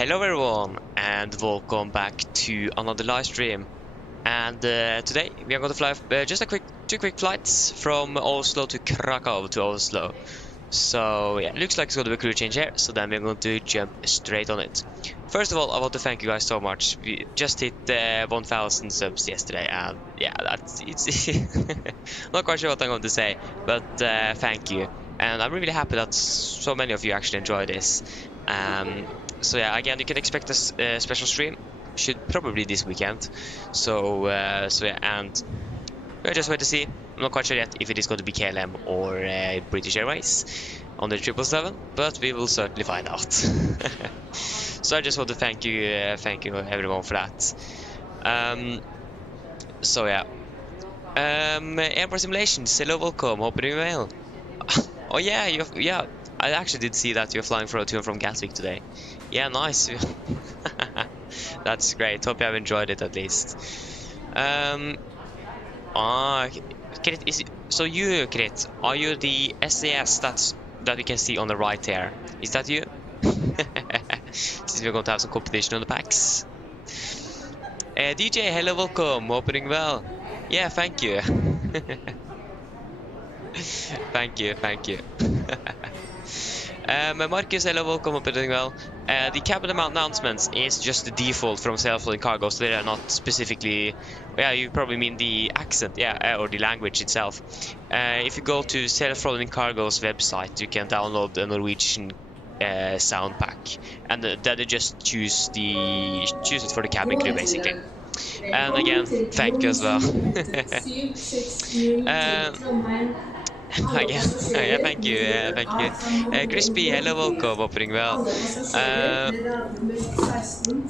Hello everyone and welcome back to another live stream. And today we are going to fly just two quick flights from Oslo to Krakow to Oslo. So yeah, looks like it's going to be a crew change here, so then we're going to jump straight on it. First of all, I want to thank you guys so much. We just hit 1000 subs yesterday, and yeah, it's not quite sure what I'm going to say, but thank you. And I'm really happy that so many of you actually enjoy this. So yeah, again, you can expect a special stream. Should probably this weekend. So yeah, and we'll just wait to see. I'm not quite sure yet if it is going to be KLM or British Airways on the 777, but we will certainly find out. So I just want to thank you everyone for that. So yeah, Airport Simulations, hello, welcome, hope you're doing well. Oh yeah, yeah, I actually did see that you're flying to and from Gatwick today. Yeah, nice. That's great. Hope you have enjoyed it at least. Krit, so you, Krit, are you the SAS that we can see on the right here? Is that you? Since we're going to have some competition on the packs. DJ, hello, welcome. Hope you're doing well. Yeah, thank you. Thank you. Marcus, hello, welcome, hope you're doing well. The cabin announcements is just the default from self-loading cargo, so they are not specifically... Yeah, you probably mean the accent, yeah, or the language itself. If you go to self-loading cargo's website, you can download the Norwegian sound pack, and then you just choose it for the cabin crew, basically. And again, thank you as well. Again, yeah, thank you. Crispy, hello, welcome, opening well.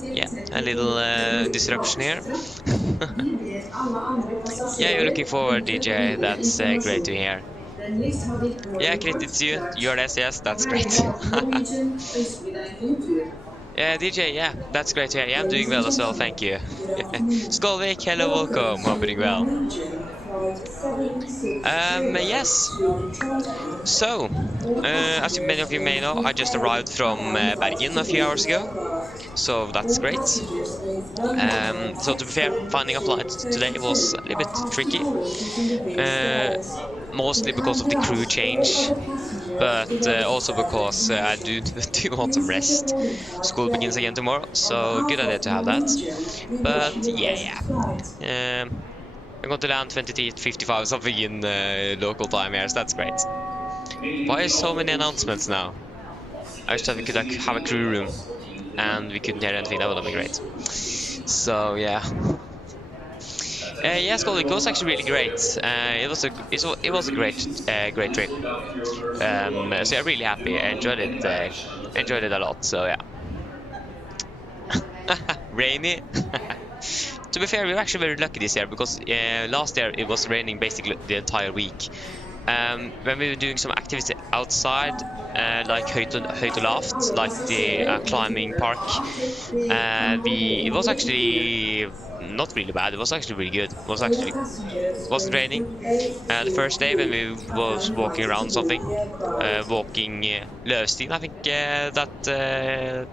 Yeah, a little disruption here. Yeah, you're looking forward, DJ. That's great to hear. Yeah, Crit, it's you. You're yes, that's great. Yeah, DJ, yeah, that's great to hear. Yeah, I'm doing well as well, thank you. Skolvik, hello, welcome, hoping well. Yes. So, as many of you may know, I just arrived from Bergen a few hours ago, so that's great. So to be fair, finding a flight today was a little bit tricky, mostly because of the crew change, but also because I do want some rest. School begins again tomorrow, so good idea to have that. But yeah. I'm going to land 23:55 something in local time here, so that's great. Why is so many announcements now? I wish that we could have a crew room and we couldn't hear anything. That would have been great. So yeah. Yes, it was actually really great. It was a great trip. So I'm really happy. I enjoyed it a lot. So yeah. Rainy. To be fair, we were actually very lucky this year because last year it was raining basically the entire week. When we were doing some activity outside, like Høytolaft, like the climbing park, it was actually not really bad. It was actually really good. It wasn't raining. The first day when we was walking around something, walking Løvstien, I think that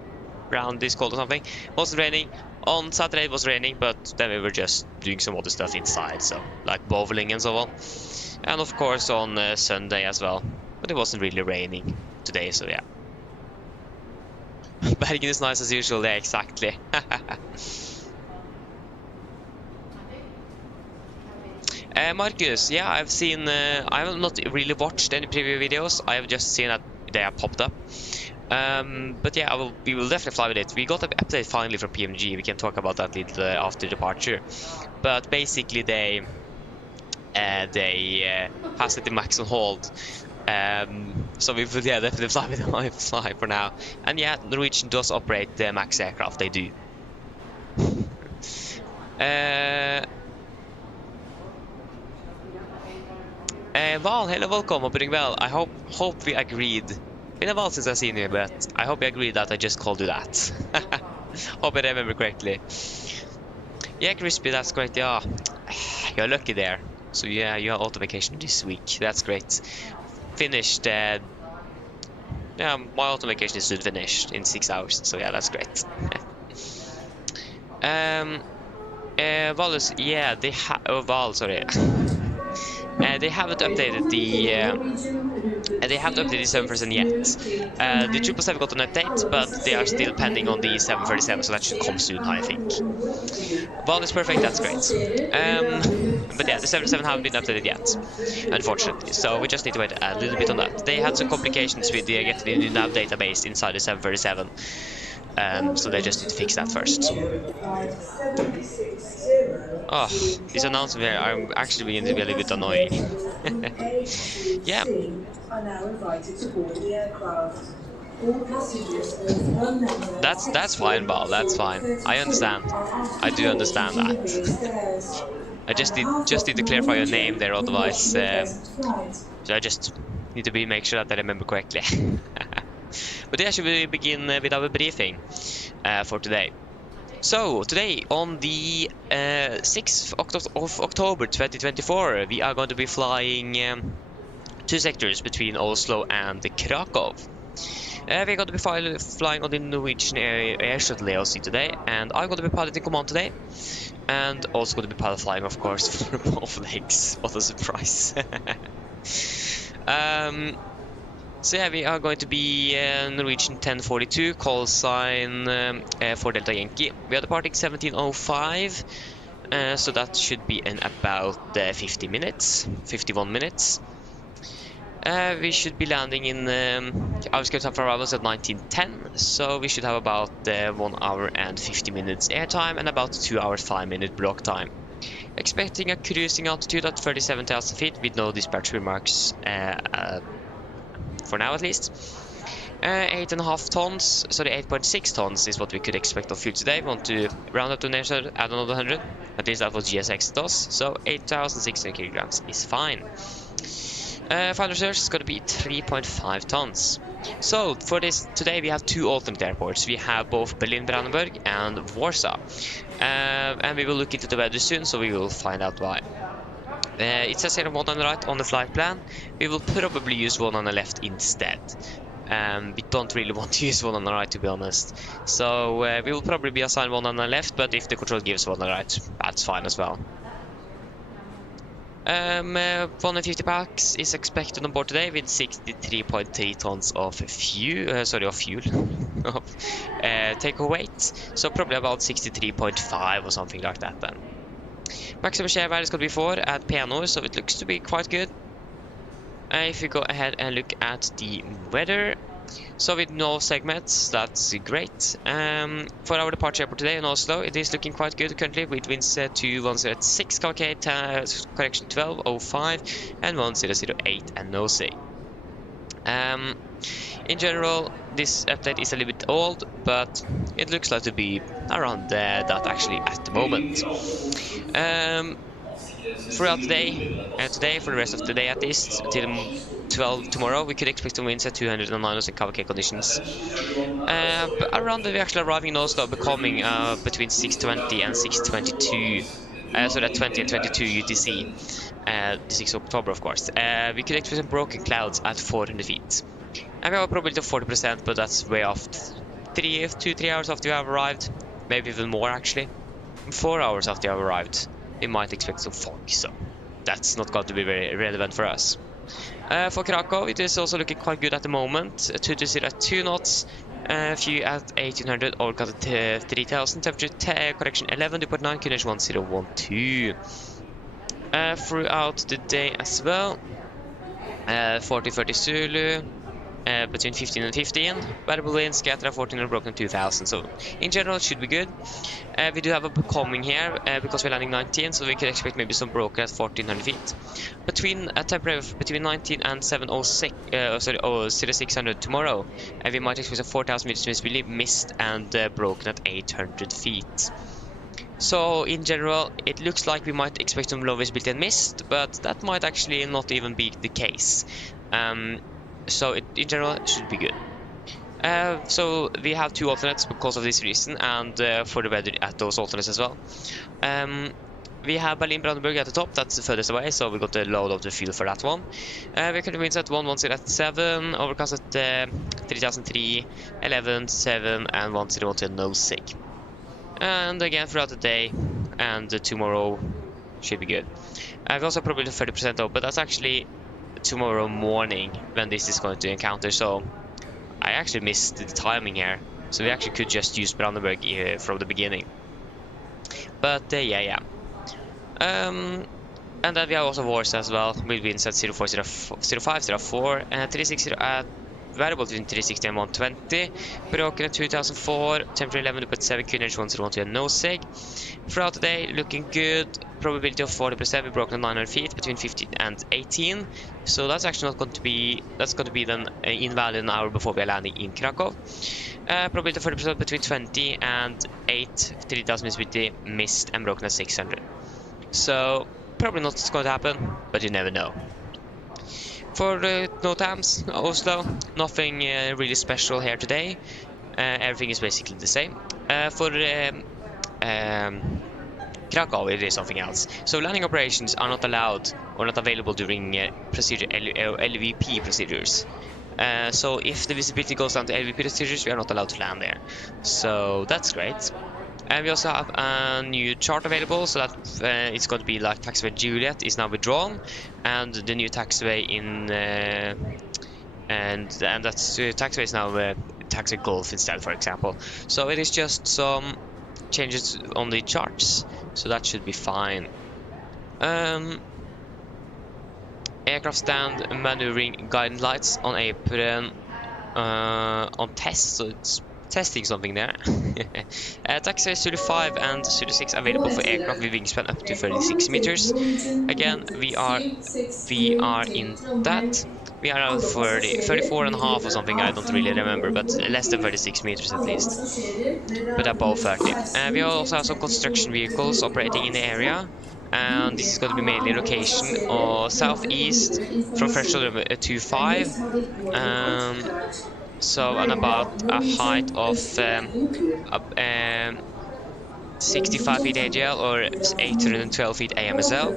round is called or something. Wasn't raining. On Saturday it was raining, but then we were just doing some other stuff inside, so like bowling and so on. And of course on Sunday as well, but it wasn't really raining today, so yeah. Bergen is nice as usual, yeah, exactly. Marcus, yeah, I've seen, I have not really watched any preview videos, I have just seen that they have popped up. But yeah, we will definitely fly with it. We got an update finally from PMDG. We can talk about that a little after departure. But basically, they has set the max on hold. So we will definitely fly with fly for now. And yeah, Norwegian does operate the max aircraft. They do. Val, hello, welcome. Hope you're doing well. I hope we agreed. Been a while since I've seen you, but I hope you agree that I just called you that. Hope I remember correctly. Yeah, Crispy, that's great. Yeah, you're lucky there. So yeah, you have auto vacation this week. That's great. Finished Yeah, my autumn vacation is finished in 6 hours, so yeah, that's great. Valus, yeah, they have. Oh, Val, sorry. They haven't updated the. They haven't updated the 737 yet. The 777 got an update, but they are still pending on the 737, so that should come soon, I think. Val is perfect, that's great. But yeah, the 777 haven't been updated yet, unfortunately. So we just need to wait a little bit on that. They had some complications with getting the new nav database inside the 737. So they just need to fix that first. Oh, this announcement here, I'm actually beginning to be a little bit annoying. Yeah. That's fine, Bal, that's fine. I understand. I do understand that. I just need to clarify your name there, otherwise so I just need to make sure that I remember correctly. But yeah, should we begin with our briefing for today? So, today on the 6th of October 2024, we are going to be flying 2 sectors between Oslo and Krakow. We're going to be flying on the Norwegian air shuttle AOC today, and I'm going to be piloting command today, and also going to be pilot flying, of course, for both legs. What a surprise. So yeah, we are going to be Norwegian 1042, call sign for Delta Yankee. We are departing 17:05, so that should be in about 50 minutes, 51 minutes. We should be landing in our scheduled time for arrivals at 19:10, so we should have about 1 hour and 50 minutes airtime and about 2 hours 5-minute block time. Expecting a cruising altitude at 37,000 feet with no dispatch remarks for now at least. 8.5 tons, sorry, 8.6 tons is what we could expect of fuel today. We want to round up to near add another 100, at least that's what GSX does, so 8,600 kilograms is fine. Final research is going to be 3.5 tons. So for this today we have 2 alternate airports. We have both Berlin-Brandenburg and Warsaw, and we will look into the weather soon, so we will find out why. It says here 1 on the right on the flight plan. We will probably use 1 on the left instead. We don't really want to use 1 on the right, to be honest. So we will probably be assigned 1 on the left, but if the control gives 1 on the right, that's fine as well. 150 packs is expected on board today with 63.3 tons of fuel, take-home weight. So probably about 63.5 or something like that then. Maximum share value is going to be 4 at piano, so it looks to be quite good. If we go ahead and look at the weather, so with no segments, that's great. For our departure airport today in Oslo, it is looking quite good currently with winds 2106 kk, correction 1205 and 1008 and NOC. In general, this update is a little bit old, but it looks like to be around that actually at the moment. Throughout the day, today, for the rest of the day at least, until 12 tomorrow, we could expect some winds at 209 knots in KVK conditions. But around we're actually arriving in Oslo, becoming between 6:20 and 6:22, so that 20 and 22 UTC, the 6th of October, of course. We could expect some broken clouds at 400 feet. And we have a probability of 40%, but that's way off. 2-3 hours after we have arrived, maybe even more actually. 4 hours after we have arrived, we might expect some fog, so that's not going to be very relevant for us. For Krakow, it is also looking quite good at the moment. 220 at 2 knots, few at 1800, all got at 3000, temperature correction 11, 2.9, QNH 1012. Throughout the day as well, 40-30 Zulu, between 15 and 15, variable winds, scatter 14 and broken 2000, so in general it should be good. We do have a becoming here because we're landing 19, so we can expect maybe some broken at 1400 feet. Between a temperature between 19 and 0600 tomorrow, we might expect a 4000 meters visibility, mist and broken at 800 feet. So in general, it looks like we might expect some low visibility and mist, but that might actually not even be the case. So in general, it should be good. So we have 2 alternates because of this reason, and for the weather at those alternates as well. we have Berlin-Brandenburg at the top. That's the furthest away, so we got the load of the fuel for that one. We're currently winds at 110 at 7, overcast at 3003, 11, 7, and 1010 no sig. And again throughout the day, and tomorrow should be good. I've also probably 30% open, but that's actually tomorrow morning when this is going to encounter, so I actually missed the timing here. So we actually could just use Brandenburg from the beginning. But yeah. And then we have also wars as well, with winds at 04, 05, 04, and 360 at variable between 360 and 120. Broken at 2004, temperature 11.7, QNH 1012 and no sig. Throughout the day, looking good. Probability of 40%. We broke at 900 feet between 15 and 18. So that's actually not going to be. That's going to be then invalid an hour before we are landing in Krakow. Probability of 40% between 20 and 8. 3000 visibility, missed and broken at 600. So probably not going to happen, but you never know. For NOTAMs, Oslo, nothing really special here today. Everything is basically the same. For Krakow, it is something else. So landing operations are not allowed or not available during LVP procedures. So if the visibility goes down to LVP procedures, we are not allowed to land there. So that's great. And we also have a new chart available, so that it's going to be like taxiway Juliet is now withdrawn, and the new taxiway in and that's taxiway is now taxiway Golf instead, for example. So it is just some changes on the charts, so that should be fine. Aircraft stand maneuvering guidance lights on apron on test, so it's testing something there. Taxiway Zulu 5 and Zulu 6 available for aircraft with wingspan up to 36 meters. Again, we are in that. We are at 34.5 or something, I don't really remember, but less than 36 meters at least. But above 30. We also have some construction vehicles operating in the area. And this is going to be mainly location or southeast from threshold 25. So on about a height of 65 feet AGL or 812 feet AMSL.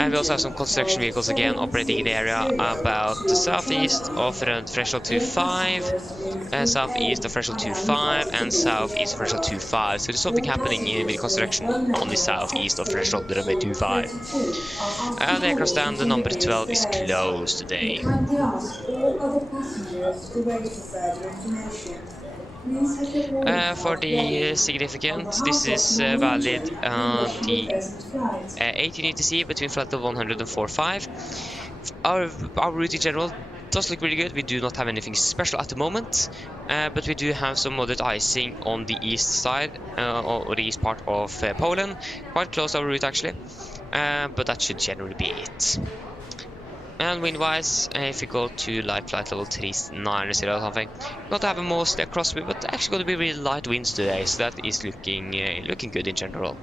And we also have some construction vehicles again operating in the area about the southeast of threshold 25, southeast of threshold 25, and southeast of threshold 25. So there's something happening with construction on the southeast of threshold 25. And the aircraft stand, the number 12 is closed today. For the significant, this is valid the 18 UTC between flight of 104.5. Our route in general does look really good. We do not have anything special at the moment, but we do have some moderate icing on the east side or the east part of Poland, quite close to our route actually, but that should generally be it. And wind-wise, if you go to light flight level 39 or something, not having mostly a crosswind, but actually going to be really light winds today, so that is looking good in general.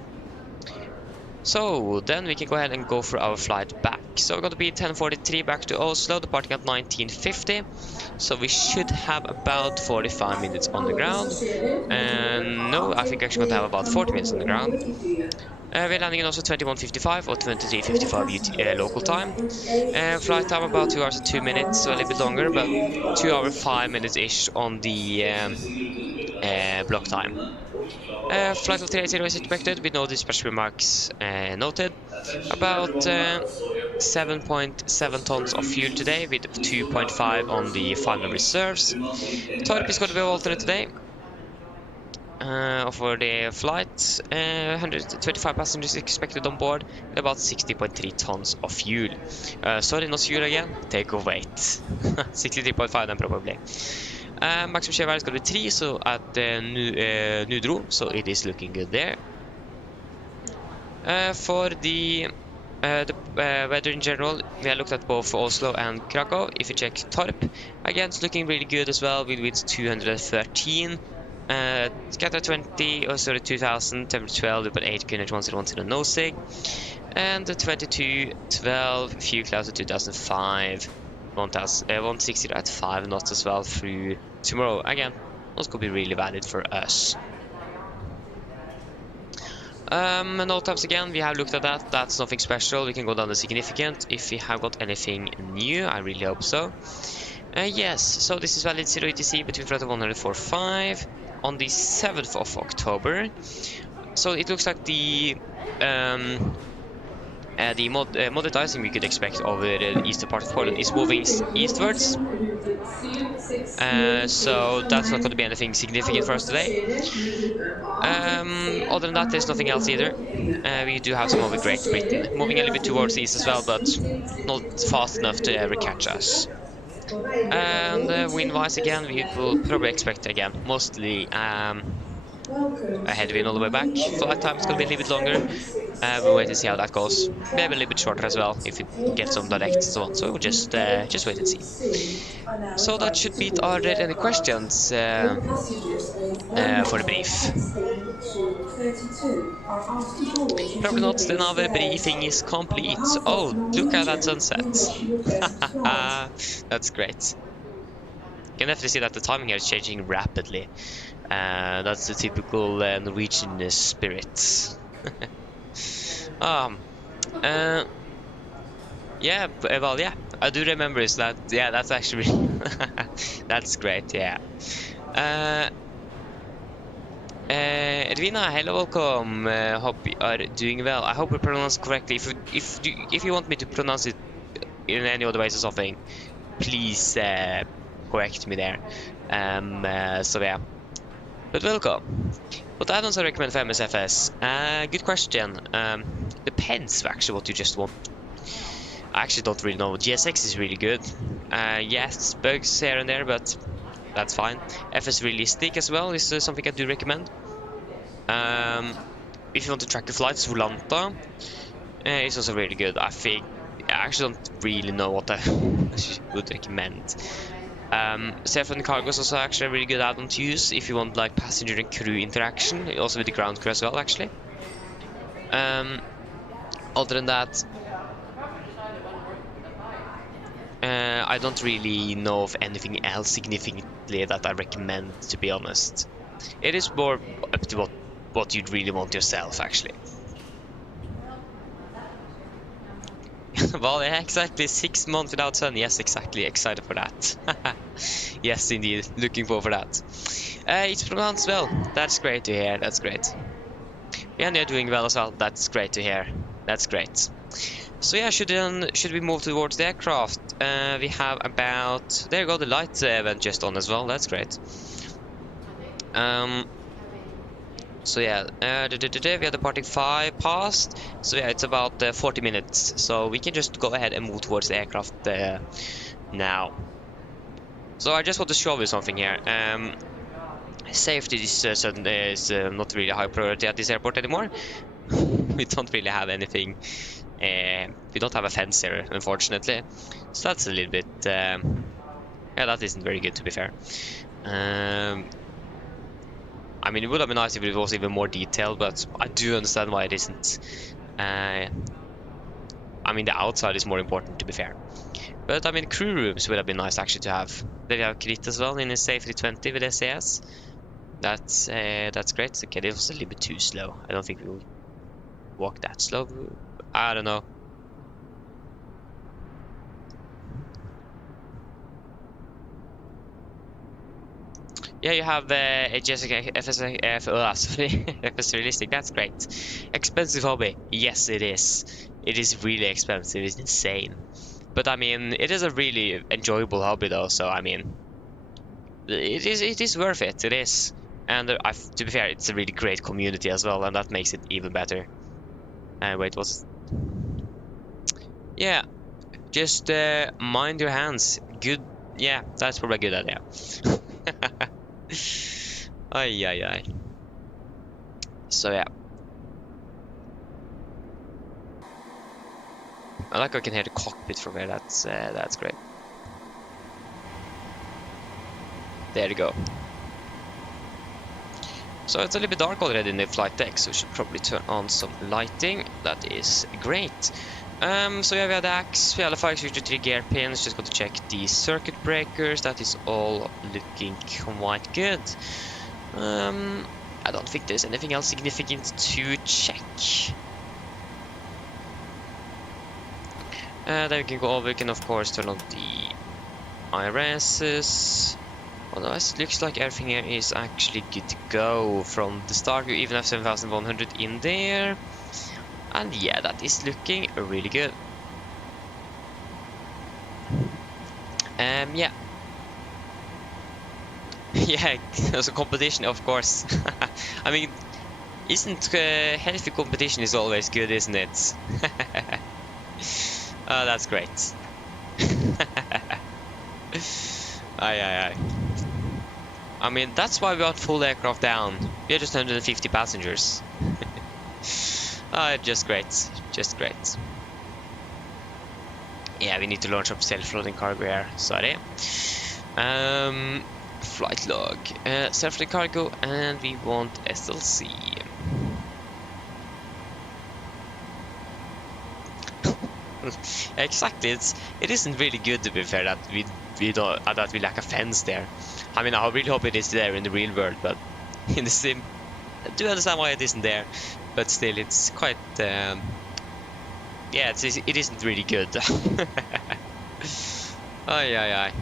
So then we can go ahead and go for our flight back. So we're going to be 10:43 back to Oslo, departing at 19:50. So we should have about 45 minutes on the ground. And no, I think we're actually going to have about 40 minutes on the ground. We're landing in also 21:55 or 23:55 local time. Flight time about 2 hours and 2 minutes, so a little bit longer, but 2 hours 5 minutes ish on the block time. Flight of 380 is expected with no dispatch remarks noted. About 7.7 tons of fuel today with 2.5 on the final reserves. Torp is going to be alternate today. For the flight, 125 passengers expected on board, with about 60.3 tons of fuel. Sorry, not fuel again, take of weight. 63.5 then probably. Maximum share value is going to be 3, so at Nudro, so it is looking good there. For the weather in general, we have looked at both Oslo and Krakow. If you check Torp, again it's looking really good as well, with winds 213. Scatter 20, oh sorry, 2000, temperature 12, but 8, QNH 1010 no sig. And the 22, 12, few clouds at 2005, 160 at 5 knots as well through tomorrow. Again, those could be really valid for us. Note times again, we have looked at that. That's nothing special. We can go down to significant if we have got anything new. I really hope so. Yes, so this is valid 0 ETC between flight of 145 on the 7th of October. So it looks like the monetizing we could expect over the eastern part of Poland is moving eastwards. So that's not going to be anything significant for us today. Other than that, there's nothing else either. We do have some over Great Britain moving a little bit towards the east as well, but not fast enough to ever catch us. And wind-wise again, we will probably expect again mostly a headwind all the way back. Flight time is going to be a little bit longer. We'll wait and see how that goes. Maybe a little bit shorter as well if it gets some direct and so on. So we'll just wait and see. So that should be it. Are there any questions for the brief? Probably not. Then our briefing is complete. Oh, look at that sunset. That's great. You can definitely see that the timing here is changing rapidly. That's the typical Norwegian spirit. Yeah, well, yeah, I do remember is that, yeah, that's actually, that's great, yeah. Edwina, hello, welcome, hope you are doing well. I hope we pronounce correctly. If you want me to pronounce it in any other ways or something, please correct me there. So yeah, but welcome. What add-ons I recommend for MSFS? Good question. Depends actually what you just want. I actually don't really know. GSX is really good. Yes, bugs here and there, but that's fine. FS Realistic as well is something I do recommend. If you want to track the flights, Volanta is also really good. I actually don't really know what I would recommend. Seven Cargo is also actually a really good add-on to use if you want like passenger and crew interaction, also with the ground crew as well actually. Other than that, I don't really know of anything else significantly that I recommend, to be honest. It is more up to what you'd really want yourself actually. Well, yeah, exactly 6 months without sun. Yes, exactly. Excited for that. Yes, indeed. Looking forward for that. It's pronounced well. That's great to hear. That's great. And they're doing well as well. That's great to hear. That's great. So yeah, should we move towards the aircraft? We have about... There you go, the light event just on as well. That's great. So yeah, we have departing 5 past. So yeah, it's about 40 minutes. So we can just go ahead and move towards the aircraft now. So I just want to show you something here. Safety is not really a high priority at this airport anymore. We don't really have anything. We don't have a fence here, unfortunately. So that's a little bit... yeah, that isn't very good, to be fair. I mean, it would have been nice if it was even more detailed, but I do understand why it isn't. I mean, the outside is more important, to be fair. But I mean, crew rooms would have been nice actually to have. They have Krit as well in his AMD with SAS. That's great. Okay, this was a little bit too slow. I don't think we will walk that slow. I don't know. Yeah, you have Jessica FS Realistic. That's great. Expensive hobby. Yes, it is. It is really expensive. It's insane. But I mean, it is a really enjoyable hobby, though. So I mean, it is worth it. It is. And to be fair, it's a really great community as well, and that makes it even better. Wait, what's? Yeah, just mind your hands. Good. Yeah, that's probably a good idea. Ay. So yeah, I like I can hear the cockpit from here. That's great. There you go. So it's a little bit dark already in the flight deck, so we should probably turn on some lighting. That is great. So yeah, we have the axe, we have the 563 gear pins. Just got to check the circuit breakers. That is all looking quite good. I don't think there's anything else significant to check. Then we can go over, we can of course turn on the IRSs. Otherwise, it looks like everything here is actually good to go from the start. You even have 7100 in there. And yeah, that is looking really good. Yeah. Yeah, there's a competition, of course. I mean, isn't healthy competition is always good, isn't it? Oh, that's great. Aye. I mean, that's why we got full aircraft down. We are just 150 passengers. Just great. Just great. Yeah, we need to launch up self-loading cargo here. Sorry. Flight log. Self-loading cargo, and we want SLC. Exactly. It isn't really good, to be fair, that we lack a fence there. I mean, I really hope it is there in the real world, but in the sim, I do understand why it isn't there. But still, it's quite. Yeah, it isn't really good. Aye.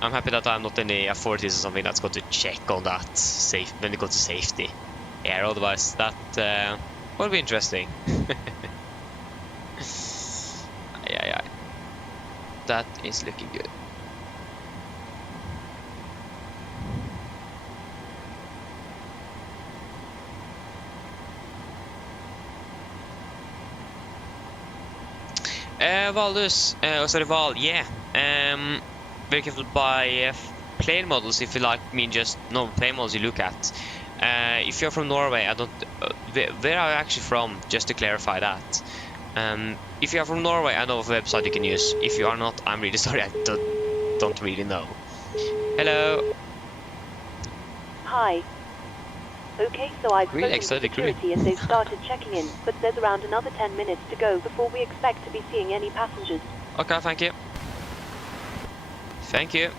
I'm happy that I'm not in the authorities or something that's got to check on that when it comes to safety. Yeah, otherwise that will be interesting. Yeah. That is looking good. Val, yeah. Very careful by plane models if you like just normal plane models you look at. If you're from Norway, where are you actually from? Just to clarify that. If you are from Norway, I know of a website you can use. If you are not, I'm really sorry, I don't really know. Hello. Hi. Okay, so I've spoken to security and they've started checking in, but there's around another 10 minutes to go before we expect to be seeing any passengers. Okay, thank you. Thank you.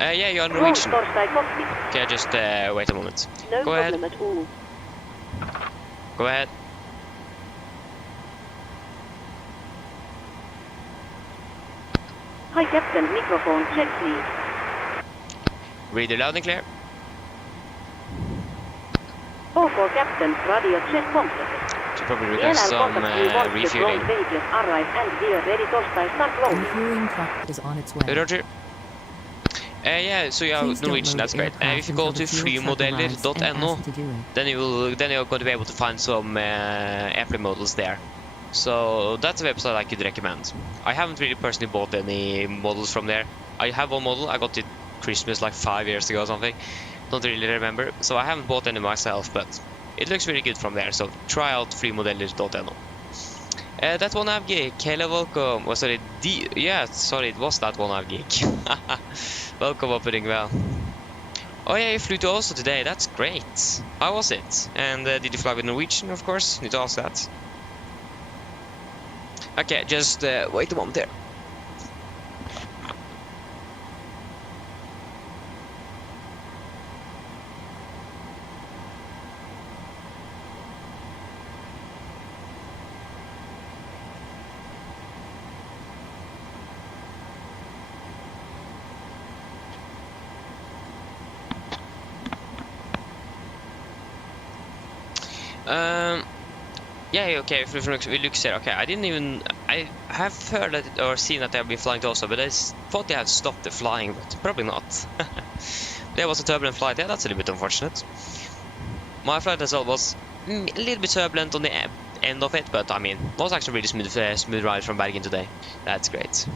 Yeah, you're on Norwegian. Okay, just wait a moment. No Go problem ahead. at all. Go ahead. Hi, Captain. Microphone check, please. Read it loud and clear. For Captain, radio check completed. Should probably request some refueling. Refueling truck is on its way. Roger. Yeah, so you have Norwegian, that's great. If you go to flymodeller.no, then you're going to be able to find some airplane models there. So that's a website I could recommend. I haven't really personally bought any models from there. I have one model, I got it Christmas like 5 years ago or something. Don't really remember, so I haven't bought any myself, but it looks really good from there, so try out flymodeller.no. That 1.5 gig, hello, welcome. Oh, sorry, it was that 1.5 gig. Welcome, opening well. Oh yeah, you flew to Oslo today, that's great. How was it? And did you fly with Norwegian, of course? Need to ask that. Okay, just wait a moment there. Yeah, okay, if we look here, okay, I have heard that or seen that they have been flying to Oslo, but I thought they had stopped the flying, but probably not. There was a turbulent flight, yeah, that's a little bit unfortunate. My flight as well was a little bit turbulent on the end of it, but I mean, it was actually really smooth ride from Bergen today. That's great.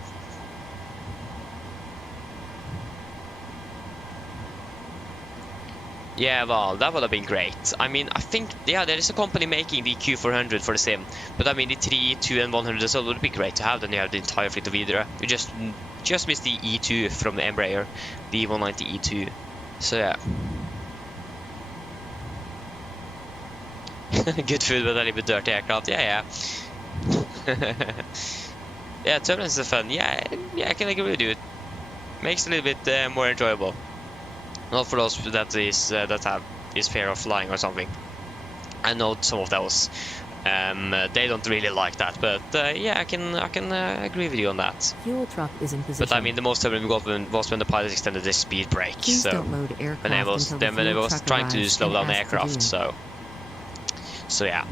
Yeah, well, that would have been great. I mean, I think, yeah, there is a company making the Q400 for the sim, but I mean, the 3, 2, and 100 as well would be great to have. Then you have the entire fleet of Vidra. You just missed the E2 from the Embraer, the 190 E2. So yeah. Good food, but a little bit dirty aircraft. Yeah. Yeah, turbulence is fun. Yeah, I can agree with you. It makes it a little bit more enjoyable. Not for those that is fear of flying or something. I know some of those. They don't really like that, but yeah, I can agree with you on that. Fuel truck is in position. But I mean, the most trouble we got was when the pilot extended the speed brake. Please so don't load aircraft when I was trying to slow down the aircraft. So yeah.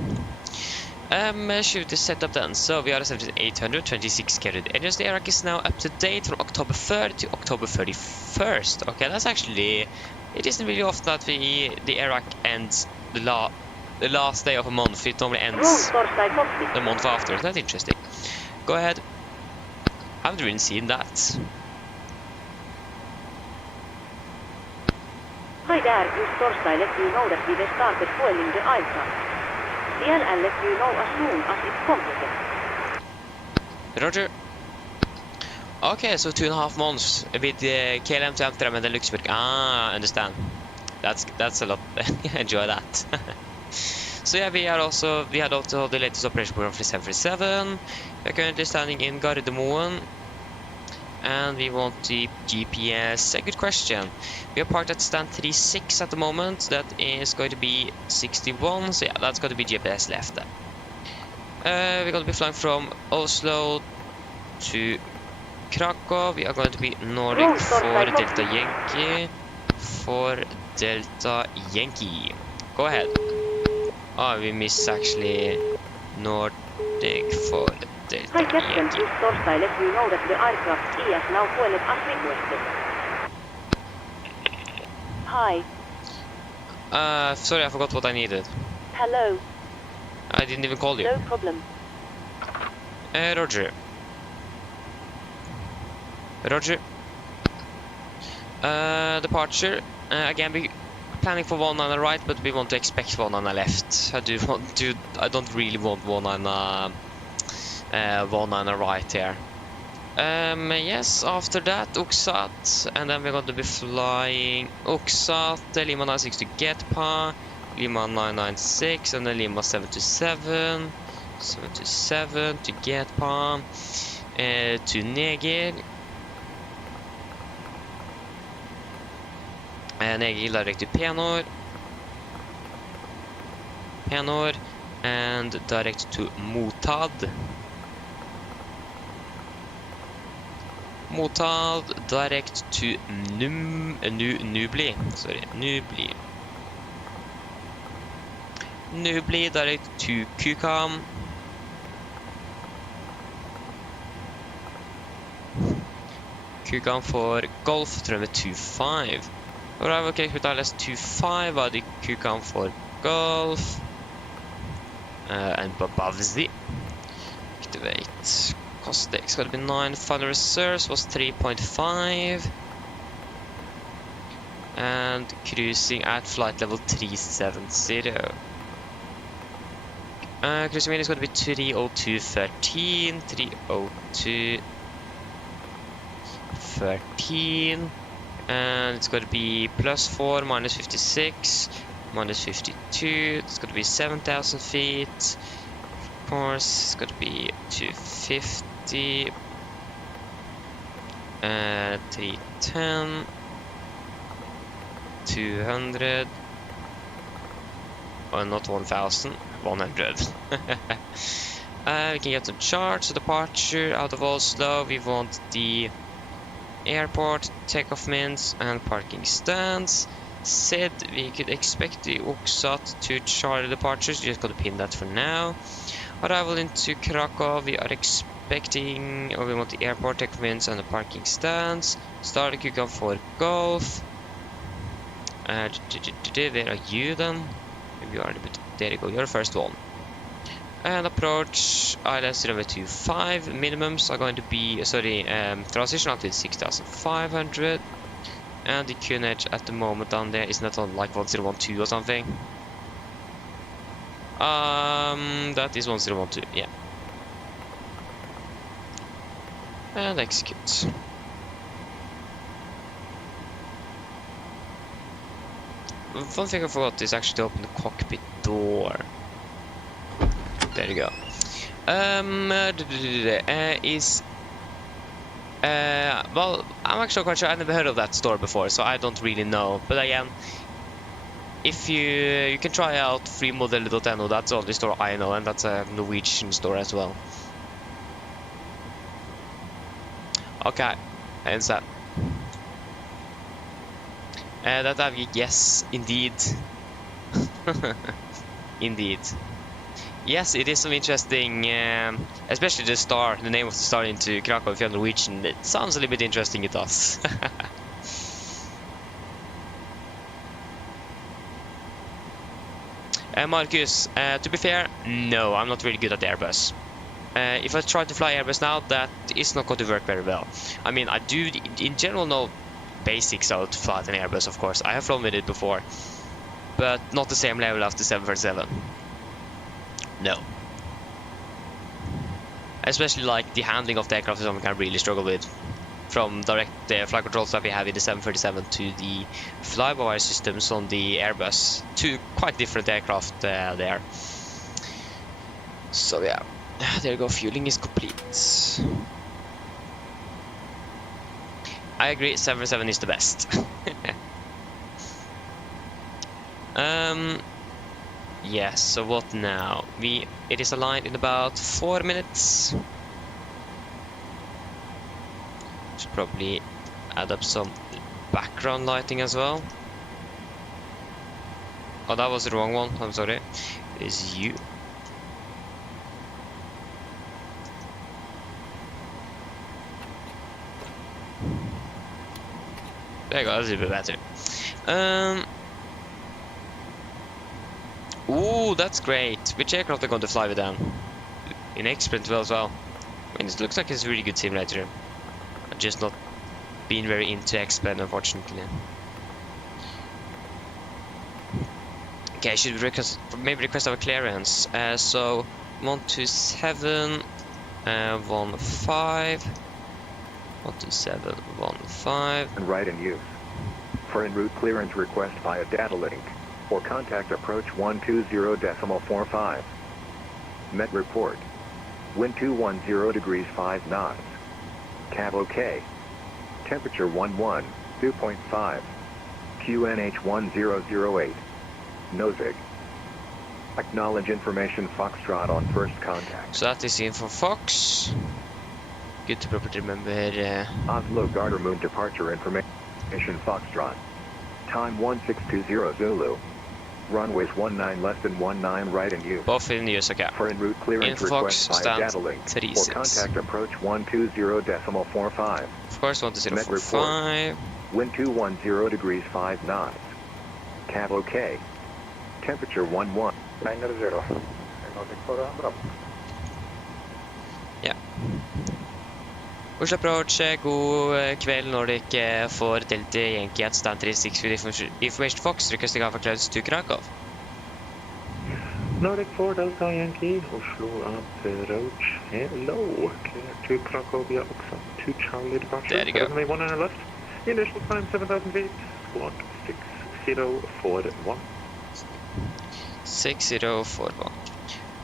Shoot this setup then. So we are at 7826 carried engines. The ARC is now up to date from October 3rd to October 31st. Okay, that's actually. It isn't really often that the ARC ends the last day of a month. It normally ends the month after. That's interesting. Go ahead. I haven't really seen that. Hi there, use Torstyle let you know that we have started foiling the aircraft. CLL let you know as soon as it's completed. Roger. Okay, so 2.5 months with KLM to Amsterdam and then Luxembourg. Ah, I understand. That's a lot. Enjoy that. So yeah, we had also the latest operation program for 737. We are currently standing in Gardermoen, and we want the GPS. A good question. We are parked at stand 36 at the moment. That is going to be 61. So yeah, that's going to be GPS left. We're going to be flying from Oslo to Krakow. We are going to be Nordic for Delta Yankee. For Delta Yankee. Go ahead. Oh, we missed actually Nordic for Delta Hi Captain, Yankee. use Torstyle let you know that the aircraft is now foiled as requested. Hi. Sorry, I forgot what I needed. Hello. I didn't even call you. No problem. Roger. Roger. Departure. Again, we planning for 19 right, but we want to expect 19 left. I don't really want 19 right here. Yes, after that, Uxat, and then we're going to be flying Uxat, Lima 96 to Getpa, Lima 996, and then Lima 727 to Getpa, to Neger. Neger direct to Penor, and direct to Motad. Direct to Nubli. Sorry, Nubli. Nubli direct to Kukam. Kukam for Golf, Drømme 25. Arrival cake with ILS 25, Adi Kukam for Golf. And Babavzi. Activate. Cost X got to be 9. Final reserves was 3.5. And cruising at flight level 370. Cruising wind is going to be 302.13. 302.13. And it's going to be +4, -56, -52. It's going to be 7,000 feet. Of course, it's going to be 250. 310. 200. Oh, not 1,000. 100. We can get some charts. So departure out of Oslo. We want the airport, takeoff mints, and parking stands. Said we could expect the Uxat to Charlie departures. Just got to pin that for now. Arrival into Krakow. We are expecting, or we want the airport, takeoff mints, and the parking stands. Start Kukam for Golf. Where are you then? Maybe you are a bit. There you go. You're the first one. And approach ILS 025. Minimums are going to be, transition up to 6,500. And the QNH at the moment down there is not on like 1012 or something. That is 1012, yeah. And execute. One thing I forgot is actually to open the cockpit door. There you go. Well, I'm actually quite sure. I never heard of that store before, so I don't really know. But again, if you can try out freemodel.no, that's the only store I know, and that's a Norwegian store as well. Okay, and that. That Avgik, yes, indeed. Indeed. Yes, it is some interesting, especially the name of the star into Krakow, if you're Norwegian. It sounds a little bit interesting, it does. Marcus, to be fair, no, I'm not really good at Airbus. If I try to fly Airbus now, that is not going to work very well. I mean, I do in general know basics how to fly an Airbus, of course. I have flown with it before, but not the same level as the 747. No. Especially like the handling of the aircraft is something I really struggle with. From direct flight controls that we have in the 737 to the fly-by-wire systems on the Airbus. Two quite different aircraft there. So yeah, there you go, fueling is complete. I agree, 747 is the best. Yes, so what now? It is aligned in about 4 minutes. Should probably add up some background lighting as well. Oh, that was the wrong one, I'm sorry. It is you. There you go, that's a bit better. Ooh, that's great. Which aircraft are going to fly with them? In X-Print as well. I mean, it looks like it's a really good simulator. I've just not been very into X-Pen, unfortunately. Okay, I should maybe request our clearance. So 12715 12715 and right in use. For en route clearance request via data link or contact approach 120.45. Met report. Wind 210 degrees 5 knots. Cav OK. Temperature 2.5. QNH 1008. Nozig. Acknowledge information Foxtrot on first contact. So that is info Fox. Good to properly remember. Oslo Gardermoen departure information Foxtrot. Time 1620 Zulu. Runways 19 less than 19 right in use. Both in use, okay. For en route clearance request via data link or contact approach 120.45. Of course, 120.45. Wind 210 degrees 5 knots. Cav OK. Temperature 11. 900. Ja. Oslo approach, god kveld når dere får Delta Yankee at stand 36 with information Fox, requesting alpha clouds to Krakow. Nordic 4 Delta Yankee, Oslo approach, hello, clear to Krakow via Oxa, 2 Charlie departure. There you go. Only 1 on the left, initial time 7,000 feet, squawk 6041. 6041.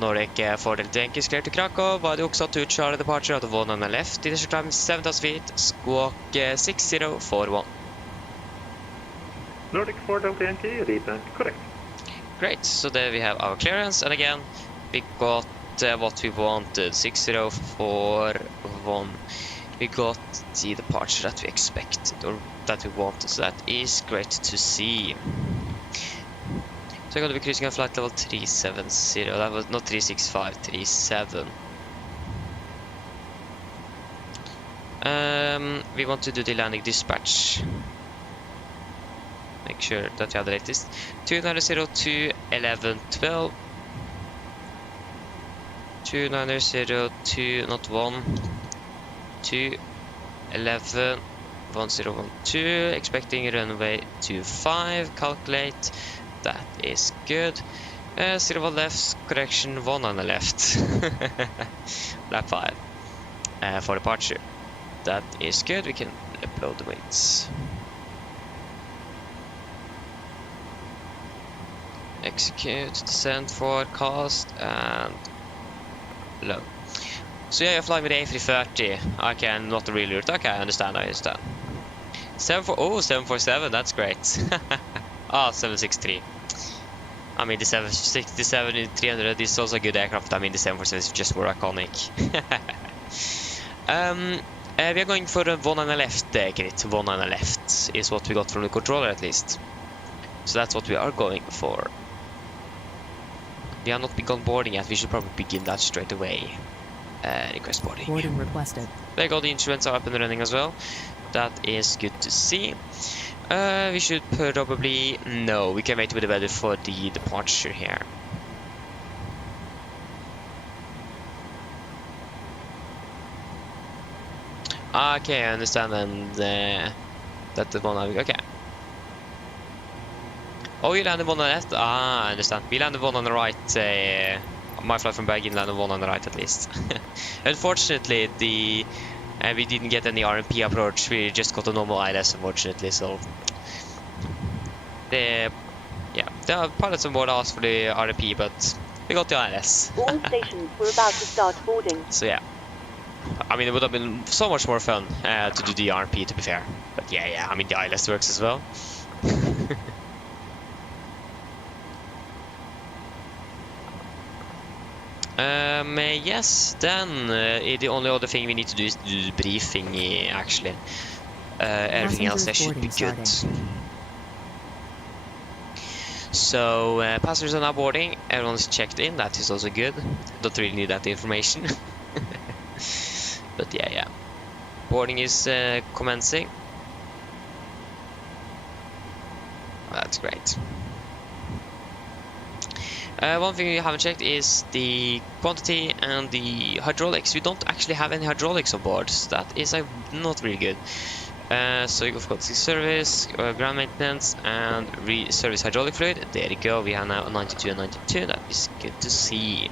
Nordic 4 Delta Yankee is clear to Krakow, via Oxa, 2 Charlie departure out of 1 on the left, initial time 7,000 feet, squawk 6041. Nordic 4 Delta Yankee, read that correct. Great, so there we have our clearance, and again, we got what we wanted, 6041. We got the departure that we expected, or that we wanted, so that is great to see. So we're going to be cruising on flight level 370, that was not 365, 37. We want to do the landing dispatch. Make sure that we have the latest. 2902 1112. 2902, not 1. 2 11 1012. Expecting runway 25. Calculate. That is good. 01 left. Correction 1 on the left. Lap 5. For departure. That is good. We can upload the weights. Execute, descent, forecast, and low. So yeah, you're flying with the A330. Okay, not the real route. Okay, I understand. 747, that's great. Ah, 763. I mean, the 767 and 300 is also a good aircraft. I mean, the 747 is just more iconic. We are going for the one on the left, Grit. One on the left is what we got from the controller, at least. So that's what we are going for. We have not begun boarding yet. We should probably begin that straight away. Request boarding. Boarding requested. There you go, the instruments are up and running as well. That is good to see. We should probably... No, we can wait with the weather for the departure here. Okay, I understand, and that the one... Okay. Oh, you landed one on the left? Ah, I understand. We landed one on the right. My flight from Bergen landed one on the right, at least. Unfortunately, we didn't get any RMP approach. We just got a normal ILS, unfortunately. So, the pilots on board asked for the RMP, but we got the ILS. All stations, we're about to start boarding. So yeah, I mean, it would have been so much more fun to do the RMP, to be fair. But yeah, I mean, the ILS works as well. Yes, then the only other thing we need to do is do the briefing, actually. Everything else there should be good. So, passengers are now boarding, everyone's checked in, that is also good. Don't really need that information. But yeah. Boarding is commencing. That's great. One thing we haven't checked is the quantity and the hydraulics. We don't actually have any hydraulics on board, so that is not really good. So you've got the service, ground maintenance, and service hydraulic fluid. There you go, we have now 92 and 92, that is good to see.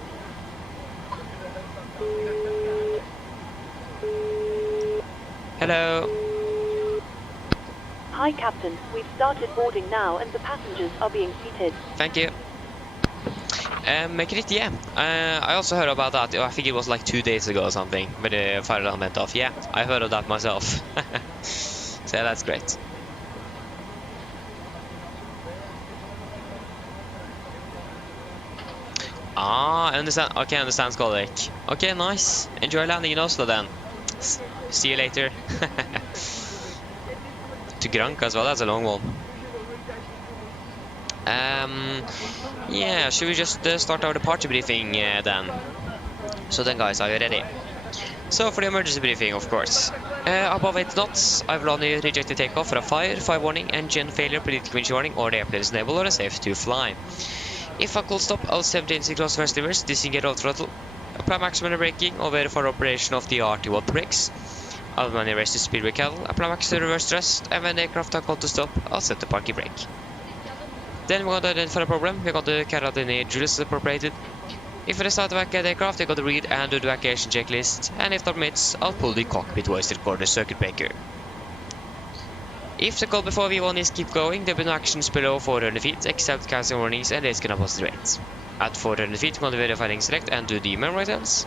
Hello. Hi Captain, we've started boarding now and the passengers are being seated. Thank you. Grit, yeah. I also heard about that. I think it was like 2 days ago or something, when the fire alarm went off. Yeah, I heard of that myself. So yeah, that's great. Ah, I understand. Okay, I understand, Skolvik. Okay, nice. Enjoy landing in Oslo then. See you later. To Granca as well, that's a long one. Yeah, should we just start our departure briefing then? So then guys, are you ready? So for the emergency briefing, of course. Above 8 knots, I've only rejected takeoff for a fire warning, engine failure, predicted winch warning, or the airplane is unable or unsafe to fly. If a cold stop, I'll 17 close first levers, disengage all throttle, apply maximum braking, or verify operation of the RT1 brakes. I'll manually raise the speed brake handle, apply maximum reverse thrust, and when the aircraft are called to stop, I'll set the parking brake. Then we're going to identify the problem. We're going to carry out any drills appropriated. If it is out to evacuate the aircraft, we're going to read and do the evacuation checklist. And if that permits, I'll pull the cockpit voice recorder circuit breaker. If the call before V1 is keep going, there will be no actions below 400 feet, except canceling warnings and raise capacity rates. At 400 feet, we're going to verify and select and do the memory items.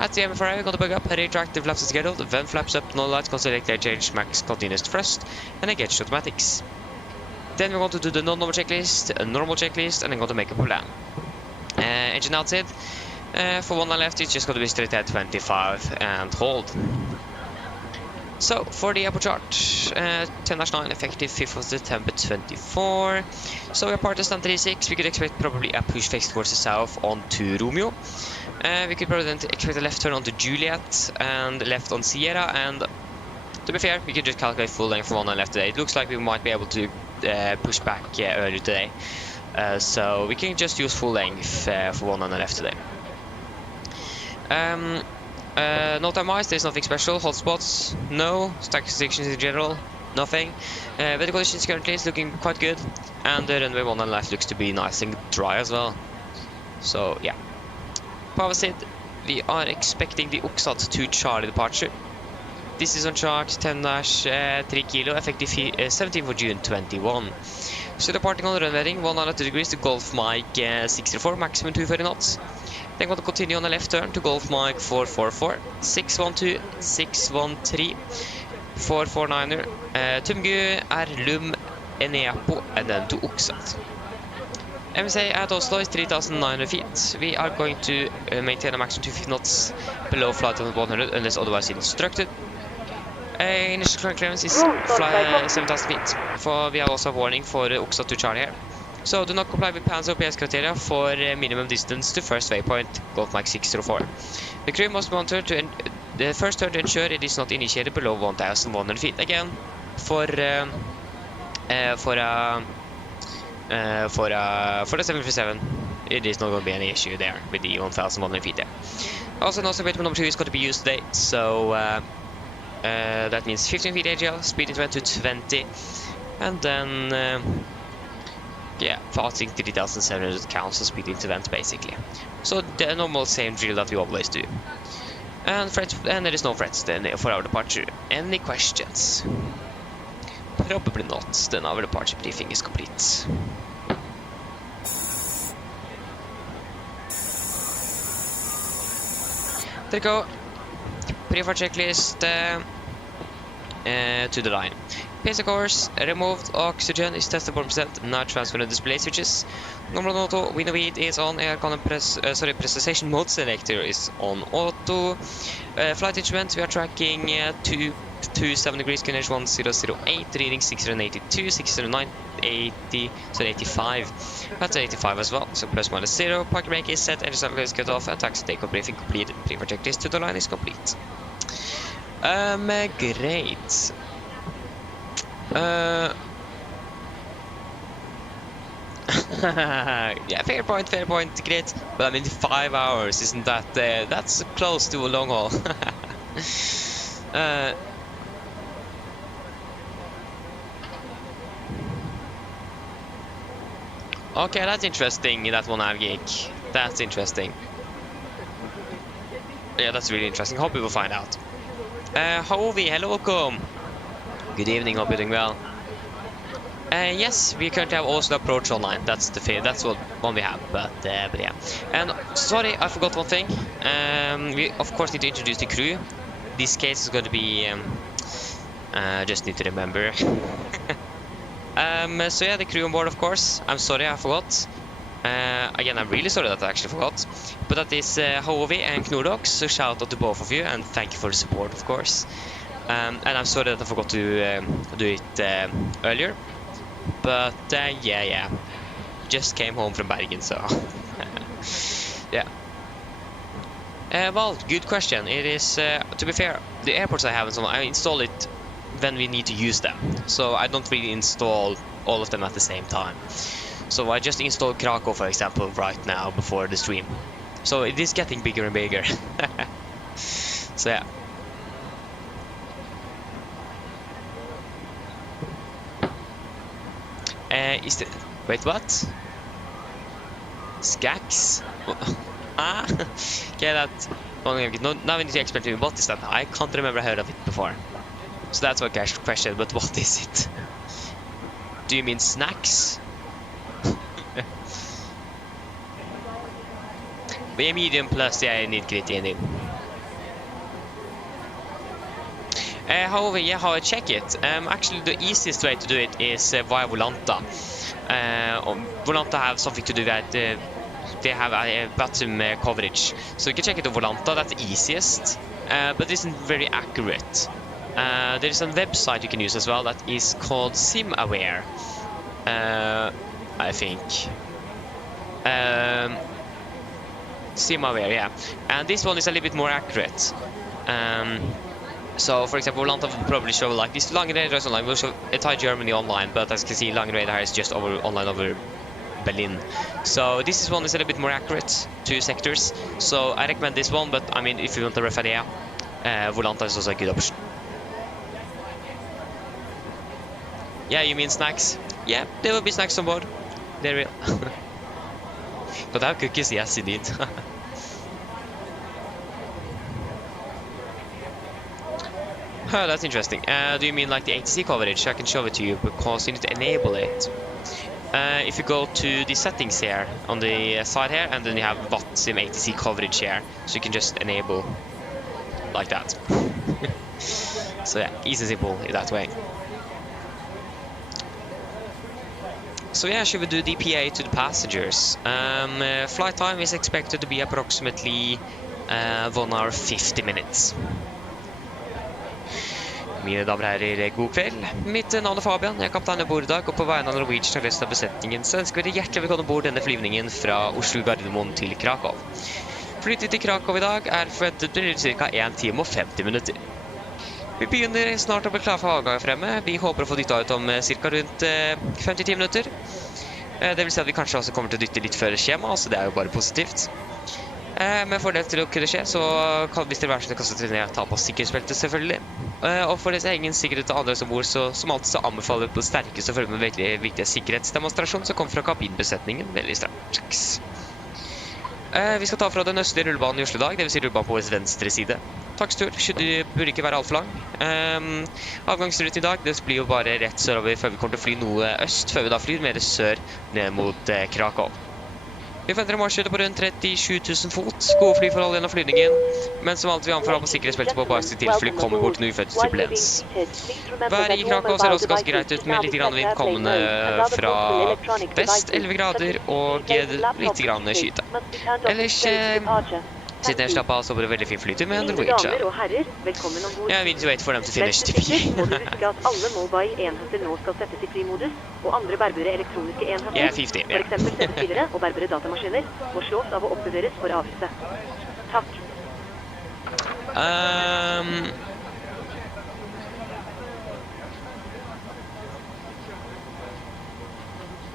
At the MFRI, we're going to bug up, retract the flaps as scheduled, then flaps up, no lights, select air change, max continuous thrust, and engage the automatics. Then we're going to do the non-normal checklist, a normal checklist, and then going to make a plan. Engine outside. For one on left, it's just going to be straight at 25 and hold. So, for the airport chart, 10-9, effective 5th of September 24. So, we're part of stand 36. We could expect probably a push face towards the south onto Romeo. We could probably then expect a left turn onto Juliet and left on Sierra. And to be fair, we could just calculate full length for one on left today. It looks like we might be able to push back earlier today. So, we can just use full length for one on the left today. No time-wise, there's nothing special. Hotspots, no. Stack restrictions in general, nothing. Weather conditions currently is looking quite good, and the runway 1 on left looks to be nice and dry as well. So yeah. Power state, we are expecting the Oxat to Charlie departure. This is on chart 10-3 kilo, effective 17th of June 21. So departing on the runway heading 102 degrees to Golf Mike 64, maximum 230 knots. Then going to continue on the left turn to Golf Mike 444, 612, 613, 449er, Tumgu, Erlum, Enepo, and then to Uksat. MSA at Oslo is 3,900 feet. We are going to maintain a maximum 250 knots below flight level 100 unless otherwise instructed. Initial current clearance is 7,000 feet. For we have also a warning for Uksat to Charlie here. So do not comply with PAN's OPS criteria for minimum distance to first waypoint, Golf Mike 604. The crew must monitor the first turn to ensure it is not initiated below 1,100 feet. Again, for the 737, it is not going to be any issue there with the 1,100 feet there. Also, no waypoint number 2 is going to be used today, so that means 15 feet AGL, speed increment to 20, and then yeah, passing 3,700 counts of speed intervent basically. So the normal same drill that we always do. And there is no threats then for our departure. Any questions? Probably not. Then our departure briefing is complete. There you go. Pre-flight checklist to the line. Basic course, removed oxygen is tested 1%, now transfer the display switches. Normal auto, window heat is on, air con precision mode selector is on auto. Flight instrument, we are tracking 227 degrees, QNH 1008, reading 682, 680, so 85. That's 85 as well, so plus minus 0. Parking brake is set, engine cycle is cut off, and taxi takeoff briefing complete. Pre-flight checklist to the line is complete. Great. Yeah, fair point, great. But I mean, 5 hours, isn't that, that's close to a long haul. Okay, that's interesting, that one nav gig. That's interesting. Yeah, that's really interesting. Hope we will find out. Hovi, hello, welcome. Good evening, hope you're doing well. Yes, we currently have Oslo approach online. That's what one we have, but yeah. And sorry, I forgot one thing. We of course need to introduce the crew. This case is going to be just need to remember. So yeah, the crew on board, of course. I'm sorry I forgot. Again, I'm really sorry that I actually forgot. But that is Hovi and Knordox, so shout out to both of you and thank you for the support, of course. And I'm sorry that I forgot to do it earlier. But yeah. Just came home from Bergen, so yeah. Well, good question. It is, to be fair, the airports I have and so on, I install it when we need to use them. So I don't really install all of them at the same time. So I just installed Krakow, for example, right now before the stream. So it is getting bigger and bigger. So yeah. Wait, what? Skax? Ah? Okay, that... Now we need to explain to me, what is that? I can't remember I heard of it before. So that's my question, but what is it? Do you mean snacks? But medium plus, yeah, I need grit in it. However, yeah, how I check it? Actually, the easiest way to do it is via Volanta. Volanta have something to do that they have a bottom coverage, so you can check it on Volanta. That's the easiest, but it isn't very accurate. There is a website you can use as well that is called SimAware, I think. SimAware, yeah, and this one is a little bit more accurate. So, for example, Volanta will probably show like this. Langenradar online will show entire Germany online, but as you can see, Langenradar is just online over Berlin. So this one is a little bit more accurate to sectors. So I recommend this one, but I mean, if you want a rough idea, Volanta is also a good option. Yeah, you mean snacks? Yeah, there will be snacks on board. There will. But I have cookies, yes, indeed. Oh, that's interesting. Do you mean like the ATC coverage? I can show it to you because you need to enable it. if you go to the settings here on the side here, and then you have WattSim ATC coverage here, so you can just enable like that. So yeah, easy and simple in that way. So yeah, should we do the PA to the passengers? Flight time is expected to be approximately 1 hour 50 minutes. Mine damer og herrer, god kveld. Mitt navn er Fabian, jeg er kaptein ombord I dag, og på vegne av Norwegian og resten av besetningen så ønsker vi dere hjertelig velkommen ombord denne flyvningen fra Oslo Gardermoen til Krakow. Flytid til Krakow I dag forventet til ca. 1 time og 50 minutter. Vi begynner snart å bli klar for avgang fremme. Vi håper å få dyttet ut om ca. rundt 50 minutter. Det vil si at vi kanskje også kommer til å dytte litt før skjema, så det jo bare positivt. Men for det til å kunne skje, så kan hvis det være sånn at dere ta på sikkerhetsbeltet selvfølgelig. Og for det ingen sikkerhet til andre som bor, så som alltid så anbefaler vi på det sterkeste å følge med veldig viktige sikkerhetsdemonstrasjon som kommer fra kabinbesetningen veldig straks. Vi skal ta fra den østlige rullebanen I Oslo I dag, det vil si rullebanen på vår venstre side. Takkstur burde ikke være alt for lang. Avgangsruten I dag, det blir jo bare rett sørover før vi kommer til å fly noe øst, før vi da flyr mer sør ned mot Krakow. Vi forventer en marsjhøyde på rundt 37 000 fot, gode flyforhold gjennom flyvningen, men som alltid vi anfører på sikkerhetsbeltet på bare til tilfelle kommer bort til noe ufødt turbulens. Været I Krakow ser også ganske greit ut, med litt grann vind kommende fra vest, 11 grader og litt grann skyte. Ellers sitter jeg slapp av så på det veldig fin flytur med Norwegian. Jeg vil wait for dem til finish til PA. Må du huske at alle Mobile-enheter nå skal settes I flymodus, og andre bærbare elektroniske enheter, 50, for eksempel CD-spillere og bærbare datamaskiner, må slås av å oppbevares for avgifte. Takk.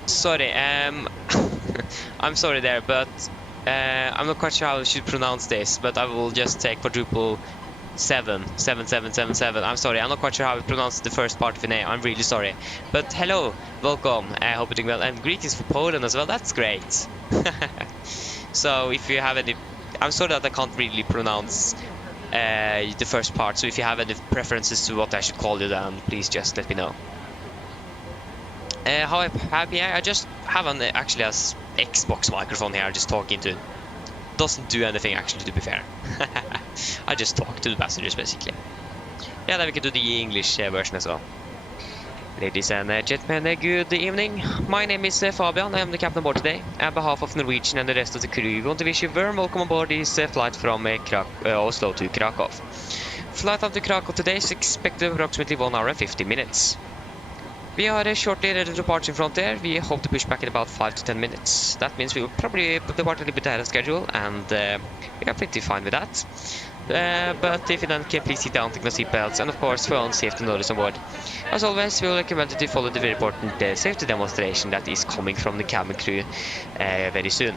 Sorry, I'm sorry there, but I'm not quite sure how I should pronounce this, but I will just take quadruple 7777. I'm sorry, I'm not quite sure how I pronounce the first part of the name. I'm really sorry. But hello, welcome. I hope you're doing well, and greetings for Poland as well. That's great. So if you have any, I'm sorry that I can't really pronounce the first part. So if you have any preferences to what I should call you, then please just let me know. How I'm happy I just have an actually a Xbox microphone here, just talking to. Doesn't do anything actually, to be fair. I just talk to the passengers basically. Yeah, then we can do the English version as well. Ladies and gentlemen, good evening. My name is Fabian. I am the captain aboard today. On behalf of Norwegian and the rest of the crew, we want to wish you a warm welcome aboard this flight from Oslo to Krakow. Flight out to Krakow today is expected approximately 1 hour and 50 minutes. We are shortly ready to depart in front there. We hope to push back in about 5 to 10 minutes. That means we will probably depart a little bit ahead of schedule, and we are pretty fine with that. But if you don't care, please sit down, take my seatbelts, and of course for own safety notice on board. As always, we will recommend you to follow the very important safety demonstration that is coming from the cabin crew very soon.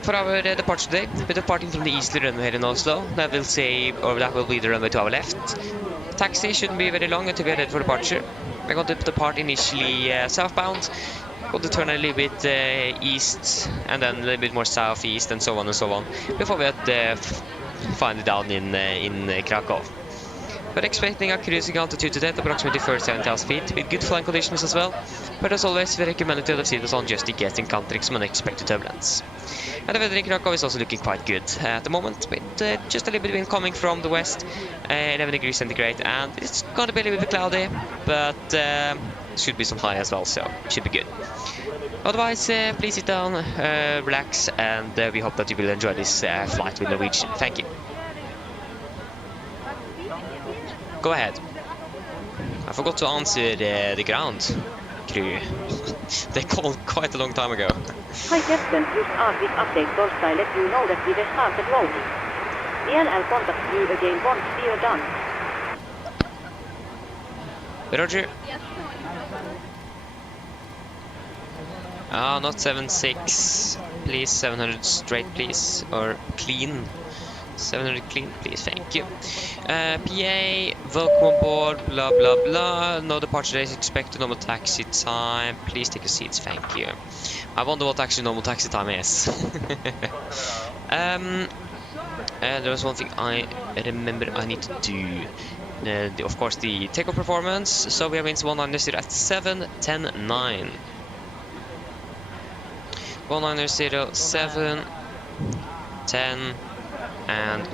For our departure today, we're departing from the easterly runway here in Oslo. That will say, or that will be the runway to our left. Taxi shouldn't be very long until we are ready for departure. We're going to depart initially southbound, going to turn a little bit east, and then a little bit more southeast, and so on, before we find it down in Krakow. We're expecting a cruising altitude today at approximately 37,000 feet, with good flying conditions as well. But as always, we recommend to have seatbelts on just in case encountering some unexpected turbulence. And the weather in Krakow is also looking quite good at the moment, with just a little bit of wind coming from the west, 11 degrees centigrade, and it's going to be a little bit cloudy, but should be some high as well, so should be good. Otherwise, please sit down, relax, and we hope that you will enjoy this flight with Norwegian. Thank you. Go ahead. I forgot to answer the ground crew. They called quite a long time ago. Hi Captain, just a quick update because I let you know that we have started rolling. I'll contact you again once we are done. Roger. Not 7.6. Please, 700 straight, please. Or clean. 700 clean, please, thank you. PA, welcome aboard, blah blah blah. No departure is expected, normal taxi time. Please take your seats, thank you. I wonder what actually normal taxi time is. There was one thing I remember I need to do. of course, the takeoff performance. So we have winds 190 at 7, 10, 9. 190, 7, 10, and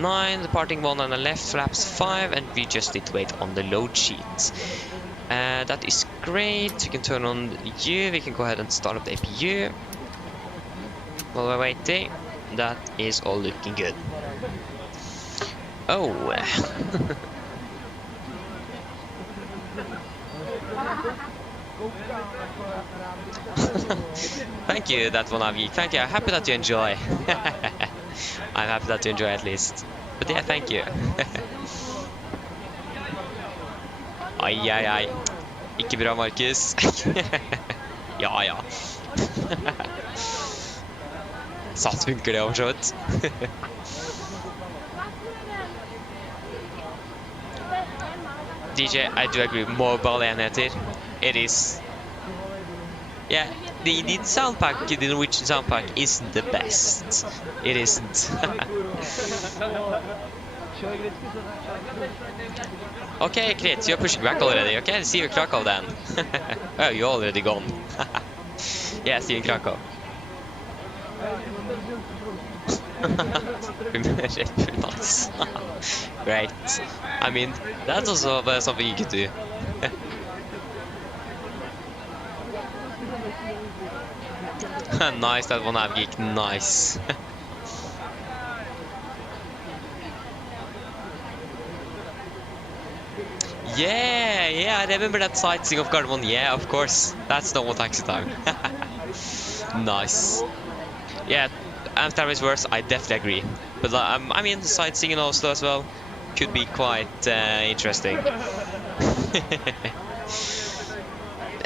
9. Departing 1 on the left, flaps 5, and we just need to wait on the load sheet. That is great. We can turn on the U. We can go ahead and start up the APU. While we're waiting, that is all looking good. Oh. Thank you, that one, Avi. Thank you. I'm happy that you enjoy. I'm happy that you enjoy at least. But yeah, thank you. Ai, ai, ai. Ikke bra, Markus. Ja, ja. Satt funker det, for så vidt. DJ, I do agree. Mobile enheter. It is. Yeah, the sound pack, the Norwegian sound pack isn't the best. It isn't. Okay, Krit, you're pushing back already. Okay, see you in Krakow then. Oh, you're already gone. Yeah, see you in Krakow. Nice. Great. I mean, that's also something you could do. Nice, that one have geek. Nice. Yeah, I remember that sightseeing of Gardermoen. Yeah, of course. That's normal taxi time. Nice. Yeah, Amsterdam is worse. I definitely agree. But I mean, sightseeing in Oslo as well could be quite interesting.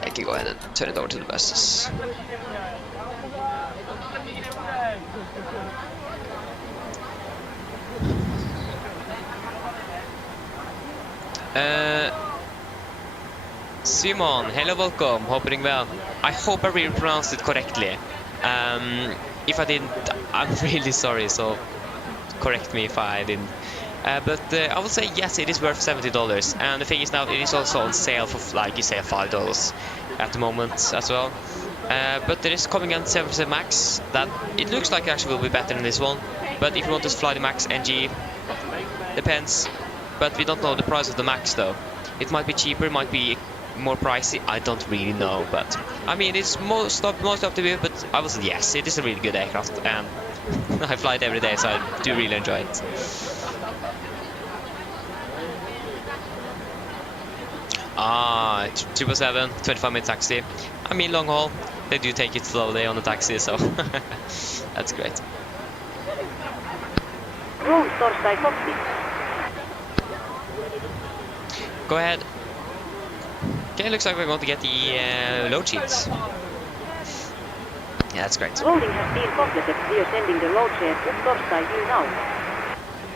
I can go ahead and turn it over to the buses. Simon, hello, welcome. Hope you're doing well. I hope I really pronounced it correctly. If I didn't, I'm really sorry, so correct me if I didn't. But I would say yes, it is worth $70. And the thing is now, it is also on sale for, like you say, $5 at the moment as well. But there is coming on 7% Max that it looks like actually will be better than this one. But if you want to fly the Max NG, depends. But we don't know the price of the Max though. It might be cheaper, it might be more pricey. I don't really know, but I mean it's most up to you. But I would say yes, it is a really good aircraft, and I fly it every day, so I do really enjoy it. Ah, 777, 25-minute taxi. I mean long haul, they do take it slowly on the taxi, so that's great. Go ahead. Okay, looks like we're going to get the load sheets. Yeah, that's great. Loading has been completed. We are sending the load share to Torstai you now.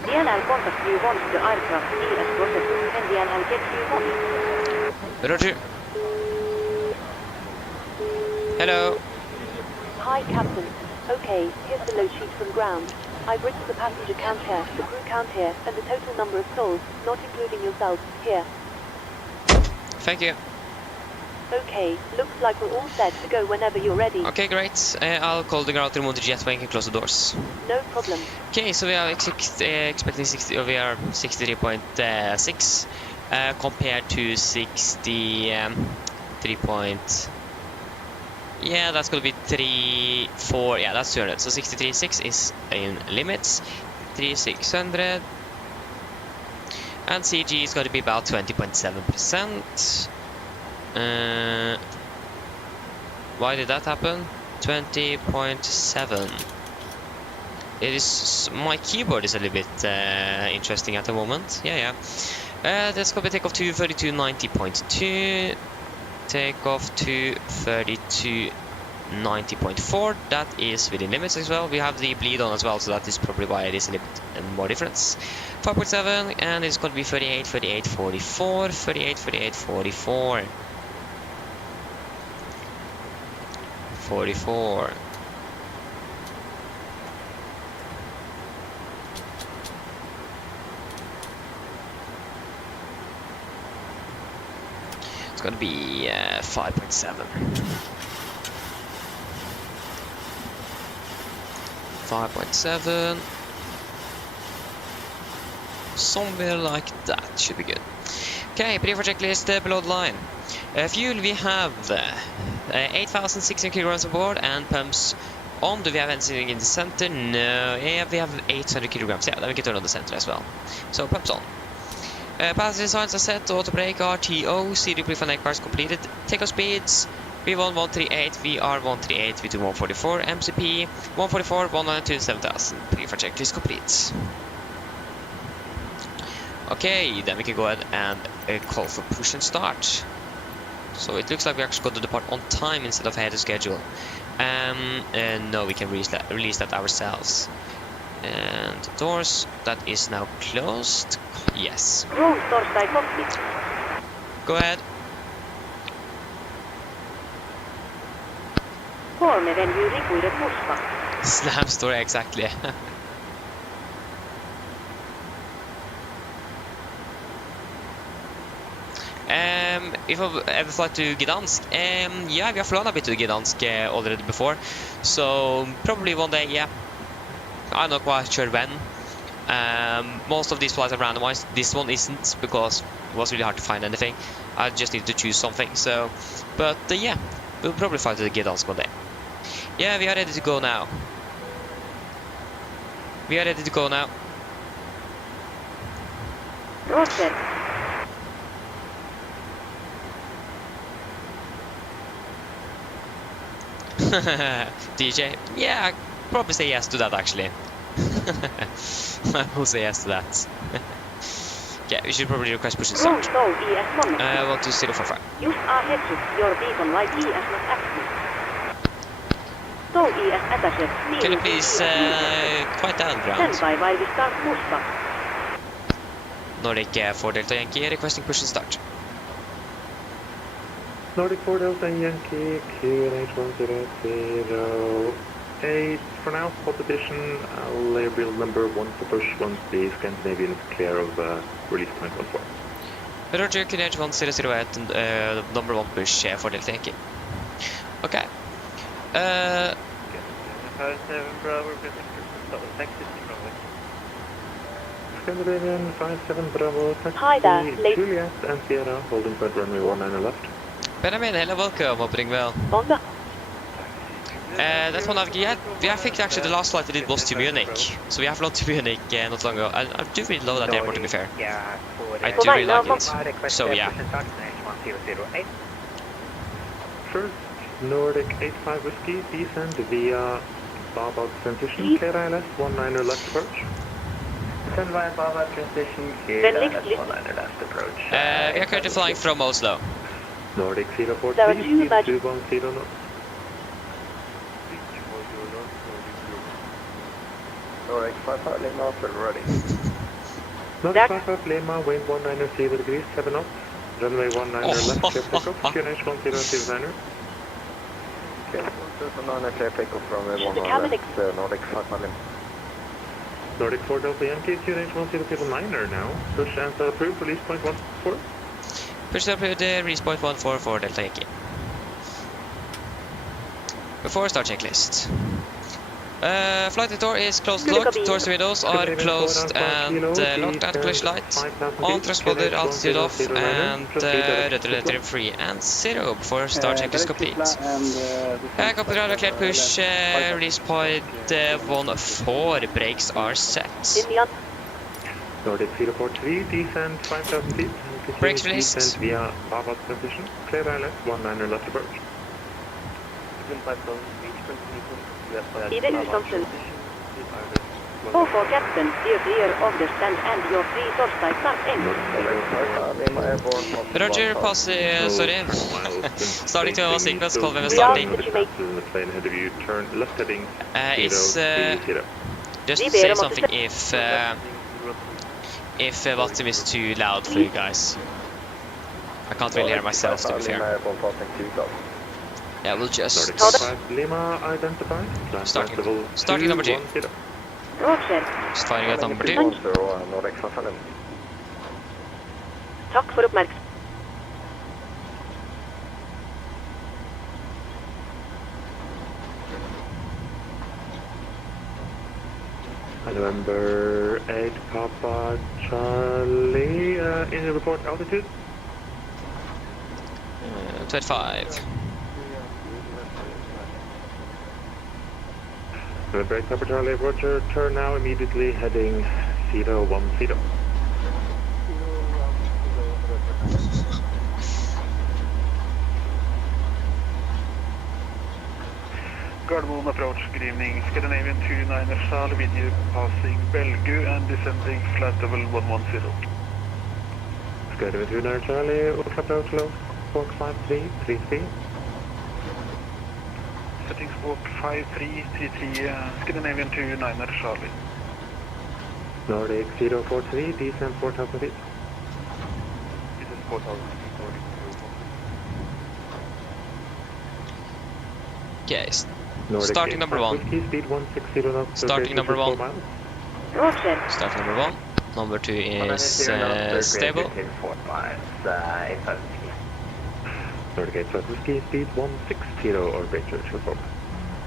DNL contact you once the aircraft is processed, and DNL gets you money. Roger. Hello. Hi, Captain. Okay, here's the load sheet from ground. I've written the passenger count here, the crew count here, and the total number of souls, not including yourself, here. Thank you. Okay, looks like we're all set to go whenever you're ready. Okay, great. I'll call the ground to remove the jetwing and close the doors. No problem. Okay, so we are expecting 60. We are 63.6 compared to 63 point. Yeah, that's gonna be 3.4. Yeah, that's 200. So 63.6 is in limits. 3,600. And CG is going to be about 20.7%. Why did that happen? 20.7. It is my keyboard is a little bit interesting at the moment. Yeah. That's going to take off to 3290.2. Take off to 3290.4. That is within limits as well. We have the bleed on as well, so that is probably why it is a little bit more difference. 5.7, and it's going to be 38, 44, 38, 44. 44. It's gonna be 5.7. 5.7. Somewhere like that should be good. Okay, pre-for checklist below the line. Fuel, we have 8,600 kilograms on board, and pumps on. Do we have anything in the center? No. Yeah, we have 800 kilograms. Yeah, then we can turn on the center as well. So pumps on. Passenger signs are set. Auto brake, RTO. CD brief and cars completed. Takeoff speeds. V1 138, VR 138, V2 144, MCP 144, 192, 7000. Pre-for checklist complete. Okay, then we can go ahead and call for push and start. So it looks like we actually got to depart on time instead of ahead of schedule. And no, we can release that ourselves. And doors, that is now closed. Yes. Go ahead. Slam story, exactly. If I've ever flight to Gdansk, yeah, we have flown a bit to Gdansk already before, so probably one day, yeah. I'm not quite sure when. Most of these flights are randomized. This one isn't, because it was really hard to find anything. I just need to choose something, so... But yeah, we'll probably fly to Gdansk one day. Yeah, we are ready to go now. We are ready to go now. Roger. DJ, yeah, I'd probably say yes to that actually. I will say yes to that. Yeah, we should probably request push and start. 12045. Use R-Hedges, your beacon light ES not active. Stow ES attaches. Can you please quiet down, ground? Stand by while we start pushback. Nordic 4 Delta Yankee requesting push and start. Nordic 4 Delta Yankee, QNH1008. For now, hold position. I'll label number 1 for push once the Scandinavian is clear of release point 14. Roger, QNH1008 and number 1 push for Delta Yankee. Okay. Scandinavian 57 Bravo, taxi, Hi there, ladies. Juliet and Sierra, holding point runway 19 left. Benjamin, hello, welcome, hoping well. Bonda. That's one of I think actually the last flight we did was to Munich, so we have flown to Munich not long ago. I do really love that airport, to be fair. I do really like it. So yeah. First, Nordic 85 Whiskey, descend via Baba transition, clear ILS 19 left approach. Descend via Baba transition, clear ILS 19 left approach. We are currently flying from Oslo. Nordic 043, There are two 210 knots. Nordic 55 Lima, ready. Nordic 55 Lima, wind 190 degrees, 7 knots. Runway 19 left, clear takeoff, QNH 1009er. Okay, 1009er, clear takeoff from Use the 19 cabin left, Nordic 55 Lima. Nordic 4 Delta Yankee, QNH 1009er now. Push and start approved, release point 14. Push up with the release point 14 for Delta Yankee. Before start checklist. Flight door is closed locked, doors and windows are closed and locked, and flash light on, transponder altitude off, and rudder free and 0 before start checklist complete. Copy radar clear push, release point 14, brakes are set. Indian. Nordic 043, descend 5,000 feet. Brakes released. Descend via Baba transition, clear ILS 19 left approach. Ide Usamsen. All for captain, steer clear of the stand and your free torchlight start in. Roger, pass, sorry. Starting to our sequence, call when we're We are starting. that you make The plane ahead of you, turn left heading It's, 030. just say something if volume is too loud for you guys. I can't really hear myself, to be fair. Yeah, we'll just Nordic 5 Lima identified. Starting. Level Starting number 2. 210. Roger. Just firing at number 2. Nordic 55 Lima. Tack för uppmärksamhet. November 8 Papa Charlie, in the report altitude. 25. November 8 Papa Charlie, Roger, turn now immediately heading 010. Gardermoen approach, good evening. Scandinavian 29 Charlie, video passing Belgu and descending flight level 110. Scandinavian 29 Charlie, ultra approach low, squawk 5333. Setting squawk 5333, Scandinavian 29 Charlie. Nordic 043, descent 4000 feet. This is 4000 feet, Nordic 043. Okay, Nordic starting number 1. Whiskey, speed 160 knots. Starting number 1. Roger. Starting number 1. Number 2 is stable. Nordic 8 Whiskey, speed 160 orbit church report.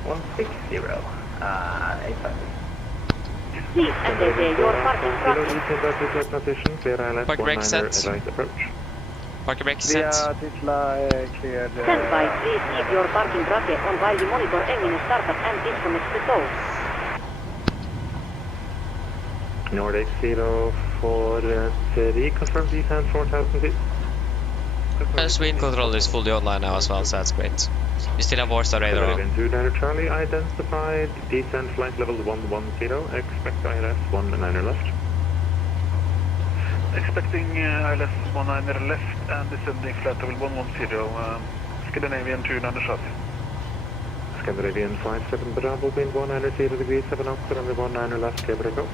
160, 850. Please enter your parking bracket. Transition, clear ILS Park brake 19er, set. right approach. Parking brake set. Cleared. Stand by. Please keep your parking bracket on while we monitor engine startup and disconnect the tow. Nordic 043, confirm descent 4000 feet. Sweden control is fully online now as well, so that's great. We still have Warsaw radar on. 29 Charlie, identified, descent flight level 110, expect ILS 19er left. Expecting ILS 19 left and descending flight level 110, Scandinavian 29 Charlie. Scandinavian 57 Bravo, wind 190 degrees, 7 knots, runway 19er left, clear for go.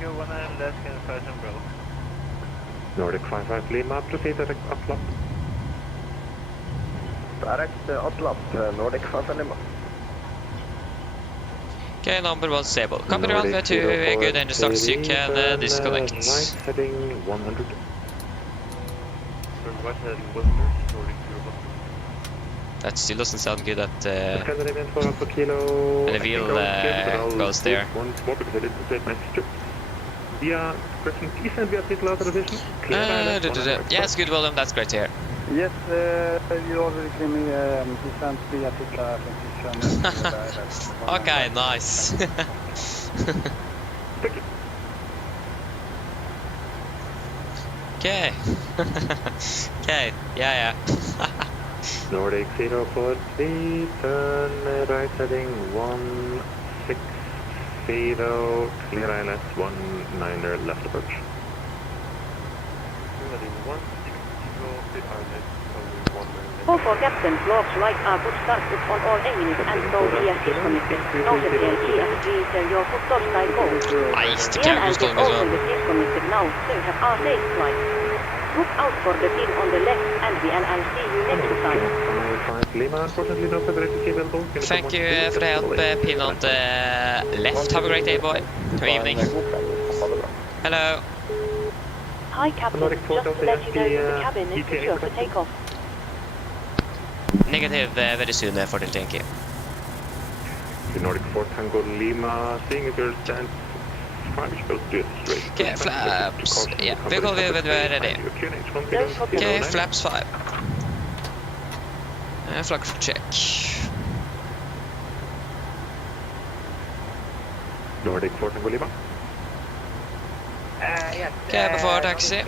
Go 19 left, can flight umbrella. Nordic 55 Lima, proceed direct uplap. Direct uplap, Nordic 55 Lima. Okay, number 1 stable. Copy the runway to a good engine start so you can disconnect. Right heading 100. Right heading 100, Nordic 010. That still doesn't sound good at Scandinavian 4 Alpha Kilo. and the wheel goes there. Once more because I didn't say my strip. Via Crescent descent via pit authorization. Yeah, it's good volume, that's great to hear. Yes, you already gave me descent via Titla transition. Okay, nice. Okay. Okay, yeah. Nordic 043, turn right heading 160, clear ILS 19er left approach. Call for captain, logs right are put started on all engines and tow via disconnected. Noted LG as reader your foot stop side go. Nice, the The camera's LG going as also well. is disconnected now, so you have our safe flight. Look out for the pin on the left and we and I'll see you next time. Lima, unfortunately no further ATC available. Thank you for the help, pin on the left. Have a great day, boy. Good evening. Hello. Hi Captain, just to let you know the cabin is secure for takeoff. Negative, very soon for the thank you. Nordic 4 Tango Lima, seeing if your stance 5 is supposed to do it straight. Okay, flaps. Yeah, vehicle when we're ready. Okay, flaps 5. Flag check. Nordic 4 Tango Lima. Okay, before taxi.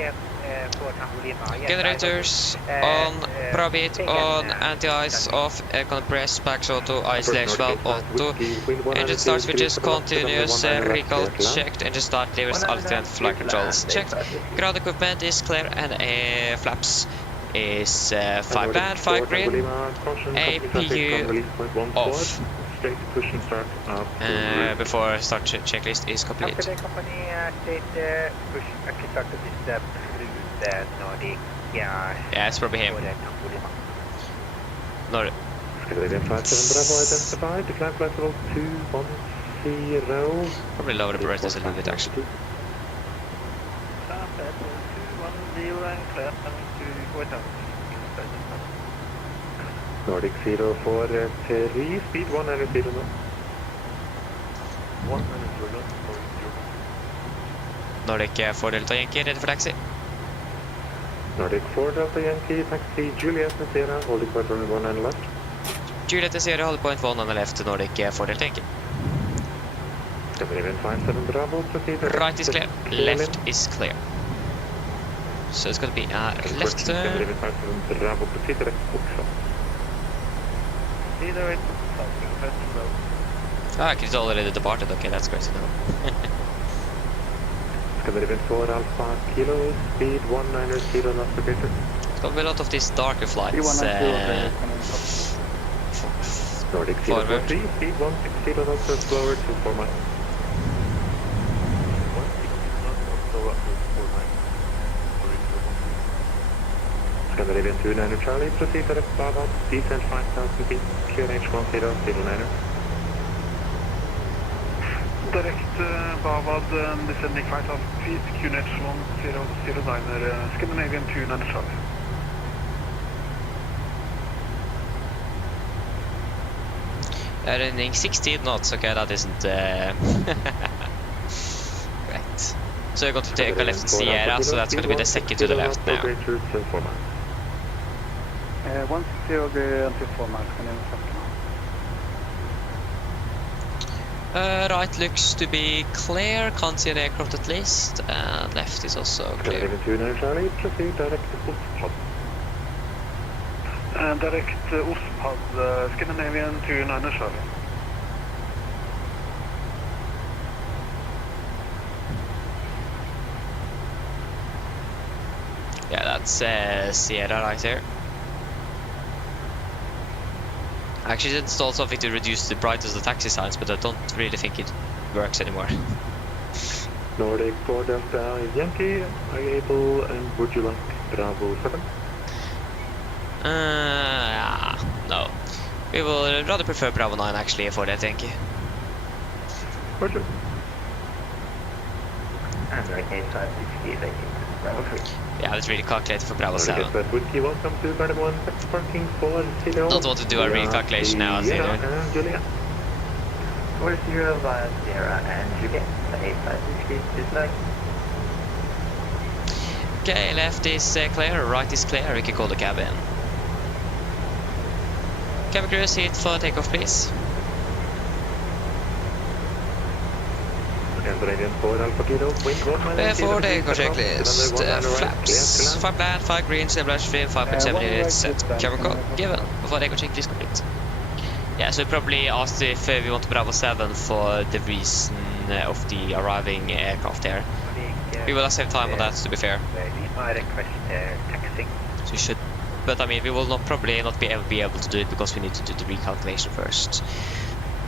Generators on, probit on, anti-ice off, compress, packs auto, ice slash valve auto. Engine start switches continuous, recall checked, engine start levers, alternate flight controls checked. Ground equipment is clear and flaps is 5 band, 5 green, APU off. Before start checklist is complete. Yeah, it's probably him. Nordic. Scandinavian 57 Bravo identified, decline flight level 210. Probably lower the brightness a little bit actually. Nordic 043, speed 190 knots. Nordic 4 Delta Yankee, ready for taxi. Nordic 4 Delta Yankee, taxi Juliet and Sierra, holding point runway 19 left. Juliet and Sierra, hold point 1 on the left, Nordic 4 Delta Yankee. Scandinavian 57 Bravo, proceed. Right is clear, left is clear. So it's going to be left. Scandinavian 57 Bravo, proceed direct Oslo. It's already departed, okay, that's great to know. Scandinavian 4 Alpha Kilo, speed 190 knots per meter. It's going to be a lot of these darker flights. Nordic 03, speed 160 knots per slower to 4 miles. 160 Scandinavian 29 Charlie, proceed direct Bravo, descent 5,000 feet, QNH 1009er. Direct Bavad, descending 5,000 feet, QNH 1009er, Scandinavian 29 Charlie. Running 16 knots, okay, that isn't right. So you're going to take a left Sierra, so that's going to be the second to the left now. 160 until 4 miles, right looks to be clear, can't see an aircraft at least, and left is also clear. Scandinavian 29 Charlie, proceed direct Ospad. Direct Ospad, Scandinavian 29 Charlie. Yeah, that's Sierra right there. I actually installed something to reduce the brightness of the taxi signs, but I don't really think it works anymore. Nordic 4 Delta Yankee, are you able and would you like Bravo 7? No. We will rather prefer Bravo 9 actually for that Yankee. Roger. And right inside 60, Bravo 3. Yeah, it's really calculated for Bravo 7. Nordic Whiskey, welcome to Garden 1, parking for City. Don't want to do a recalculation now, either. Julia. 40 via Sierra and Juliet, 85 Whiskey, is like. Okay, left is clear, right is clear, we can call the cabin. Cabin crew, seat for takeoff, please. Scandinavian 4 Alpha Kilo, wind 190. For takeoff checklist, flaps, 5 land, 5 green, 7 flash free, 5.7 units set. Cabin call given. Before takeoff checklist complete. Yeah, so we probably asked if we want Bravo 7 for the reason of the arriving aircraft there. We will have save time on that, to be fair. I request taxing. So we should, but I mean, we will probably not be able to do it because we need to do the recalculation first.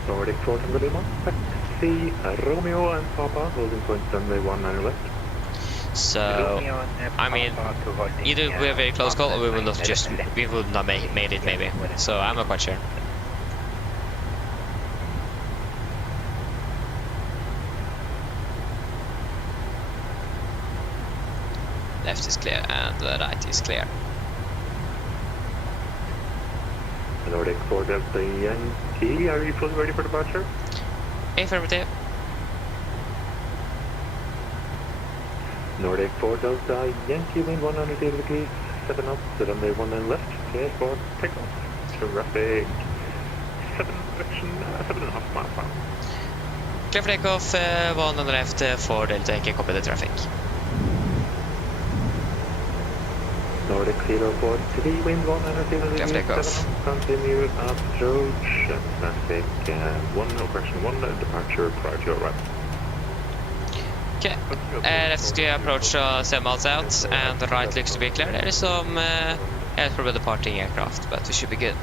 Nordic 4 Tango Lima, taxi Romeo and Papa, holding point runway 19 left. So, I mean, either we're very close call or we will not we wouldn't have made it maybe. So I'm not quite sure. Left is clear and the right is clear. Nordic 4 Delta Yankee, are you fully ready for departure? Affirmative. Nordic 4 Delta Yankee, wind 180 degrees, 7 knots, runway 19 left, clear for takeoff. Traffic 7 direction, 7.5 miles per hour. Clear for takeoff, 1 on the left for Delta Yankee, copy the traffic. Nordic 043, wind 180 degrees, 7 knots, continue approach, traffic 1, departure prior to arrival. Okay, let's do approach 7 miles out, and the right looks to be clear. There is some air from the departing aircraft, but we should be good.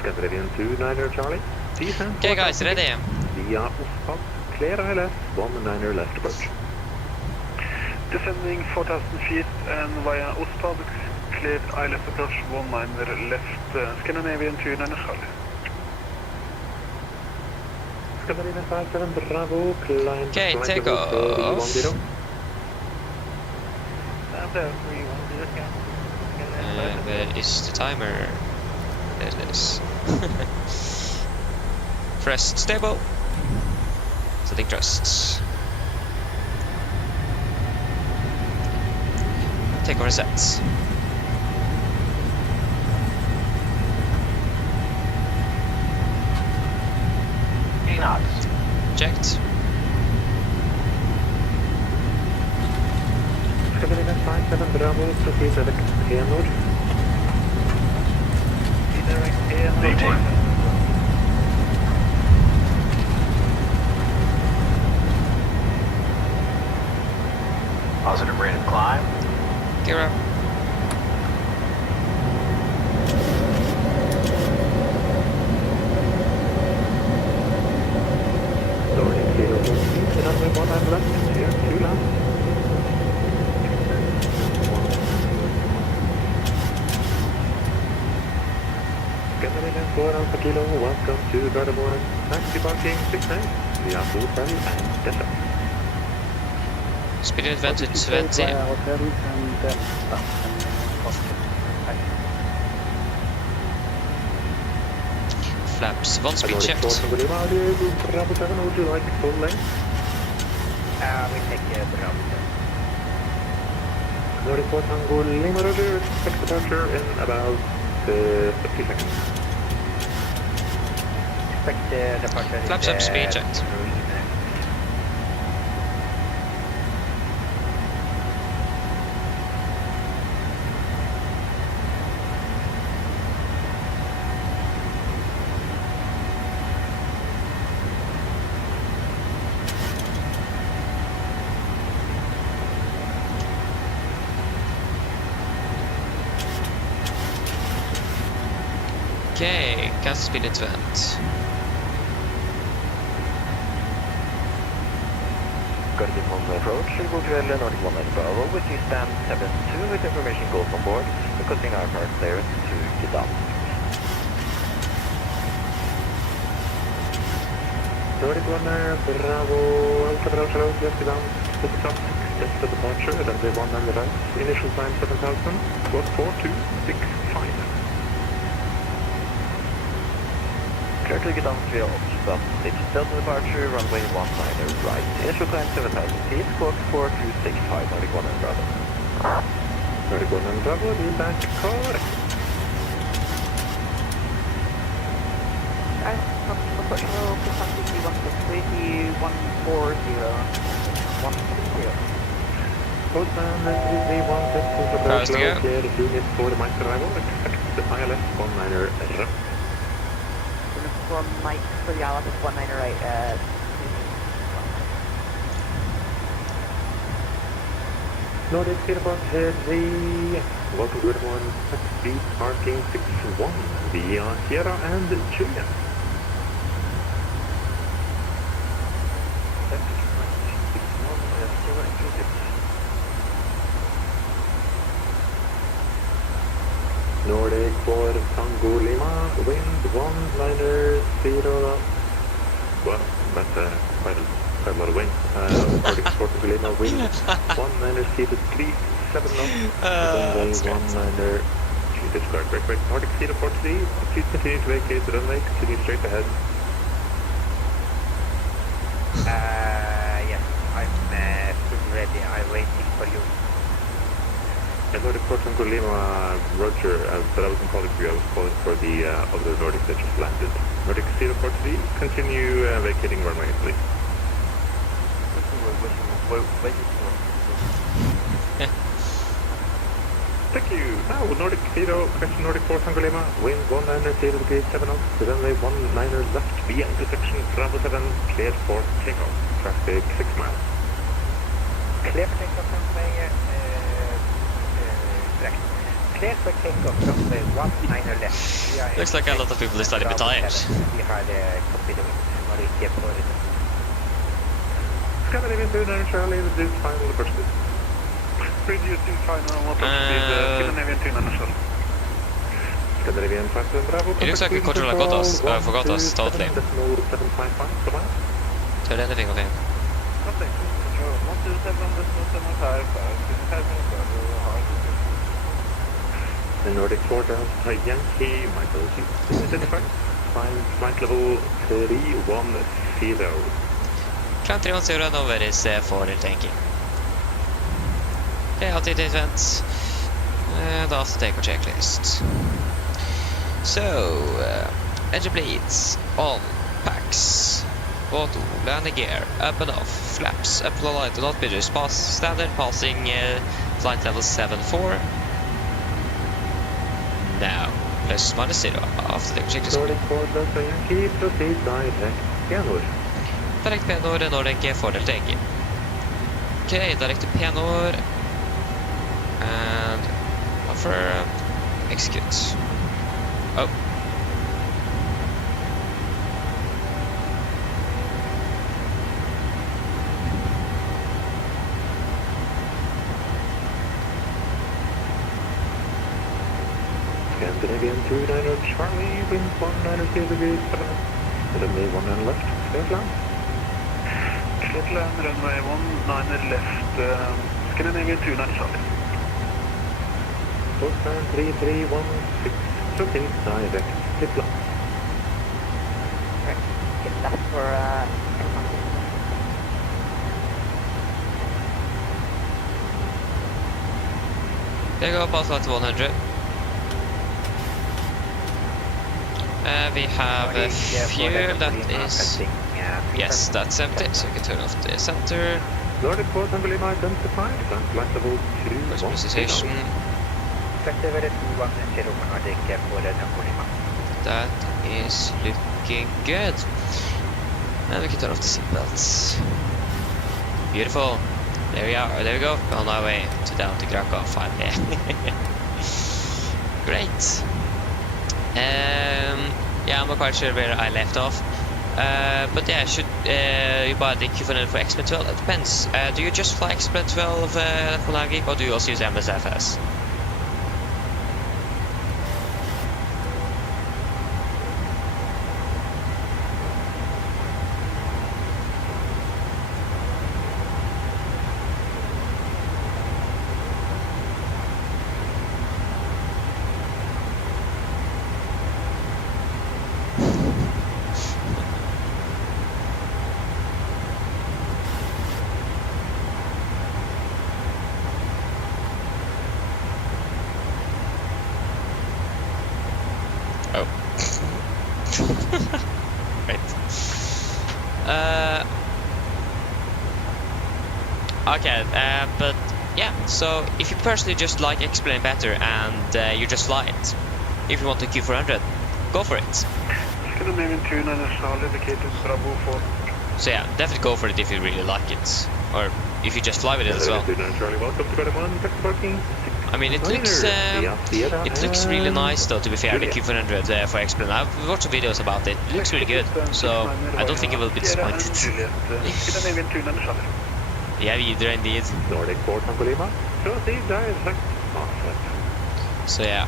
Scandinavian 29er Charlie, descent. Okay guys, ready? Via Ospad, clear ILS, 19er left approach. Descending 4,000 feet and via Ospad, clear ILS approach 19er left, Scandinavian 29 Charlie. Scandinavian 57 Bravo, climb. Okay, take off. Where is the timer? There it is. Press stable. Setting thrust. Take over sets. Checked. Scandinavian 57 Bravo, proceed direct air node. Direct air node. Positive rate of climb. Gear up. Nordic 040, runway 19 left, clear 2 left. Scandinavian 4 Alpha Kilo, welcome to Gardermoen, taxi parking 69, via Food Valley and Desert. Speed advantage 20. Via hotels and Delta and Oslo. Flaps 1 speed Nordic shift. 4 Tango Lima, Bravo 7, would you like full length? We take Bravo. Nordic 4 Tango Lima, roger, expect departure in about 50 seconds. Expect departure. Flaps up, speed checked. Okay, gas speed advance. Gardermoen approach, Eagle Trail Nordic 19 Bravo, with you stand 72 with information goals on board, requesting our car clearance to Gdańsk. Nordic 1 Bravo, Alpha Bravo, hello, yes, Gdańsk, to the top, test the departure, runway 1 on the right, initial time 7000, squad 4265. Clear to Gdańsk via Oslo 6 Delta departure, runway 19 right. Initial climb 7,000 feet, squawk 4265, Nordic 1 and Bravo. Nordic 1 and Bravo, the back correct. Unfortunately, capacity 160, 140, 160. Postman 331, Cars to go. clear unit for the Mike arrival, expect the ILS 19er rep. From Mike for the ILS 19 right. Nordic Airport headway. Welcome to everyone. Taxi parking 61 via Sierra and Julia. Nordic for Tango Lima, wind 190. Well, that's quite a lot of wind. Nordic for Tango Lima, wind 190 seated 37 knots. Runway 190. Discard break. Nordic 043, please continue to vacate the runway, continue straight ahead. Yes, I'm ready. I'm waiting for you. Nordic 4 Tango Lima, roger, but I wasn't calling for you, I was calling for the other Nordic that just landed. Nordic 043, continue vacating runway, please. Thank you. Now, Nordic 0, correction Nordic 4 Tango Lima, wind 190, 0 degrees 7 knots, runway 19 left via intersection Bravo 7, cleared for takeoff, traffic 6 miles. Clear for takeoff runway, correct. Clear for takeoff runway 19 left. Looks like a lot of people decided to be tired. Vi har copy the wind. Har du ikke på det? Scandinavian 29 Charlie, this final departure. Reducing final approach speed, Scandinavian 29 Charlie. Scandinavian 57 Bravo. It looks like we forgot us totally. Did anything okay? Nothing. Control 127, The Nordic 4 down to Yankee, Michael G. Find flight level 310. Climb 310 over is forward tanking. Okay, altitude events. And after take our checklist. So, engine bleeds, on, packs, auto, landing gear, up and off, flaps, up and light, do not be just pass, standard, passing flight level 74. Now, plus minus 0, after take our checklist. Nordic 4 Delta Yankee, proceed direct P-Nord. Direct P-Nord, Nordic fordel tanking. Okay, direct to P-Nord. And offer execute. Oh. Scandinavian 29 Charlie, wind 190 degrees, runway 19 left, clear land. Clear land, runway 19 left, Scandinavian 29 Charlie. Postman 3316, proceed direct, clear land. Get that for There you go, pass flight 100. We have fuel that is... Yes, that's empty, so you can turn off the center. Nordic 4 Tango Lima identified, and flight level 2. Personalization. That is looking good. And we can turn off the seatbelts. Beautiful. There we are. There we go. On our way to down to Krakow finally. Great. Yeah, I'm not quite sure where I left off. But yeah, should you buy the Q400 for XP12? It depends. Do you just fly XP12 for Navgeek, or do you also use MSFS? Oh. Right. Okay, but yeah, so if you personally just like Explain better and you just fly it, if you want the Q400, go for it. Scandinavian 29 Charlie, indicated Bravo 4. So yeah, definitely go for it if you really like it, or if you just fly with it as well. Charlie, welcome to Guatemala, taxi parking. I mean, it looks really nice though, to be fair, the Q400 for Explain. I've watched videos about it. It looks really good, so I don't think you will be disappointed. Scandinavian 29 Charlie. Yeah, either indeed. Nordic 4 Tango Lima, proceed direct. So yeah,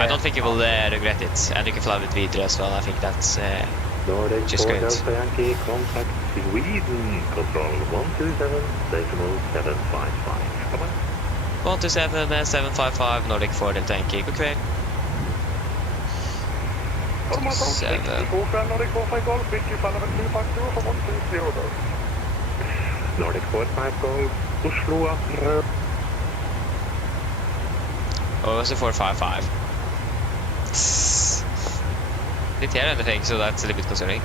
I don't think you will regret it, and you can fly with Vidra as well. I think that's Nordic just 4 great. Delta Yankee, contact Sweden, control 127.755. Come on. 127.755, Nordic 4 Delta Yankee, okay. 7. Nordic 45 Golf, which you follow at 250 for 120. Nordic 45 Golf, Oslo Norwegian. Oh, it was a 455. Irriterende thing, so that's a little bit concerning.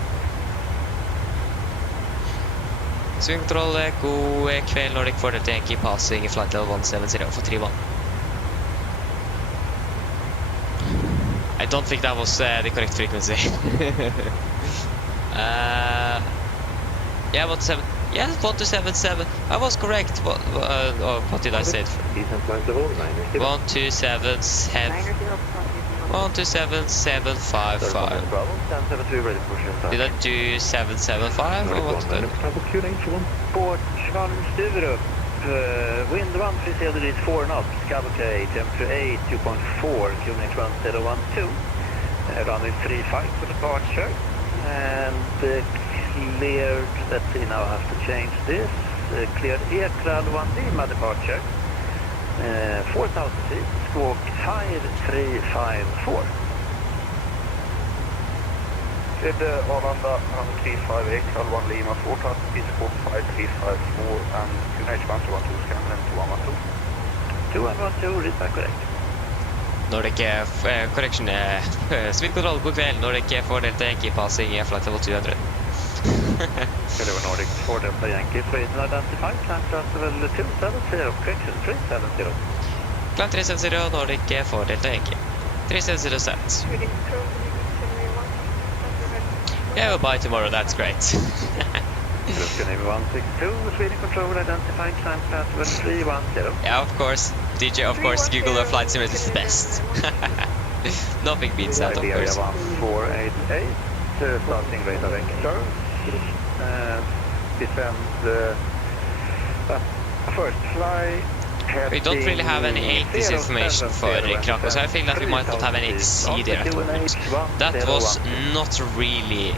Swing control, god kväll, Nordic 4 Delta Yankee, passing flight level 170 for 31. I don't think that was the correct frequency. Yeah, 17. Yeah, 1277. I was correct. What did I say? 1277. 127755. Did I do 775 or what did I do? Port Charlie Sturup, wind 130 degrees 4 knots, cavalcade, temperature 2.4, QNH 1012, runway 35 for departure, and cleared, let's see, now I have to change this, cleared Ekral 1 Lima departure, 4,000 feet, squawk 5354. With Arlanda, runway 358, Cal 1 Lima, 4 touch, speed 45354, and QNH 1212, scan length 2112. 2112, read back correct. Nordic correction, speed control, god kväll. Nordic for Delta Yankee passing flight level 200. Hello Nordic 4 Delta Yankee, Sweden identified, climb flight level 270, correction 370. Climb 370, Nordic for Delta Yankee. 370 set. Yeah, we'll buy tomorrow, that's great. Russia Navy 162, Sweden control identified, climb flight level 310. Yeah, of course. DJ, of course, Google Earth Flight Simulator is the best. Nothing beats that, of Iberia course. 1488, starting radar vector, descend, first fly. We don't really have any 80s information for Krakow, so I feel that we might not have any 80C there at the moment. That was not really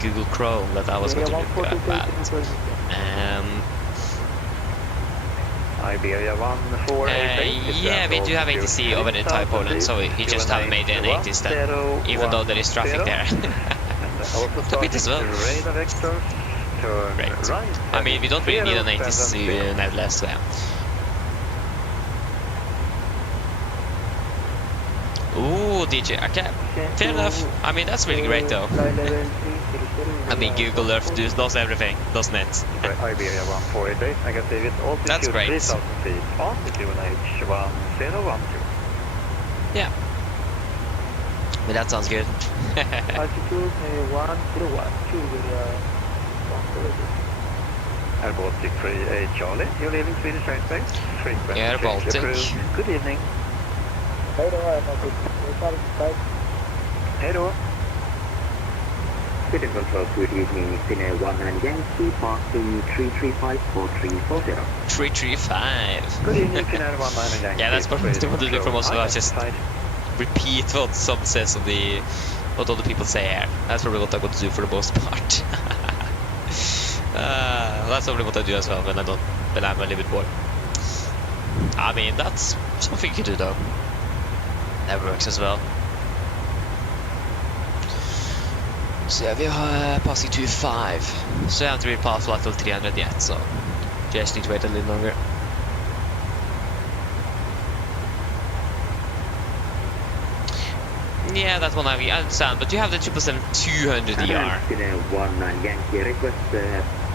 Google Chrome that I was going to look at. Iberia 1488. Yeah, we do have 80C over the entire Poland, so we just haven't made any 80s then, even though there is traffic there. A bit as well. Great. I mean, we don't really need an 80C nevertheless, so yeah. Ooh, DJ, okay, fair enough. I mean, that's really great though. I mean, Google Earth does everything, doesn't it? Iberia 1488, negative altitude That's great. 3000 feet, altitude QNH 1012. Yeah. But that sounds good. Altitude 1012. Air Baltic 38 Charlie, you're leaving Swedish airspace? Frequency Air change Baltic. approved. Good evening. Hej då, jag Hej då. Sweden control, good evening, Finnair 19 Yankee, passing 3354340. 335. Good evening, Finnair 19 Yankee. Yeah, that's probably what Sweden they do from control, Oslo. I just identified. repeat what some says on the what other people say here. That's probably what I'm going to do for the most part. That's probably what I do as well when I'm a little bit bored. I mean, that's something you can do though. That works as well. So yeah, we are passing 25. So I haven't really passed flight till 300 yet, so just need to wait a little longer. Yeah, that one I understand, but you have the 777-200 ER. Finnair 19 Yankee, request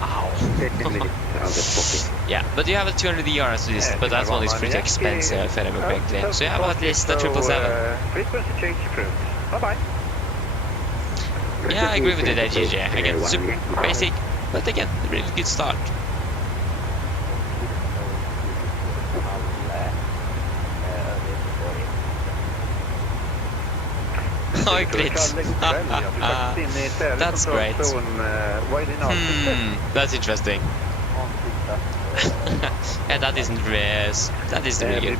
Ow. 10 minutes out of pocket. Yeah, but you have a 200 ER at least, but that one is pretty expensive if I remember correctly. So you have at least a 777. Frequency change approved. Bye-bye. Yeah, I agree with you there, GJ. Again, super basic, but again, a really good start. Oh, great. That's great. That's interesting. Yeah, that isn't really good.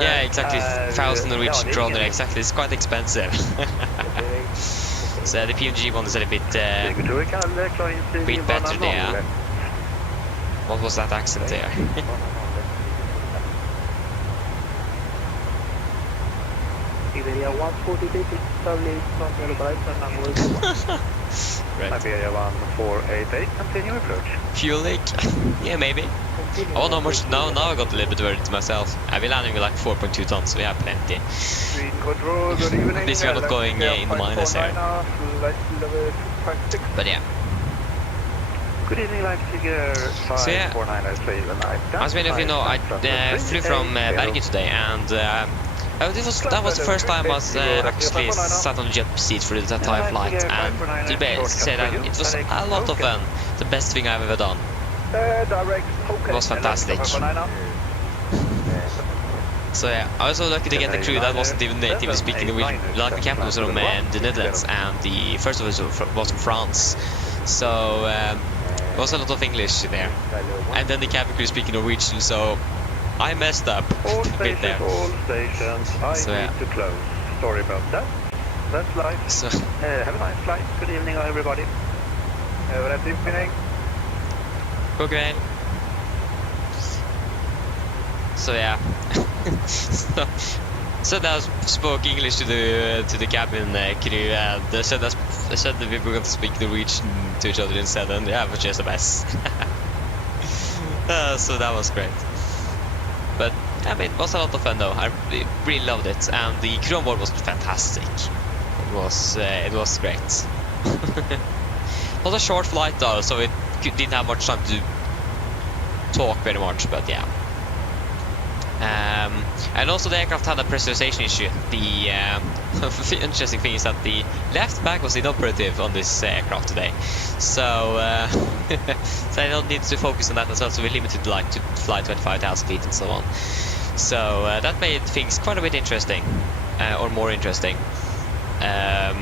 Yeah, exactly. 1,000 Norwegian kroner, exactly. It's quite expensive. So the PMDG one is a little bit better there. What was that accent there? Iberia 148 probably from your right and Right. Iberia 1488, continue approach. Fuel leak? Yeah, maybe. Oh, no more. Now I got a little bit worried myself. I'll be landing with like 4.2 tons, so we have plenty. Control, good evening. At least we are not going in the minus here. But yeah. Good evening, Leipziger 549 As many of you know, I flew from Bergen today, and that was the first time I was actually sat on the jet seat for the entire flight, and to be say that it was a lot of fun. The best thing I've ever done. It was fantastic. So yeah, I was so lucky to get a crew that wasn't even natively speaking Norwegian. Like the captain was from the Netherlands, and the first of us was from France. So there was a lot of English there, and then the cabin crew speaking Norwegian. So I messed up a bit there. All stations, So yeah. need to close. Sorry about that. That's life. So Have a nice flight. Good evening, everybody. Have a nice evening. okay. So yeah. So So that spoke English to the cabin crew, and said that we were going to speak Norwegian to each other instead, and yeah, it was just a mess. So that was great. But I mean, it was a lot of fun though. I really loved it, and the crew on board was fantastic. It was great. It was a short flight though, so it didn't have much time to talk very much. But yeah. And also the aircraft had a pressurization issue. The interesting thing is that the left back was inoperative on this aircraft today, so so I don't need to focus on that as well. So we're limited like to fly 25,000 feet and so on. So that made things quite a bit interesting, or more interesting. I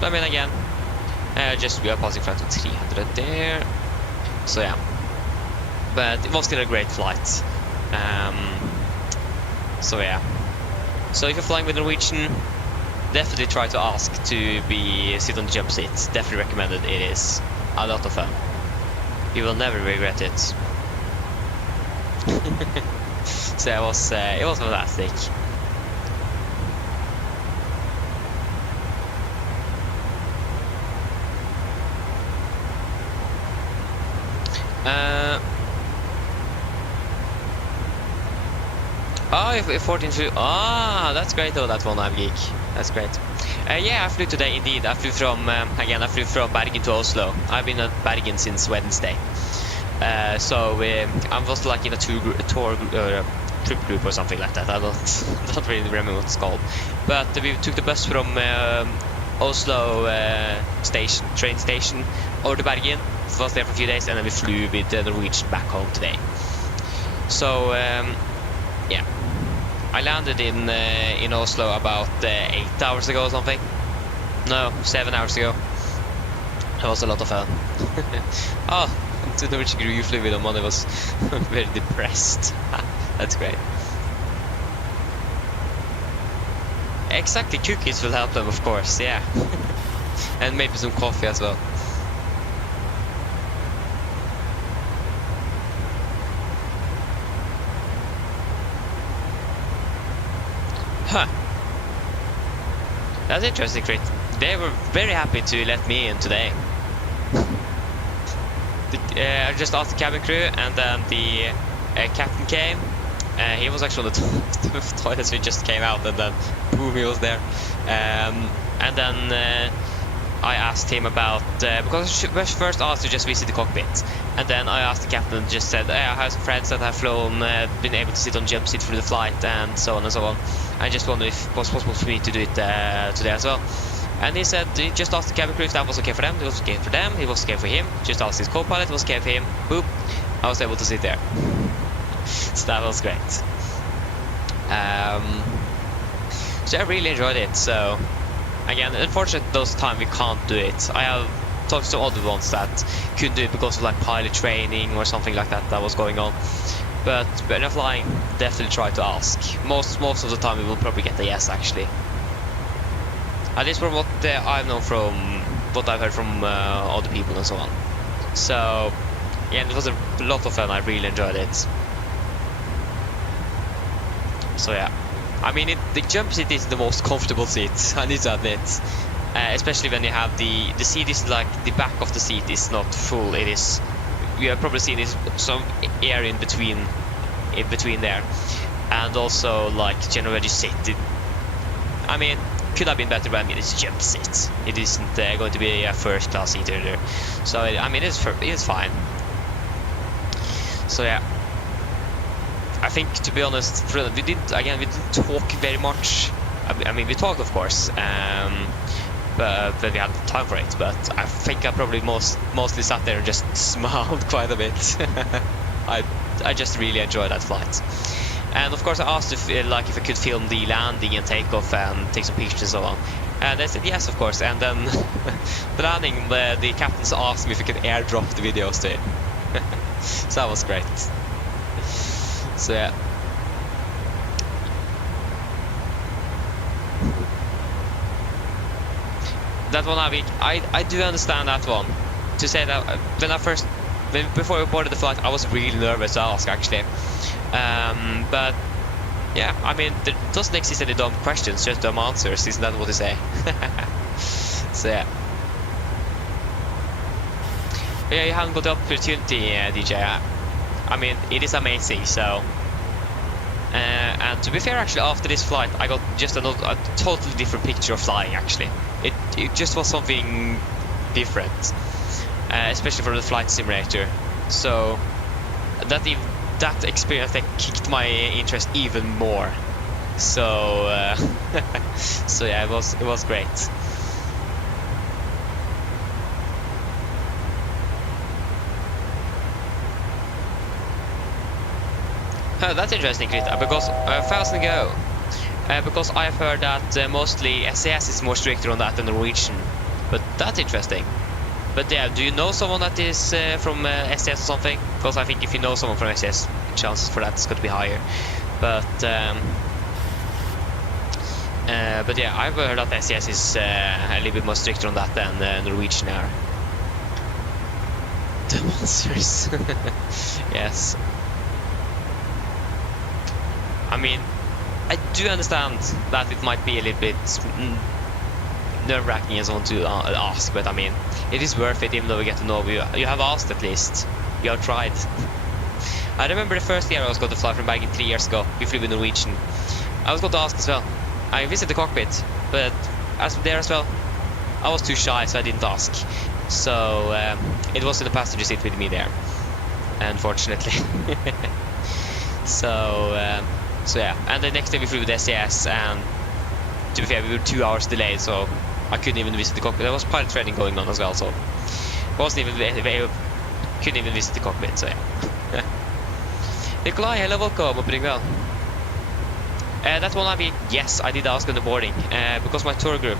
mean, again, just we are passing flight to 300 there. So yeah, but it was still a great flight. So yeah, so if you're flying with Norwegian, definitely try to ask to sit on the jump seat. Definitely recommended. It is a lot of fun. You will never regret it. So it was fantastic. If 14 flew. That's great though, that one, I'm geek. That's great. Yeah, I flew today indeed. I flew from Bergen to Oslo. I've been at Bergen since Wednesday. So I was like in a trip group or something like that. I don't really remember what it's called. But we took the bus from Oslo train station over to Bergen. Was there for a few days, and then we flew with Norwegian back home today. So yeah, I landed in Oslo about 8 hours ago or something. No, 7 hours ago. It was a lot of fun. Oh, the Norwegian crew you flew with on Monday was very depressed. That's great. Exactly, cookies will help them, of course, yeah. And maybe some coffee as well. Huh. That's interesting, Crit. They were very happy to let me in today. I just asked the cabin crew, and then the captain came. He was actually on the toilets. We just came out, and then boom, he was there. And then I asked him about because I was first asked to just visit the cockpit, and then I asked the captain, and just said, I have some friends that have flown, been able to sit on jump seat through the flight, and so on and so on. I just wondered if it was possible for me to do it today as well. And he said he just asked the cabin crew if that was okay for them. It was okay for them. It was okay for him. Just asked his co-pilot. It was okay for him. Boop. I was able to sit there. So that was great. So I really enjoyed it. So again, unfortunately, those times we can't do it. I have talked to other ones that couldn't do it because of like pilot training or something like that was going on. But when you're flying, definitely try to ask. Most of the time, we will probably get a yes, actually. At least from what I've known from what I've heard from other people and so on. So yeah, it was a lot of fun. I really enjoyed it. So yeah, I mean, the jump seat is the most comfortable seat, I need to admit. Especially when you have the seat is like the back of the seat is not full. It is, you have probably seen some air in between there, and also like generally where you sit. I mean, could have been better, but I mean, it's a jump seat. It isn't going to be a first class seat either. So I mean, it's fine. So yeah, I think, to be honest, we didn't talk very much. I mean, we talked, of course, but we had time for it. But I think I probably mostly sat there and just smiled quite a bit. I just really enjoyed that flight. And of course, I asked if I could film the landing and takeoff and take some pictures and so on. And they said yes, of course. And then the landing, the captains asked me if we could airdrop the videos to him. So that was great. So yeah. That one, I do understand that one. To say that before we boarded the flight, I was really nervous to ask, actually. But yeah, I mean, there doesn't exist any dumb questions, just dumb answers. Isn't that what they say? So yeah. Yeah, you haven't got the opportunity, DJ. I mean, it is amazing. So, and to be fair, actually, after this flight, I got just a totally different picture of flying. Actually, it just was something different, especially for the flight simulator. So that experience that kicked my interest even more. So so yeah, it was great. That's interesting, Chris, because fast and go. Because I've heard that mostly SAS is more stricter on that than Norwegian, but that's interesting. But yeah, do you know someone that is from SAS or something? Because I think if you know someone from SAS, chances for that is going to be higher. But yeah, I've heard that SAS is a little bit more stricter on that than Norwegian are. The monsters. Yes. I mean, I do understand that it might be a little bit nerve-wracking as one to ask, but I mean, it is worth it even though we get to know you. You have asked at least. You have tried. I remember the first year I was going to fly from Bergen 3 years ago. We flew with Norwegian. I was going to ask as well. I visited the cockpit, but there as well, I was too shy, so I didn't ask. So it was in the passenger seat with me there, unfortunately. So yeah, and the next day we flew with SAS, and to be fair, we were 2 hours delayed, so I couldn't even visit the cockpit. There was pilot training going on as well, so couldn't even visit the cockpit. So yeah. Nikolai, hello, welcome. Hope you're doing well. That one, I mean, yes, I did ask on the boarding because my tour group,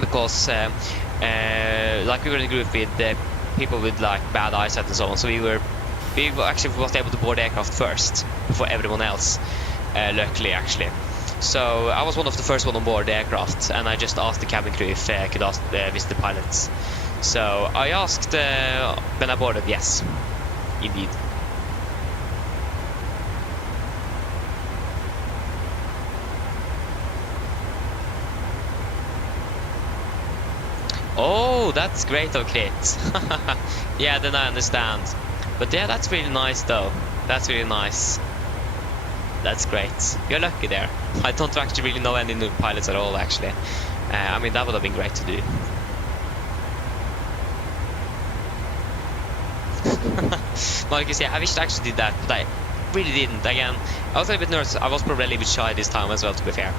because like we were in a group with people with like bad eyesight and so on, so we actually was able to board the aircraft first before everyone else, luckily actually. So I was one of the first one on board the aircraft, and I just asked the cabin crew if I could visit the pilots. So I asked when I boarded, yes, indeed. Oh, that's great of Krit. Yeah, then I understand. But yeah, that's really nice though. That's really nice. That's great. You're lucky there. I don't actually really know any new pilots at all, actually. I mean, that would have been great to do. Marcus, yeah, I wish I actually did that, but I really didn't. Again, I was a little bit nervous. I was probably a little bit shy this time as well, to be fair.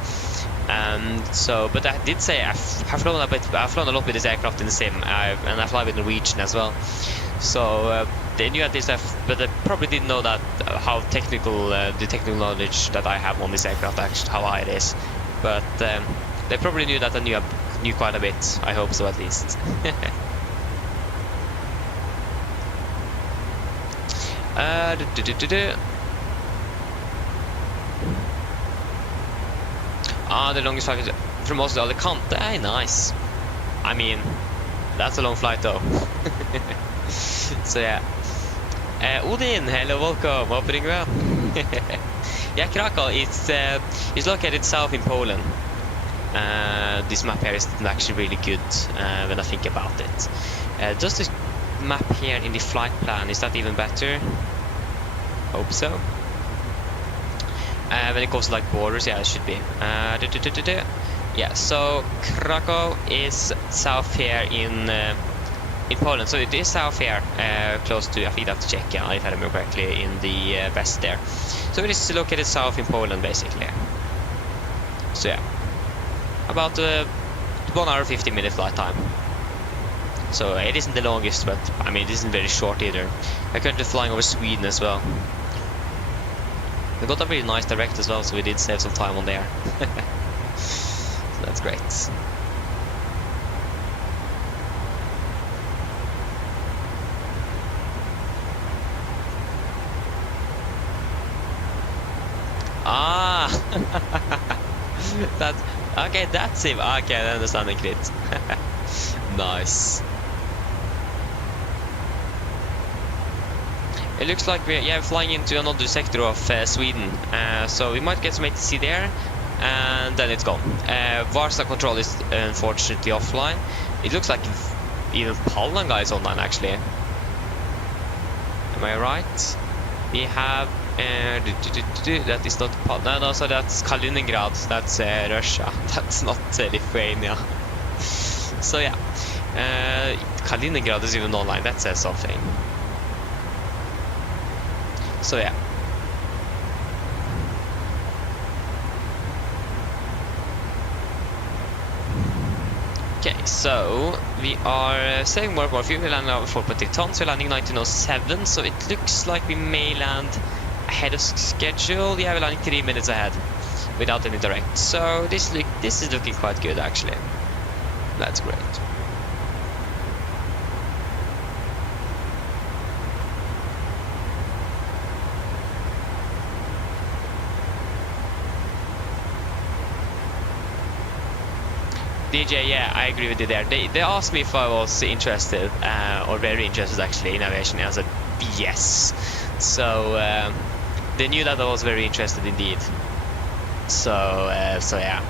So, but I did say I've flown a lot with this aircraft in the sim, and I fly with Norwegian as well. So they knew at this, but they probably didn't know that how technical the technical knowledge that I have on this aircraft, actually, how high it is. But they probably knew that I knew quite a bit. I hope so, at least. The longest flight from Oslo to Alicante. Nice. I mean, that's a long flight though. So yeah. Odin, hello, welcome. Hope you're doing well. Yeah, Krakow is located south in Poland. This map here isn't actually really good when I think about it. Does this map here in the flight plan, is that even better? Hope so. When it comes to like borders, yeah, it should be. Yeah, so Krakow is south here in Poland. So it is south here, close to, I think I have to check, yeah, if I remember correctly, in the west there. So it is located south in Poland, basically. So yeah, about 1 hour 15-minute flight time. So it isn't the longest, but I mean it isn't very short either. I'm currently flying over Sweden as well. We got a really nice direct as well, so we did save some time on there. So that's great. Ah, that's okay. That's him. Okay, I understand the crit. Nice. It looks like we're flying into another sector of Sweden, so we might get some ATC there, and then it's gone. Varsa control is unfortunately offline. It looks like even Palanga is online actually. Am I right? We have that is not Palanga, no, so that's Kaliningrad. That's Russia. That's not Lithuania. So yeah, Kaliningrad is even online. That says something. So yeah. Okay, so we are saving more and more fuel. We're landing over 4.3 tons. We're landing 1907, so it looks like we may land ahead of schedule. Yeah, we're landing 3 minutes ahead without any direct. So this is looking quite good actually. That's great. DJ, yeah, I agree with you there. They asked me if I was interested, or very interested actually, in aviation, and I said yes. So they knew that I was very interested indeed. So yeah.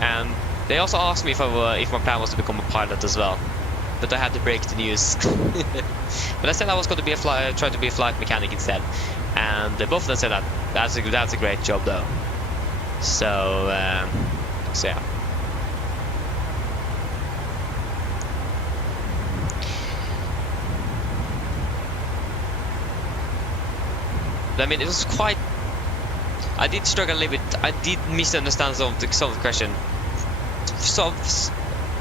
And they also asked me if my plan was to become a pilot as well, but I had to break the news. But I said I was going to be try to be a flight mechanic instead, and both of them said that that's a great job though. So yeah. I mean, it was quite. I did struggle a little bit. I did misunderstand some of the question. So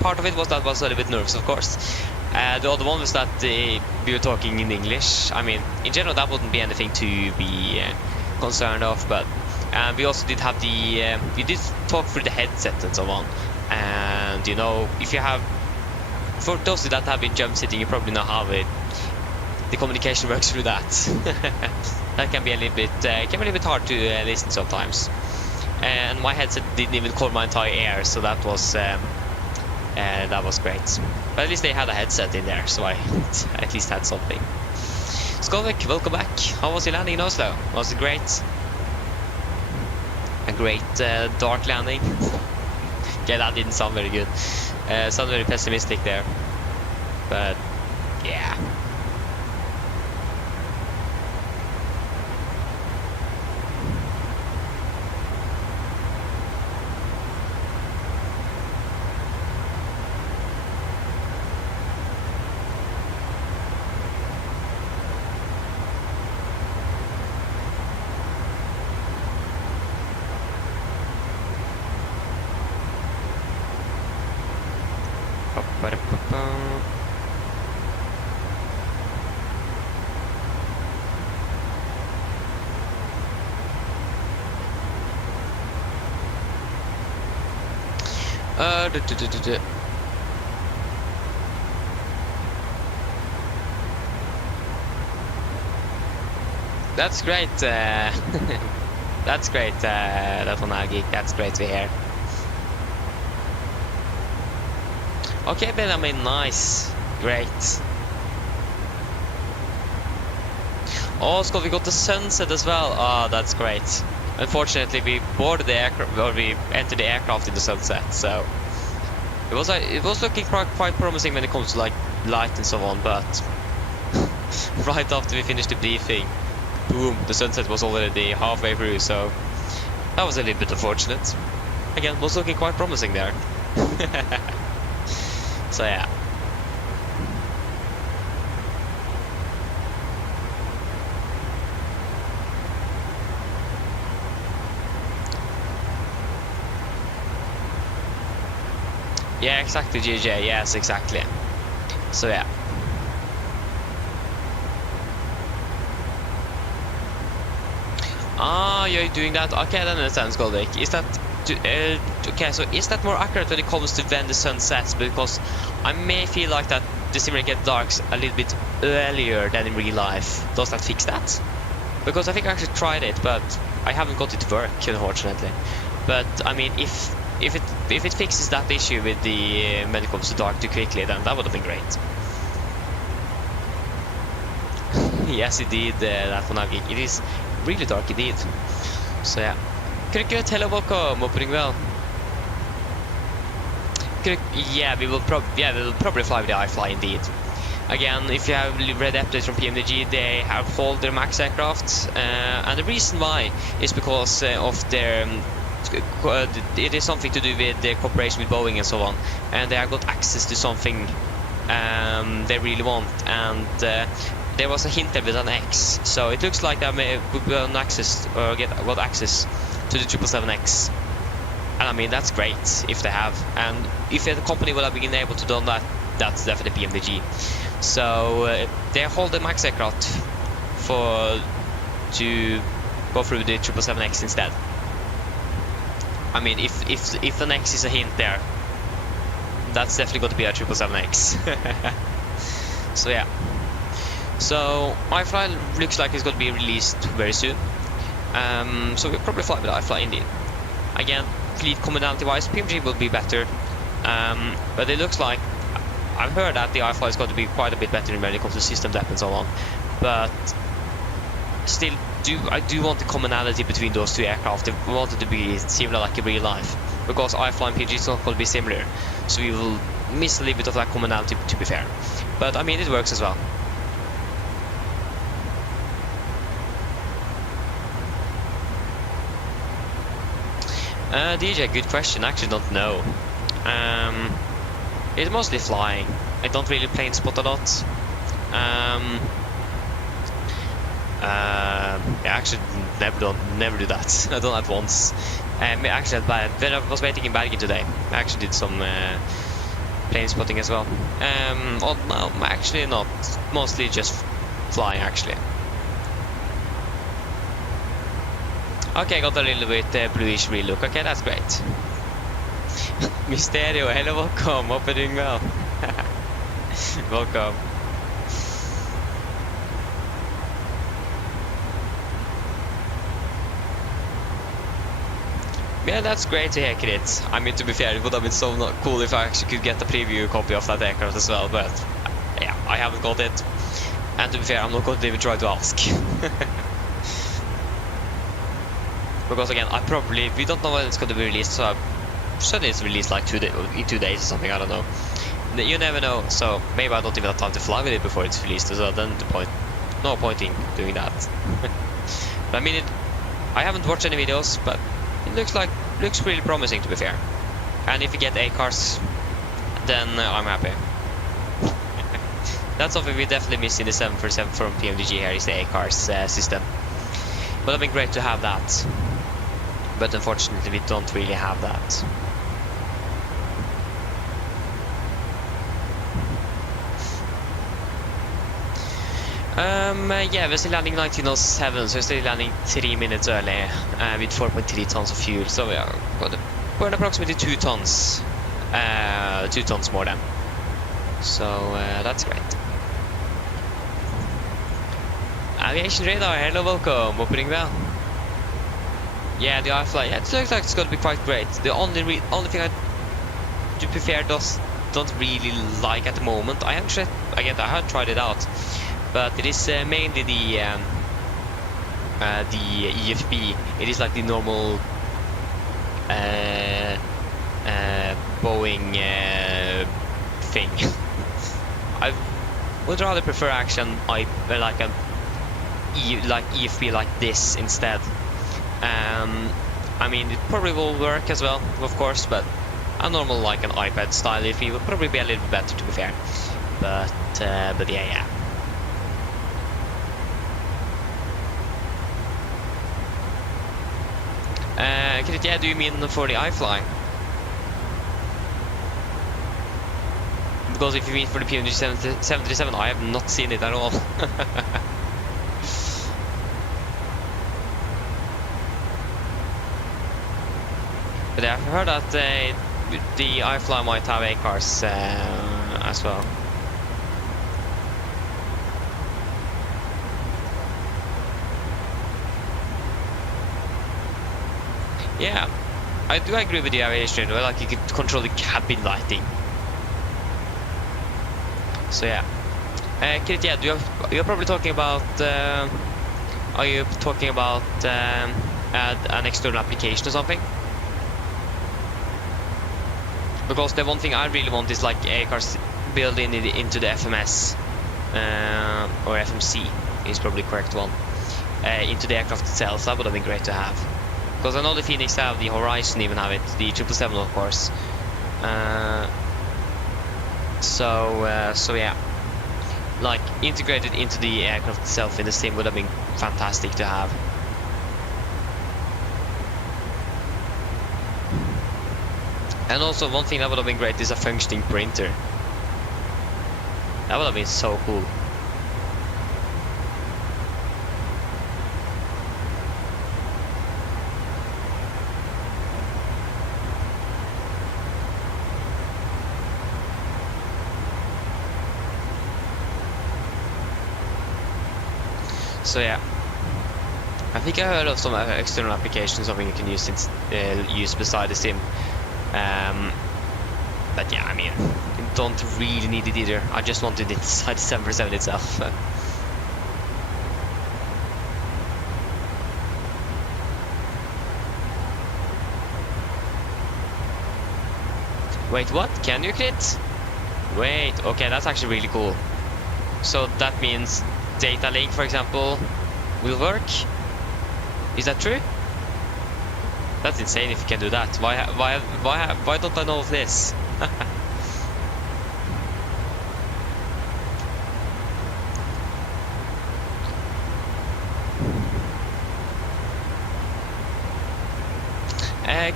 part of it was that was a little bit nervous, of course. The other one was that we were talking in English. I mean, in general, that wouldn't be anything to be concerned of. But we also did have the. We did talk through the headset and so on. And you know, if you have, for those that have been jump sitting, you probably know how the communication works through that. That can be a little bit hard to listen sometimes. And my headset didn't even cover my entire ear, so that was great. But at least they had a headset in there, so I at least had something. Skolvik, welcome back. How was your landing in Oslo? Was it great? A great dark landing. Okay, that didn't sound very good. Sounded very pessimistic there. But yeah. That's great. That's great. That one, Geek. That's great to hear. Okay, Ben. I mean, nice, great. Oh, Scott, we got the sunset as well. Oh, that's great. Unfortunately, we boarded the aircraft, or we entered the aircraft in the sunset. So it was looking quite promising when it comes to like light and so on. But right after we finished the briefing, boom, the sunset was already halfway through. So that was a little bit unfortunate. Again, it was looking quite promising there. So yeah. Yeah, exactly, GJ. Yes, exactly. So yeah. Ah, you're doing that. Okay, that understands, Goldwick. Is that okay? So is that more accurate when it comes to when the sun sets? Because I may feel like that the simulator gets darks a little bit earlier than in real life. Does that fix that? Because I think I actually tried it, but I haven't got it to work, unfortunately. But I mean, if it fixes that issue with the when it comes to dark too quickly, then that would have been great. Yes, indeed, that one it is really dark indeed. So yeah. Cricket, hello, welcome, opening well. Yeah, we will probably fly with the iFly indeed. Again, if you have read updates from PMDG, they have hauled their MAX aircraft, and the reason why is because of their it is something to do with their cooperation with Boeing and so on, and they have got access to something they really want, and there was a hint there with an X, so it looks like they may got access or got access to the 777X. And I mean, that's great if they have, and if the company will have been able to do that, that's definitely PMDG. So they hold the MAX aircraft to go through the 777X instead. I mean, if an X is a hint there, that's definitely going to be a 777X. So yeah. So iFly looks like it's going to be released very soon. So we'll probably fly with iFly indeed. Again, fleet commonality wise, PMDG will be better. But it looks like I've heard that the iFly is going to be quite a bit better when it comes to system depth and so on. But still, I do want the commonality between those two aircraft. I want it to be similar like in real life, because iFly and PMDG is not going to be similar, so we will miss a little bit of that commonality, to be fair. But I mean, it works as well. DJ, good question. I actually don't know. It's mostly flying. I don't really plane spot a lot. I actually never do that. I done that once. Actually, when I was waiting in Bergen today, I actually did some plane spotting as well. Oh, no, actually not. Mostly just flying, actually. Okay, got a little bit bluish relook. Okay, that's great. Mysterio, hello, welcome. Hope you're doing well. Welcome. Yeah, that's great to hear, Krit. I mean, to be fair, it would have been so not cool if I actually could get a preview copy of that aircraft as well, but yeah, I haven't got it. And to be fair, I'm not going to even try to ask. Because again, we don't know when it's going to be released, so certainly it's released like in 2 days or something, I don't know. You never know, so maybe I don't even have time to fly with it before it's released as well, then no point in doing that. But I mean, I haven't watched any videos, but it looks really promising, to be fair. And if you get A-cars, then I'm happy. That's something we definitely miss in the 747 from PMDG here, is the A-cars system. But it'd be great to have that. But unfortunately, we don't really have that. Yeah, we're still landing 1907, so we're still landing 3 minutes early with 4.3 tons of fuel. So we are going to burn approximately 2 tons, 2 tons more than. So that's great. Aviation Radar, hello, welcome, opening well. Yeah, the iFly, yeah, it looks like it's going to be quite great. The only thing I, to be fair, don't really like at the moment. I haven't tried it out, but it is mainly the EFB. It is like the normal Boeing thing. I would rather prefer action like EFB like this instead. I mean, it probably will work as well, of course, but a normal like an iPad style EFB would probably be a little bit better, to be fair. But yeah. Yeah, do you mean for the iFly? Because if you mean for the PMDG 737, I have not seen it at all. But I've heard that the iFly might have A-cars as well. Yeah, I do agree with the aviation, like you could control the cabin lighting. So yeah. Kit, yeah, you're probably talking about. Are you talking about add an external application or something? Because the one thing I really want is like aircars built into the FMS or FMC is probably the correct one, into the aircraft itself. That would have been great to have. Because I know the Phoenix have, the Horizon even have it, the 777 of course. So yeah, like integrated into the aircraft itself in the sim would have been fantastic to have. And also one thing that would have been great is a functioning printer. That would have been so cool. So yeah, I think I heard of some external applications, something you can use beside the sim. But yeah, I mean, you don't really need it either. I just wanted it inside the 747 itself. Wait, what? Can you crit? Wait, okay, that's actually really cool. So that means data link, for example, will work? Is that true? That's insane if you can do that. Why don't I know of this?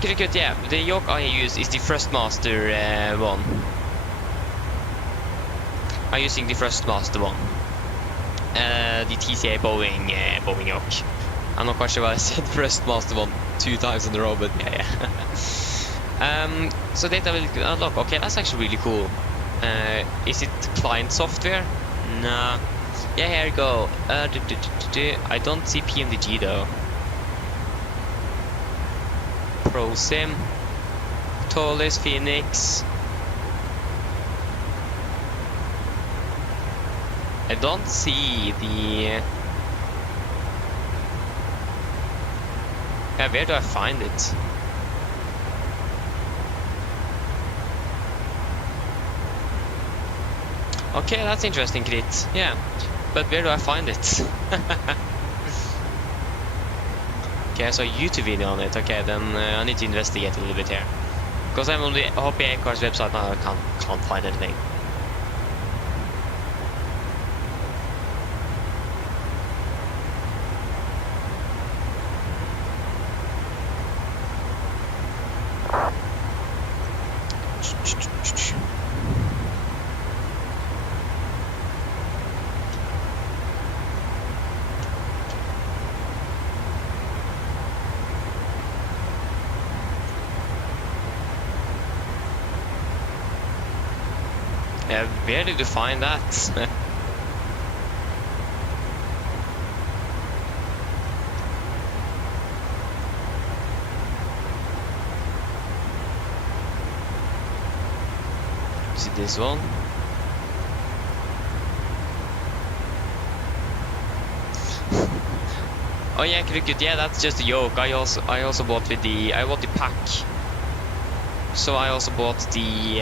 Cricket, yeah, the yoke I use is the Thrustmaster one. I'm using the Thrustmaster one. The TCA Boeing yoke. I'm not quite sure why I said Thrustmaster one 2 times in a row, but yeah. So data will unlock. Okay, that's actually really cool. Is it client software? Nah. Yeah, here we go. I don't see PMDG though. ProSim, Tallest, Phoenix. I don't see the. Yeah, where do I find it? Okay, that's interesting, Grit. Yeah, but where do I find it? Okay, I saw a YouTube video on it. Okay, then I need to investigate a little bit here. Because I'm on the Hobby Aircars website now, I can't find anything. Where did you find that? Is it this one? Oh yeah, Cricket. Yeah, that's just a yoke. I also bought with the. I bought the pack. So I also bought the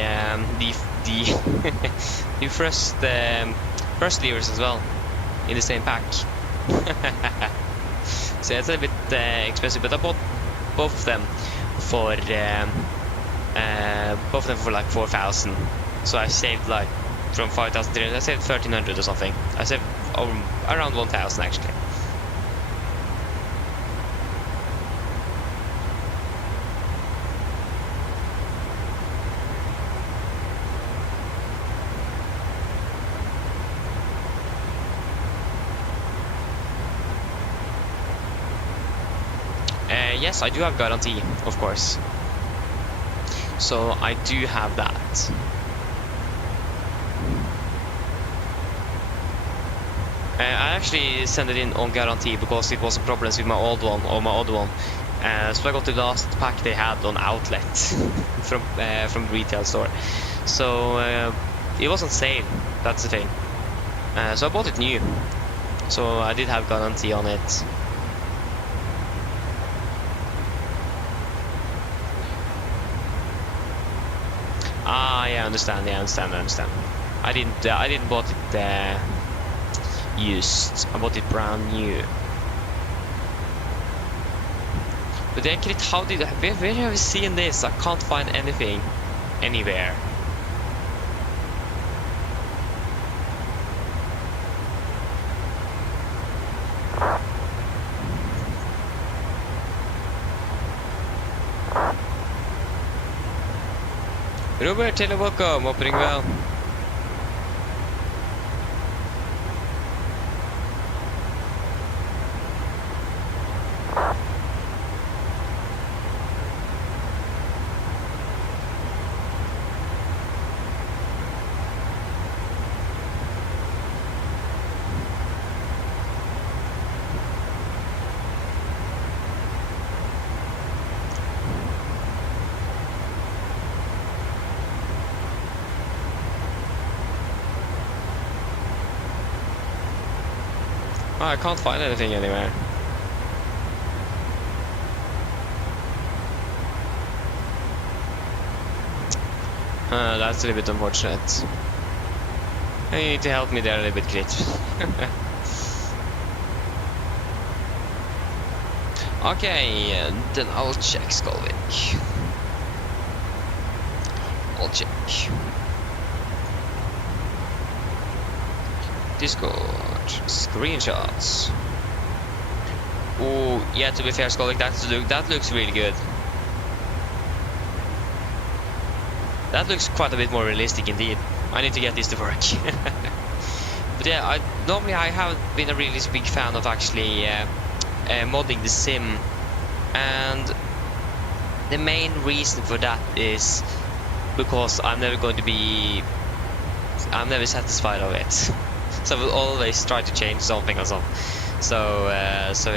the first levers as well in the same pack. So it's a bit expensive, but I bought both of them for like 4,000. So I saved like from 5,300. I saved 1,300 or something. I saved around 1,000 actually. Yes, I do have guarantee, of course. So I do have that. I actually sent it in on guarantee because it was a problem with my old one or my other one. So I got the last pack they had on outlet from the retail store. So it wasn't sale. That's the thing. So I bought it new. So I did have guarantee on it. Ah, yeah, I understand. I understand. I didn't bought it used. I bought it brand new. But then, Krit, where have you seen this? I can't find anything anywhere. Robert, hello, welcome. Opening well. Oh, I can't find anything anywhere. That's a little bit unfortunate. You need to help me there a little bit, Krit. Okay, then I'll check Skolvik. I'll check. Discord screenshots. Oh, yeah, to be fair, Skolvik, that looks really good. That looks quite a bit more realistic indeed. I need to get this to work. But yeah, normally I haven't been a really big fan of actually modding the sim, and the main reason for that is because I'm never satisfied of it. So I will always try to change something or something. So yeah. So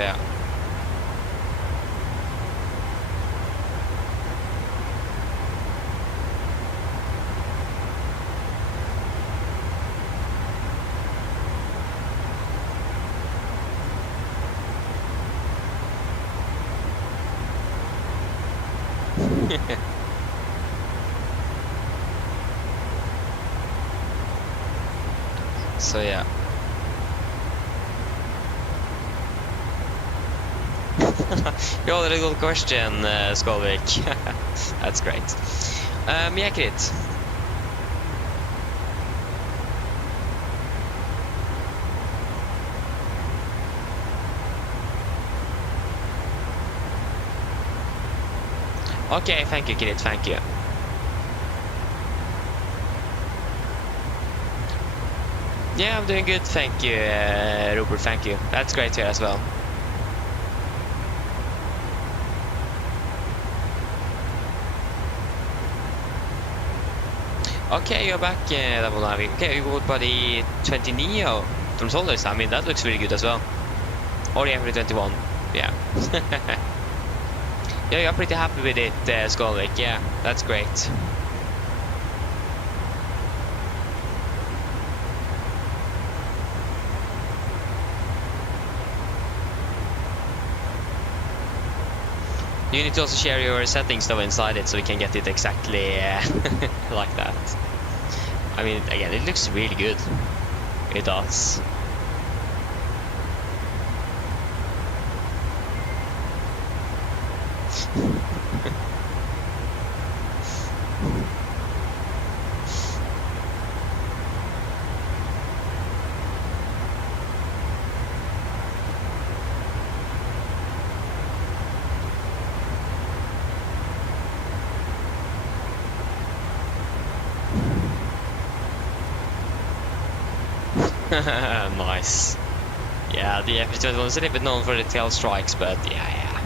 yeah. You already got a question, Skolvik. That's great. Yeah, Krit. Okay, thank you, Krit, thank you. Yeah, I'm doing good, thank you, Rupert, thank you. That's great here as well. Okay, you're back, Okay, you got by the 20 Neo from Solis. I mean, that looks really good as well. Or the M21, yeah. Yeah, you're pretty happy with it, Skolvik. Yeah, that's great. You need to also share your settings though inside it so we can get it exactly like that. I mean, again, it looks really good. It does. Nice. Yeah, the F21 is a little bit known for the tail strikes, but yeah.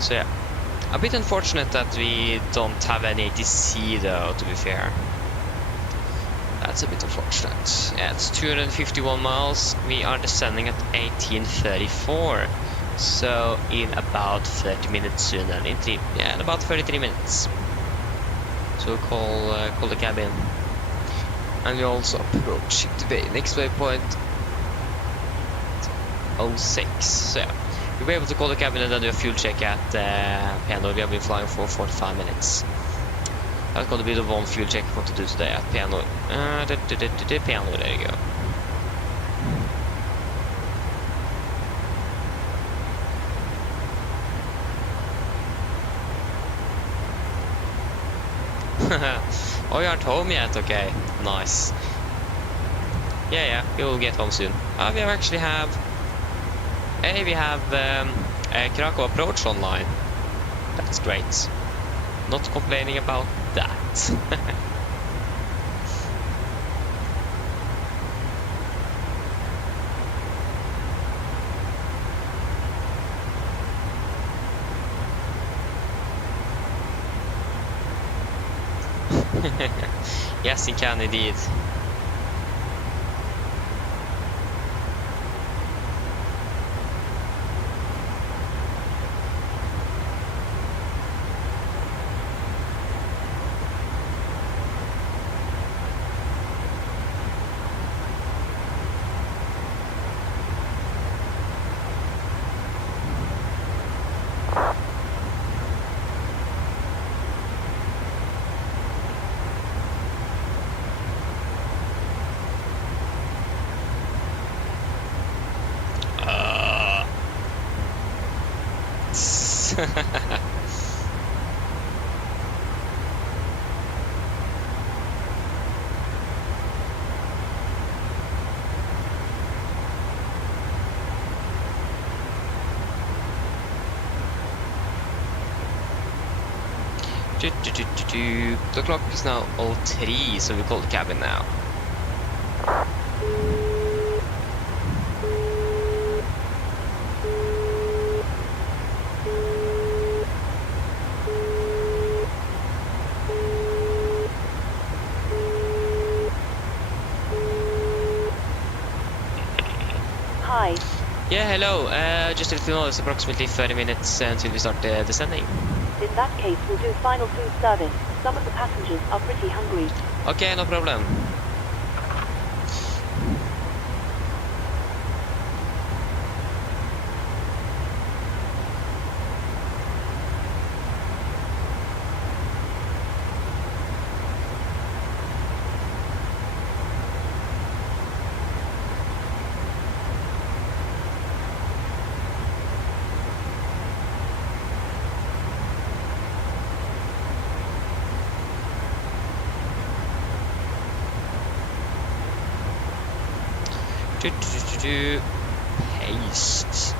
So yeah, a bit unfortunate that we don't have any ATC though, to be fair. That's a bit unfortunate. Yeah, it's 251 miles. We are descending at 1834. So in about 30 minutes soon, and in about 33 minutes. So we'll call the cabin, and we also approach the next waypoint 06. So yeah, we'll be able to call the cabin and then do a fuel check at Piano. We have been flying for 45 minutes. That's going to be the one fuel check we want to do today at Piano. Piano, there you go. Oh, you aren't home yet? Okay, nice. Yeah, we will get home soon. We actually have... Hey, we have a Krakow approach online. That's great. Not complaining about that. Yes, he can indeed. The clock is now 03, so we call the cabin now. Hi. Yeah, hello. Just to let you know, it's approximately 30 minutes until we start descending. In that case, we'll do final food service. Some of the passengers are pretty hungry. Okay, no problem. Paste.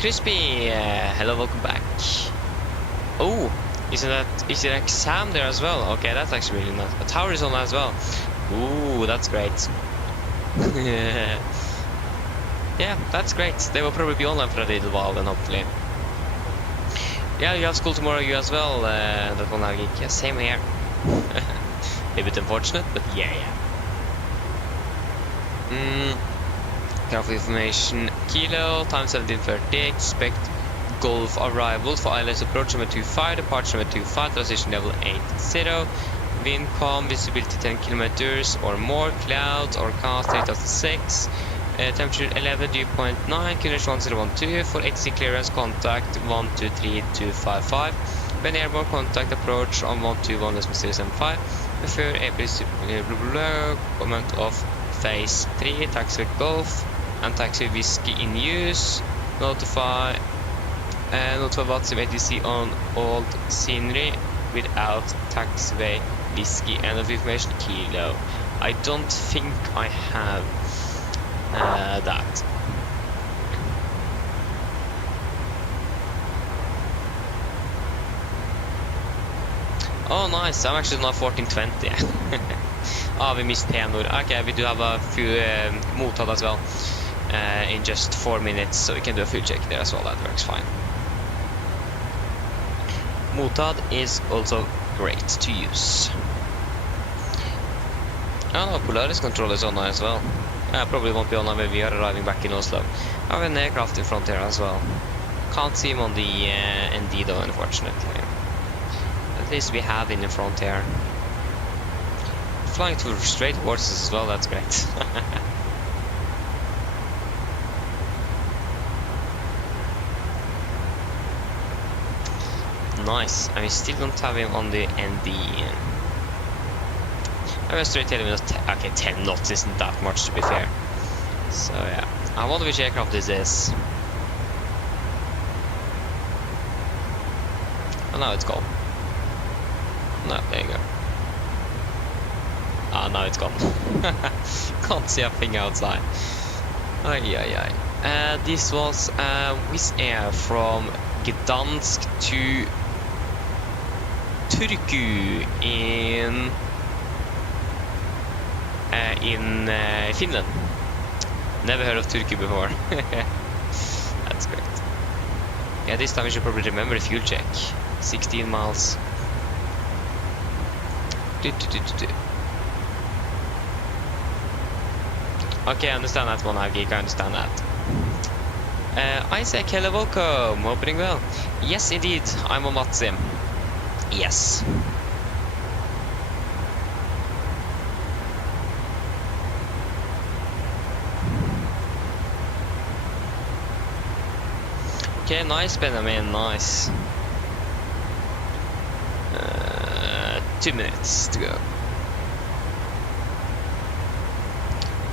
Crispy, hello, welcome back. Oh, is it an exam there as well? Okay, that's actually really nice. A tower is on as well. Ooh, that's great. Yeah, that's great. They will probably be online for a little while then, hopefully. Yeah, you have school tomorrow, you as well. That one now, yeah, same here. A bit unfortunate, but yeah. Careful information. Kilo, time 1730. Expect Golf arrival for ILS approach number 25, departure number 25, transition level 80. Wind calm, visibility 10 kilometers or more, clouds or cast 3006. Temperature 11, dew point 9, QNH 1012. For ATC clearance, contact 123255. When airborne, contact approach on 121.075. Prefer a comment of phase 3, taxi Golf and taxi whiskey in use. Notify what's ATC on old scenery without taxiway whiskey. End of information, Kilo. I don't think I have that. Oh, nice. I'm actually not 1420. we missed PM-nord. Okay, we do have a few Motad as well in just 4 minutes, so we can do a fuel check there as well. That works fine. Motad is also great to use. Oh no, Polaris control is on now as well. Probably won't be on now when we are arriving back in Oslo. I have an aircraft in front here as well. Can't see him on the ND though, unfortunately. At least we have him in front here. Flying to straight horses as well, that's great. Nice, and we still don't have him on the ND. I was straight telling me that, okay, 10 knots isn't that much to be fair. So yeah, I wonder which aircraft this is. Oh, now it's gone. No, there you go. Ah, now it's gone. Can't see a thing outside. This was Wizz Air from Gdansk to Turku in Finland. Never heard of Turku before. That's great. Yeah, this time we should probably remember the fuel check. 16 miles. Okay, I understand that one, Geek, I understand that. Isaac, hello, welcome. Opening well. Yes, indeed, I'm on Matsim. Yes. Okay, nice, Benjamin, nice. 2 minutes to go.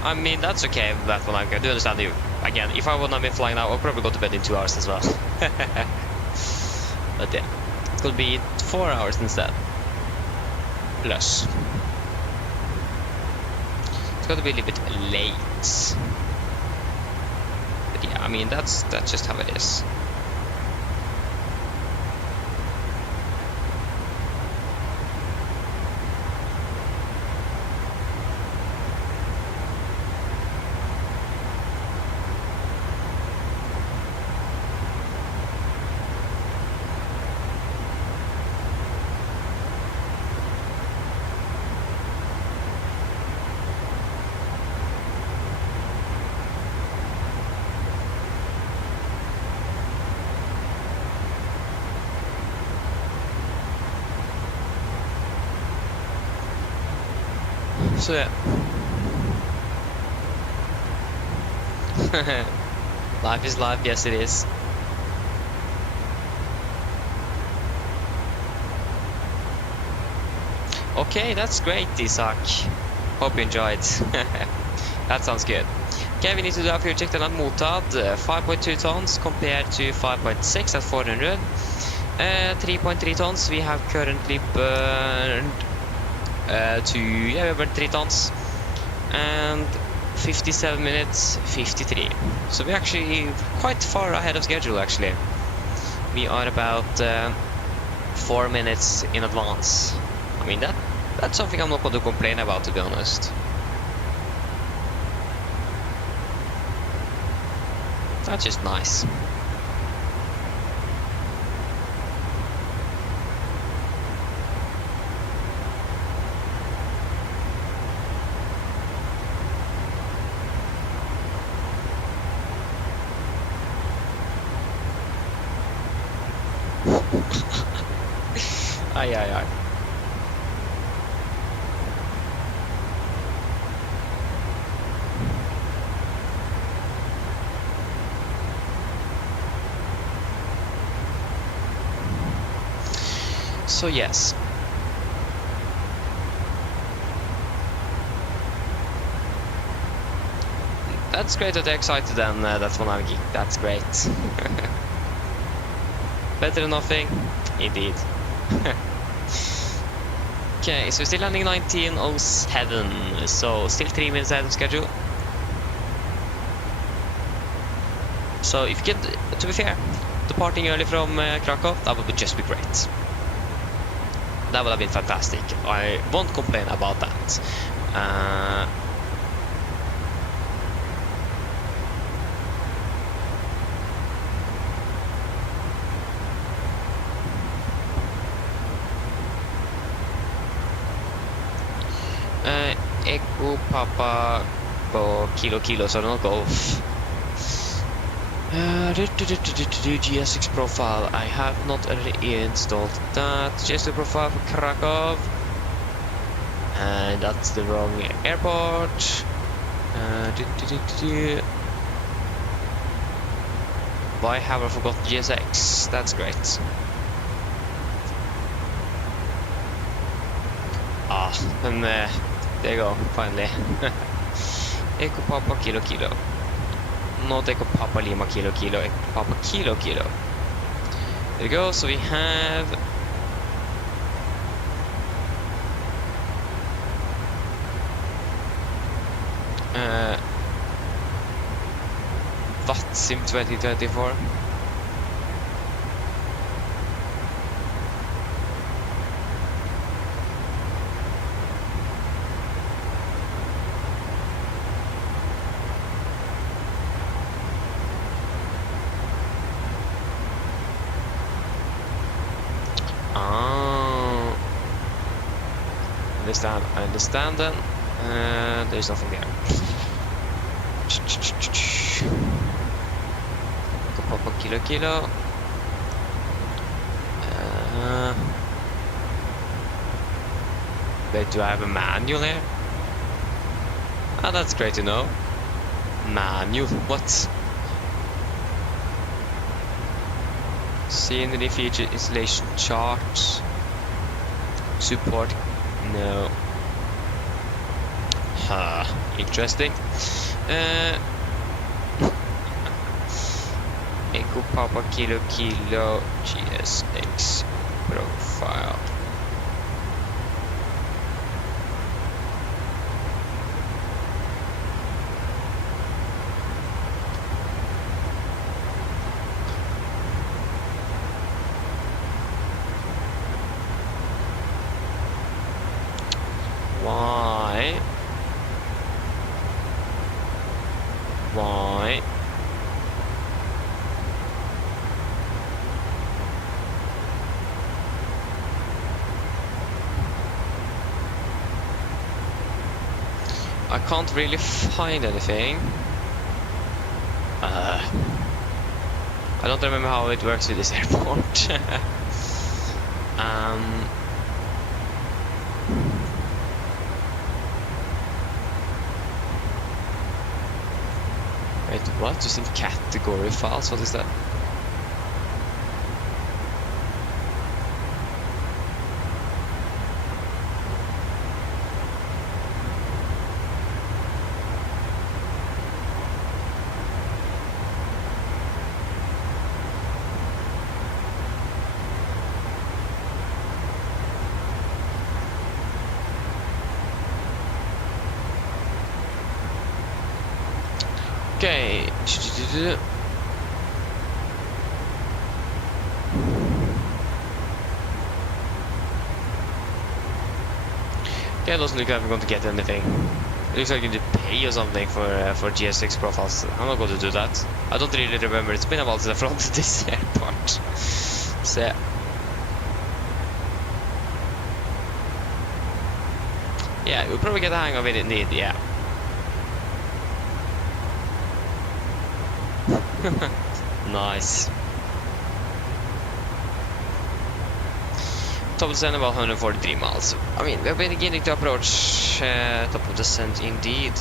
I mean, that's okay, that one. I do understand you. Again, if I would not be flying now, I'll probably go to bed in 2 hours as well. But yeah, it could be 4 hours instead. Plus. It's going to be a little bit late. But yeah, I mean, that's just how it is. So yeah. Life is life, yes it is. Okay, that's great, Isaac. Hope you enjoyed. That sounds good. Okay, we need to do a fuel check on Motad. 5.2 tons compared to 5.6 at 400. 3.3 tons we have currently burned. We burned 3 tons. And 57 minutes, 53. So we're actually quite far ahead of schedule, actually. We are about 4 minutes in advance. I mean, that's something I'm not going to complain about, to be honest. That's just nice. Aye, aye, aye. So yes. That's great that they're excited and that's one I'm geek. That's great. Better than nothing, indeed. Okay, so we're still landing 19:07, so still 3 minutes ahead of schedule. So if you could, to be fair, departing early from Krakow, that would just be great. That would have been fantastic. I won't complain about that. Echo Papa Kilo Kilo, så det är Golf. GSX profile. I have not installed that. GSX profile for Krakow. And that's the wrong airport. Why have I forgot GSX? That's great. And there you go, finally. Echo Papa Kilo Kilo. Not Echo Papa Lima Kilo Kilo, Echo Papa Kilo Kilo. There you go, so we have... VATSIM 2024. I understand then. There's nothing there. Papa Kilo Kilo. Wait, do I have a manual here? Ah, that's great to know. Manual, what? Scenery feature installation charts. Support. No. Interesting. Echo Papa Kilo Kilo GSX profile. Why? I can't really find anything. I don't remember how it works with this airport. Wait, what? Just in category files? What is that? Okay. Okay, it doesn't look like we're going to get anything. It looks like you need to pay or something for GSX profiles. I'm not going to do that. I don't really remember. It's been a while since I fronted this airport. So yeah, we'll probably get the hang of it indeed, yeah. Nice. Top of descent about 143 miles. I mean, we're beginning to approach top of descent indeed.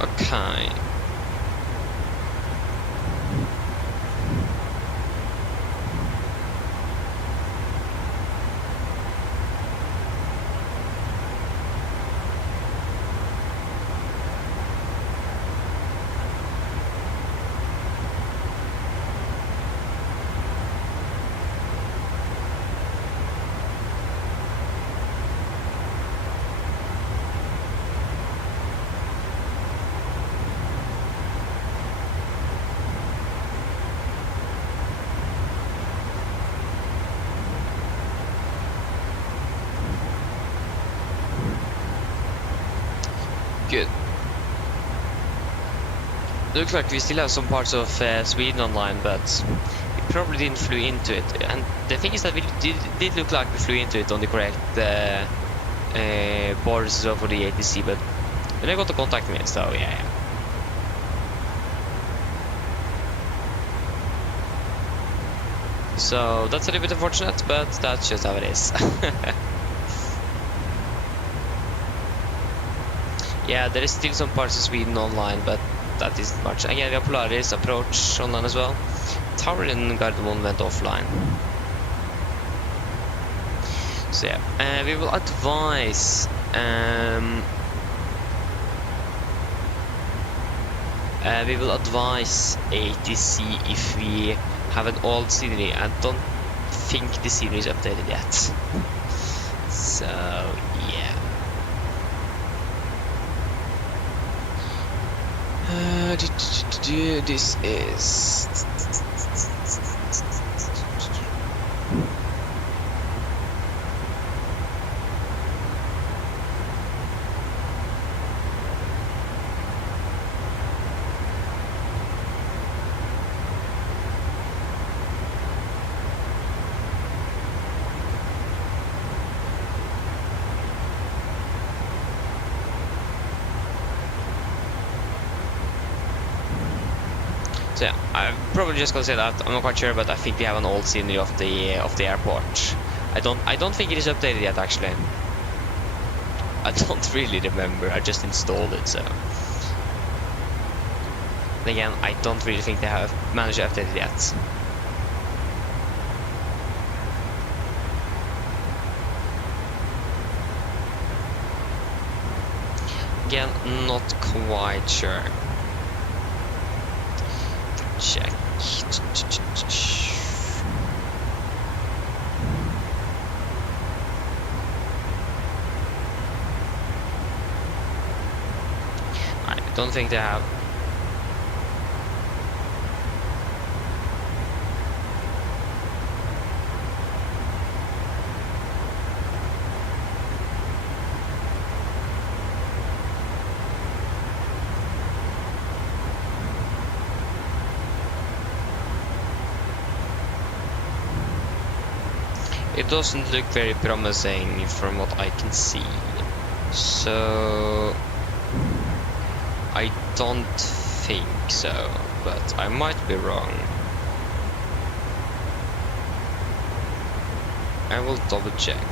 Okay. good. Looks like we still have some parts of Sweden online, but we probably didn't flew into it. And the thing is that we did look like we flew into it on the correct borders as well for the ATC, but then I got to contact me, so yeah. So that's a little bit unfortunate, but that's just how it is. Yeah, there is still some parts of Sweden online, but that isn't much. Again, we have Polaris approach online as well. Tower in Gardermoen went offline. So yeah, we will advise ATC if we have an old scenery. I don't think the scenery is updated yet. So yeah. This is so yeah, I'm probably just gonna say that I'm not quite sure, but I think we have an old scenery of the airport. I don't think it is updated yet, actually. I don't really remember. I just installed it, so. And again, I don't really think they have managed to update it yet. Again, not quite sure. Check. I don't think they have. It doesn't look very promising from what I can see. So I don't think so, but I might be wrong. I will double check.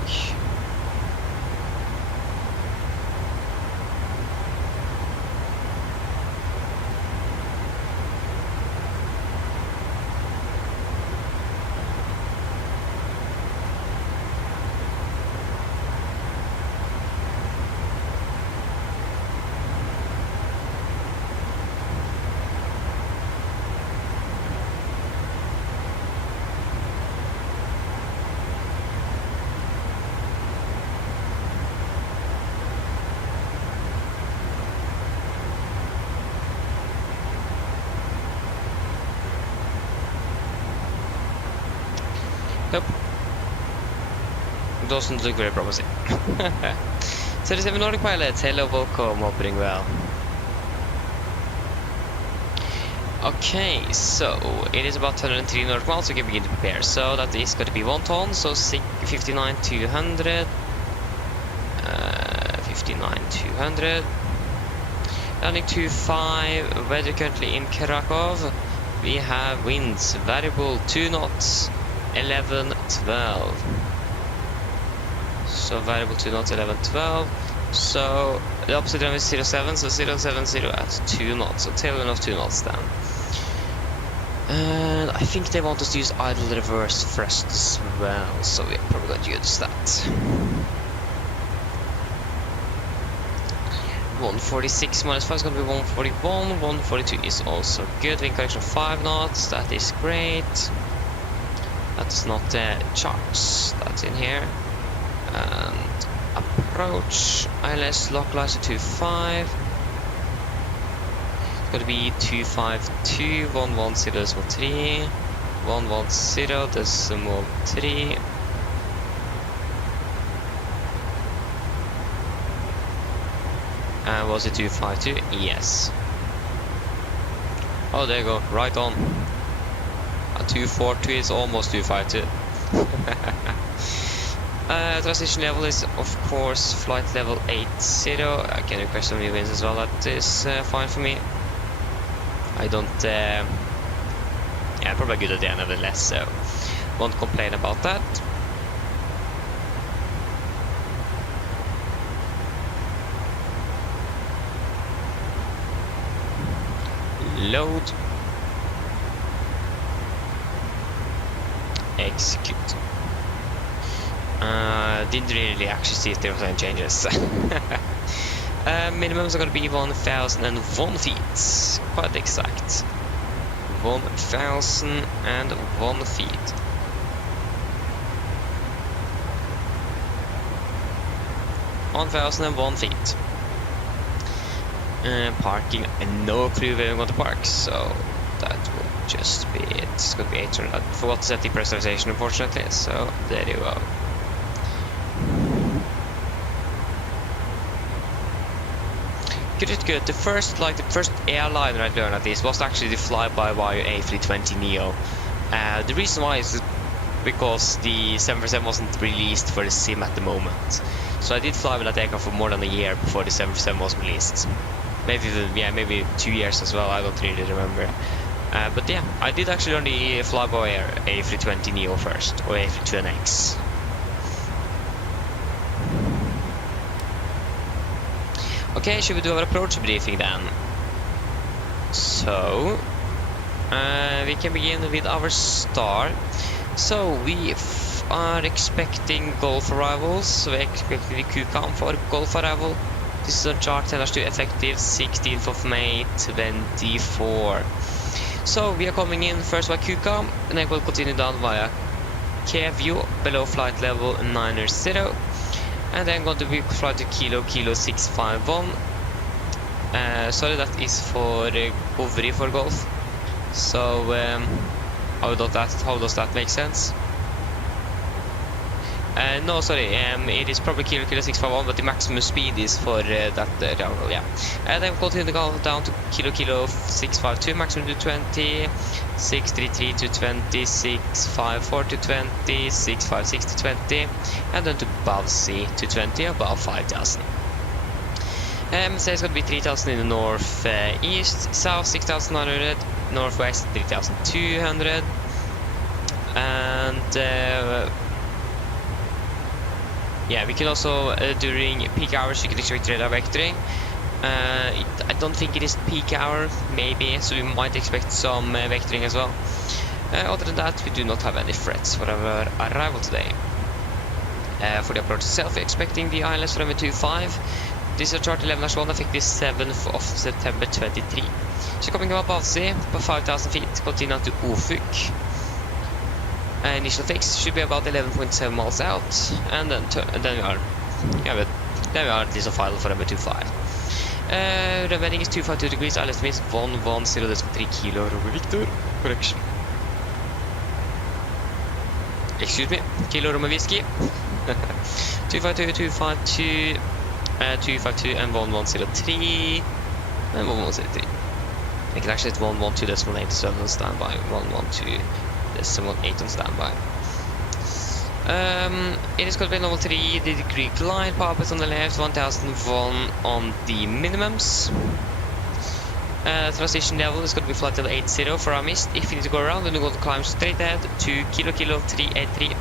Nope. Doesn't look very promising. 37 Nordic pilots, hello, welcome, hoping well. Okay, so it is about 103 Nordic miles, so we can begin to prepare. So that is going to be 1 ton, so 59,200. 59,200. Landing 25, weather currently in Krakow. We have winds, variable 2 knots. 11, 12. So variable 2 knots, 11, 12. So the opposite drum is 07, so 070 at 2 knots. So tailwind of 2 knots then. And I think they want us to use idle reverse thrust as well, so we're probably going to use that. 146 minus 5 is going to be 141. 142 is also good. Wind correction of 5 knots, that is great. That's not the charts, that's in here. And approach, ILS localizer 25. It's going to be 252, 110.3, 110.3. Was it 252? Yes. Oh, there you go, right on. A 242 is almost 252. Transition level is of course flight level 80. I can request some new wins as well. That is fine for me. I don't. Yeah, probably good at the end nevertheless, so won't complain about that. Load. Execute. Didn't really actually see if there was any changes. Minimums are gonna be 1001 feet. Quite exact. 1001 feet. Parking, and no clue where we're going to park, so that will just be it. It's going to be 800. I forgot to set the pressurization, unfortunately, so there you go. Good. The first airliner I learned at least was actually the fly-by-wire A320neo. The reason why is because the 747 wasn't released for the sim at the moment. So I did fly with that aircraft for more than a year before the 747 was released. Maybe 2 years as well, I don't really remember. But yeah, I did actually learn the fly-by-wire A320neo first, or A320NX. Okay, should we do our approach briefing then? So, we can begin with our star. So, we are expecting Gulf arrivals, so we're expecting the Krakow for Gulf arrival. This is on chart 10-2 effective 16th of May 24. So, we are coming in first by Krakow, and then we'll continue down via Krakow below flight level 900. And then going to be flight to Kilo 651. Sorry, that is for Govri for Golf. So how does that make sense? No, sorry, it is probably Kilo 651, but the maximum speed is for that jungle, yeah. And then continue to go down to Kilo 652, maximum to 20, 633 to 20, 654 to 20, 656 to 20, and then to Bavsi to 20, above 5,000. So it's going to be 3,000 in the north east, south 6,900, northwest 3,200, and yeah, we can also during peak hours you can expect radar vectoring. I don't think it is peak hour, maybe, so we might expect some vectoring as well. Other than that, we do not have any threats for our arrival today. For the approach itself, we're expecting the ILS from 25. This is chart 11-1, effective 7th of September 23. So coming above sea, about 5,000 feet, continue to Ufuk. Initial fix should be about 11.7 miles out, and then we are at least a final for number 25. The wedding is 252 degrees, ILS means 110.3 kilo Victor. Correction. Excuse me, kilo Roma whiskey. 252, 252, 252, and 1103, and 1103. I can actually hit 112.87 on standby, 112.8 on standby. It is going to be level 3, the Greek line, power on the left, 1001 on the minimums. Transition level is going to be flight level 80 for our mist. If you need to go around, then you're going to climb straight ahead to Kilo 383,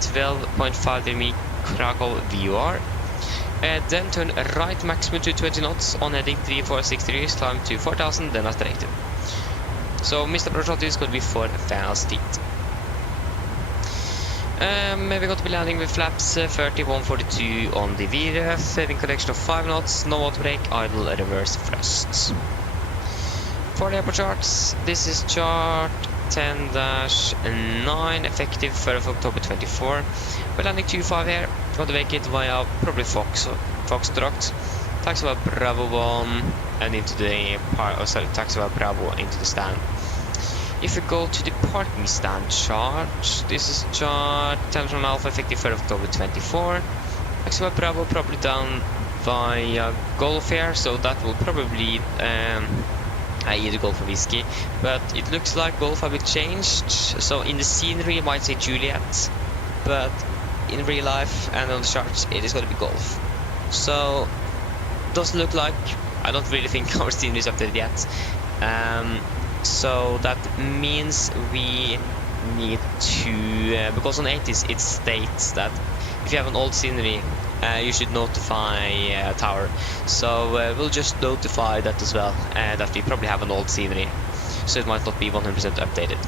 12.5 dmi Krakow VOR. Then turn right maximum to 20 knots on heading 3460 degrees, climb to 4000, then as directed. So mist approach altitude is going to be 4,000 feet. We're going to be landing with flaps 3142 on the VREF, wind connection of 5 knots, no water brake, idle reverse thrusts. For the airport charts, this is chart 10-9, effective 3rd of October 24. We're landing 25 here, going to make it via probably Foxtrot, taxi via Bravo 1 and into the taxi via Bravo into the stand. If we go to the parking stand chart, this is chart 10 Alpha, effective 3rd of October 24. Taxi via Bravo, probably down via Golf here, so that will probably either Golf or Whiskey, but it looks like Golf have been changed, so in the scenery it might say Juliet, but in real life and on the charts it is going to be Golf. So doesn't look like, I don't really think our scenery is updated yet, so that means we need to, because on 80s it states that if you have an old scenery you should notify tower, so we'll just notify that as well, that we probably have an old scenery, so it might not be 100% updated.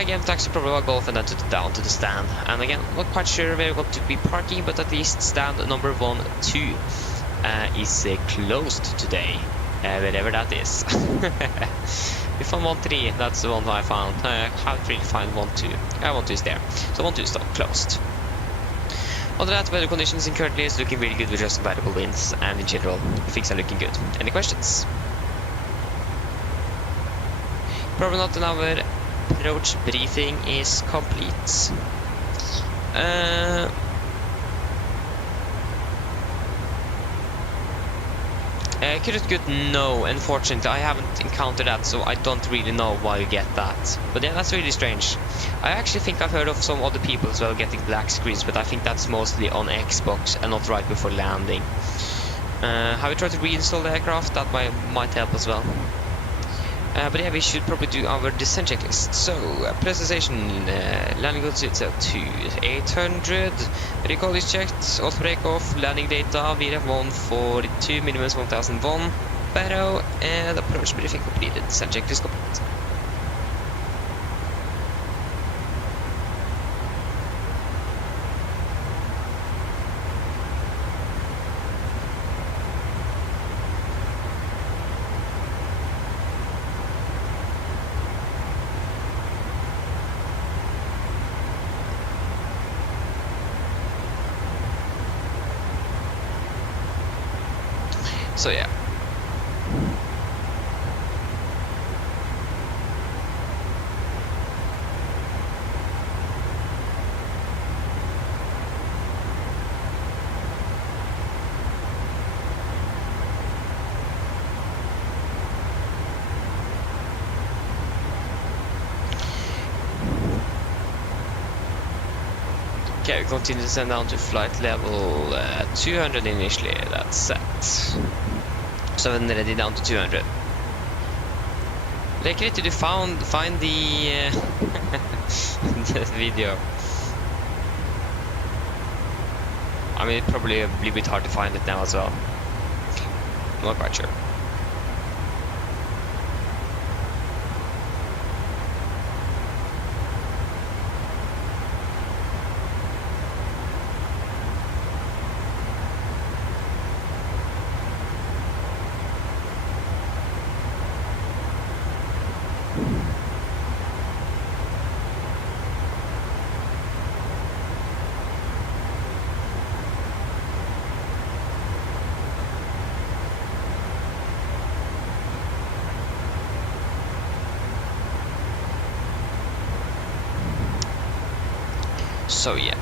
Again, taxi probably Golf and then down to the stand, and again not quite sure where we're going to be parking, but at least stand number 1, 2 is closed today, wherever that is. We found 1, 3, that's the one I found. I haven't really found 1, 2. 1, 2 is there, so 1, 2 is still closed. Other than that, weather conditions in currently is looking really good with just compatible winds, and in general, things are looking good. Any questions? Probably not. Our approach briefing is complete. Curious good, no, unfortunately I haven't encountered that, so I don't really know why you get that. But yeah, that's really strange. I actually think I've heard of some other people as well getting black screens, but I think that's mostly on Xbox and not right before landing. Have we tried to reinstall the aircraft? That might help as well. But yeah, we should probably do our descent checklist. So, presentation, landing altitude to 800, recall is checked, auto break off, landing data, VRF 142, minimum 1001, barrow, and approach briefing completed, descent checklist complete. So yeah. Okay, we continue to send down to flight level 200 initially, that's set. So then ready down to 200. Luckily, did you find the the video? I mean, it's probably a little bit hard to find it now as well. I'm not quite sure. So yeah.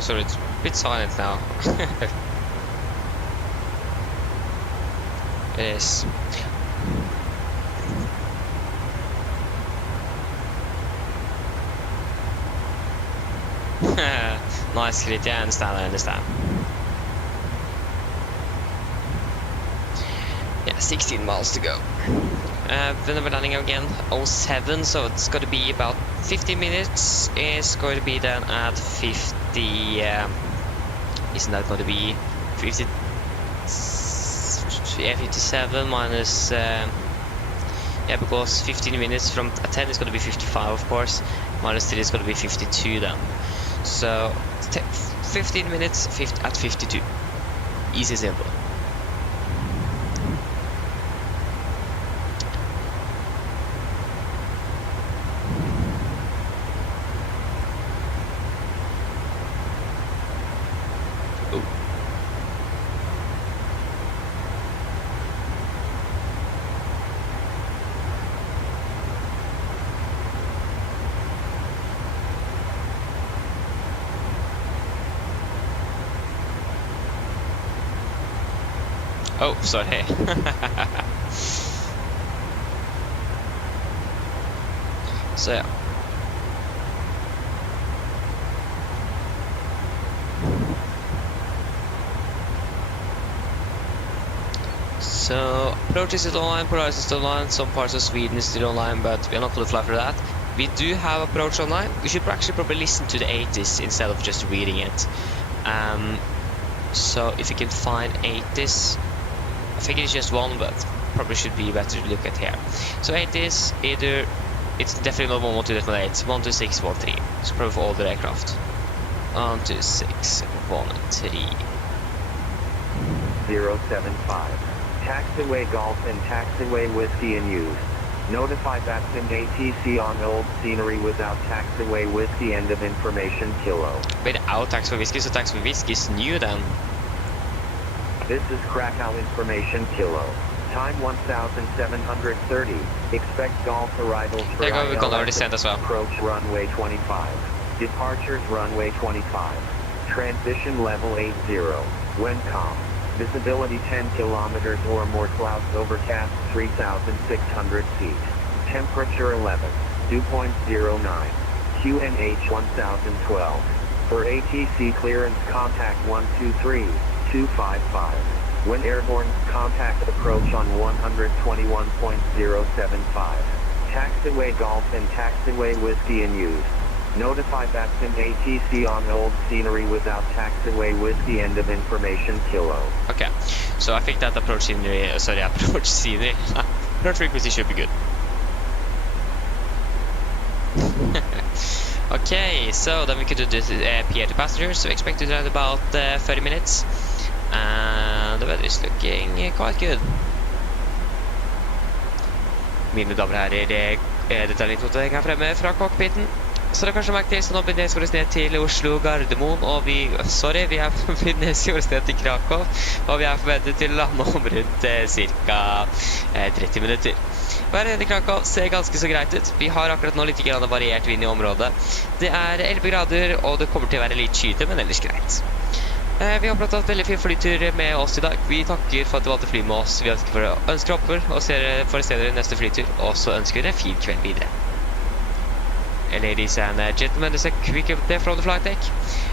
I'm sorry, it's a bit silent now. It is. Nice crit, yeah, I understand. Yeah, 16 miles to go. Then we're landing again 07, so it's going to be about 50 minutes. It's going to be then at 50. Isn't that going to be 50? Yeah, 57 minus. Yeah, because 15 minutes from 10 is going to be 55, of course. Minus 3 is going to be 52 then. So 15 minutes at 52. Easy, simple. Oh, sorry. So yeah. So approach is still online, Polaris is still online, some parts of Sweden is still online, but we are not going to fly for that. We do have approach online. We should actually probably listen to the 80s instead of just reading it. So if you can find 80s, I think it's just one, but probably should be better to look at here. So 80s, either it's definitely not 112.8, 126.13. So probably for all the aircraft. 126.13. 075. Taxiway Golf and Taxiway Whiskey in use. Notify Batson ATC on old scenery without Taxiway Whiskey. End of information kilo. Without Taxiway Whiskey, so Taxiway Whiskey is new then. This is Krakow information kilo. Time 1730. Expect Golf arrivals for There you go, we're gonna already send as well. Approach runway 25. Departures runway 25. Transition level 80. When calm. Visibility 10 kilometers or more. Clouds overcast 3,600 feet. Temperature 11. Dew point 09. QNH 1012. For ATC clearance contact 123-255. When airborne, contact approach on 121.075. Taxiway Golf and Taxiway Whiskey in use. Notify Batson ATC on old scenery without Taxiway Whiskey. End of information kilo. Okay, so I think that approach scenery, approach scenery, approach frequency should be good. Okay, so then we could do this PA to passengers, so we expect to land about 30 minutes. And the weather is looking quite good. Mine damer og herrer, dette er litt fotografering her fremme fra cockpiten. Så det er kanskje merket til, så nå begynner vi å ned til Oslo Gardermoen, og vi er begynner å ned til Krakow, og vi er forventet til å lande om rundt ca. 30 minutter. Været i Krakow ser ganske så greit ut. Vi har akkurat nå litt variert vind i området. Det er 11 grader, og det kommer til å være litt skyte, men ellers greit. Vi har hatt veldig fin flytur med oss i dag. Vi takker for at du valgte å fly med oss. Vi ønsker oppover, og for å se dere neste flytur, og så ønsker vi dere en fin kveld videre. Ladies and gentlemen, this is a quick update from the flight deck.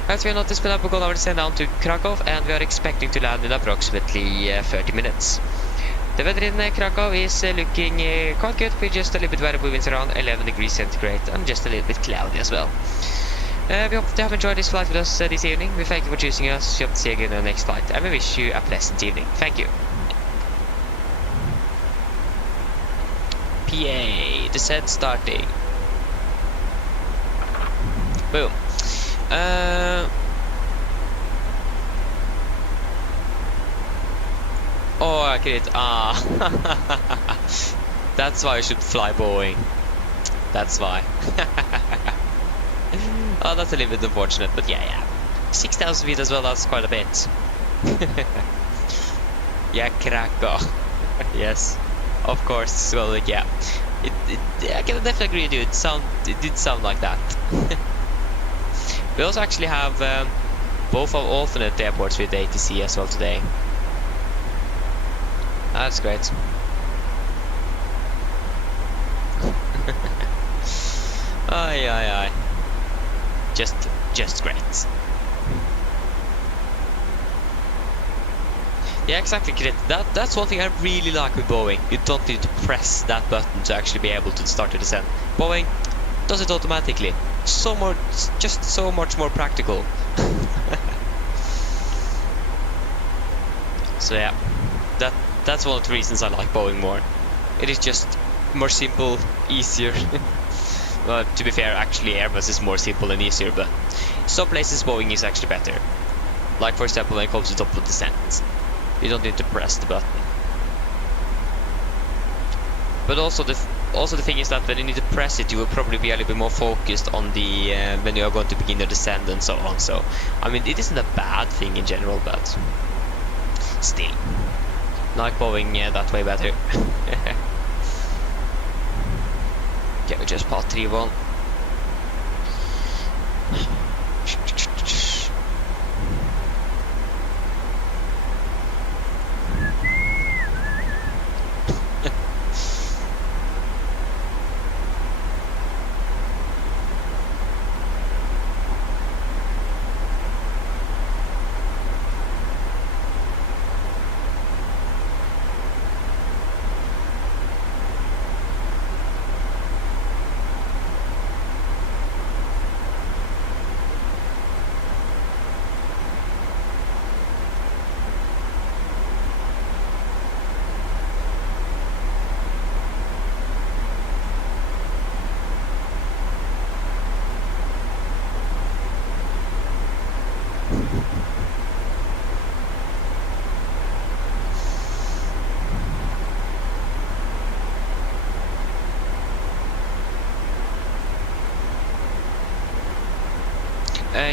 As we noticed, we have gone over to send down to Krakow, and we are expecting to land in approximately 30 minutes. The weather in Krakow is looking quite good, with just a little bit variable winds around 11 degrees centigrade, and just a little bit cloudy as well. We hope you have enjoyed this flight with us this evening. We thank you for choosing us. We hope to see you again on the next flight, and we wish you a pleasant evening. Thank you. PA, descent starting. Boom. Oh, I get it. That's why I should fly Boeing. That's why. Oh, that's a little bit unfortunate, but yeah. 6,000 feet as well, that's quite a bit. Yeah, Krakow. Yes, of course. Well, yeah. I can definitely agree with you. It did sound like that. We also actually have both of alternate airports with ATC as well today. That's great. Aye. Just great. Yeah, exactly, great. That's one thing I really like with Boeing. You don't need to press that button to actually be able to start to descend. Boeing does it automatically. Just so much more practical. So yeah, that's one of the reasons I like Boeing more. It is just more simple, easier. Well, to be fair, actually Airbus is more simple and easier, but some places Boeing is actually better. Like for example when it comes to top of descent. You don't need to press the button. But also the thing is that when you need to press it, you will probably be a little bit more focused on the when you are going to begin your descent and so on. So, I mean, it isn't a bad thing in general, but still, like Boeing, yeah, that way better. Okay, we just passed 3-1.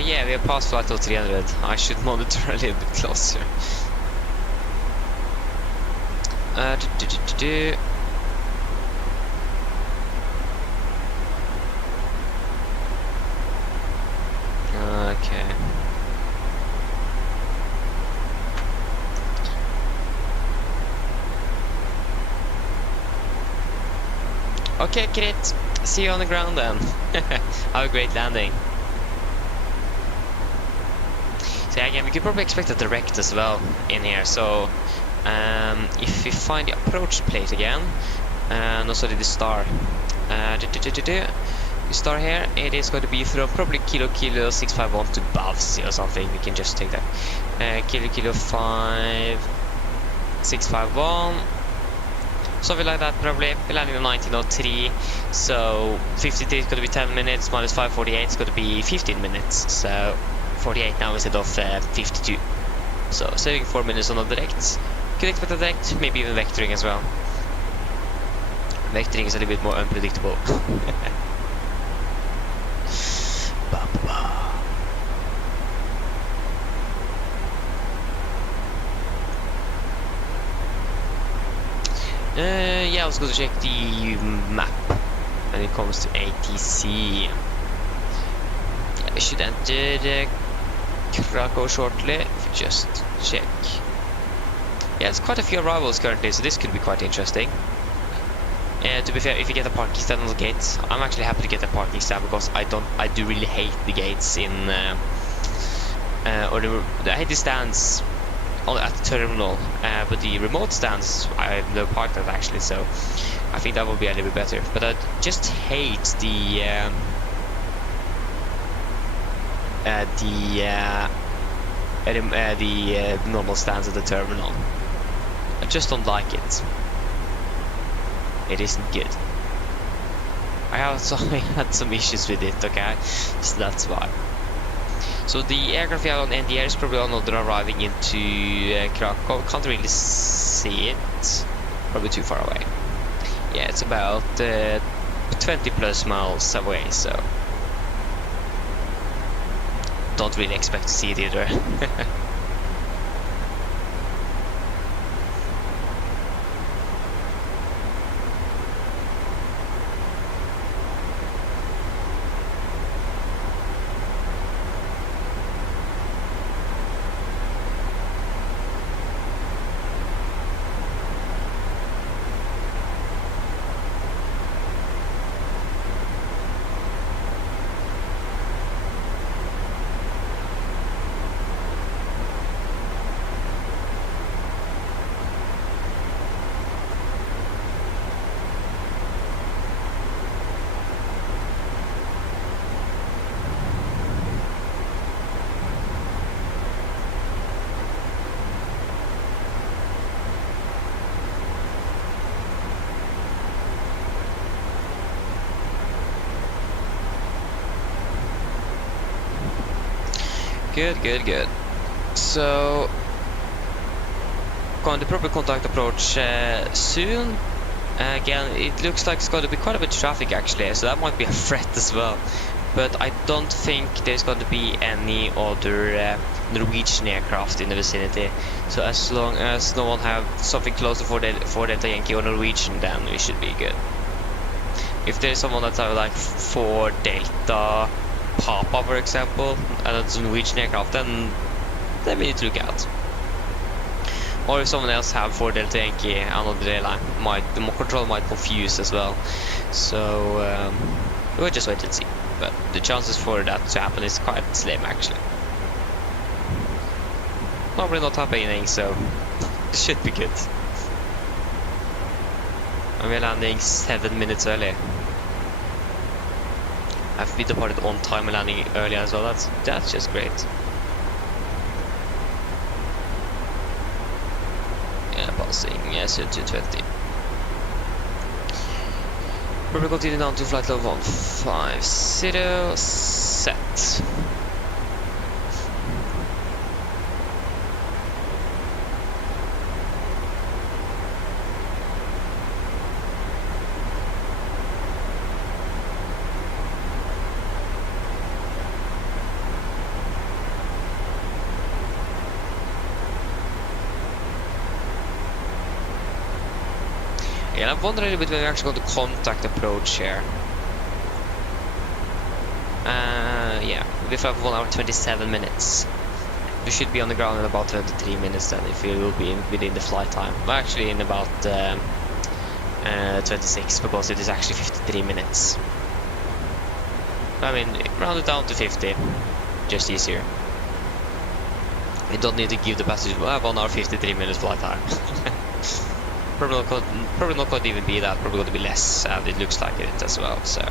Yeah, we have passed flight of 300. I should monitor a little bit closer. Okay. Okay, Krit. See you on the ground then. Have a great landing. So yeah, again, we could probably expect a direct as well in here. So if we find the approach plate again, and also the star, the star here, it is going to be from probably kilo 651 to Bavsi or something. We can just take that. Kilo 5651. Something like that probably. We're landing on 1903. So 53 is going to be 10 minutes, minus 548 is going to be 15 minutes. So 48 now instead of 52. So saving 4 minutes on the direct. Could expect a direct, maybe even vectoring as well. Vectoring is a little bit more unpredictable. Yeah, let's go to check the map when it comes to ATC. Yeah, we should enter Krakow shortly. Just check. Yeah, there's quite a few arrivals currently, so this could be quite interesting. To be fair, if you get a parking stand on the gates, I'm actually happy to get a parking stand because I do really hate the gates in I hate the stands at the terminal, but the remote stands I have no parked at actually, so I think that will be a little bit better. But I just hate the normal stands at the terminal. I just don't like it. It isn't good. I also had some issues with it, okay? So that's why. So the aircraft we have on NDR is probably another arriving into Krakow. Can't really see it. Probably too far away. Yeah, it's about 20 plus miles away, so don't really expect to see it either. Good, good, good. So, going to proper contact approach soon. Again, it looks like it's going to be quite a bit of traffic actually, so that might be a threat as well. But I don't think there's going to be any other Norwegian aircraft in the vicinity. So as long as no one have something close to 4 Delta Yankee or Norwegian, then we should be good. If there's someone that's like 4 Delta Papa, for example, and it's a Norwegian aircraft, then we need to look out. Or if someone else have 4 Delta Yankee, another airline, the control might confuse as well. So we'll just wait and see. But the chances for that to happen is quite slim actually. Probably not happening, so it should be good. And we're landing 7 minutes early. I've been departed on time and landing early as well. That's just great. Yeah, passing AMD 220. We will continue down to flight level 150 set. Yeah, I wonder a little bit when we're actually going to contact approach here. Yeah, we fly for 1 hour 27 minutes. We should be on the ground in about 23 minutes then, if we will be within the flight time. Well, actually in about 26, because it is actually 53 minutes. I mean, round it down to 50, just easier. You don't need to give the passengers 1 hour 53 minutes flight time. Probably not going to even be that, probably going to be less, and it looks like it as well, so.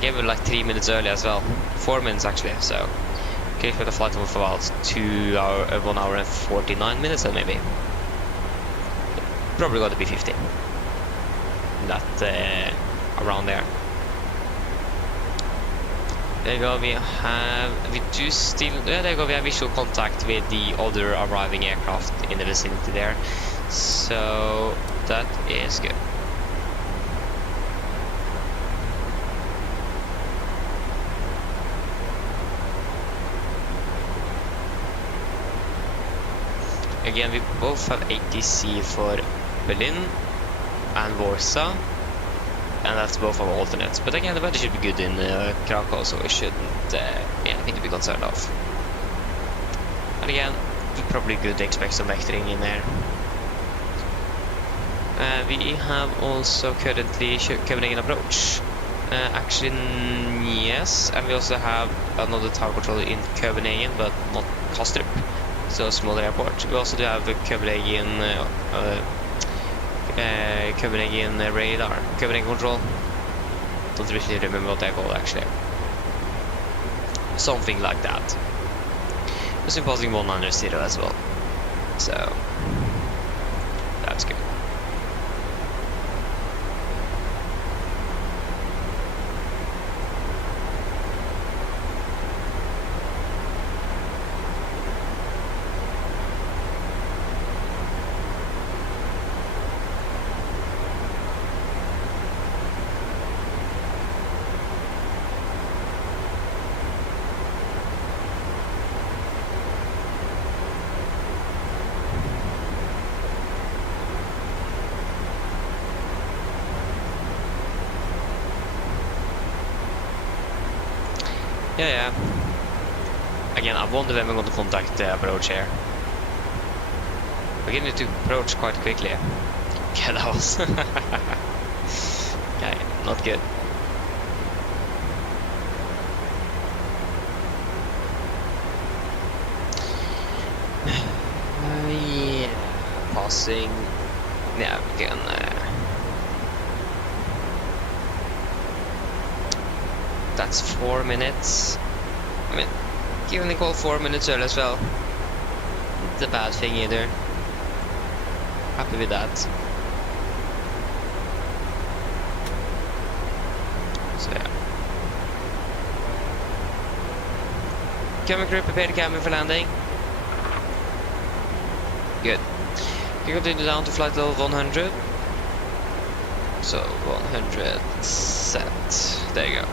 Gave it like 3 minutes early as well, 4 minutes actually, so. Okay, for the flight time for about 1 hour and 49 minutes then maybe. Probably going to be 50. That, around there. There you go, we have visual contact with the other arriving aircraft in the vicinity there. So that is good. Again, we both have ATC for Berlin and Warsaw, and that's both our alternates. But again, the weather should be good in Krakow, so we shouldn't anything to be concerned of. And again, probably good to expect some vectoring in there. We have also currently Copenhagen approach. Actually, yes, and we also have another tower controller in Copenhagen, but not Kastrup, so a smaller airport. We also do have the Copenhagen radar, Copenhagen control. Don't really remember what they're called actually. Something like that. It's imposing 190 as well, so that's good. Yeah. Again, I wonder when we're going to contact the approach here. We're getting to approach quite quickly. Yeah, that was... okay, not good. Yeah, passing... Yeah, we can... That's 4 minutes. I mean, giving the call 4 minutes early as well. It's a bad thing either. Happy with that. So yeah. Cabin crew, prepare the cabin for landing. Good. You continue down to flight level 100. So 100 set. There you go.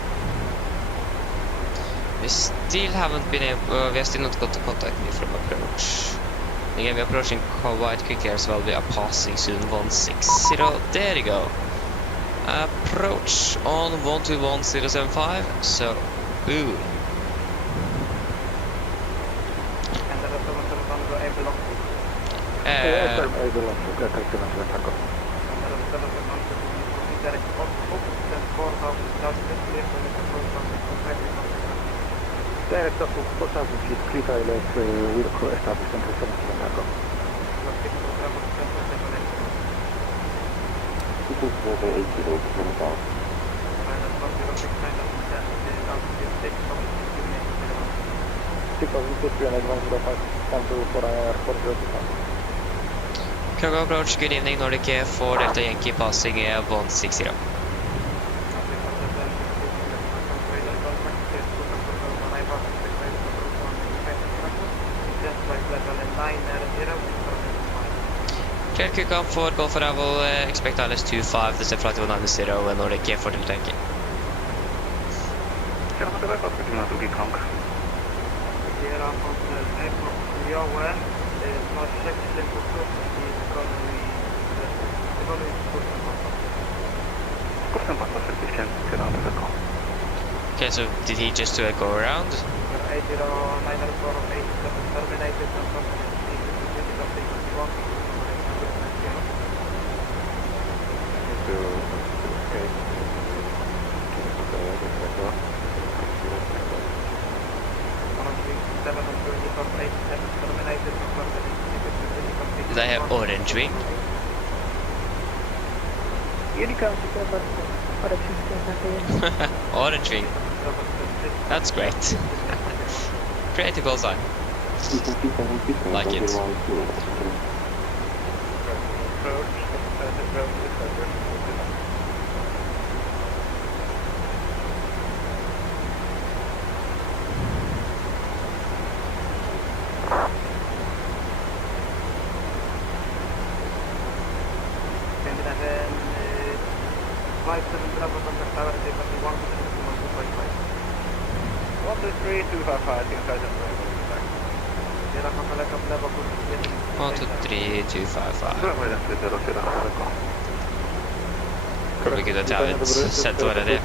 We still haven't been able. We have still not got the contact me from approach. Again, we're approaching quite quickly as well. We are passing soon 160. There you go. Approach on 121075. So, boom. Direct up to 4000 feet, clear ILS, will establish center 7 Krakow. This is the 80 Krakow. Krakow approach, good evening, Nordic Air 4 Delta Yankee passing Air 160. Clear Krakow for Golf Arrival, expect ILS 25, this is flight 190 and Nordic Air 4 Delta Yankee. Okay, so did he just do a go around? Did I have orange wing? Orange wing. That's great. Creative call sign. Like it. One, two, three, 255. Probably good at having set already.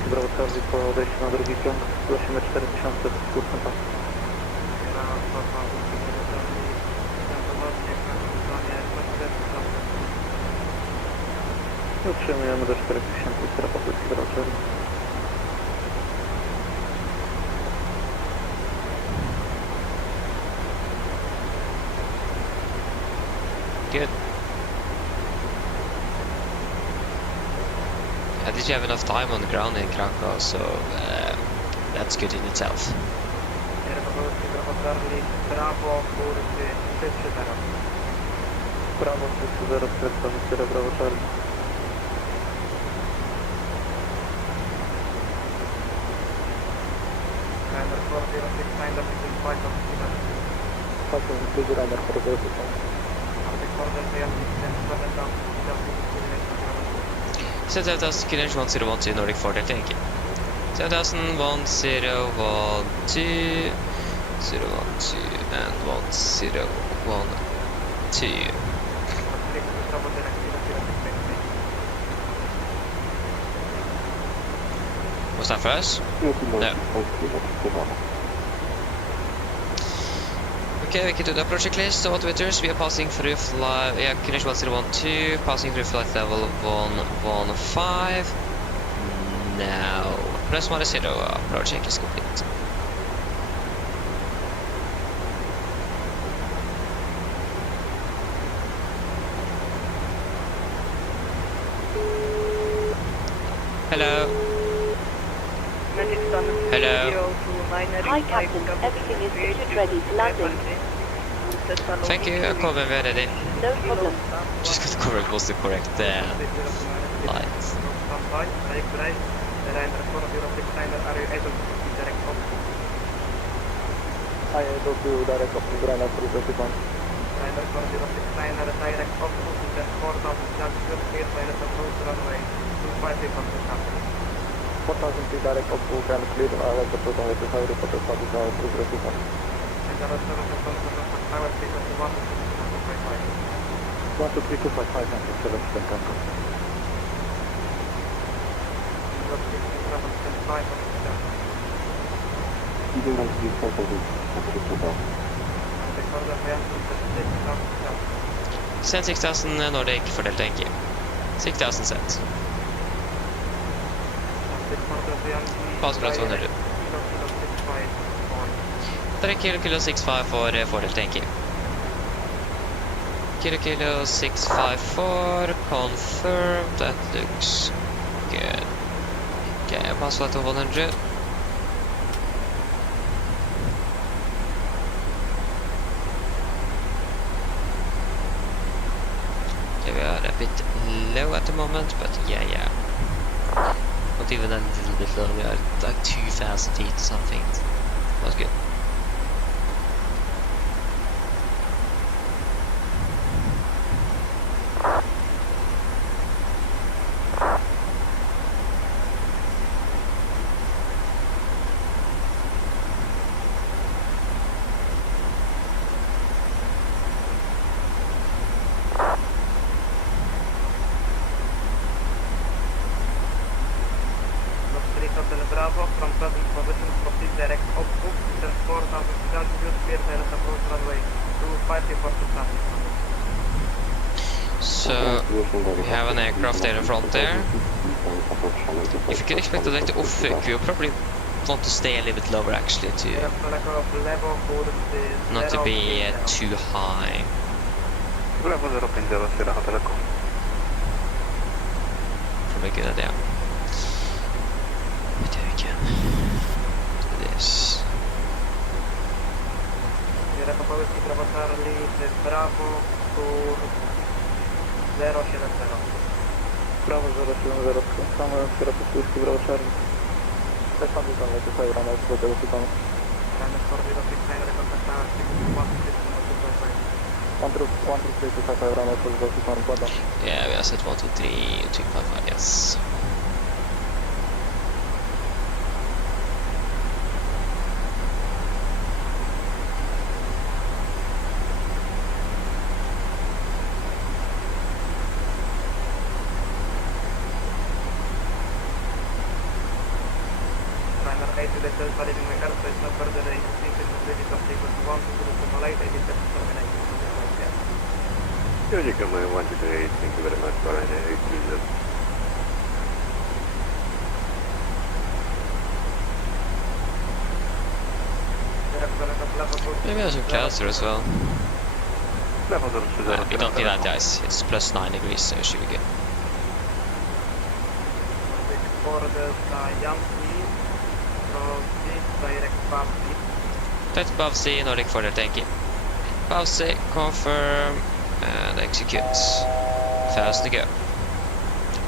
Utrzymujemy do 4000 Polski Browser. Good. Did you have enough time on the ground in Krakow, so that's good in itself. Bravo 330, pozycja Bravo Charlie. So 7000 Nordic 4 Delta Yankee. 7000 1012 012 and 1012. Was that first? No. Okay, we can do the project list. So, Twitters, we are passing through flight. Yeah, Kunish 1012, passing through flight level 115. Now, press 10, project is complete. Hello. Hello. Hi, Captain. Everything is pitch ready for landing. Thank you, Corbin, we're ready. No problem. Just got to cover was the correct lights. IA22 direct up to Gränna 331. Liner 4069 direct up to 4000 altitude, clear pilot approach runway 25 for the company. 4000 feet direct up to Gränna clear, right approach on 85, reported status now 331. And there are 7 control for the tower frequency 123.55. 123.255 and 7 Krakow. Send 6000 Nordic for Delta Yankee. 6000 set. Passgrad 200. 3 kilo 65 for Delta Yankee. Kilo 654, confirmed, that looks good. Okay, password 200. Okay, we are a bit low at the moment, but yeah. Not even a little bit low, we are like 2000 feet or something. That's good. Bravo, from present position, proceed direct up to 4,000 altitude, clear pilot approach runway 25 for the traffic. So, we have an aircraft there in front there. If you can expect a little off, you probably want to stay a little bit lower actually to not to be too high. Probably a good idea. But we can do this. Bravo for 070. Bravo 070, самое Серафовский Bravo Charlie. That's not the one that is over on us, but there was a gun. Liner 4069, recontact tower 123.255 around us, was the one, but Yeah, we are set 123, 255, yes. Yoshika, my 128, thank you very much for an exclusive. Maybe I should closer as well. We don't need that, guys. It's plus 9 degrees, so it should be good. That's above C, Nordic for the tanky. Above C, confirm, and execute. 1,000 to go.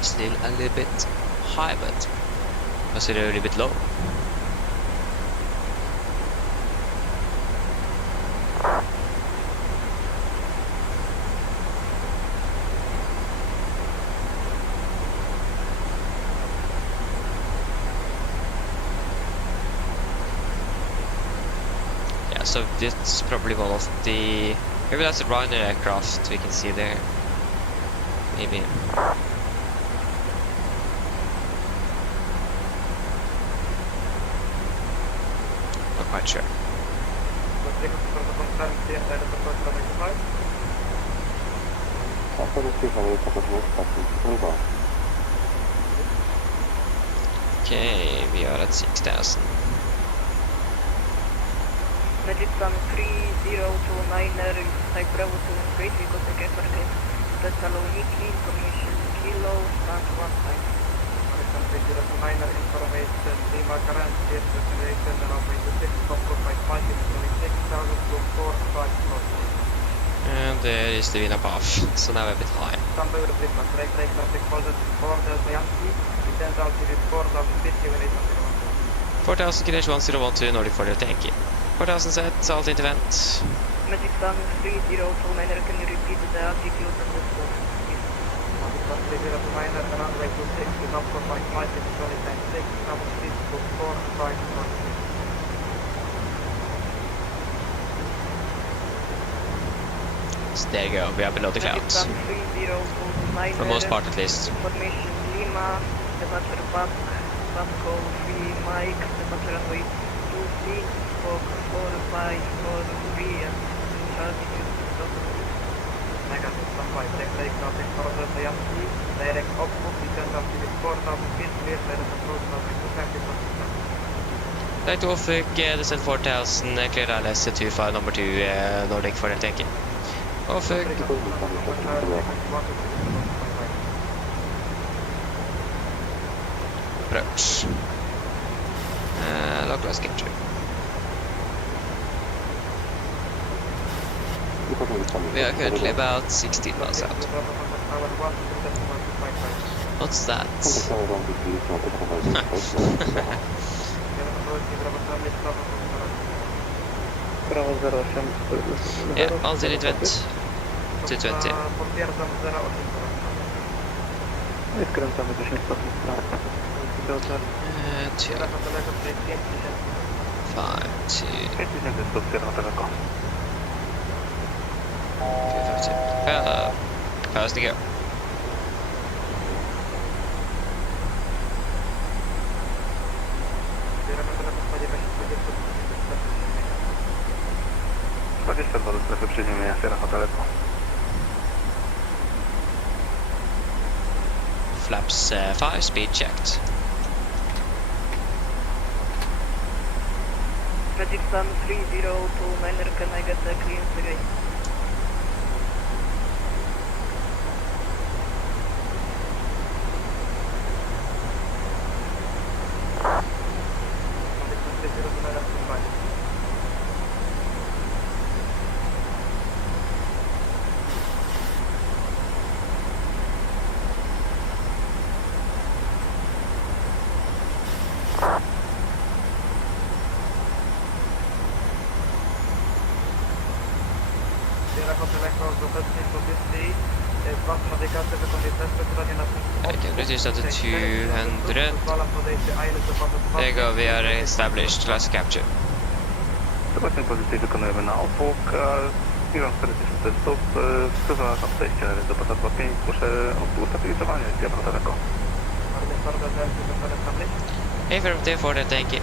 Still a little bit high, but was it a little bit low? So that's probably one of the... Maybe that's a Ryzen aircraft we can see there. Maybe. Not quite sure. Okay, we are at 6,000. Medicam 3029er, type Bravo 7 great, we got the Kepler Thessaloniki, information kilo, stand 1 time. Medicam 3029er, information, Lima current, destination, runway 26, top 455, it's 26,000 to 454. And there is the wind above, so now we're a bit high. Standby replacement, break traffic, folder 4 Yankee, descent altitude 4050, when 1012. 4000 Kinesh 1012, Nordic for the tanky. 4000 set, salt into vent. Magic Sun 3029, can you repeat the altitude and the slope? Magic Sun 3029, runway 26, up for 5 miles, it's 2096, travel speed to 45 knots. So there you go, we are below the clouds. Magic Sun 3029, For the most part at least. Information Lima, departure Banco 3 Mike, departure runway 26, Fox 4543, and altitude Negative, standby, check take traffic further to Yankee, direct upbook, descend altitude 4000 feet, clear direct approach traffic 250%. Light Norfolk, descend 4000, clear ILS 25, number 2, Nordic for Delta Yankee. Norfolk. Approach. Localized capture. We are currently about 16 miles out. What's that? Prawo 08. Yeah, altitude vent. 220. Potwierdzam 08. I skręcamy 10 stopni w prawo. 2, Sierra daleko, tutaj 5000. 5, 2, 5000 stóp Sierra daleko. 250. Fast to go. Sierra daleko, spodziewa się 22 do strefy przyziemienia Sierra daleko. Flaps 5, speed checked. Magic Sun 3029, can I get the clearance again? I can reduce that to 200. There you go, we are established. Let's capture. Zobaczmy pozycję wykonujemy na obok. Biorąc 4000 stóp, wskazała tam przejście do Patatła 5. Proszę o ustabilizowanie Sierra daleko. Affirmative for the tanky.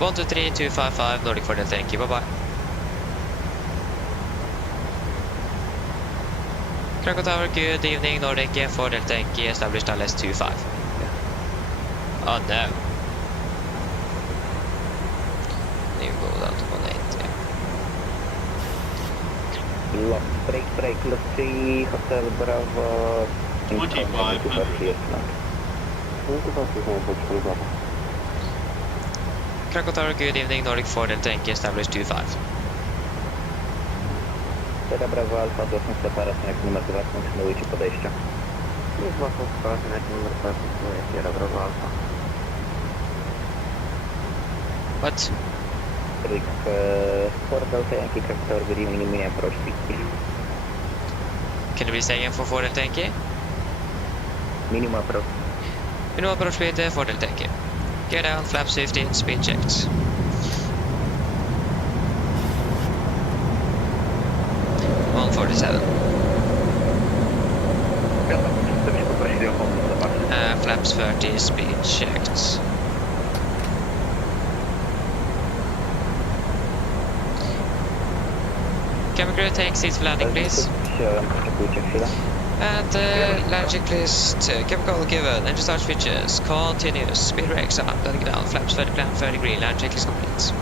1, 2, 3, 255, Nordic for the tanky. Bye bye. Krakow Tower, good evening, Nordic for the tanky, established ILS 25. Oh no. You go down to 180. Lock, break, let's see, Hotel Bravo. 25. Krakow Tower, good evening, Nordic for the tanky, established 25. Sierra Bravo Alfa, zgłośmy separację jak numer 2, kontynuujcie podejście. Już zgłoszę separację jak numer 2, kontynuuje Sierra Bravo Alfa. What? Rick, Fort Delta Yankee, Krakow Tower, good evening, minimum approach speed. Can you please say again for Ford tanky? Minimum approach. Minimum approach speed for the tanky. Get down, flaps 15, speed checked. 147. Flaps 30, speed checked. Camera crew, take seats for landing, please. And land checklist, chemical given, engine start switches, continuous, speed brakes up, landing down, flaps 30 plan, 30 green, land checklist complete.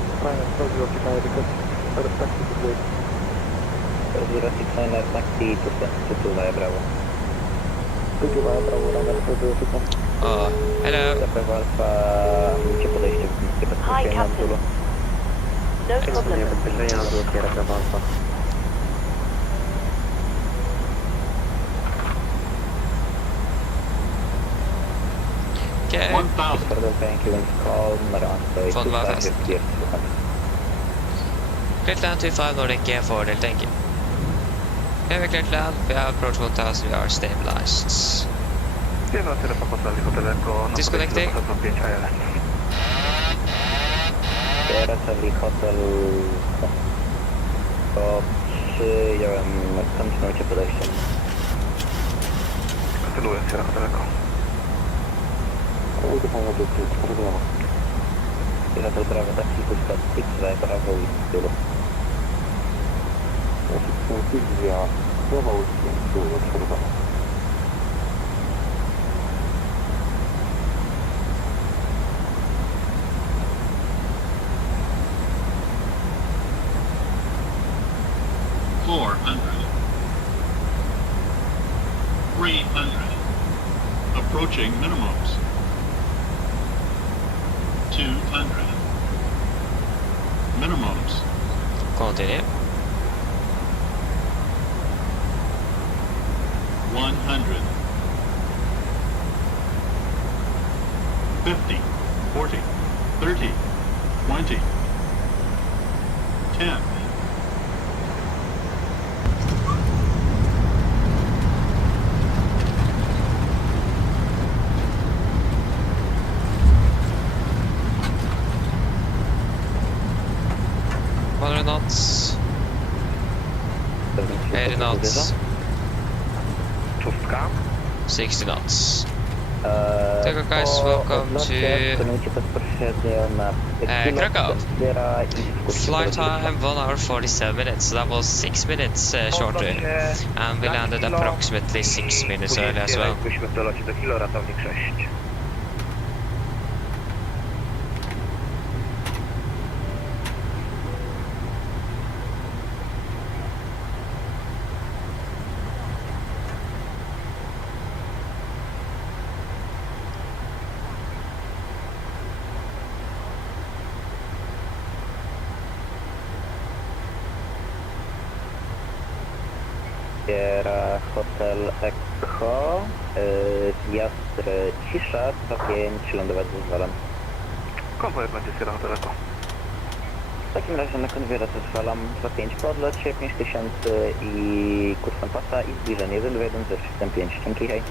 Oh, hello. Hi, Captain. No problem. Okay. 1000. For Delta Yankee winds calm, runway Fond var 25, fast. clear to land. Cleared land 25 Nordic Air for Delta Yankee. Okay, we cleared land, we have approach 1000, we are stabilized. Disconnecting. Sierra Charlie Hotel to przyjąłem, kontynuujcie podejście. Kontynuuję Sierra daleko. Uruchomię do problemu. Sierra Hotel Bravo, taxi to stop 6, Bravo i tylu. Bravo i tylu, obserwowane. Approaching minimums. 200. Minimums. Continue. 100. 50. 40. 30. 20. 10. Knots. 80 knots. 60 knots. Tego guys, welcome to Krakow. Flight time 1 hour 47 minutes, so that was 6 minutes shorter. And we landed approximately 6 minutes early as well. Sierra Hotel Echo, zjazd cisza, 105, lądować zezwalam. Konwojer będzie Sierra Hotel Echo. W takim razie na konwojera zezwalam 25 podlocie, 5000 i kursem pasa i zbliżenie 12105. Dzięki, hej.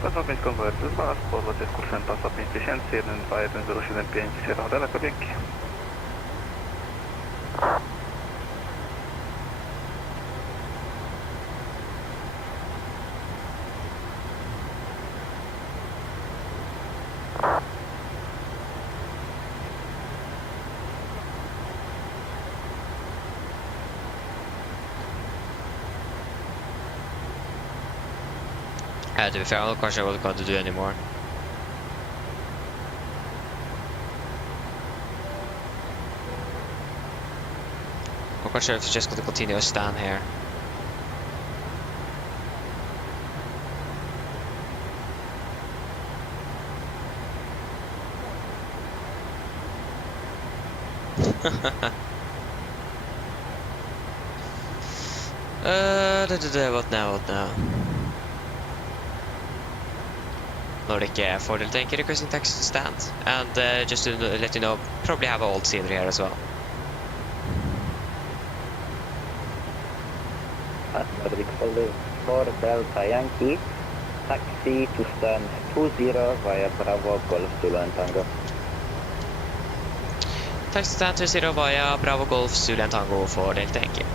25 konwojer zezwalasz, podlocie z kursem pasa 5000, 1211075 Sierra Hotel Echo, dzięki. To be fair, I'm not quite sure what we're going to do anymore. I'm quite sure if it's just going to continue to stand here. What now, what now? Nordic Air for Delta Yankee requesting taxi to stand. And just to let you know, probably have old scenery here as well. For Delta Yankee, taxi to stand 20 via Bravo Golf Zulu and Tango. Taxi to stand 20 via Bravo Golf Zulu and Tango for Delta Yankee.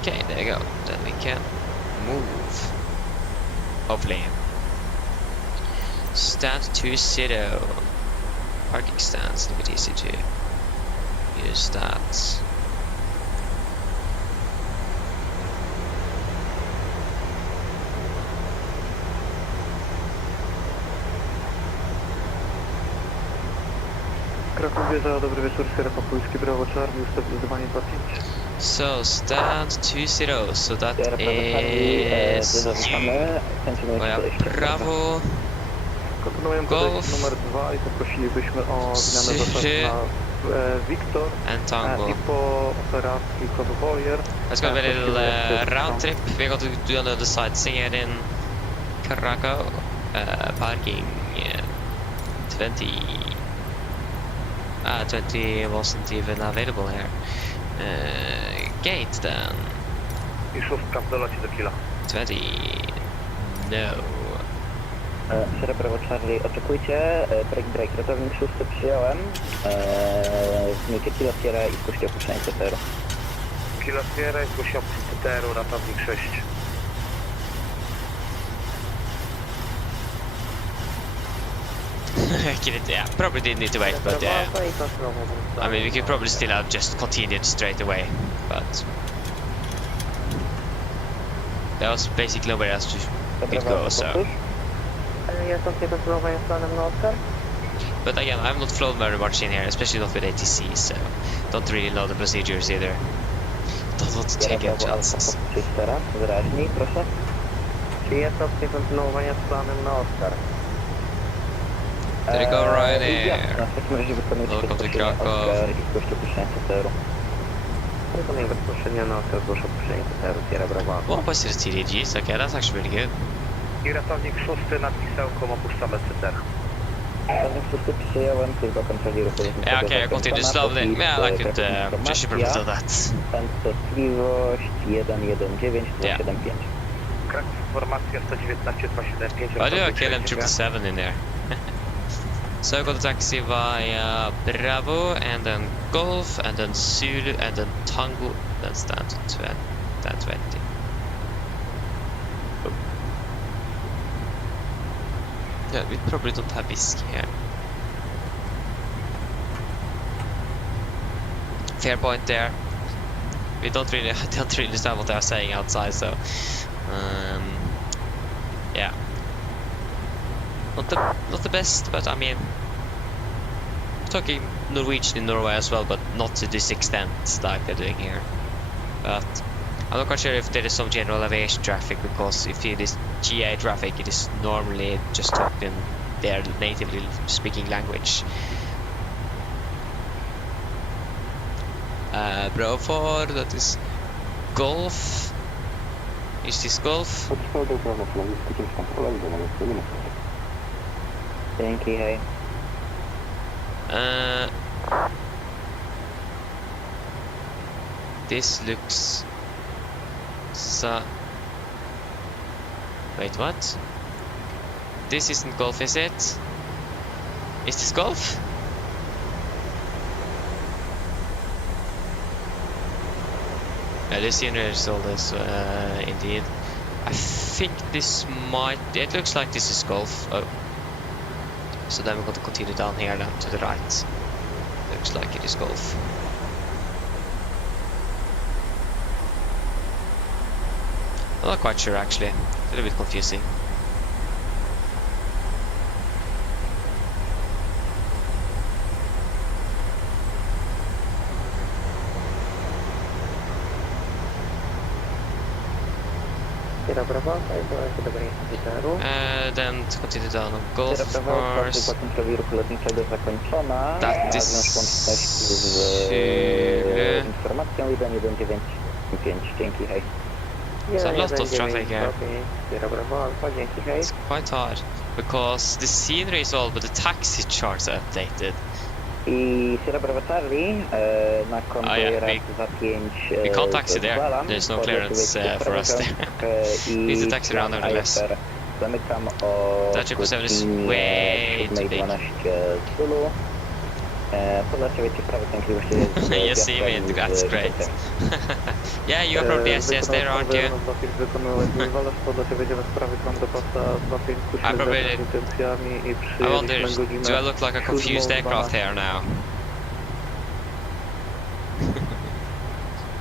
Okay, there you go. Then we can move. Hopefully. Stand 20. Parking stands, a little bit easy to use that. Krakow wjeżdża, dobry wieczór, Sierra Papułski, Brawo Charlie, ustabilizowanie 25. So, stand 20, so that is via Bravo Kontynuujemy podejście numer 2 i poprosilibyśmy o zmianę zasad na Victor and Tango. I po operacji konwojer. Let's go have a little round trip. We're going to do another sightseeing here in Krakow. Parking 20. 20 wasn't even available here. Gate then. I szóstka w dolocie do kilo. 20. No. Sierra Bravo Charlie, oczekujcie. Break, ratownik 6 przyjąłem. Zmijcie kilo Sierra i zgłoście opuszczenie CTR-u. Kilo Sierra i zgłosi opuszczenie CTR-u, ratownik 6. Yeah, probably didn't need to wait, but yeah. I mean, we could probably still have just continued straight away, but that was basically where else we could go, so. But again, I've not flown very much in here, especially not with ATC, so don't really know the procedures either. Don't want to take any chances. Wyraźniej, proszę. Czy jest opcja kontynuowania z planem na Oscar? There you go, Ryanair. W takim razie wykonujcie Welcome to bezpośrednio Krakow. Oscar i zgłoście opuszczenie CTR-u. Wykonuję bezpośrednio na Oscar, zgłoszę opuszczenie CTR-u, Sierra Bravo. Well, posted TDGs, okay, that's actually really good. I ratownik 6 napisał, komu opuszczamy CTR. Ratownik 6 przyjąłem, tylko kontroli ruchu. Yeah, okay, I continue slowly. Yeah, I could just should have done that. Częstotliwość 119-275. Kraków, informacja 119-275. Why do I kill him 777 in there? So I got the taxi via Bravo, and then Golf, and then Zulu, and then Tango. That's down to 20. Oh. Yeah, we probably don't have whiskey here. Fair point there. We don't really, I don't really understand what they are saying outside, so yeah. Not the best, but I mean, talking Norwegian in Norway as well, but not to this extent like they're doing here. But I'm not quite sure if there is some general aviation traffic, because if it is GA traffic, it is normally just talking their natively speaking language. Bravo 4, that is Golf. Is this Golf? Dzięki, hej. This looks wait, what? This isn't Golf, is it? Is this Golf? Yeah, this scenery is all this indeed. I think this might, it looks like this is Golf. Oh. So then we're going to continue down here then to the right. Looks like it is Golf. I'm not quite sure actually. A little bit confusing. Then to continue down on Golf, of course. That is informacją 11955. Dzięki, hej. There's a lot of traffic here. It's quite hard because the scenery is all, but the taxi charts are updated. I Sierra Bravo Charlie na konwoj raz za 5. We can't taxi there. There's no clearance for us there. We need to taxi around nevertheless. Zamykam o That 777 is way too big. You see me, that's great. Yeah, you're from the SS there, aren't you? I probably did. I wonder, do I look like a confused aircraft here now?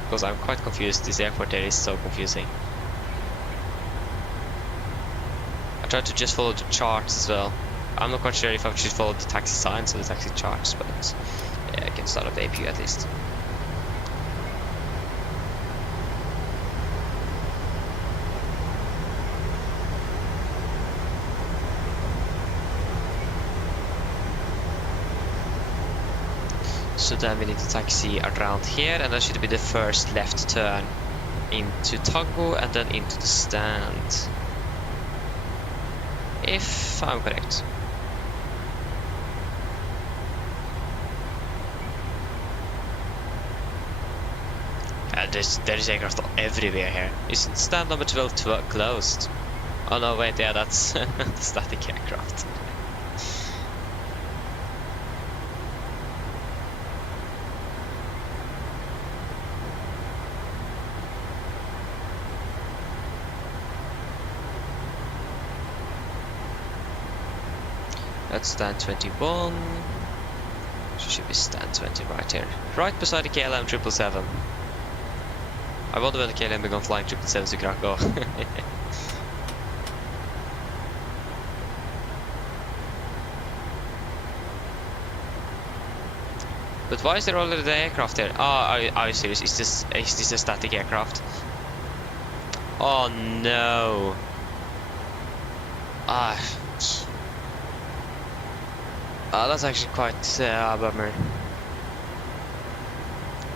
Because I'm quite confused, this airport there is so confusing. I tried to just follow the charts as well. I'm not quite sure if I should follow the taxi signs or the taxi charts, but yeah, I can start up the APU at least. So then we need to taxi around here, and that should be the first left turn into Tango and then into the stand. if I'm correct. There's aircraft everywhere here. Isn't stand number 12 closed? Oh no, wait, yeah, that's the static aircraft. That's stand 21. Should be stand 20 right here. Right beside the KLM 777. I wonder when the KLM began flying 777 to Krakow. But why is there already the aircraft there? Oh, are you serious? Is this a static aircraft? Oh no. That's actually quite a bummer.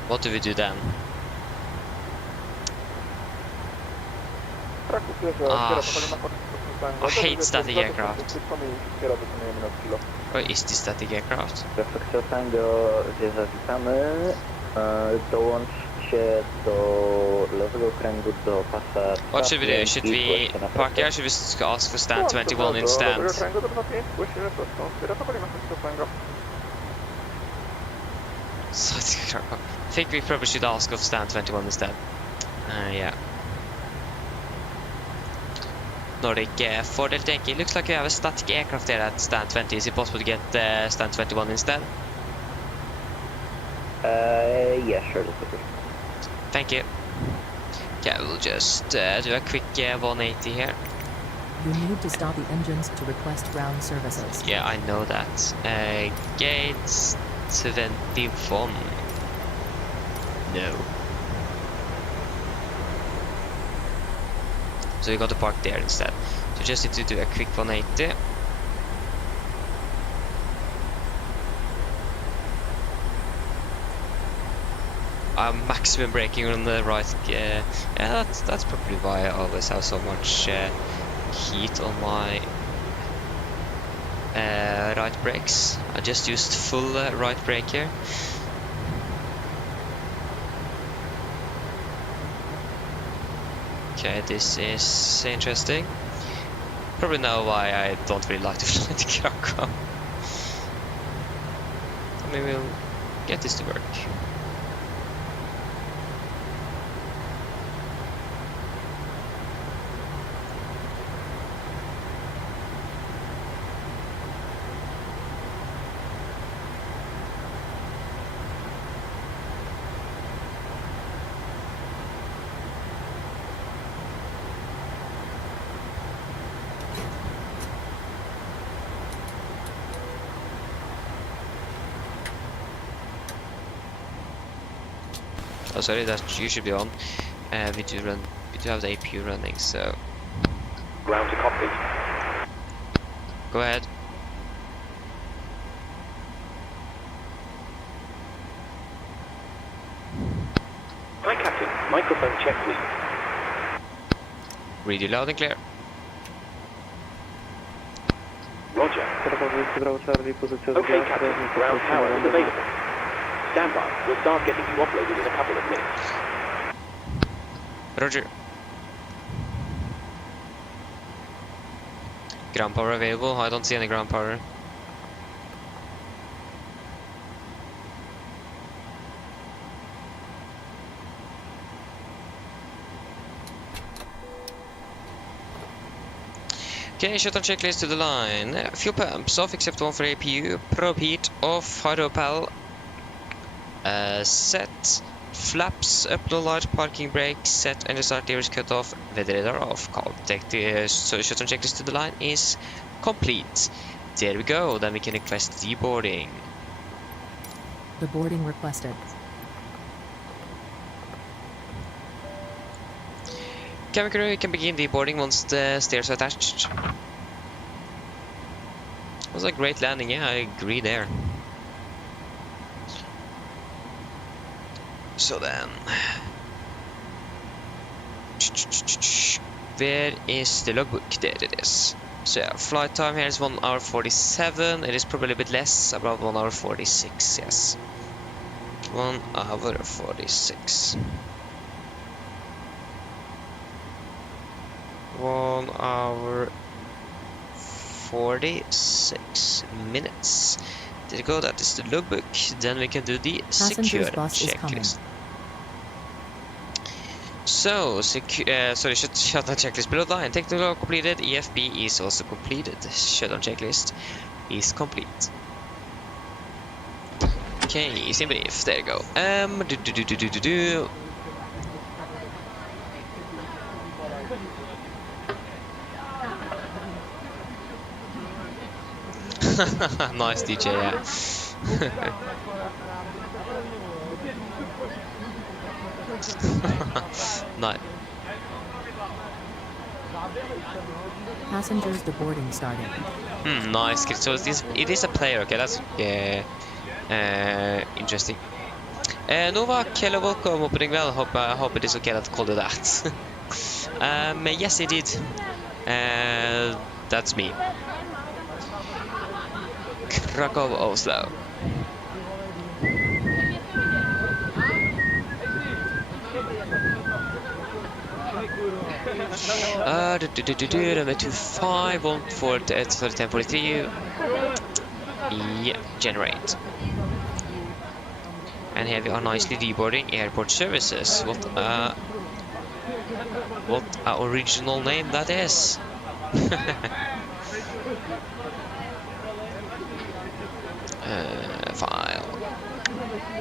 What do we do then? I hate static aircraft. Where is this static aircraft? Tango, zawitamy. Dołącz się do lewego kręgu do pasa. What should we do? Should we park here? Should we ask for stand 21 instead? I think we probably should ask for stand 21 instead. Yeah. Nordic fordel tank. It looks like we have a static aircraft there at stand 20. Is it possible to get stand 21 instead? Yeah, sure. Thank you. Okay, we'll just do a quick 180 here. You need to stop the engines to request ground services. Yeah, I know that. Gates 21. No. So we got to park there instead. So just need to do a quick 180. Maximum braking on the right. Yeah, that's probably why I always have so much heat on my right brakes. I just used full right brake here. Okay, this is interesting. Probably know why I don't really like to fly to Krakow. I mean, we'll get this to work. Oh, sorry, that you should be on. We do have the APU running, so. Ground to copy. Go ahead. Hi, Captain. Microphone check, please. Read you loud and clear. Roger. Okay, Captain. Ground power is available. Stand by. We'll start getting you uploaded in a couple of minutes. Roger. Ground power available? I don't see any ground power. Okay, shut down checklist to the line. Fuel pumps off except one for APU. Probe heat off. Hydropel set. Flaps up, no large parking brake set, and the start gear is cut off. Weather radar off. Contact the shut down checklist to the line is complete. There we go. Then we can request deboarding. The boarding requested. Cabin crew can begin deboarding once the stairs are attached. It was a great landing, yeah, I agree there. So then, where is the logbook? There it is. So yeah, flight time here is 1 hour 47. It is probably a bit less, about 1 hour 46, yes. 1 hour 46. 1 hour 46 minutes. There you go, that is the logbook. Then we can do the secure checklist. So, shutdown checklist below line. Technical completed. EFB is also completed. Shutdown checklist is complete. Okay, sim brief. There you go. Nice DJ, yeah. Nice. Passengers deboarding starting. Nice. So it is a player. Okay, that's interesting. Nova, hello, welcome. Opening well. I hope it is okay that I called you that. Yes, it did. That's me. Krakow, Oslo. Number 25, 1043. Yeah, generate. And here we are nicely deboarding airport services. What a original name that is. File.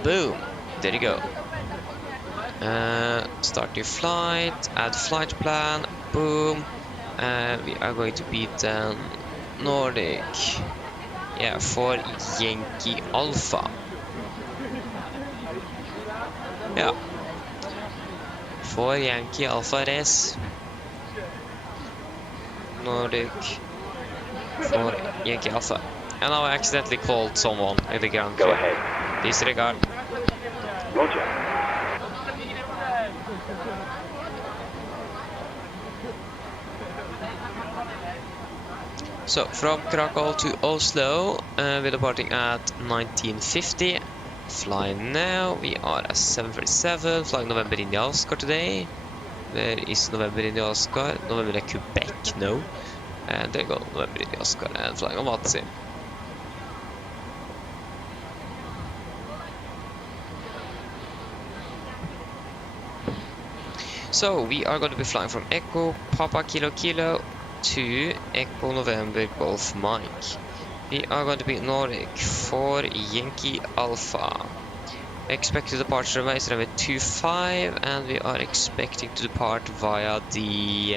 Boom. There you go. Start your flight. Add flight plan. Boom. We are going to be then Nordic. Yeah, for Yankee Alpha. Yeah. For Yankee Alpha it is. Nordic for Yankee Alpha. And now I accidentally called someone in the ground. Go ahead. Disregard. Roger. So, from Krakow to Oslo, we're departing at 1950. Flying now, we are at 737, flying November India Oscar today. Where is November India Oscar? November Quebec, no. And there you go, November India Oscar, and flying on Vatsi. So, we are going to be flying from Echo Papa Kilo Kilo to Echo November Golf Mike. We are going to be Nordic for Yankee Alpha. Expected departure runway is runway 25, and we are expecting to depart via the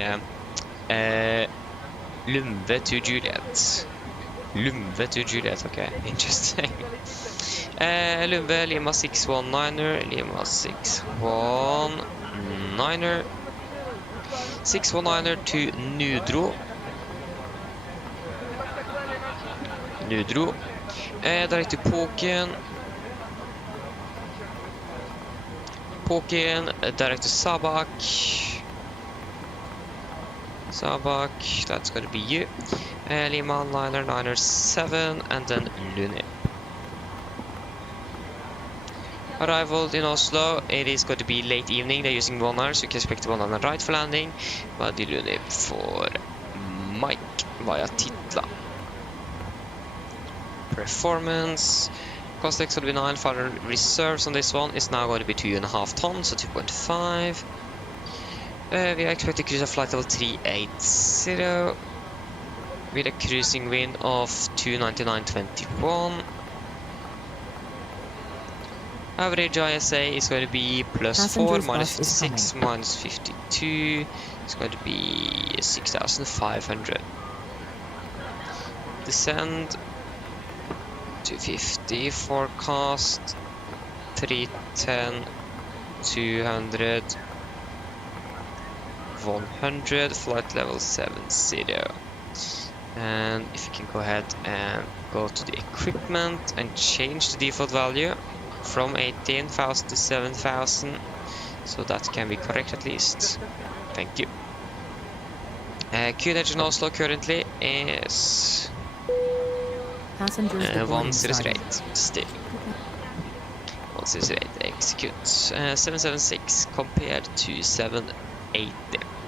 Lumve to Juliet. Lumve to Juliet, okay, interesting. Lumve, Lima 619er, Lima 619er. 619er to Nudro. Direct to Påken. Direct to Sabak. That's gonna be you. Lima 9er and then Lune. Arrival in Oslo, it is going to be late evening. They're using 1 hour, so you can expect 1 hour right for landing. But the Lune for Mike via Titla. Performance. Cost X will be 9. Final reserves on this one is now going to be 2.5 tons, so 2.5. We are expecting to cruise a flight level 380 with a cruising wind of 299.21. Average ISA is going to be +4, -56, -52. It's going to be 6,500. Descend 250, forecast 310, 200, 100, flight level 70. And if you can go ahead and go to the equipment and change the default value from 18,000 to 7,000, so that can be correct at least. Thank you. QNH in Oslo currently is Passengers departing 108 still. 108 execute. 776 compared to 780.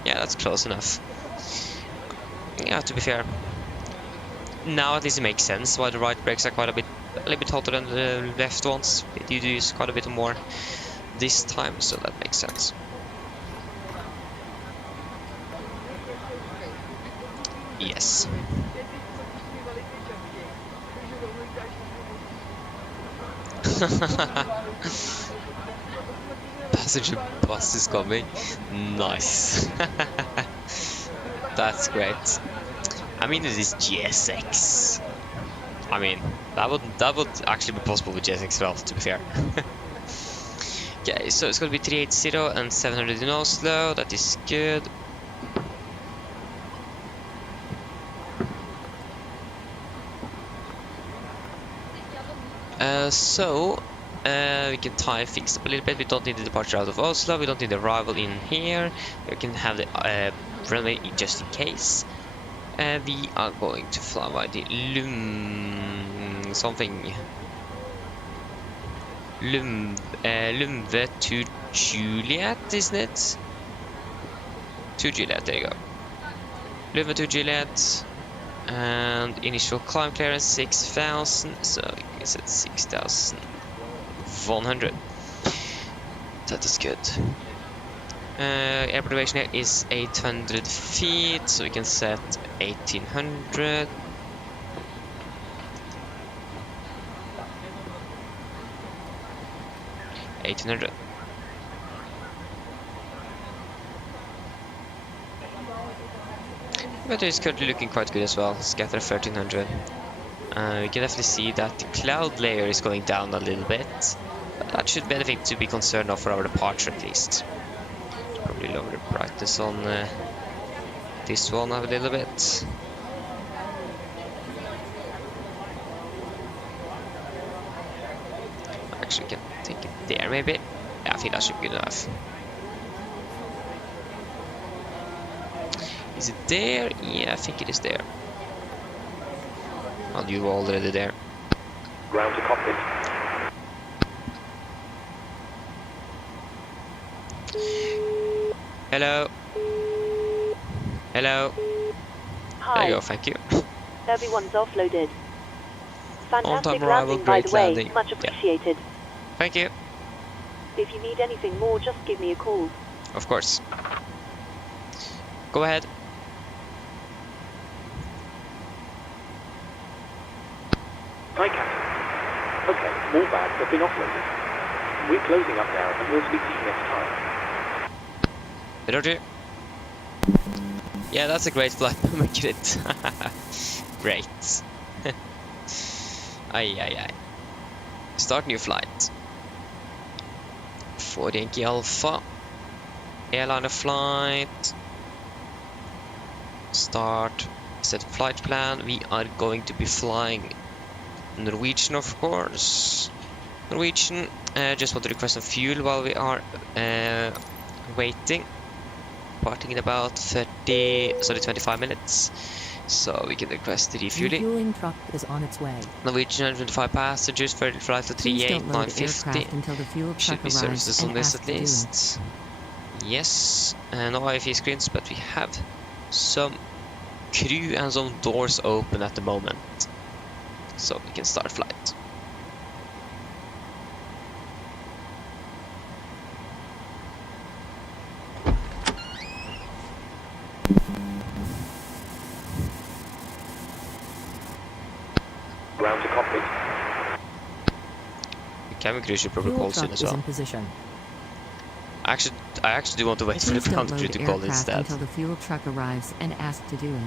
Yeah, that's close enough. Yeah, to be fair. Now at least it makes sense why the right brakes are quite a little bit hotter than the left ones. They do use quite a bit more this time, so that makes sense. Yes. Passenger bus is coming. Nice. That's great. I mean, it is GSX. I mean, that would actually be possible with GSX 12, to be fair. Okay, so it's gonna be 380 and 700 in Oslo. That is good. We can time fix up a little bit. We don't need the departure out of Oslo. We don't need the arrival in here. We can have the runway just in case. We are going to fly by the Lumve to Juliet, isn't it? To Juliet, there you go. Lumve to Juliet. And initial climb clearance 6,000, so it's at 6,100. That is good. Airport elevation here is 800 feet, so we can set 1,800. Weather is currently looking quite good as well. Scatter 1,300. We can definitely see that the cloud layer is going down a little bit. But that should be anything to be concerned of for our departure at least. Probably lower the brightness on this one a little bit. Actually, we can take it there maybe. Yeah, I think that should be good enough. Is it there? Yeah, I think it is there. Well, you were already there. Ground to cockpit. Hello. Hello. Hi. There you go, thank you. Everyone's offloaded. On Fantastic time arrival, landing, by great the way. landing. Much appreciated. Thank you. If you need anything more, just give me a call. Of course. Go ahead. Hi, Captain. Okay, more bags have been offloaded. We're closing up now, and we'll speak to you next time. Roger. Yeah, that's a great flight. Make it. Great. Ay. Start new flight. 4 Yankee Alpha. Airliner flight. Start. Set flight plan. We are going to be flying Norwegian, of course. Norwegian. Just want to request some fuel while we are waiting. Parting in about 25 minutes. So we can request the refueling. Refueling truck is on its way. Norwegian 125 passengers for flight to Please don't load the 38950. aircraft until the fuel Should truck be arrives services on and this ask at to do it. least. Yes, no IFE screens, but we have some crew and some doors open at the moment. So we can start flight. Ground to cockpit. The cabin crew should probably Fuel call soon truck as is well. in position. I actually do want to wait for the Please ground don't crew load to the call aircraft instead. until the fuel truck arrives and ask to do it.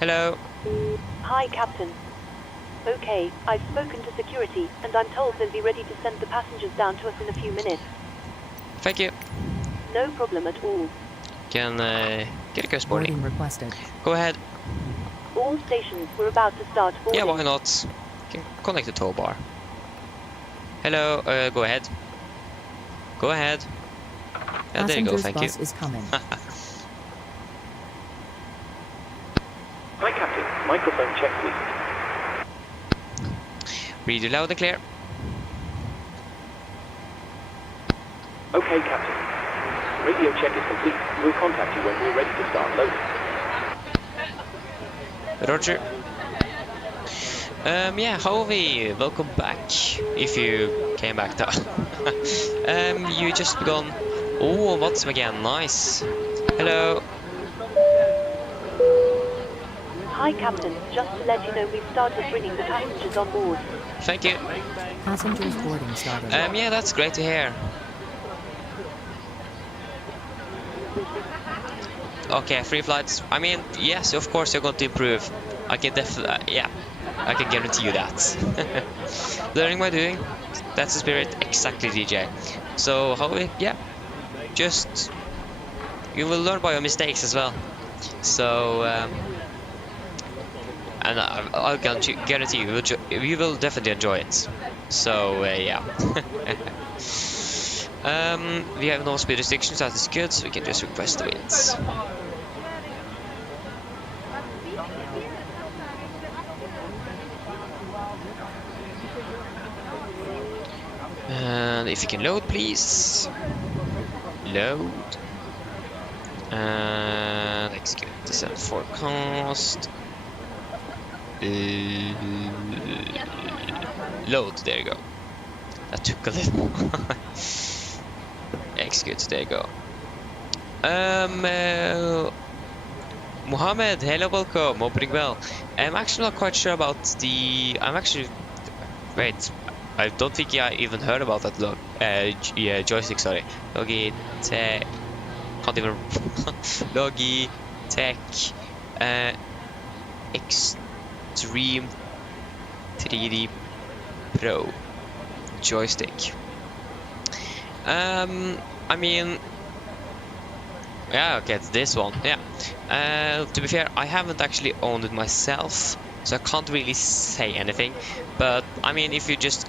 Hello. Hi, Captain. Okay, I've spoken to security, and I'm told they'll be ready to send the passengers down to us in a few minutes. Thank you. No problem at all. Can get a coast boarding. Boarding requested. Go ahead. All stations were about to start boarding. Yeah, why not? can connect the tow bar. Hello, go ahead. Go ahead. Yeah, there you go, thank you. Passenger's bus is coming. Hi, Captain. Microphone check, please. Read you loud and clear. Okay, Captain. Radio check is complete. We'll contact you when we're ready to start loading. Roger. Yeah, Hovey, welcome back. If you came back though. You just begun. Oh, what's again? Nice. Hello. Hi, Captain. Just to let you know, we've started bringing the passengers on board. Thank you. Passengers boarding started. Yeah, that's great to hear. Okay, free flights. I mean, yes, of course you're going to improve. I can definitely, yeah, I can guarantee you that. Learning by doing. That's the spirit. Exactly, DJ. So, yeah, just you will learn by your mistakes as well. So, and I'll guarantee you will definitely enjoy it. So, yeah. We have no speed restrictions, that is good, so we can just request the winds. And if you can load, please. Load. And execute descent forecast. Load, there you go. That took a little. Execute, there you go. Mohammed, hello, welcome, opening well. I'm actually not quite sure about the. Wait, I don't think I even heard about that joystick, sorry. Logitech. Can't even. Logitech. Extreme 3D Pro joystick. I mean, yeah, okay, it's this one, yeah. To be fair, I haven't actually owned it myself, so I can't really say anything. But I mean, if you just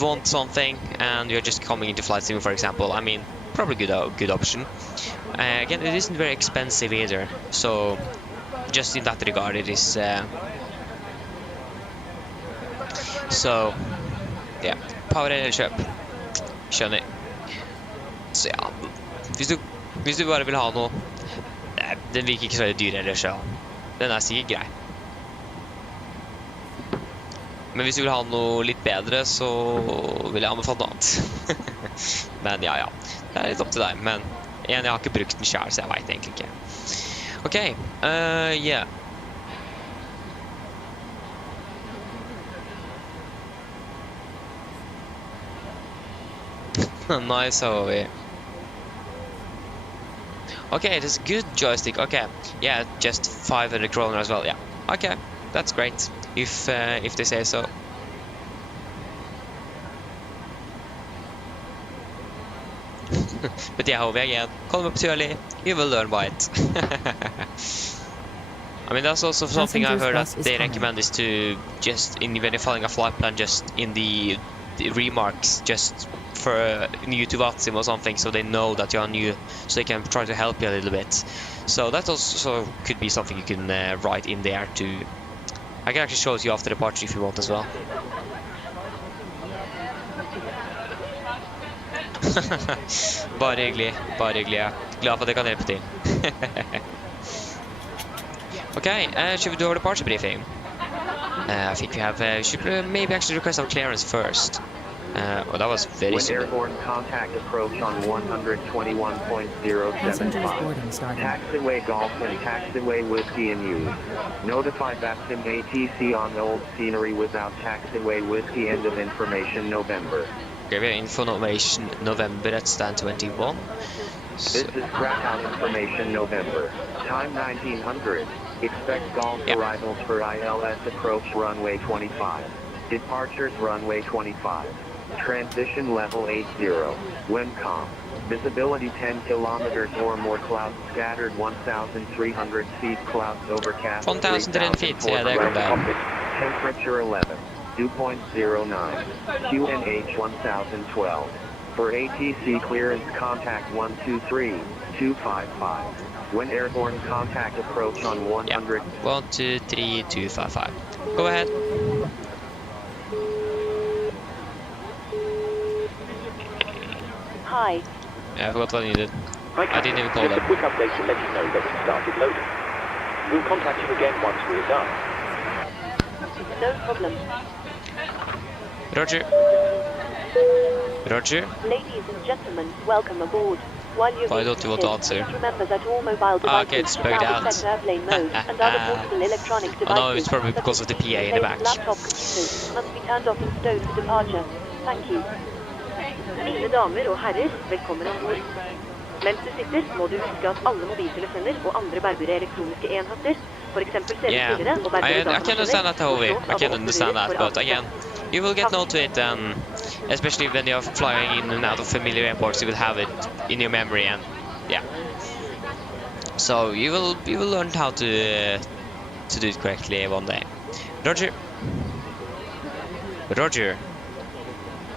want something and you're just coming into flight sim, for example, I mean, probably good option. Again, it isn't very expensive either, so just in that regard, it is. Så ja, power eller kjøp. Skjønner. Så ja, hvis du bare vil ha noe, den virker ikke så veldig dyr ellers, så den er sikkert grei. Men hvis du vil ha noe litt bedre, så vil jeg anbefale noe annet. Men ja, det er litt opp til deg, men igjen, jeg har ikke brukt den selv, så jeg vet egentlig ikke. Ok, yeah. Nice, Howie. Okay, it is a good joystick. Okay, yeah, just 500 kroner as well. Yeah, okay, that's great. If they say so. But yeah, Howie again. Call me up too early. You will learn by it. I mean, that's also something I've heard that they recommend is to just when you're following a flight plan, just in the remarks, just for new to VATSIM or something, so they know that you're new, so they can try to help you a little bit. So that also could be something you can write in there to. I can actually show it you after departure if you want as well. Bare hyggelig, ja. Glad for at jeg kan hjelpe til. Okay, should we do our departure briefing? I think we have, should maybe actually request our clearance first. Oh, that was very simple. Airborne contact approach on 121.075. Taxiway Golf and Taxiway Whiskey in use. Notify VATSIM ATC on old scenery without Taxiway Whiskey. End of information November. Okay, we have information November at stand 21. This is Krakow information November. Time 1900. Expect Golf arrivals for ILS approach runway 25. Departures runway 25. Transition level 80. WinCom. Visibility 10 kilometers or more. Clouds scattered 1,300 feet. Clouds overcast 1,300 feet, yeah, there go down. Temperature 11. 2.09, QNH 1012. For ATC clearance, contact 123-255. When airborne, contact approach on 100. 123-255. Go ahead. Hi. Yeah, I forgot what I needed. Hi, I didn't even call just them. a quick update to let you know that we've started loading. We'll contact you again once we're done. No problem. Roger. Roger. Ladies and gentlemen, welcome aboard. While you're Why being don't you want to seated, answer? please remember that all mobile devices Okay, it's should bugged now be out. set to airplane mode, and other portable electronic devices, I know, it's probably because of the PA in the back. laptop computers, must be turned off and stowed for departure. Thank you. Mine damer og herrer, velkommen ombord. Mens du sitter, må du huske at alle mobiltelefoner og andre bærbare elektroniske enheter, for eksempel CD-spillere og bærbare I can understand that, Hovi. I can understand that, but again, you will get note to it, especially when you're flying in and out of familiar airports, you will have it in your memory, and yeah. So you will learn how to do it correctly one day. Roger. Roger.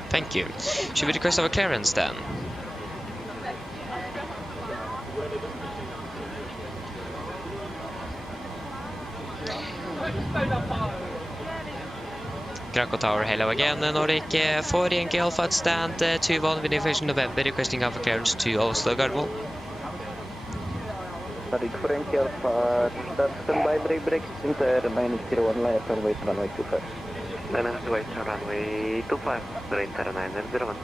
Thank you. Should we request our clearance then? Krakow Tower, hello again, Nordic 4 Yankee Alpha at stand 21 with information November, requesting Alpha clearance to Oslo Gardermoen. Nordic 4 Yankee Alpha, start standby, break, enter 901, line up runway 25. 901, runway 25, enter 901.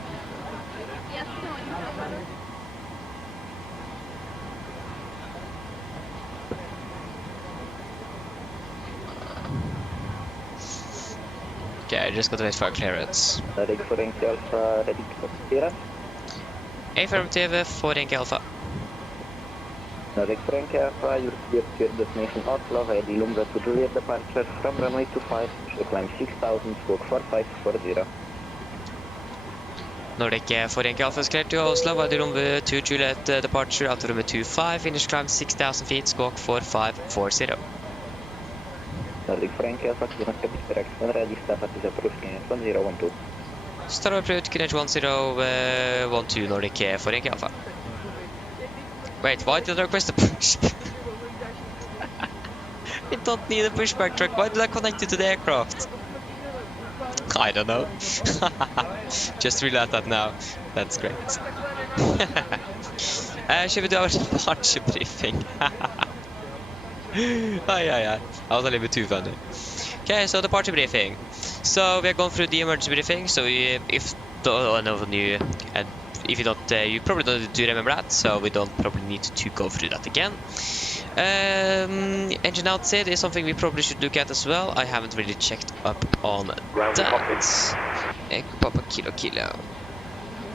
Okay, I just got to wait for clearance. Nordic 4 Yankee Alpha, ready to clear. Affirmative 4 Yankee Alpha. Nordic 4 Yankee Alpha, you're clear to your destination Oslo, via the Lumba to Juliet departure from runway 25, should climb 6000, stroke 4540. Nordic 4 Yankee Alpha is cleared to Oslo, via the Lumba to Juliet departure out of runway 25, finish climb 6000 feet, squawk 4540. Nordic 4 Yankee Alpha, clearance capacity correction, ready, start at the approach, KNH 1012. Start approach, KNH 1012, Nordic 4 Yankee Alpha. Wait, why did I request a push? We don't need a pushback truck. Why did I connect it to the aircraft? I don't know. Just realized that now. That's great. Should we do our departure briefing? I was a little bit too funny. Okay, so departure briefing. So we are going through the emergency briefing. So if you don't, you probably don't do remember that, so we don't probably need to go through that again. Engine outset is something we probably should look at as well. I haven't really checked up on that. Papa kilo.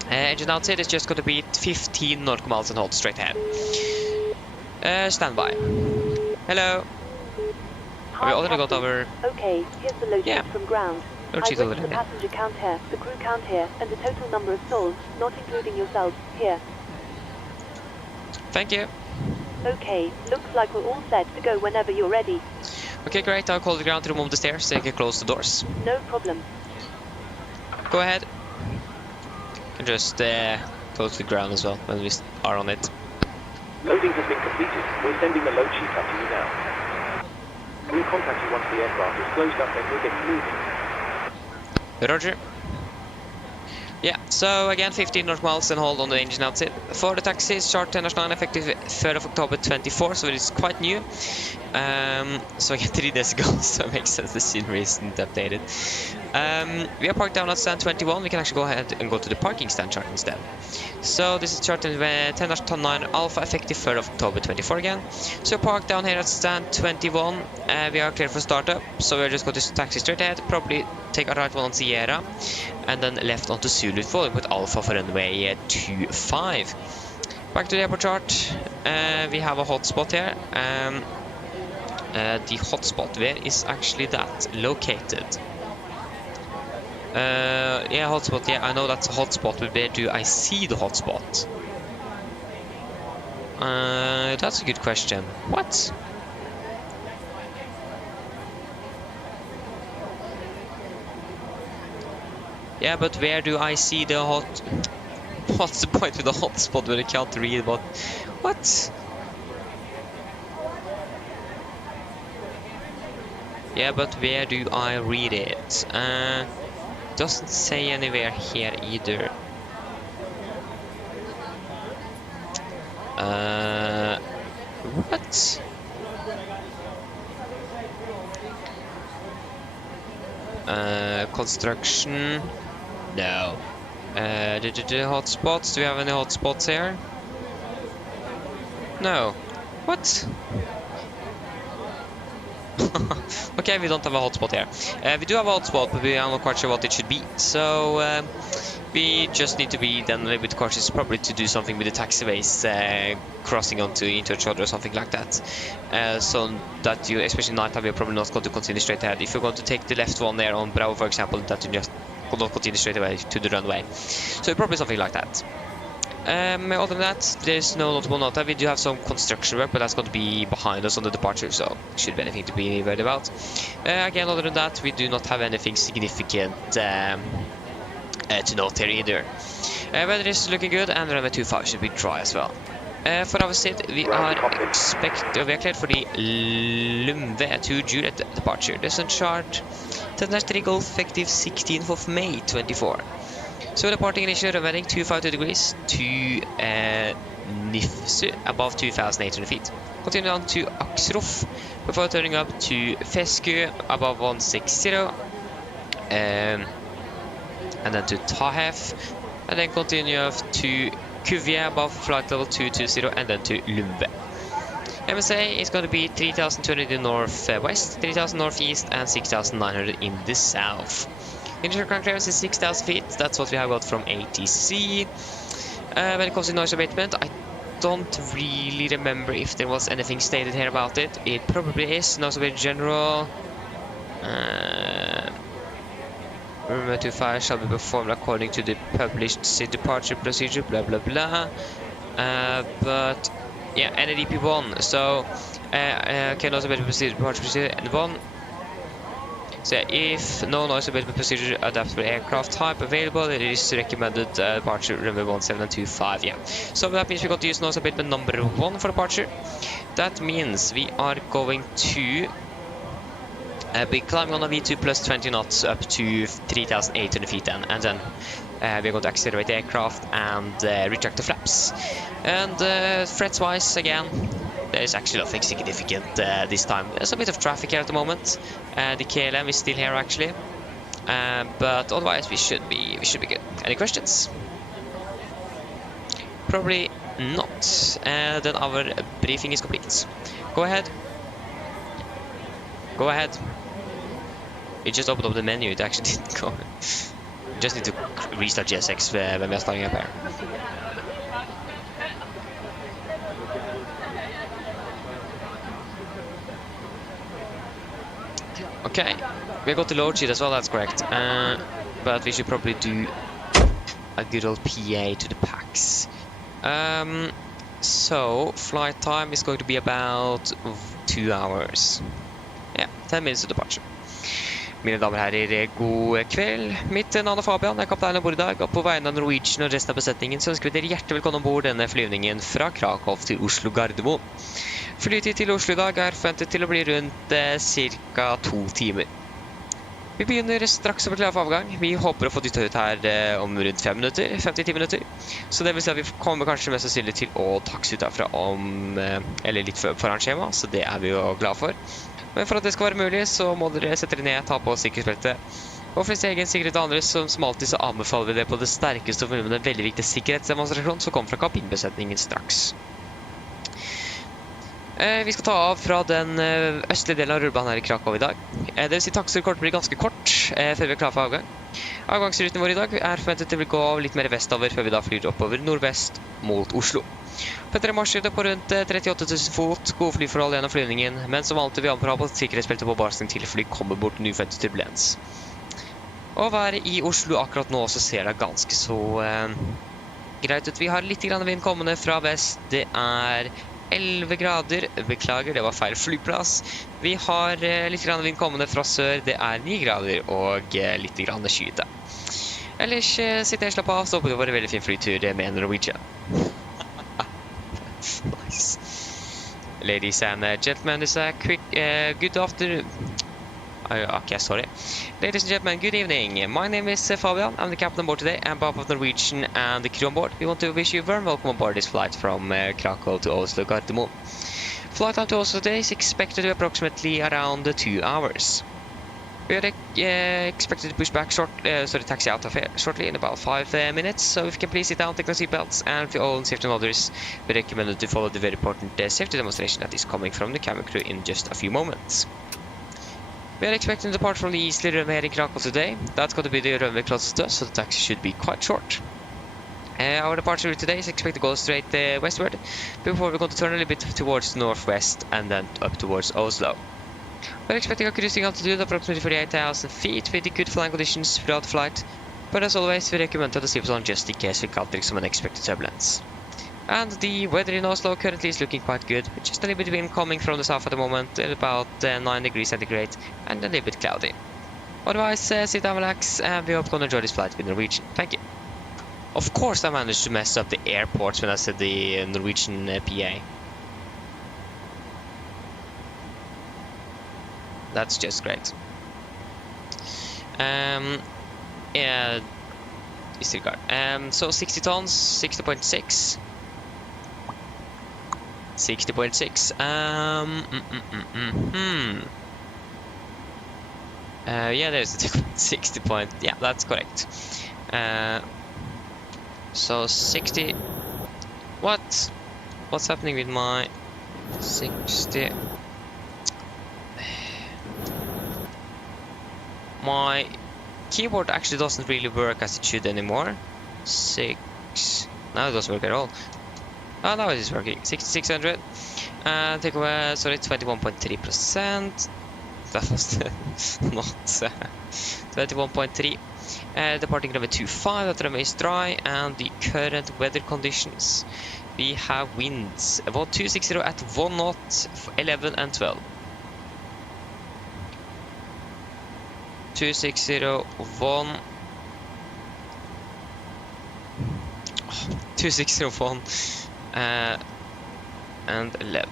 Engine outset is just going to be 15 nautical miles and hold straight ahead. Standby. Hello. Have we already got our... Okay, here's the load sheet from ground. Load I've sheet written already. the passenger count here, the crew count here, and the total number of souls, not including yourselves, here. Thank you. Okay, looks like we're all set to go whenever you're ready. Okay, great. I'll call the ground to remove the stairs so you can close the doors. No problem. Go ahead. And just close the ground as well when we are on it. Loading has been completed. We're sending the load sheet up to you now. We'll contact you once the aircraft is closed up and we'll get you moving. Roger. Yeah, so again 15 nautical miles and hold on the engine outset. For the taxis, chart 10-9 effective 3rd of October 24, so it is quite new. So again 3 days ago, so it makes sense the scenery isn't updated. We are parked down at stand 21, we can actually go ahead and go to the parking stand chart instead. So this is chart 10-9 Alpha effective 3rd of October 24 again. So parked down here at stand 21, we are clear for startup, so we're just going to taxi straight ahead, probably take a right one on Sierra, and then left onto Zulu following with Alpha for runway 25. Back to the airport chart, we have a hotspot here. The hotspot, where is actually that located? Yeah, hotspot, yeah, I know that's a hotspot, but where do I see the hotspot? That's a good question. What? Yeah, but where do I see the hot... What's the point with the hotspot when I can't read what... What? Yeah, but where do I read it? Doesn't say anywhere here either. What? Construction. No. The hotspots. Do we have any hotspots here? No. What? Okay, we don't have a hotspot here. We do have a hotspot, but we are not quite sure what it should be. So we just need to be then a little bit cautious, probably to do something with the taxiways crossing into each other or something like that. So that you, especially nighttime, you're probably not going to continue straight ahead. If you're going to take the left one there on Bravo, for example, that you just will not continue straight away to the runway. So probably something like that. Other than that, there's no notable note. We do have some construction work, but that's going to be behind us on the departure, so shouldn't be anything to be worried about. Again, other than that, we do not have anything significant to note here either. Weather is looking good, and runway 25 should be dry as well. For our side, we are cleared for the Lumve to Juliet departure. Descent chart, International Golf, effective 16th of May 24. So departing initial runway 252 degrees to Nifsu, above 2,800 feet. Continue on to Aksruf before turning up to Fesku, above 160. And then to Tahef. And then continue off to Cuvier above flight level 220, and then to Lumve. MSA is going to be 3,200 in northwest, 3,000 northeast, and 6,900 in the south. Initial ground clearance is 6,000 feet. That's what we have got from ATC. When it comes to noise abatement, I don't really remember if there was anything stated here about it. It probably is. Noise abatement general. Runway 25 shall be performed according to the published departure procedure, blah blah blah. But yeah, NADP1. So okay, noise abatement procedure, departure procedure, N1. So yeah, if no noise abatement procedure adaptable aircraft type available, it is recommended departure runway 1725. Yeah, so that means we're going to use noise abatement number 1 for departure. That means we are going to be climbing on a V2 plus 20 knots up to 3,800 feet then, and then we're going to accelerate the aircraft and retract the flaps. And threats wise, again, there is actually nothing significant this time. There's a bit of traffic here at the moment. The KLM is still here actually, but otherwise we should be good. Any questions? Probably not. Then our briefing is complete. Go ahead. Go ahead. It just opened up the menu. It actually didn't go. You just need to restart GSX when we are starting up here. Okay, we got the load sheet as well, that's correct. But we should probably do a good old PA to the packs. So, flight time is going to be about 2 hours. Yeah, 10 minutes to departure. Mine damer og herrer, god kveld. Mitt navn Fabian, jeg kaptein ombord I dag, og på vegne av Norwegian og resten av besetningen så ønsker vi dere hjertelig velkommen ombord denne flyvningen fra Krakow til Oslo Gardermoen. Flytid til Oslo I dag forventet til å bli rundt ca. 2 timer. Vi begynner straks å bli klare for avgang. Vi håper å få dyttet ut her om rundt 5 minutter, 5-10 minutter. Så det vil si at vi kommer kanskje mest sannsynlig til å taxe ut derfra eller litt foran skjema, så det vi jo glad for. Men for at det skal være mulig, så må dere sette dere ned, ta på sikkerhetsbeltet. Og for sin egen sikkerhet og andres, som alltid så anbefaler vi det på det sterkeste og med en veldig viktig sikkerhetsdemonstrasjon som kommer fra kabinbesetningen straks. Vi skal ta av fra den østlige delen av rullebanen her I Krakow I dag. Det vil si taxerekord blir ganske kort før vi klar for avgang. Avgangsruten vår I dag forventet til å gå litt mer vestover før vi da flyr oppover nordvest mot Oslo. Petter marsjhøyde på rundt 38 000 fot, gode flyforhold gjennom flyvningen, men som alltid vi anbefaler på sikkerhetsbeltet på basen til fly kommer bort nyfødt turbulens. Og været I Oslo akkurat nå så ser det ganske så greit ut. Vi har litt grann vind kommende fra vest, det 11 grader, beklager, det var feil flyplass. Vi har litt grann vind kommende fra sør, det 9 grader og litt grann skyte. Ellers sitter jeg og slapper av, så håper det var en veldig fin flytur med Norwegian. Nice. Ladies and gentlemen, this is a quick good afternoon. Okay, sorry. Ladies and gentlemen, good evening. My name is Fabian. I'm the captain on board today, and on behalf of Norwegian and the crew on board, we want to wish you a very welcome on board this flight from Krakow to Oslo Gardermoen. Flight time to Oslo today is expected to be approximately around 2 hours. We are expected to push back taxi out of here shortly in about 5 minutes. So if you can please sit down, take your seatbelts, and for all safety and others, we recommend to follow the very important safety demonstration that is coming from the camera crew in just a few moments. We are expecting to depart from the easterly runway here in Krakow today. That's going to be the runway closest to us, so the taxi should be quite short. Our departure route today is expected to go straight westward, before we're going to turn a little bit towards northwest and then up towards Oslo. We're expecting a cruising altitude of approximately 48,000 feet with good flying conditions throughout the flight, but as always we recommend to sleep on just in case we encounter some unexpected turbulence. And the weather in Oslo currently is looking quite good, with just a little bit of wind coming from the south at the moment, at about 9 degrees centigrade, and a little bit cloudy. Otherwise, sit down, relax, and we hope you're going to enjoy this flight with Norwegian. Thank you. Of course I managed to mess up the airports when I said the Norwegian PA. That's just great. Yeah, disregard. So 60 tons, 60.6. 60.6. Yeah, there's a 60 point. Yeah, that's correct. So 60. What? What's happening with my 60? My keyboard actually doesn't really work as it should anymore. 6. Now it doesn't work at all. Oh, now it is working. 6600. Take away, sorry, 21.3%. That was not 21.3. Departing runway 25, that runway is dry, and the current weather conditions. We have winds about 260 at 1 knot, 11 and 12. 2601 2601 and 11.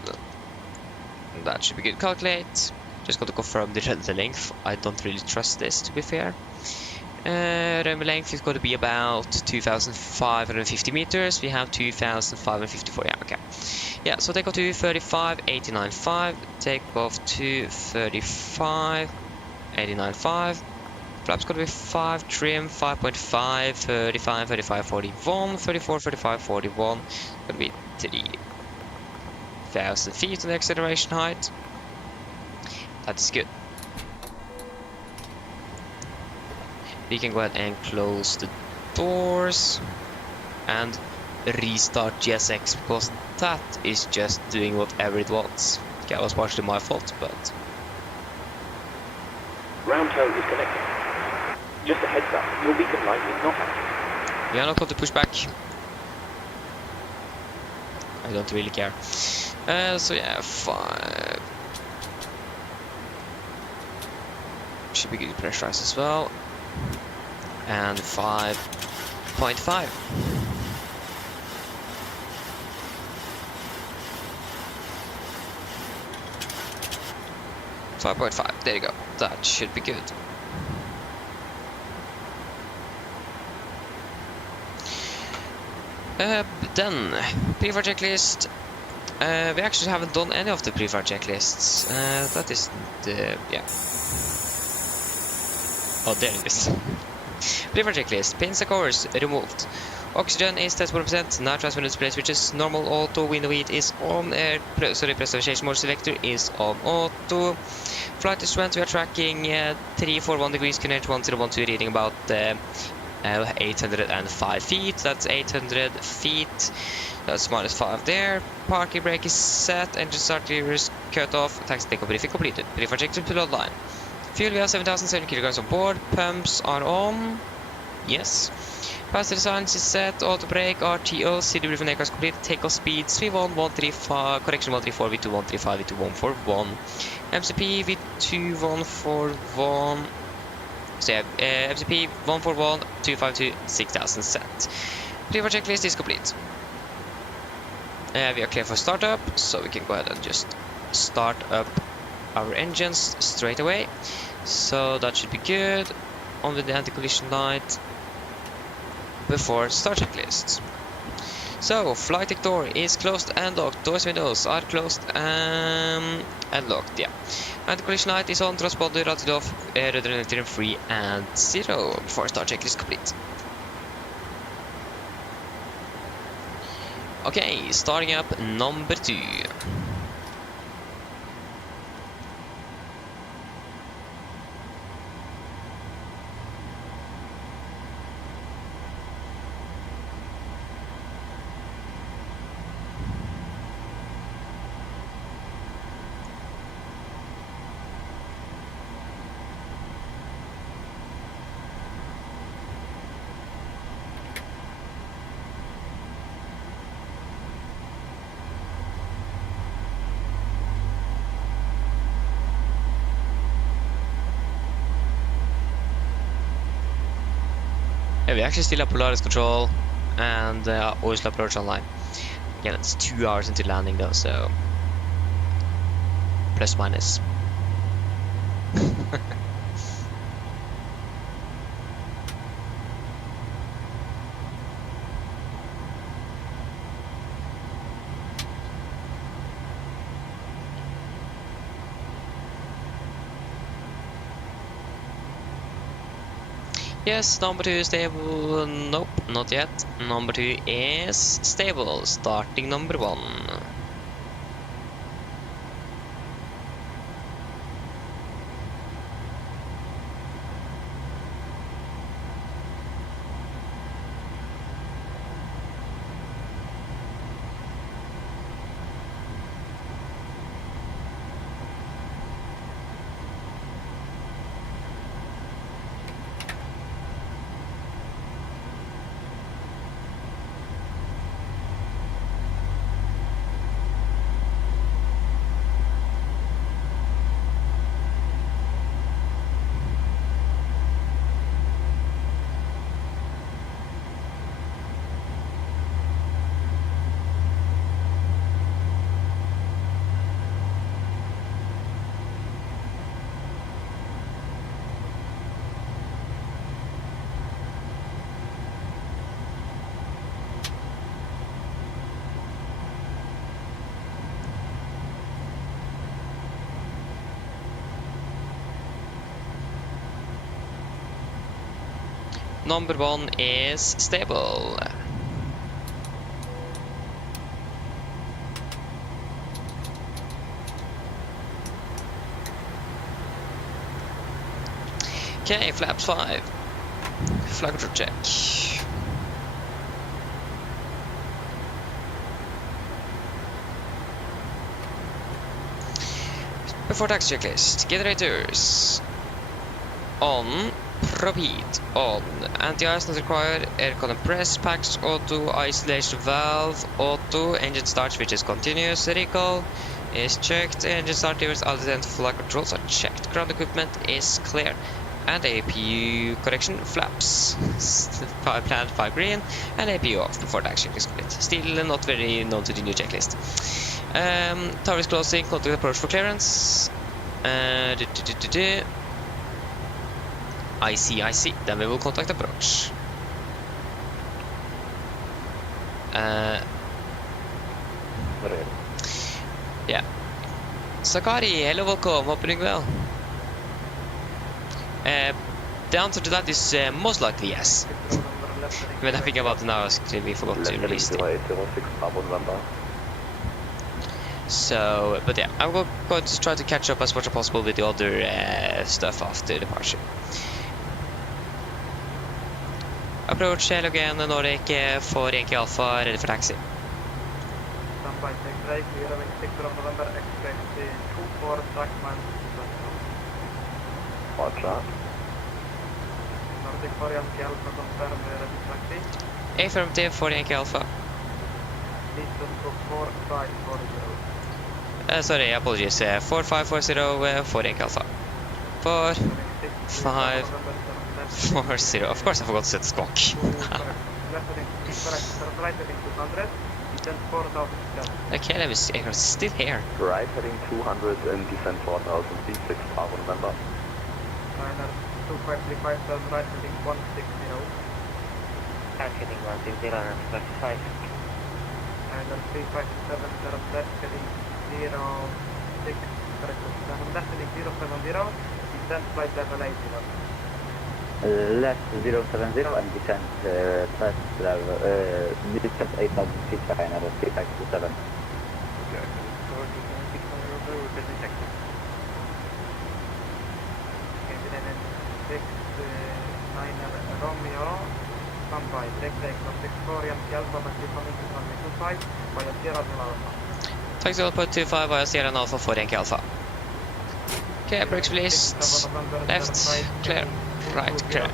That should be good. Calculate. Just got to confirm the runway length. I don't really trust this, to be fair. Runway length is going to be about 2,550 meters. We have 2,554. Yeah, okay. Yeah, so take off to 35, 89.5. Take off to 35. 89.5. Flaps going to be 5, trim 5.5, 35, 35, 41, 34, 35, 41. Going to be 3,000 feet on the acceleration height. That's good. We can go ahead and close the doors and restart GSX, because that is just doing whatever it wants. Okay, that was partially my fault, but Ground tow is connected. Just a heads up, your beacon light is not active. we are not going to push back. I don't really care. So yeah, 5. Should be good pressurized as well. And 5.5. There you go. That should be good. Then pre-flight checklist. We actually haven't done any of the pre-flight checklists. That is the Oh, there it is. Pre-flight checklist. Pins and covers removed. Oxygen is 10%. Now transfer display switches. Normal auto. Window heat is on. Pressurization mode selector is on auto. Flight instrument, we are tracking 341 degrees, QNH 1012, reading about 805 feet. That's 800 feet. That's -5 there. Parking brake is set. Engine start is cut off. Taxi takeoff briefing completed. Pre-flight check to load line. Fuel, we have 7,700 kilograms on board. Pumps are on. Yes. Passenger signs is set. Auto brake, RTO. CD briefing aircraft complete. Takeoff speeds V1, 135. Correction 134, V2, 135, V2, 141. MCP, V2, 141. So you have MCP 141-252-6000 set. Pre-war checklist is complete. We are clear for startup, so we can go ahead and just start up our engines straight away. So that should be good. On with the anti-collision light before start checklist. So flight deck door is closed and locked. Doors and windows are closed and locked. Yeah. Anti-collision light is on. Transponder rated off. Rudder trim free and 0 before start checklist complete. Okay, starting up number 2. Yeah, we actually still have Polaris control and Oslo approach online. Again, it's 2 hours into landing though, so plus minus. Yes, number 2 is stable. Nope, not yet. Number 2 is stable. Starting number 1. Number 1 is stable. Okay, flaps 5. Flag control check. Before taxi checklist, generators on. Repeat on. Anti-ice not required. Air column press. Packs auto. Isolation valve auto. Engine start switch is continuous. Recall is checked. Engine start levers, alternate flight controls are checked. Ground equipment is clear. And APU correction. Flaps. Planned 5 green. And APU off before the action is complete. Still not very known to the new checklist. Tower is closing. Contact approach for clearance. I see. Then we will contact approach. Yeah. Sakari, hello, welcome. Hope you're doing well. The answer to that is most likely yes. When I think about it now, we forgot to release it. So, but yeah, I'm going to try to catch up as much as possible with the other stuff after departure. Approach again, Nordic for Yankee Alpha, ready for taxi. Standby, take right, we are having 6 of November, expect 24 trackman. Roger. Nordic for Yankee Alpha, confirm ready taxi. Affirmative for Yankee Alpha. Please don't go 4540. Sorry, apologies. 4540 for Yankee Alpha. 4. 6 540. Of course I forgot to set squawk. Okay, let me see. I'm still here. Right heading 200 and descend 4000 feet, 6 Bravo November. Liner 2535, turn right heading 160. Right heading 160 and 35. Liner 3567, turn left heading 06, correct, turn left heading 070, descend flight level 80. Left 070 and descent flight level, descent 8000 feet, China 3527. Okay, so we're busy sector. Okay, 69 Romeo, standby, take from 64 Yankee Alpha, back to Yankee 25, via Sierra Alpha. Taxi Alpha 25 via Sierra Alpha for Yankee Alpha. Okay, brakes released. Left, clear. Right, clear.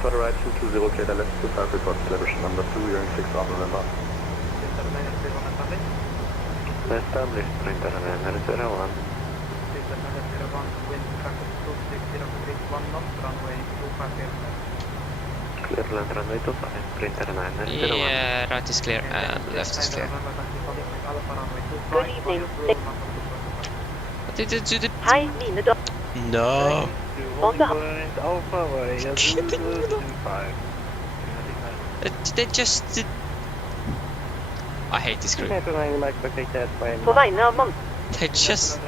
Further right 220, clear left 25, report television number 2, you're in 6 Bravo November. Established, printer and 01. Wind traffic 260 degrees 1 knot, runway 25 Clear land runway 25, printer and 01. Yeah, right is clear and left is clear. Good evening. Did it do the... Hei, mine da... No! On the... They just did... I hate this group. På vegne av mann... They just...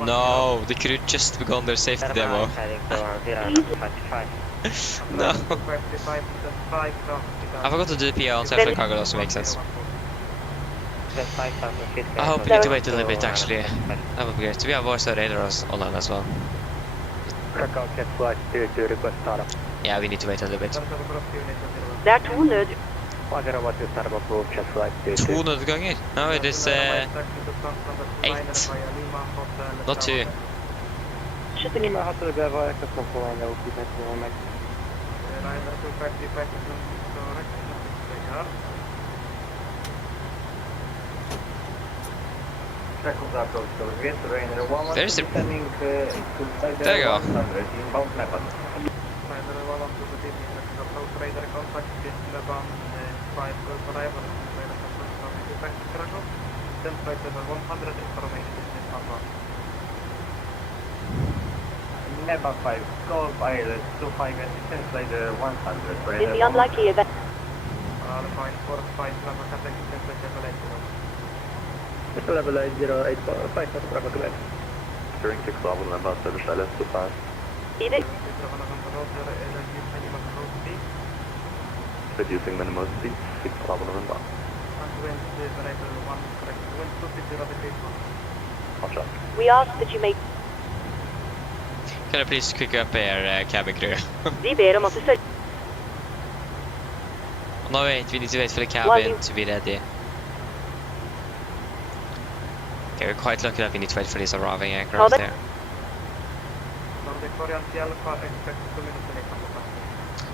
No, they could have just begun their safety demo. No. I forgot to do the PA on Central Cargo, that also makes sense. I hope we need to wait a little bit actually. That would be great. We have voice radars online as well. Krakow, check flight 22, request startup. Yeah, we need to wait a little bit. Det 2 nød... 102 startup approve, check flight 22. 2 nødganger? No, it is 8. Not 2. Lima Hotel Bravo, aircraft control line, LP 91 Max. There's the... There you go. Neba 5, Golf Island, 25 and descent later 100. In the unlikely event... Level 8085, Bravo Quebec. During 6 Bravo November, service LS 25. I det... Reducing minimum speed, 6 Bravo November. Watch out. We ask that you make... Can I please quick up air cabin crew? Vi ber om at du følger... No wait, we need to wait for the cabin to be ready. Okay, we're quite lucky that we need to wait for these arriving aircraft there.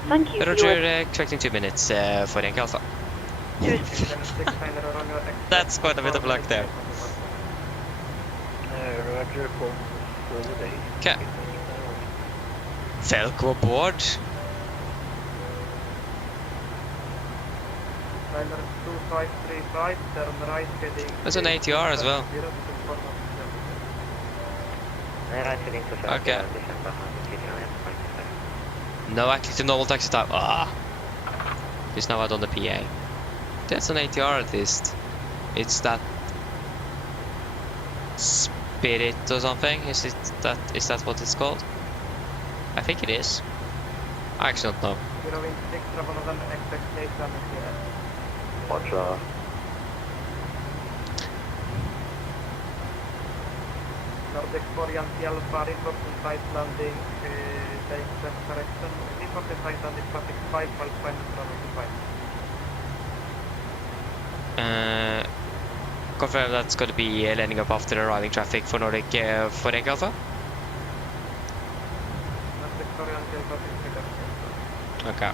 Thank you for Roger, your... expecting 2 minutes for Yankee Alpha. That's quite a bit of luck there. Roger, Okay. Felco aboard. There's an ATR as well. Okay. No, actually, the normal taxi type. Ah! It's now out on the PA. That's an ATR at least. It's that Spirit or something. Is that what it's called? I think it is. I actually don't know. Watch out. Nordic 4 Yankee Alpha, report inside landing, take left correction, report inside landing traffic 5, final runway 25. Confirm that's going to be landing up after arriving traffic for Nordic for Yankee Alpha. Nordic 4 Yankee Alpha, Okay.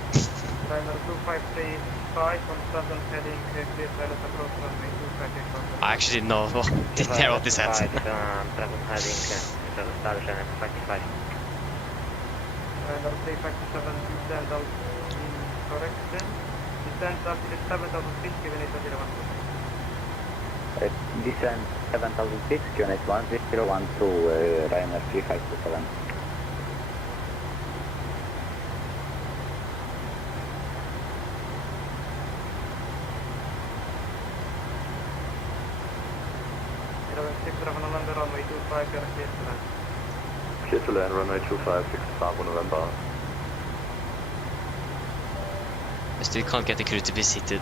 Ryder 2535 on southern heading, clear pilot approach runway 2585. I actually didn't know didn't hear what they said. Southern heading, started at 55. Ryder 357 descend out in correction. Descend altitude 7000 feet, given 8012. Descend 7000 feet, QNH 1012, Ryder 357. November runway 25, you're clear to land. Clear to land, runway 25, 6 Bravo November. I still can't get the crew to be seated.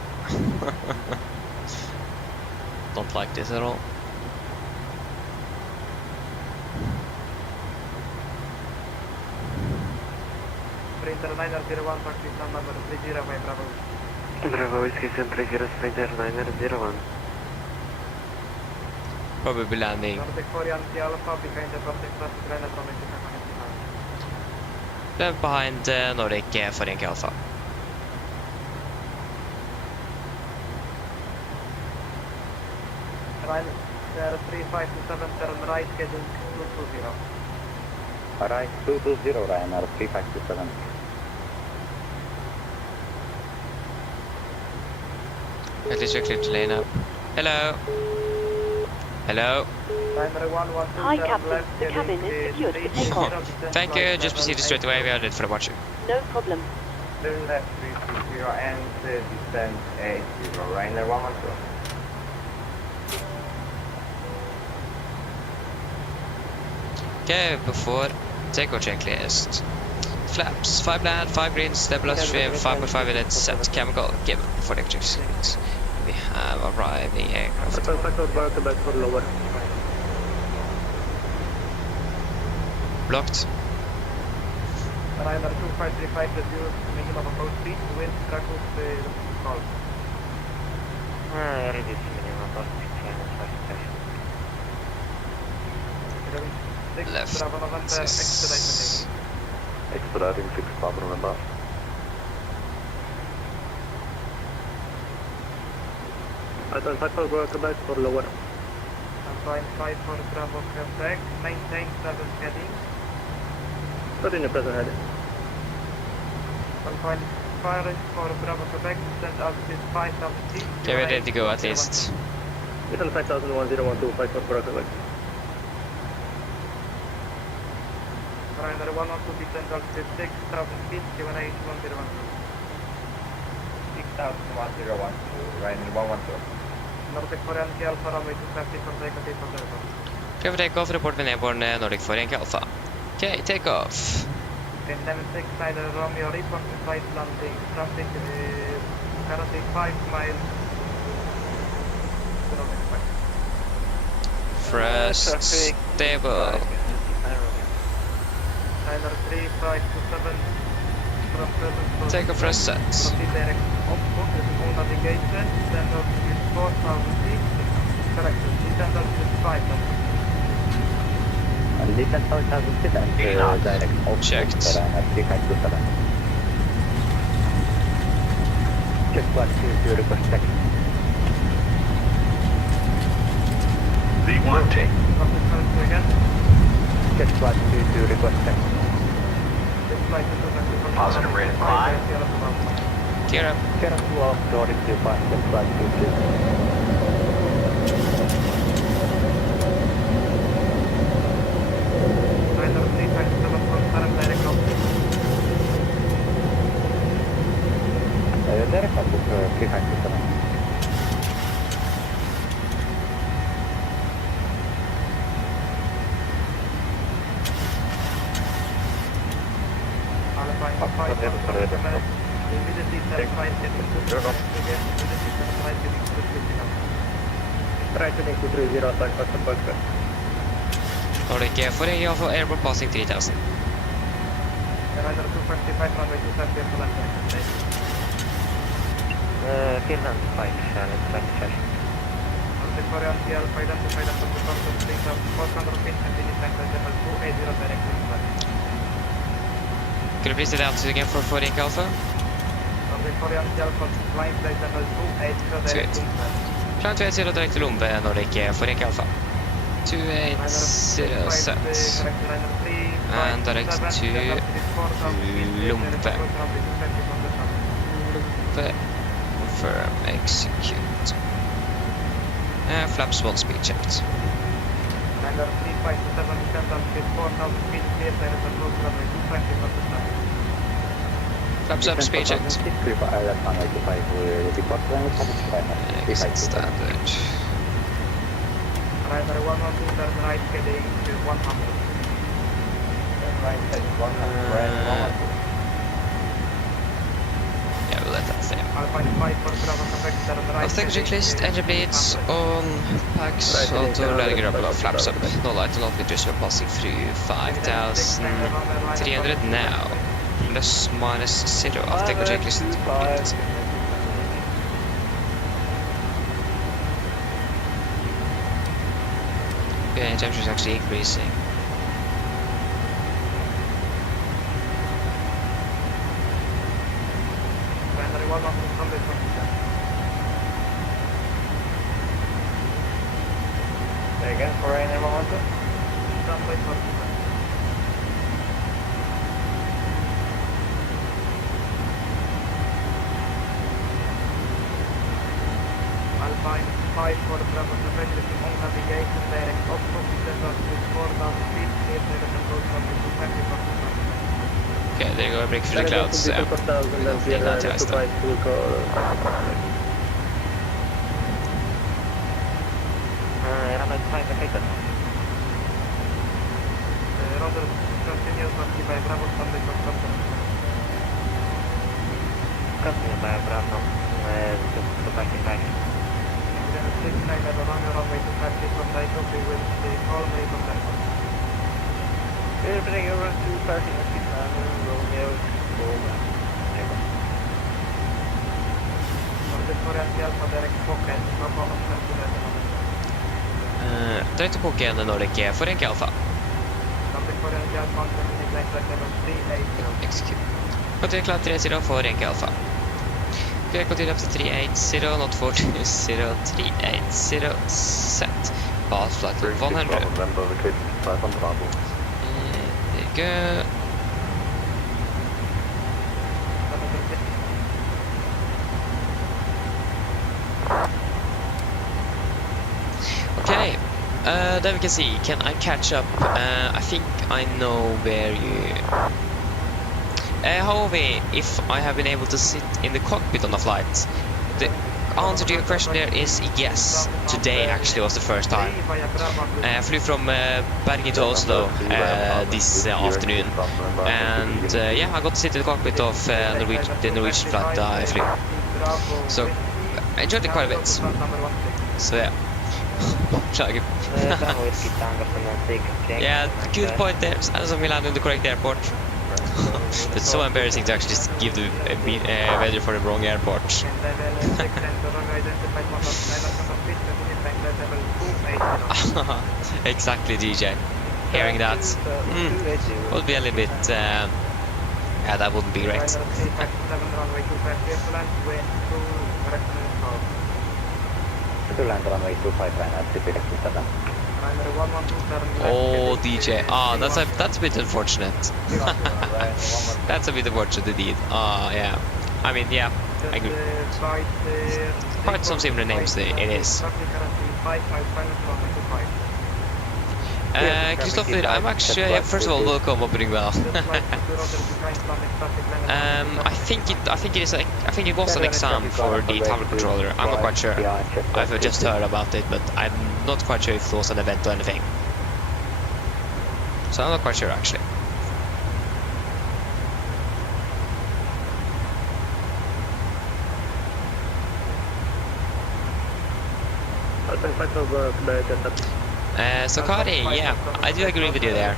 Don't like this at all. Sprinter 901, taxi number 30, Bravo. Bravo Whiskey Center 0, Sprinter 901. Probably landing. Nordic 4 Yankee Alpha, behind the Nordic traffic line at runway 25. Then behind Nordic for Yankee Alpha. Ryder 3527, turn right, heading 220. Right, 220, Ryder 3527. At least we're clear to lane up. Hello. Hello. Hi, Captain. The cabin is secured for takeoff. Thank you. Just proceed straight away. We are ready for the watcher. No problem. Turn left 320 and descend 80, Ryder 112. Okay, before takeoff checklist. Flaps, 5 land, 5 green, stabilize stream, 5.5 minutes, set chemical, given for the checklist. We have arriving aircraft. Blocked. Ryder 2535, reduce minimum approach speed, wind, Krakow, call. Reduce minimum approach speed, Left. Bravo November, expedite Expediting 6 Bravo November. Python 5 for Krakow, for lower. Alpine 5 for Bravo, Quebec, maintain 7 heading. Continue present heading. Alpine 5 for Bravo, Quebec, descend altitude 5000 feet. Okay, we're ready to go at least. Little 501012, 5 for Krakow. Ryder 112, descend altitude 6000 feet, given 8101. 6101, Ryder 112. Nordic 4 Yankee Alpha, runway 250 for takeoff, for Okay, for takeoff, report med Airborne Nordic for Yankee Alpha. Okay, takeoff. in 76, Ryder Romeo, report to flight landing, traffic currently 5 miles. First stable. Ryder 3527, from present. Take off first set. Proceed direct opposite with full navigation, descend altitude 4000 feet, correct, descend altitude 5000. Descend 4000 feet and direct opposite, Checked. Ryder 3527. Check what you request check. V1 take. Traffic correct again. Check what you request check. This flight is Positive rate of climb. Gear up. Get up to off, Nordic 25, check what you do. Ryder 357 from current direct opposite. Direct opposite 357. Right to make 230, flight for Krakow. Nordic for Yankee Alpha, Airborne passing 3000. Ryder 255, runway 250 for land Finland 5, Charlotte 5. Nordic 4 Yankee Alpha, identified as the front of 3400 feet, continue climb to level 280 direct flight. Could you please do the altitude again for Yankee Alpha? Sweet. Flight 280 direct to Lombe, Nordic 4 Alpha. 280 set. And direct to Lombe. Lombe. Confirm, execute. Flaps 1 speed checked. Flaps up, speed checked. Exit standard. Primary 112, turn right heading to 100. Yeah, we'll let that stay. Alpine 5 for Bravo Quebec, turn right. I'll checklist, engine bleeds on packs, auto, letting up below, flaps up. No light and not just we're passing through 5,300 now. Plus minus 0. I'll take a checklist. Okay, temperature is actually increasing. Again, for Ryanair 112. Alpine 5 for Bravo Quebec, looking on navigation, direct Oslo, descend up to 4,000 feet, clear to the control from the 220 for 220. Okay, there you go, break through the clouds. Yeah. Roger, continuous marquee by Bravo, standby for customer. Customer by Bravo, to back in back. 69 at the runway 250 for takeoff, we will stay all way from airport. Airplane over to passing at 69, Romeo, over. Victoria Alpha, direct pocket, Papa Oscar to the Direct to Poké and Nordic 4 Alpha. Execute. Continue cloud 30 for 1 Alpha. Okay, continue up to 380, not 420, 380, set. Pass flight 100. There you go. Okay, then we can see, can I catch up? I think I know where you... however, if I have been able to sit in the cockpit on a flight, the answer to your question there is yes. Today actually was the first time. I flew from Bergen to Oslo this afternoon, and yeah, I got to sit in the cockpit of the Norwegian flight I flew. So I enjoyed it quite a bit. So yeah. Yeah, good point there. As long as we land in the correct airport. It's so embarrassing to actually just give the weather for the wrong airport. Exactly, DJ. Hearing that would be a little bit. Yeah, that wouldn't be great. Oh, DJ. Ah, that's a bit unfortunate. That's a bit unfortunate indeed. Ah, yeah. I mean, yeah, I agree. Quite some similar names it is. Christopher, I'm actually first of all welcome, opening well. I think it was an exam for the tower controller. I'm not quite sure. I've just heard about it, but I'm not quite sure if it was an event or anything. So I'm not quite sure actually. So Kari, yeah, I do agree with you there.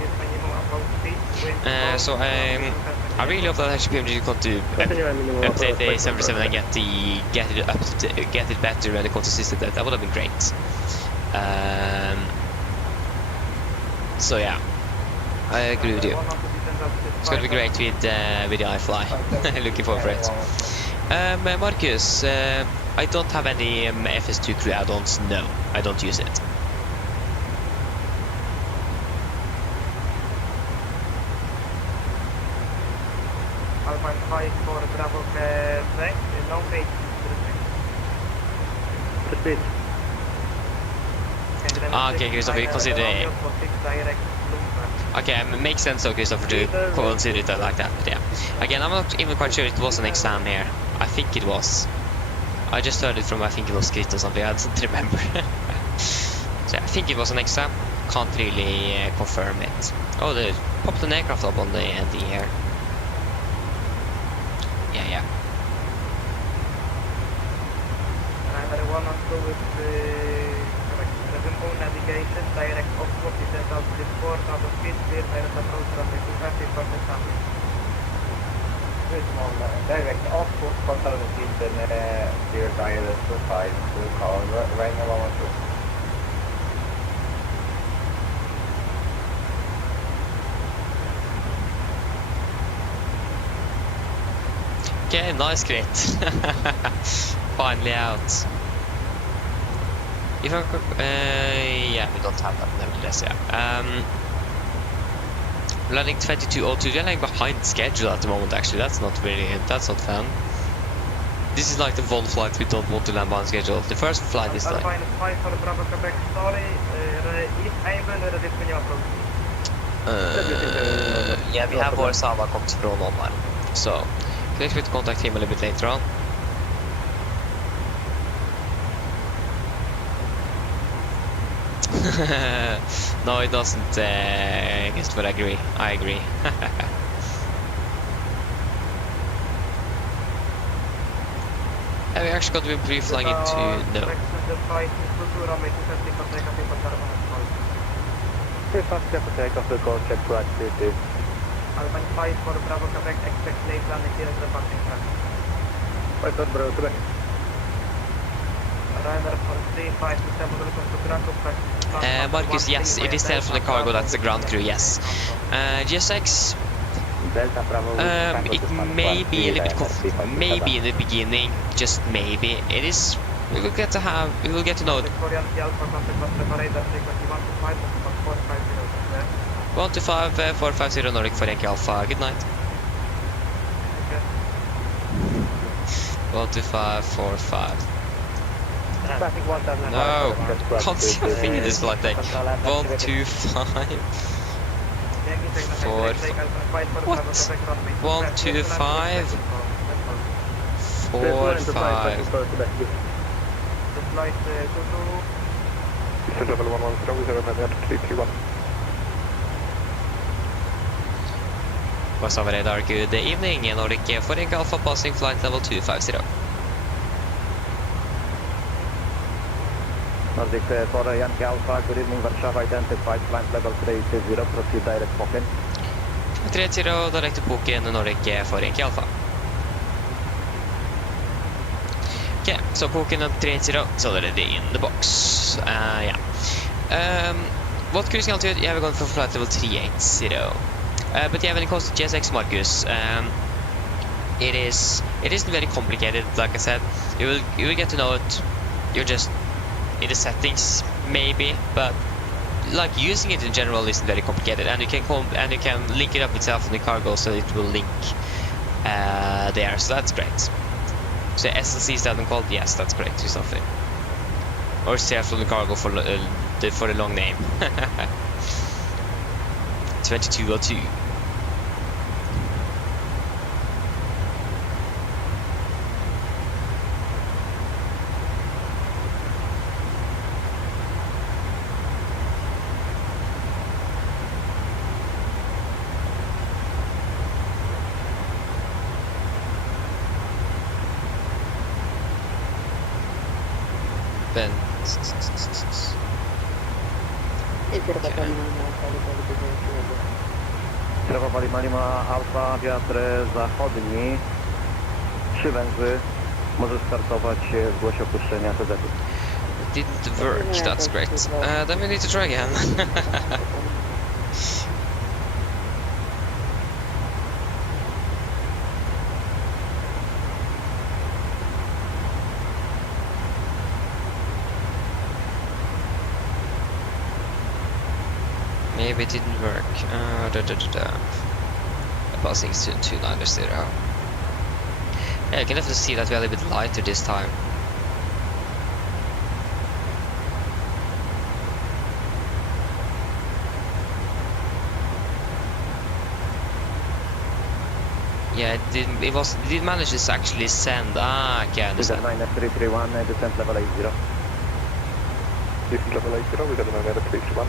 So I really hope that actually PMDG got to update the 737 and get it better when it comes to system. That would have been great. So yeah, I agree with you. It's gonna be great with the iFly. Looking forward for it. Marcus, I don't have any FS2 crew add-ons. No, I don't use it. Alpine 5 for Bravo Quebec, long range. Proceed. Okay, Christopher, you consider it. Okay, it makes sense, so Christopher, to consider it like that. But yeah, again, I'm not even quite sure it was an exam here. I think it was. I just heard it from, I think it was Chris or something. I don't remember. So yeah, I think it was an exam. Can't really confirm it. Oh, they popped an aircraft up on the ND here. Yeah. Primary 1 and 2 with resume navigation, direct Oxford, descent out to 4, out of speed, clear, direct approach, runway 250, perfect landing. Direct Oxford, control the speed, clear, direct 25, to call, runway 112. Okay, nice crit. Finally out. If I yeah, we don't have that nevertheless, yeah. Landing 2202, we're like behind schedule at the moment actually, that's not fun. This is like the one flight we don't want to land behind schedule. The first flight is like... Alpine 5 for Bravo Quebec, sorry, is able ready for your approach. Yeah, we have our Sava comes from online. So, can expect to contact him a little bit later on. No, it doesn't. But I agree. Yeah, we actually got to be pre-flying into no. Alpine 5 for Bravo Quebec, expect late landing here at the parking track. Right on, Bravo Quebec. Ryder for 3527, welcome to Krakow. Marcus, yes, it is there from the cargo, that's the ground crew, yes. GSX, it may be a little bit maybe in the beginning, just maybe. It is, we will get to know it. 125 450 Nordic for Yankee Alpha, good night. 125 45. No, can't see my finger this like that. 125 4. What? 125 45. Level 110, What's over radar, good evening, Nordic for Yankee Alpha passing flight level 250. Nordic for Yankee Alpha, good evening, Warsaw identified flight level 320, proceed direct Pokin. 30, direct to Pokin, Nordic for Yankee Alpha. Okay, so Pokin and 30 is already in the box. Yeah. What cruising altitude? Yeah, we're going for flight level 380. But yeah, when it comes to GSX, Marcus, it isn't very complicated. Like I said, you will get to know it. You're just in the settings maybe, but like using it in general isn't very complicated, and you can link it up itself in the cargo, so it will link there. So that's great. So SLC is that called? Yes, that's great. Do something. Or self from the cargo for the long name. 2202. Then Prawa Lima Alfa, wiatr zachodni, 3 węzły, może startować, zgłoś opuszczenia TZ. Didn't work, that's great. Then we need to try again. maybe it didn't work. Passing to 290. Yeah, I can definitely see that we're a little bit lighter this time. Yeah, it did manage to actually send. Ah, okay, I understand. 331, descent level 80. Descent level 80, we got a 331.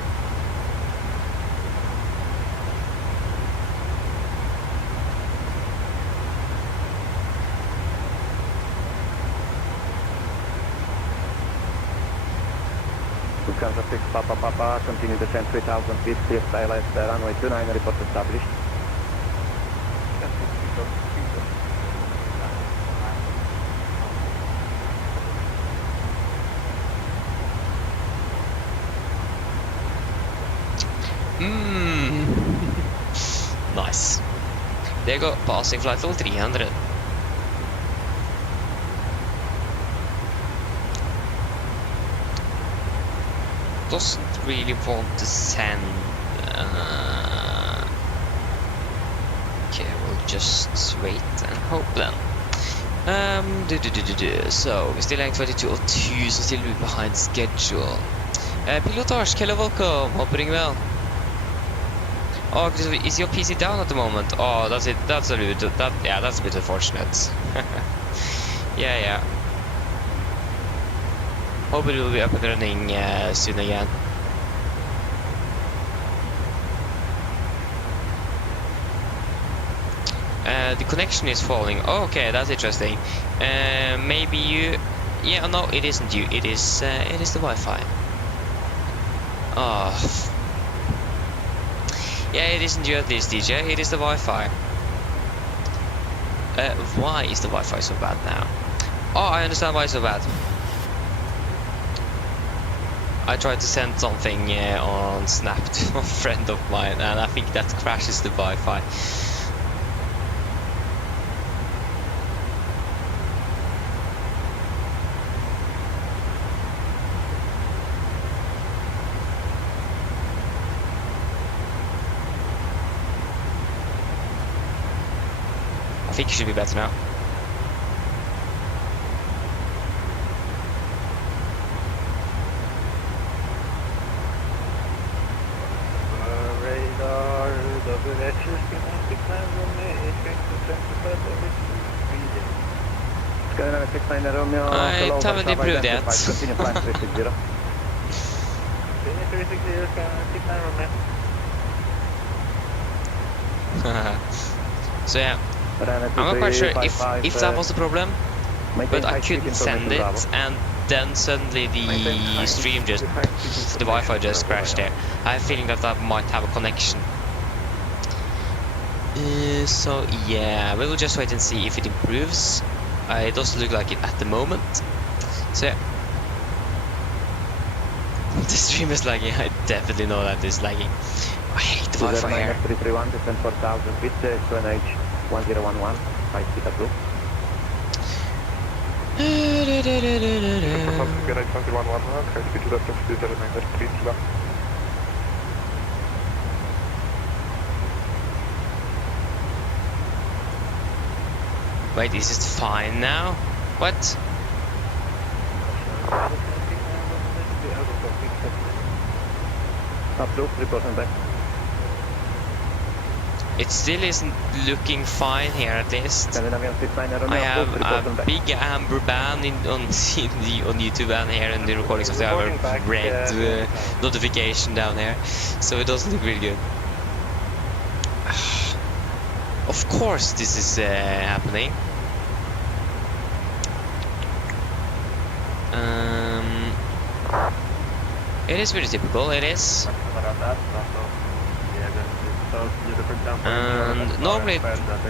Lufthansa 6 Papa, continue descent 3000 feet, clear ILS, runway 29, report established. Nice. There you go, passing flight level 300. Doesn't really want to send. Okay, we'll just wait and hope then. So we're still at 22:02, so still behind schedule. Pilotage, hello, welcome. Hope you're doing well. Oh, is your PC down at the moment? Oh, that's it. That's a bit. That's a bit unfortunate. Yeah. Hope it will be up and running soon again. The connection is falling. Oh, okay, that's interesting. Maybe you. Yeah, no, it isn't you. It is the Wi-Fi. Oh. Yeah, it isn't you at least, DJ. It is the Wi-Fi. Why is the Wi-Fi so bad now? Oh, I understand why it's so bad. I tried to send something on Snap to a friend of mine, and I think that crashes the Wi-Fi. I think it should be better now. Radar, Skyline 69 Romeo, I haven't improved yet. Continue flight 360. So yeah, I'm not quite sure if that was the problem, but I couldn't send it, and then suddenly the stream just, the Wi-Fi just crashed there. I have a feeling that might have a connection. So yeah, we will just wait and see if it improves. It doesn't look like it at the moment. So yeah. The stream is lagging. I definitely know that it's lagging. I hate the Wi-Fi here. 331, descent 4000 feet, QNH 1011, 5 feet up. Wait, is it fine now? What? Reporting back. It still isn't looking fine here at least. I have a big amber ban on YouTube and here in the recordings of the have a red notification down here, so it doesn't look really good. Of course this is happening. It is pretty typical, it is. And normally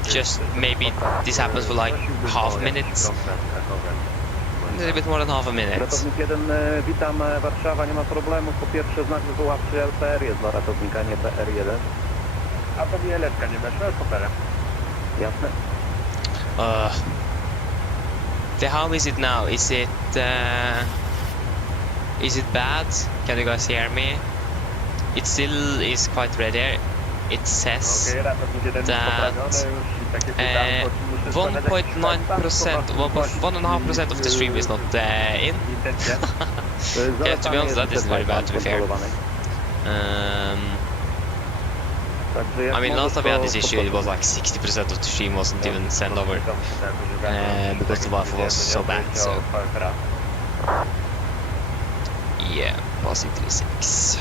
just maybe this happens for like half a minute. A little bit more than half a minute. Ratownik 1, witam Warszawa, nie ma problemu. Po pierwsze znak wywoławczy LPR jest dla ratownika, nie PR1. A to nie letka, nie masz LPR. Jasne. So how is it now? Is it bad? Can you guys hear me? it still is quite red here. It says that 1.5% of the stream is not in. Yeah, to be honest, that isn't very bad, to be fair. I mean, last time we had this issue, it was like 60% of the stream wasn't even sent over because the Wi-Fi was so bad. So yeah, possibly 6.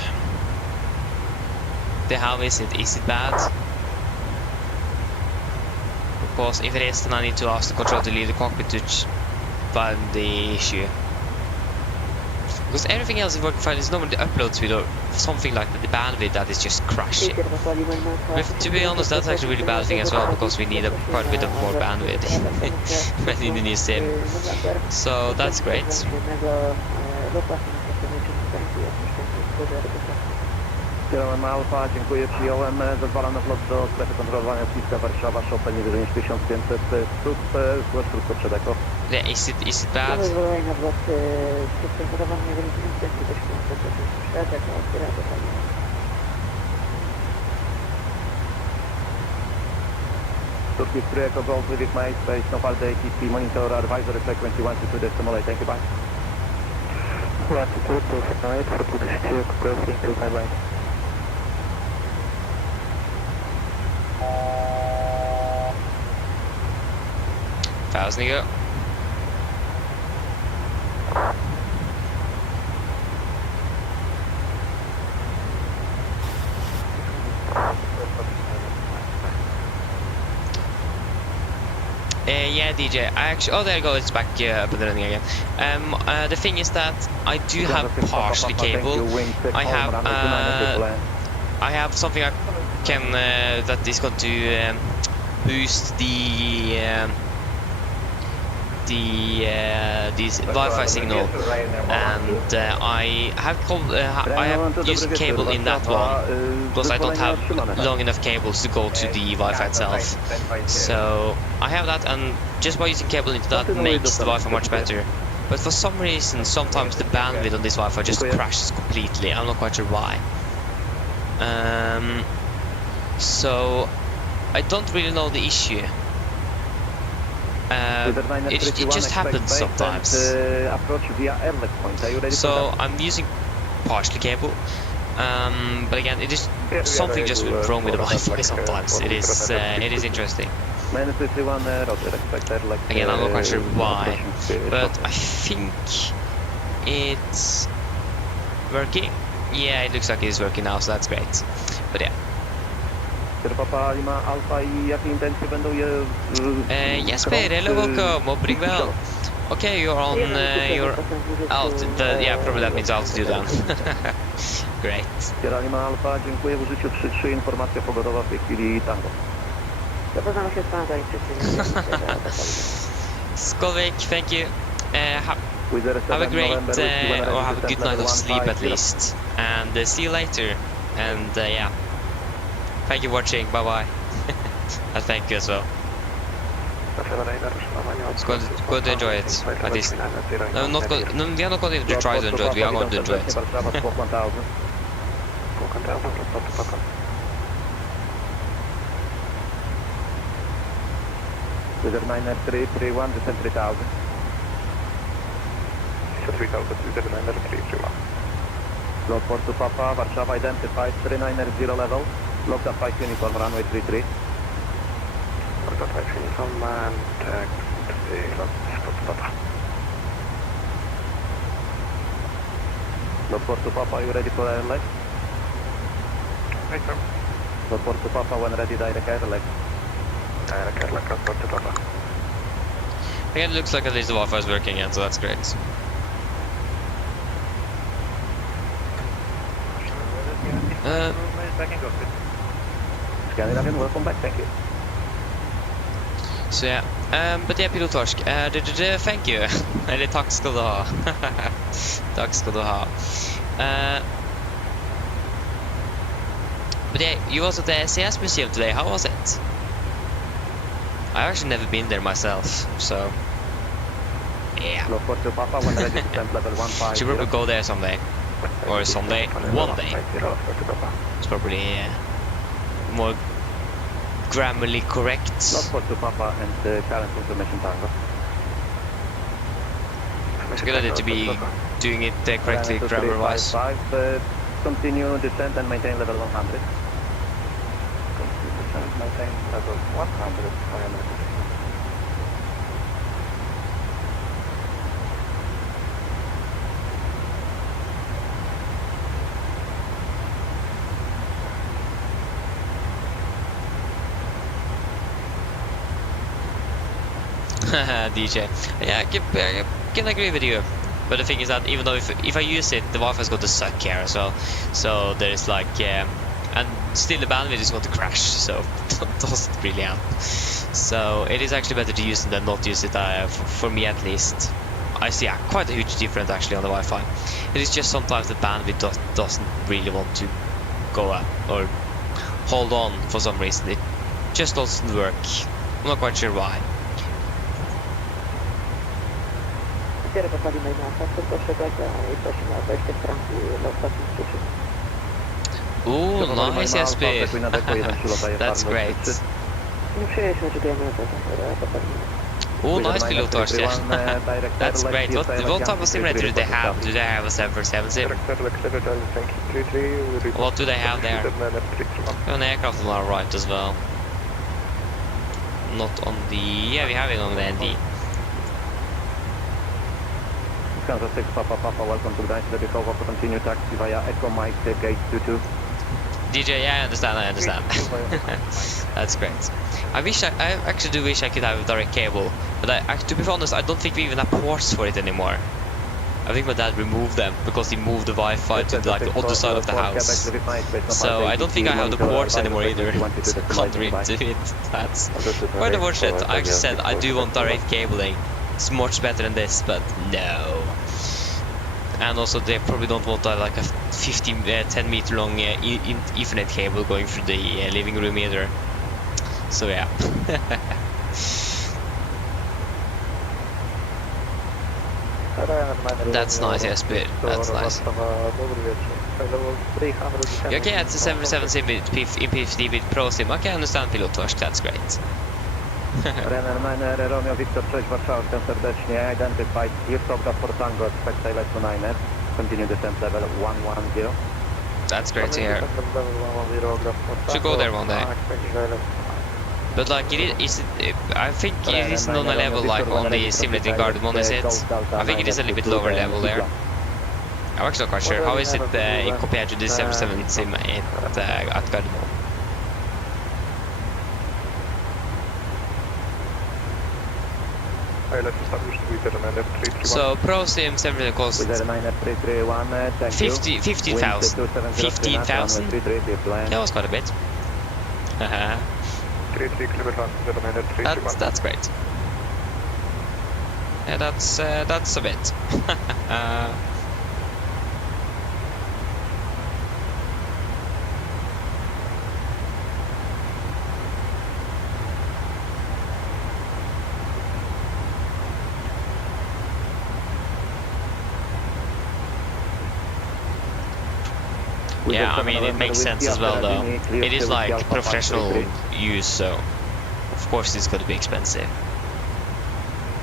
How is it? Is it bad? Of course, if it is, then I need to ask the controller to leave the cockpit to find the issue. Because everything else is working fine. It's normally the upload speed or something like that, the bandwidth that is just crashing. But to be honest, that's actually a really bad thing as well, because we need quite a bit of more bandwidth in the new sim. So that's great. Kierowem Alfa, dziękuję, przyjąłem, zezwalam na wlot do strefy kontrolowania lotniska Warszawa, Chopin nie wyżej niż 1500 stóp, zgłoś krótko przed eko. Yeah, is it bad? Turkish 3 Echo Golf, with my space, no further ATC, monitor advisory frequency 122 decimal 8, thank you, bye. 122, 278, for Turkish 2 Echo Golf, thank you, bye bye. Thousand go. Yeah, DJ. I actually, oh, there you go. It's back up and running again. The thing is that I do have partially cable. I have something I can that is going to boost the Wi-Fi signal, and I have used cable in that one because I don't have long enough cables to go to the Wi-Fi itself. So I have that, and just by using cable into that makes the Wi-Fi much better. But for some reason, sometimes the bandwidth on this Wi-Fi just crashes completely. I'm not quite sure why. So I don't really know the issue. It just happens sometimes. So I'm using partially cable, but again, it is something just wrong with the Wi-Fi sometimes. It is interesting. Again, I'm not quite sure why, but I think it's working. Yeah, it looks like it's working now, so that's great. But yeah. Yes, Peter, welcome, opening well. Okay, you're on, you're out. Yeah, probably that means altitude then. Great. Alfa, dziękuję, w użyciu 3-3, informacja pogodowa w tej chwili tango. Skolvik, thank you. Have a great, or have a good night of sleep at least. And see you later. And yeah. Thank you for watching, bye bye. And thank you as well. It's going to enjoy it, at least. No, we are not going to try to enjoy it, we are going to enjoy it. Wizard 99331, descent 3000. 3000, Wizard 99331. Load port to Papa, Warszawa identified, 3990 level. Locked up 5 uniform, runway 33. Locked up 5 uniform, and stop Papa. Load port to Papa, are you ready for airlift? Right, sir. Load port to Papa, when ready, direct airlift. Direct airlift, load port to Papa. Again, it looks like at least the Wi-Fi is working again, so that's great. Scandinavian, welcome back, thank you. Så ja, but yeah, pilottorsk, thank you. Eller tack ska du ha. Tack ska du ha. But yeah, you was at the SES museum today, how was it? I've actually never been there myself, so yeah. Should probably go there someday. or Sunday, one day. It's probably more grammarly correct. Northport to Papa and current information Tango. It's a good idea to be doing it correctly grammar-wise. Continue descent and maintain level 100. Continue descent, maintain level 100. DJ. Yeah, I can agree with you. But the thing is that even though if I use it, the Wi-Fi is going to suck here as well. So there's like, and still the bandwidth is going to crash. So it doesn't really help. So it is actually better to use it than not use it. For me at least, I see quite a huge difference actually on the Wi-Fi. It is just sometimes the bandwidth doesn't really want to go up or hold on for some reason. It just doesn't work. I'm not quite sure why. Ooh, nice SP. That's great. Ooh, nice pilotage, yeah. That's great. What type of simulator do they have? Do they have a 747 sim? What do they have there? An aircraft on our right as well. Not on the... yeah, we have it on the ND. Kansas 6 Papa Papa, welcome to Gdańsk, ready for continue taxi via Echo Mike, gate 22. DJ, yeah, I understand. That's great. I actually do wish I could have a direct cable, but to be honest, I don't think we even have ports for it anymore. I think my dad removed them because he moved the Wi-Fi to like the other side of the house. So I don't think I have the ports anymore either. Can't really do it. That's quite unfortunate. I actually said I do want direct cabling. It's much better than this, but no. And also they probably don't want like a 10 meter long Ethernet cable going through the living room either. So yeah. That's nice, yes, but that's nice. Okay, it's a 747 sim in PFD with Pro Sim. Okay, I understand pilotage, that's great. Renner 9 Romeo Victor 6 Warszawa, witam serdecznie. Identified clear for Tango, expect silence to 9. Continue descent level 110. That's great to hear. Should go there one day. But like I think it isn't on a level like on the simulating Garden one, is it? I think it is a little bit lower level there. I'm actually not quite sure. How is it compared to the 747 sim at Garden? So Pro Sim 7 costs 15,000. 15,000? That was quite a bit. That's great. Yeah, that's a bit. Yeah, I mean, it makes sense as well, though. It is like professional use, so of course it's going to be expensive.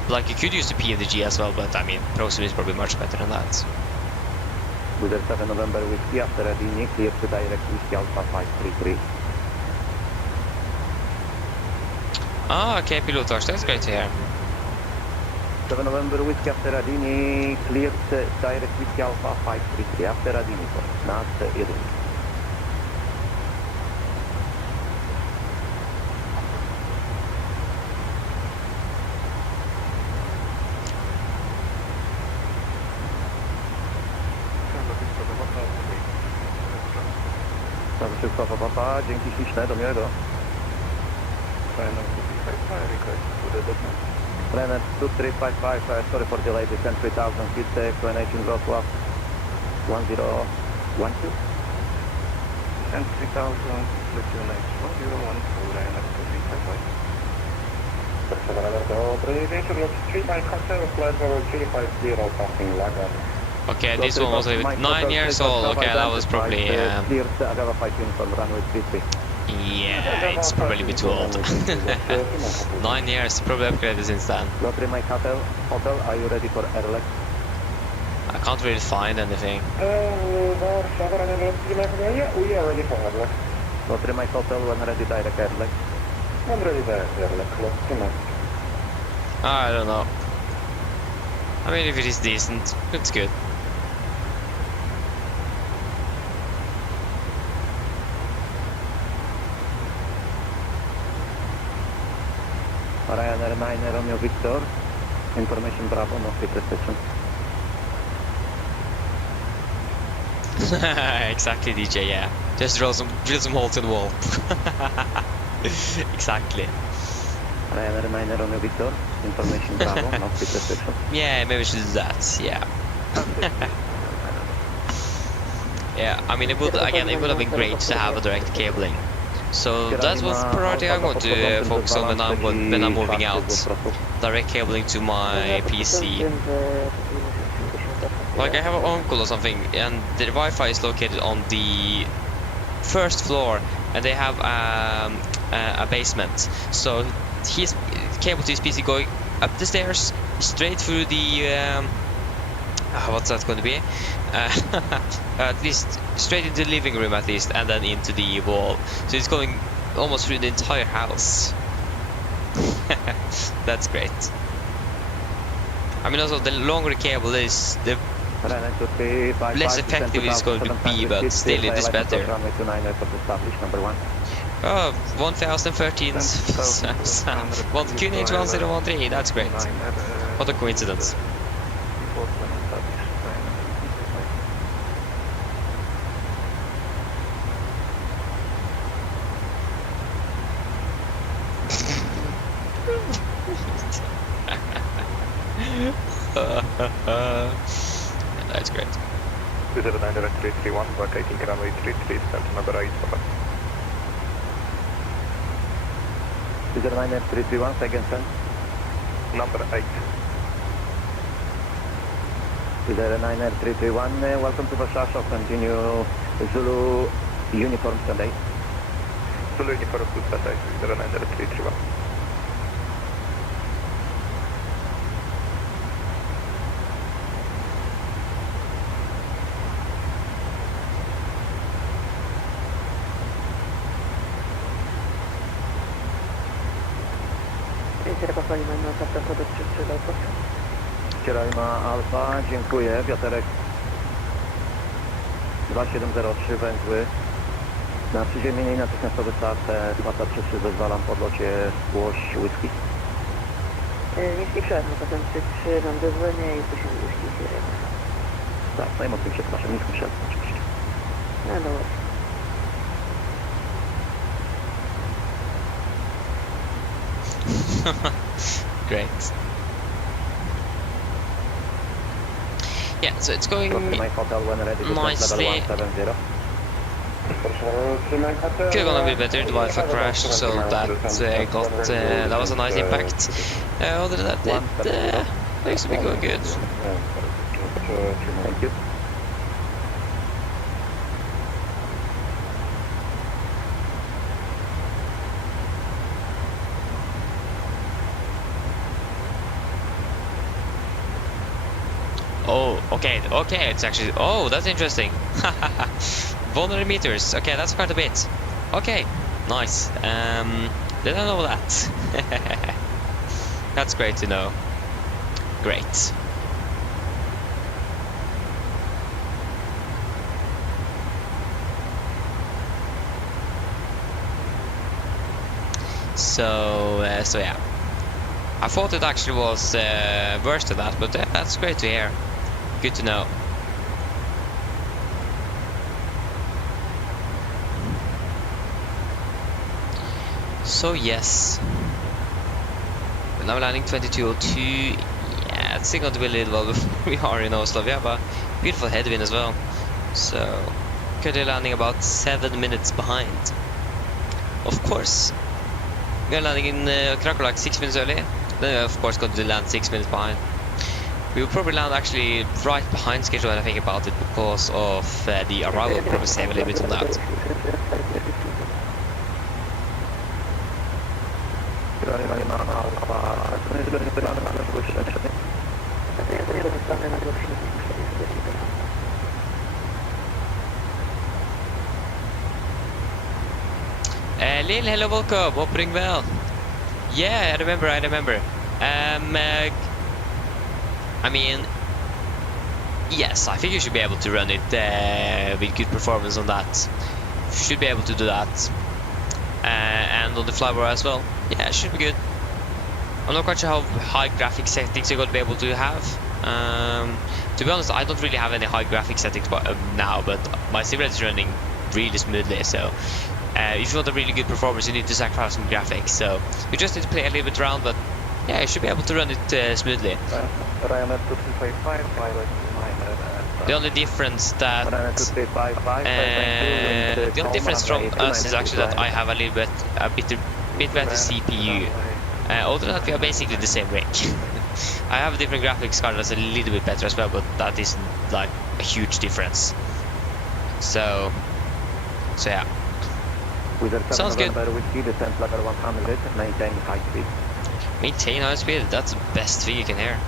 Like, you could use the PMDG as well, but I mean, ProSim is probably much better than that. With the 7 November Whiskey after Radini, clear to direct Whiskey Alpha 533. Ah, okay, pilotage, that's great to hear. 7 November Whiskey after Radini, cleared direct Whiskey Alpha 533 after Radini, not Irving. Papa, dzięki śliczne, do miłego. Planet 2355, sorry for delay, descent 3000 feet, explanation Wrocław 1012. Descent 3000, explanation 1012, Planet 2355. Dobry wieczór, lot 35 Hotel, flight level 350, passing Lagan. Okay, this one was 9 years old. Okay, that was probably... yeah, it's probably a bit too old. 9 years, probably upgraded since then. Lottery Mike Hotel, are you ready for airlock? I can't really find anything. Yeah, we are ready for airlock. Lottery Mike Hotel, when ready direct airlock? I'm ready direct airlock. I don't know. I mean, if it is decent, it's good. Ryanair 9 Romeo Victor, information Bravo, no fit reception. Exactly, DJ, yeah. Just drill some holes in the wall. Exactly. Ryanair 9 Romeo Victor, information Bravo, no fit reception. Yeah, maybe we should do that, yeah. Yeah, I mean, it would have been great to have a direct cabling. So that was the priority I'm going to focus on when I'm moving out. Direct cabling to my PC. Like, I have an uncle or something, and the Wi-Fi is located on the first floor, and they have a basement. So he's cable to his PC going up the stairs, straight through the what's that going to be? At least straight into the living room, at least, and then into the wall. So it's going almost through the entire house. That's great. I mean, also the longer the cable is, the less effective it's going to be, but still it is better. Oh, 1013 QNH1013, that's great. What a coincidence. That's great. 279-331, vacating runway 33, stand number 8, over. 279-331, second send. Number 8. 279-331, welcome to Varsasha, continue Zulu uniform stand 8. Zulu uniform to stand 8, 279-331. Sierra Alfa, dziękuję, wiaterek 2703, węzły na przyziemienie i natychmiastowy start 233, zezwalam podlocie Łoś Whisky. Niski przed, no potem 3 lądowanie i później Whisky Sierra. Tak, najmocniej przepraszam, niski przed oczywiście. No dobra. Great. Yeah, so it's going nicely. Could have gone a bit better, the Wi-Fi crashed, so that that was a nice impact. Other than that, it looks to be going good. Thank you. Oh, okay, it's actually... Oh, that's interesting. 100 meters. Okay, that's quite a bit. Okay, nice. Didn't know that. That's great to know. Great. So yeah. I thought it actually was worse than that, but that's great to hear. Good to know. So yes, we're now landing 2202. Yeah, it's still going to be a little while before we are in Oslo. We have a beautiful headwind as well, so currently landing about 7 minutes behind. Of course, we are landing in Krakow like 6 minutes early. Then we are of course going to land 6 minutes behind. We will probably land actually right behind schedule when I think about it because of the arrival. We'll probably save a little bit on that. Lil, hello, welcome. Hope you're doing well. Yeah, I remember. I mean, yes, I think you should be able to run it with good performance on that. Should be able to do that. And on the flybar as well. Yeah, it should be good. I'm not quite sure how high graphics settings you're going to be able to have. To be honest, I don't really have any high graphics settings now, but my simulator is running really smoothly, so if you want a really good performance, you need to sacrifice some graphics. So you just need to play a little bit around, but yeah, you should be able to run it smoothly. The only difference that the only difference from us is actually that I have a bit better CPU. Other than that, we are basically the same range. I have a different graphics card that's a little bit better as well, but that isn't like a huge difference. So yeah. Sounds good. Maintain high speed, that's the best thing you can hear.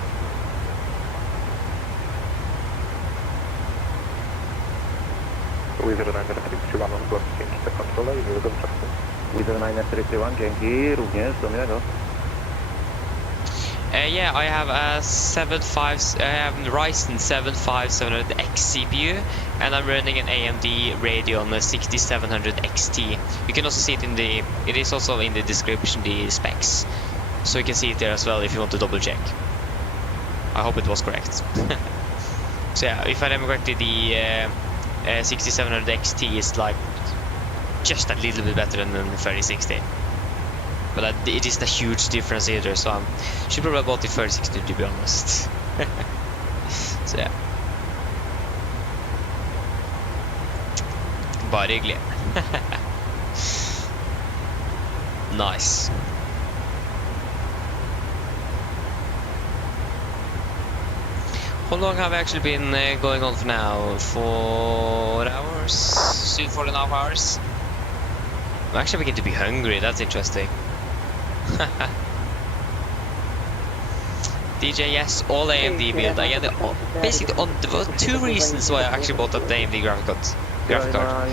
Wizard 931 on board, change the controller, you will go to Wizard 931, dzięki, również, do miłego. Yeah, I have a Ryzen 75700X CPU, and I'm running an AMD Radeon 6700 XT. You can also see it it is also in the description, the specs. So you can see it there as well if you want to double check. I hope it was correct. So yeah, if I remember correctly, the 6700 XT is like just a little bit better than the 3060. But it isn't a huge difference either, so I should probably bought the 3060 to be honest. So yeah. Bara hyggligt. Nice. How long have I actually been going on for now? 4 hours? Soon 4.5 hours? I'm actually beginning to be hungry, that's interesting. DJ, yes, all AMD build. Again, basically, there were 2 reasons why I actually bought that AMD graphic card.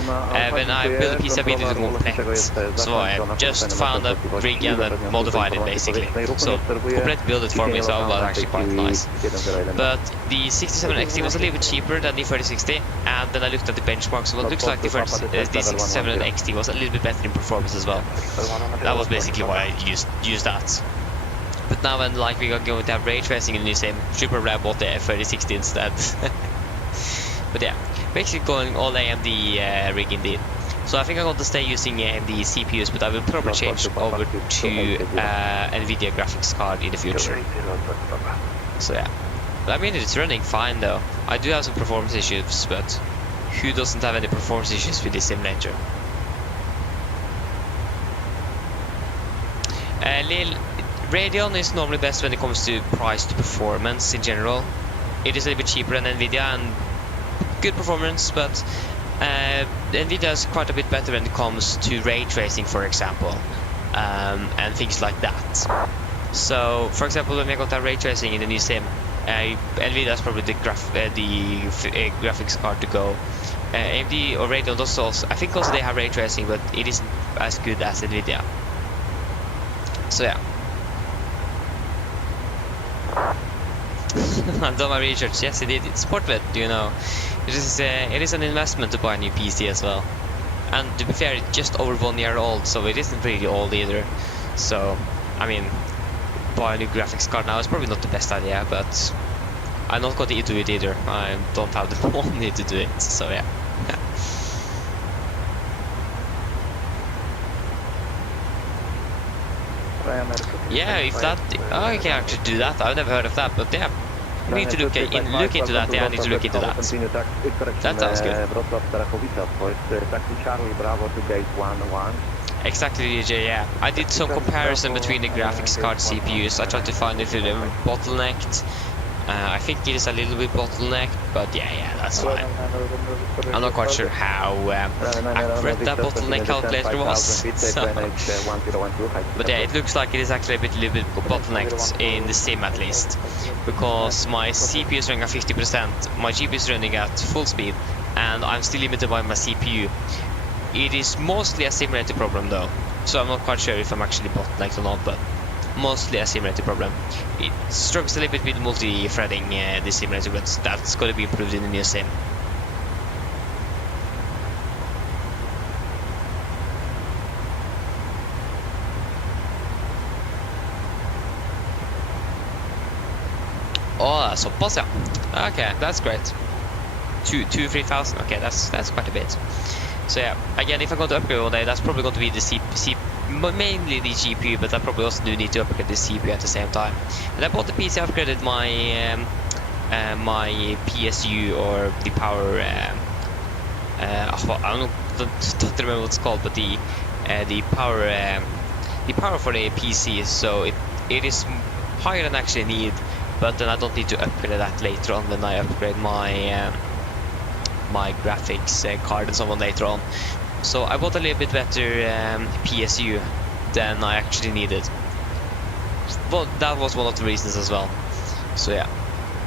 When I built a PC, I built it complete. So I just found a rig and then modified it basically. So complete build it for me, so that was actually quite nice. But the 67XT was a little bit cheaper than the 3060, and then I looked at the benchmarks. So it looks like the 67XT was a little bit better in performance as well. That was basically why I used that. But now when like we are going to have ray tracing in the same super rare, bought the 3060 instead. But yeah, basically going all AMD rig indeed. So I think I'm going to stay using AMD CPUs, but I will probably change over to NVIDIA graphics card in the future. So yeah, but I mean it's running fine though. I do have some performance issues, but who doesn't have any performance issues with this simulator? Radeon is normally best when it comes to price to performance in general. It is a little bit cheaper than NVIDIA and good performance, but NVIDIA is quite a bit better when it comes to ray tracing, for example, and things like that. So, for example, when we got that ray tracing in the new sim, NVIDIA is probably the graphics card to go. AMD or Radeon does also, I think also they have ray tracing, but it isn't as good as NVIDIA. So yeah. I've done my research. Yes, it did. It's worth it, you know. It is an investment to buy a new PC as well. And to be fair, it's just over 1 year old, so it isn't really old either. So, I mean, buy a new graphics card now is probably not the best idea, but I'm not going to do it either. I don't have the money to do it, so yeah. Yeah, if that, oh, you can actually do that. I've never heard of that, but yeah, I need to look into that. Yeah, I need to look into that. That sounds good. Exactly, DJ. Yeah, I did some comparison between the graphics card CPUs. I tried to find if they were bottlenecked, I think it is a little bit bottleneck, but yeah, that's fine. I'm not quite sure how accurate that bottleneck calculator was. So. But yeah, it looks like it is actually a little bit bottlenecked in the sim at least, because my CPU is running at 50%, my GPU is running at full speed, and I'm still limited by my CPU. It is mostly a sim-related problem though, so I'm not quite sure if I'm actually bottlenecked or not, but mostly a sim-related problem. It struggles a little bit with multi-threading this simulator, but that's going to be improved in the new sim. Oh, såpass ja. Okay, that's great. 3,000. Okay, that's quite a bit. So yeah, again, if I'm going to upgrade one day, that's probably going to be the mainly the GPU, but I probably also do need to upgrade the CPU at the same time. And I bought the PC, upgraded my my PSU, or the power. I don't remember what it's called, but the power for the PC. So it is higher than I actually need, but then I don't need to upgrade that later on when I upgrade my my graphics card and so on later on. So I bought a little bit better PSU than I actually needed. Well, that was one of the reasons as well. So yeah,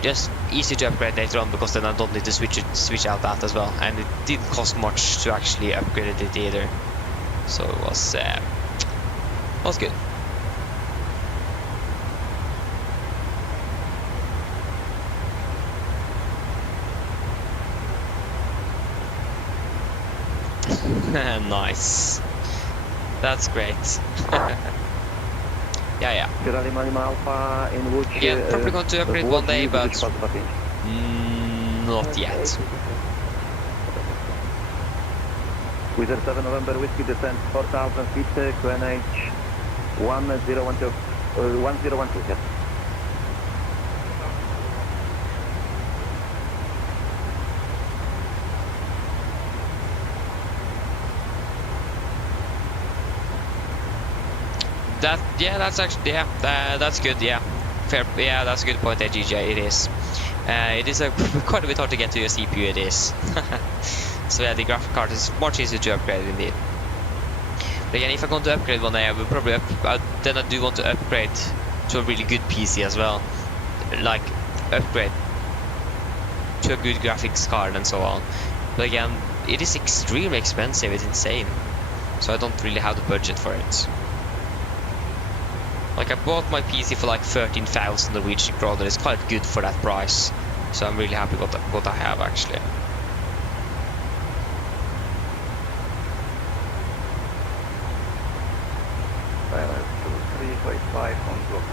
just easy to upgrade later on, because then I don't need to switch out that as well, and it didn't cost much to actually upgrade it either. So it was good. Nice. That's great. yeah. Yeah, probably going to upgrade one day, but not yet. Wizard 7 November Whiskey descent 4,000 feet, QNH 1012, 1012, yes. That's good. Yeah, fair. Yeah, that's a good point there, GJ. It is. It is quite a bit hard to get to your CPU. It is. So yeah, the graphic card is much easier to upgrade indeed. But again, if I'm going to upgrade one day, I will probably then I do want to upgrade to a really good PC as well, like upgrade to a good graphics card and so on. But again, it is extremely expensive. It's insane. So I don't really have the budget for it. Like, I bought my PC for like 13,000 Norwegian kroner. It's quite good for that price. So I'm really happy with what I have actually. Silence 2355 on block.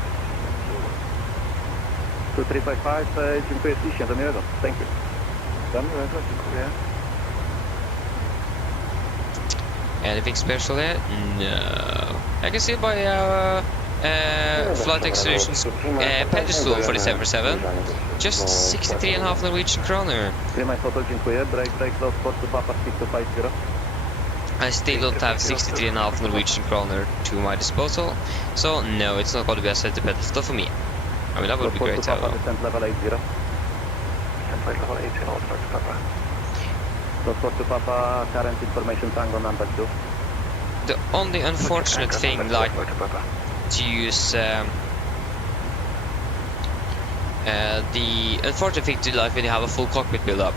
2355, dziękuję ślicznie, to miłego. Thank you. Dziękuję. Anything special there? No. I can see by Flight Solutions pedestal for the 747. Just 63.5 Norwegian kroner. I still don't have 63.5 Norwegian kroner to my disposal, so no, it's not going to be a set pedestal for me. I mean, that would be great to have. Current information Tango number 2. The only unfortunate thing, like, to use the unfortunate thing to, like, when you have a full cockpit build up,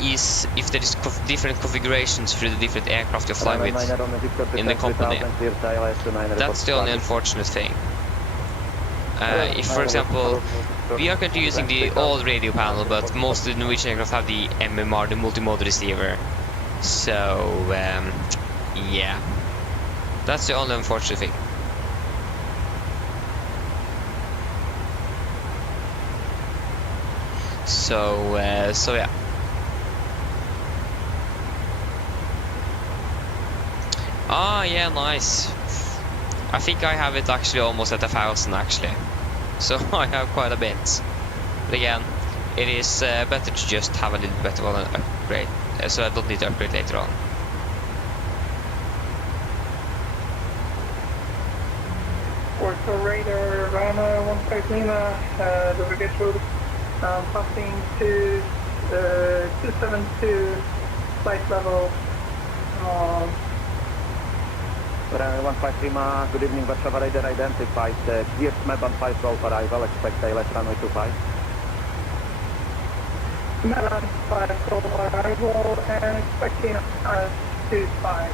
is if there is different configurations for the different aircraft you're flying with in the company. That's the only unfortunate thing. If, for example, we are currently using the old radio panel, but most of the Norwegian aircraft have the MMR, the multi-mode receiver. So, yeah, that's the only unfortunate thing. So yeah. Ah, yeah, nice. I think I have it actually almost at 1,000 actually. So I have quite a bit. But again, it is better to just have a little bit of an upgrade, so I don't need to upgrade later on. So radar Rana 15 Lima, the Brigade Road, passing to 272 flight level. Runway 15 Lima, good evening, Warszawa radar identified, clear map on 5 roll for arrival, expect ALS runway 25. Map on 5 roll arrival and expecting 25,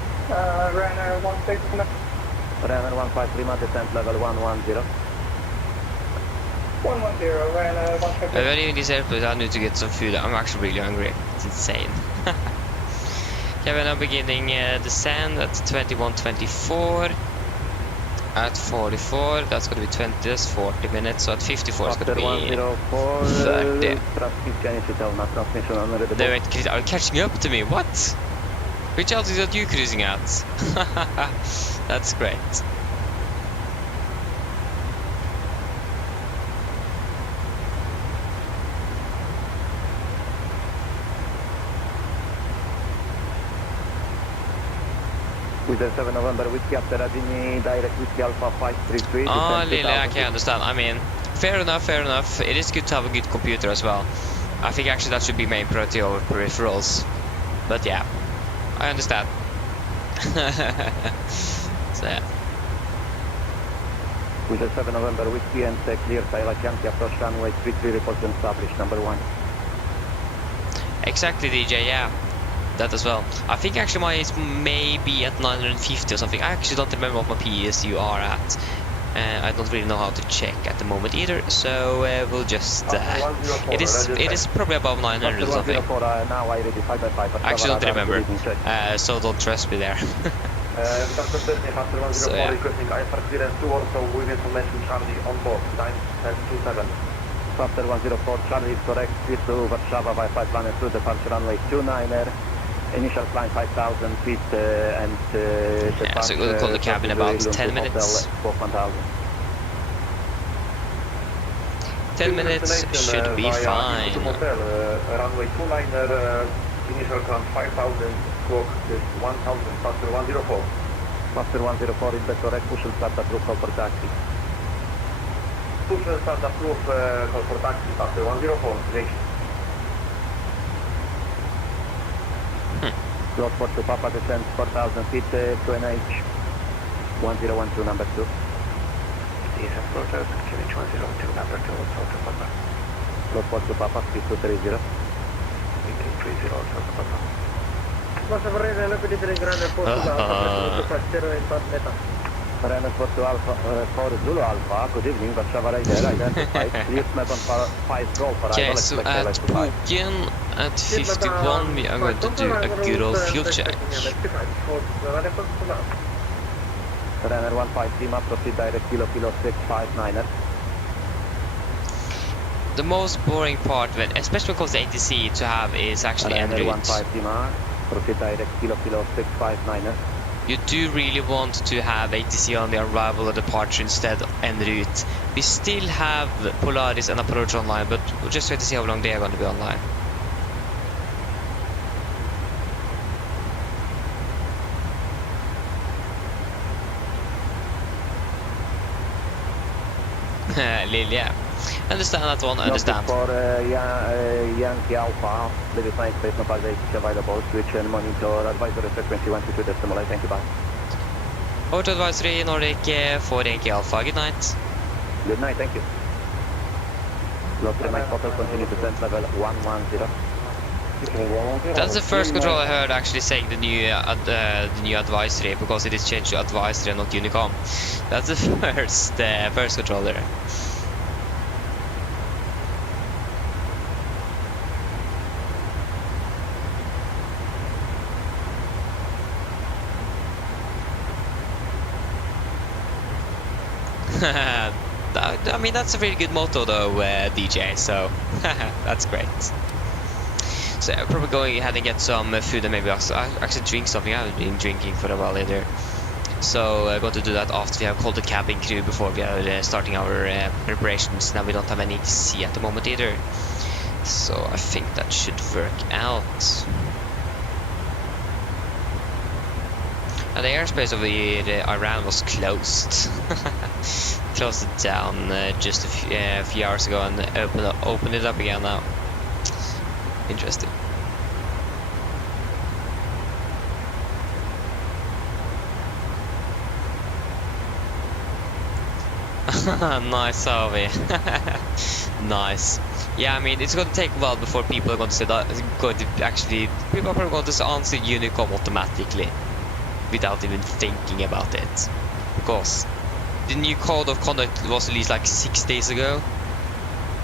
Rana 16 Lima. Runway 15 Lima, descent level 110. 110, Rana 16 I don't even deserve, but I need to get some food. I'm actually really hungry. It's insane. Okay, we're now beginning descent at 21:24. At 44, that's going to be 20, that's 40 minutes. So at 54, it's going to be 30. No, wait, are you catching up to me? What? Which altitude are you cruising at? That's great. With the 7 November Whiskey after Radini, direct Whiskey Alpha 533. Oh, Lily, I can understand. I mean, fair enough, fair enough. It is good to have a good computer as well. I think actually that should be main priority over peripherals. But yeah, I understand. So yeah. With the 7 November Whiskey and clear Taylor Yankee approach runway 33 report established, number 1. Exactly, DJ, yeah. That as well. I think actually mine is maybe at 950 or something. I actually don't remember what my PSU are at. I don't really know how to check at the moment either, so we'll just it is probably above 900 or something. I actually don't remember, so don't trust me there. So yeah. After 104 Charlie is correct, clear to Warszawa by 5 running through departure runway 29er. Initial climb 5,000 feet and yeah, so we'll call the cabin about 10 minutes. 10 minutes should be fine. Runway 29er, initial climb 5,000, squawk is 1,000, faster 104. Faster 104 is the correct, push will start approved, call for taxi. Push will start approved, call for taxi, faster 104, reach. Close port to Papa, descent 4,000 feet, QNH 1012, number 2. Descent 4,000, QNH 1012, number 2, South of Papa. Close port to Papa, speed 230. 230, South of Papa. Runway 4 to Alpha, 4 Zulu Alpha, good evening, Warszawa radar identified, clear map on 5 roll for Okay, so at Pukin at 51 we are going to do a good old fuel check. Runner 15 Lima, proceed direct kilo 659er. The most boring part, when, especially because the ATC to have is actually en route. 15 Lima, proceed direct kilo 659er. You do really want to have ATC on the arrival or departure instead en route. We still have Polaris and Approach online, but we'll just wait to see how long they are going to be online. Lilia. Understand that one, understand. For Yankee Alpha, the design space no is available, switch and monitor advisory frequency 122.8, thank you, bye. Over to advisory Nordic for Yankee Alpha, good night. Good night, thank you. Lost remain hotel, continue to descent level 110. That's the first control I heard actually saying the new advisory, because it is changed to advisory and not Unicom. That's the first controller. I mean, that's a really good motto though, DJ, so that's great. So I'm probably going ahead and get some food and maybe also actually drink something. I haven't been drinking for a while either. So I'm going to do that after we have called the cabin crew before we are starting our preparations. Now we don't have any ATC at the moment either. So I think that should work out. And the airspace of Iran was closed. Closed it down just a few hours ago and opened it up again now. Interesting. Nice, Harvey. Nice. Yeah, I mean, it's going to take a while before people are going to say that. People are probably going to answer Unicom automatically without even thinking about it, because the new code of conduct was released like 6 days ago,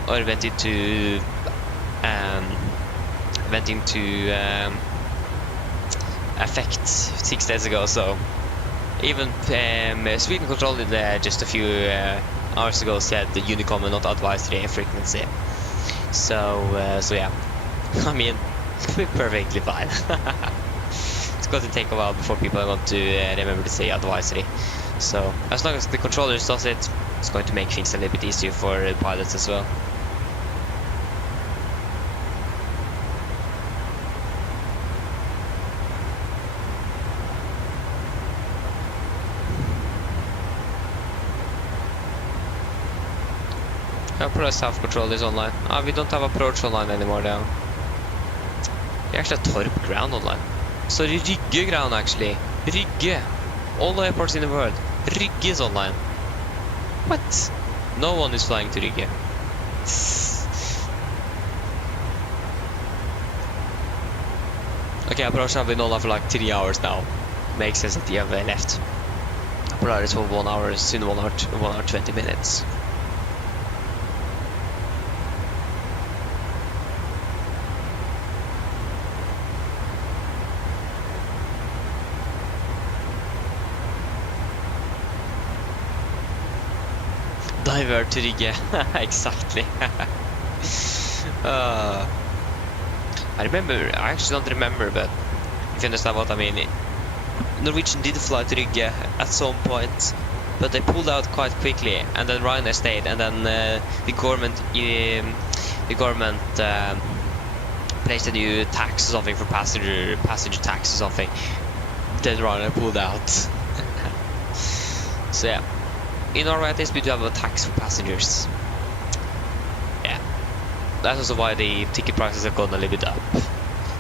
or it went into effect 6 days ago. So even Sweden controlled it just a few hours ago, said the Unicom and not advisory frequency. So yeah, I mean, perfectly fine. It's going to take a while before people are going to remember to say advisory. So as long as the controllers does it, it's going to make things a little bit easier for pilots as well. Plus self-control is online. We don't have approach online anymore now. We actually have Torp ground online. So Rygge ground actually. Rygge. All the airports in the world. Rygge is online. What? No one is flying to Rygge. Okay, approach have been online for like 3 hours now. Makes sense that you have left. Polaris for 1 hour, soon 1 hour 20 minutes. Divert to Rygge. Exactly. I actually don't remember, but if you understand what I mean, Norwegian did fly to Rygge at some point, but they pulled out quite quickly, and then Ryanair stayed, and then the government placed a new tax or something for passenger tax or something. Then Ryanair pulled out. So yeah. In Norway at least we do have a tax for passengers. Yeah. That's also why the ticket prices have gone a little bit up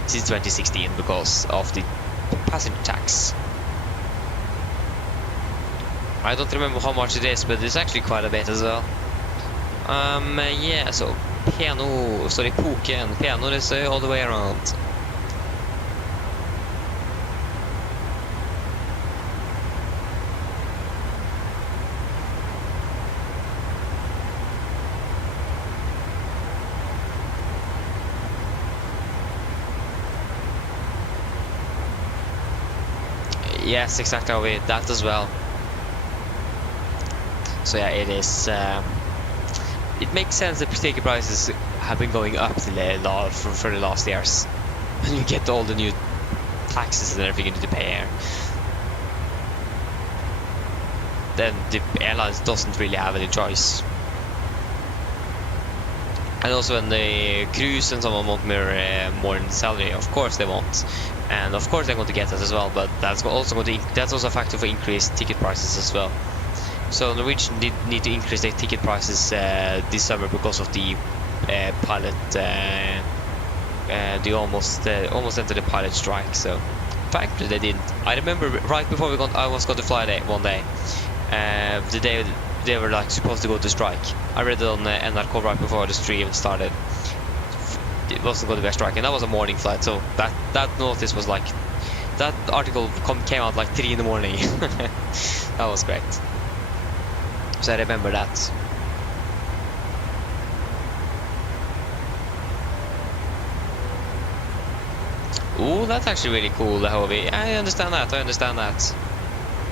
since 2016, because of the passenger tax. I don't remember how much it is, but it's actually quite a bit as well. Yeah, so Poken is all the way around. Yes, exactly, that as well. So yeah, it is. It makes sense that ticket prices have been going up for the last years. And you get all the new taxes and everything you need to pay. Then the airlines doesn't really have any choice. And also when they cruise and someone want more in salary, of course they want. And of course they're going to get that as well, but that's also a factor for increased ticket prices as well. So Norwegian did need to increase their ticket prices this summer because of the pilot. They almost entered the pilot strike. So thankfully they didn't. I remember right before I was going to fly there one day, the day they were like supposed to go to strike. I read it on NRK right before the stream started. It wasn't going to be a strike, and that was a morning flight, so that notice was like, that article came out like 3 in the morning. That was great. So I remember that. Ooh, that's actually really cool, the Hovey. I understand that.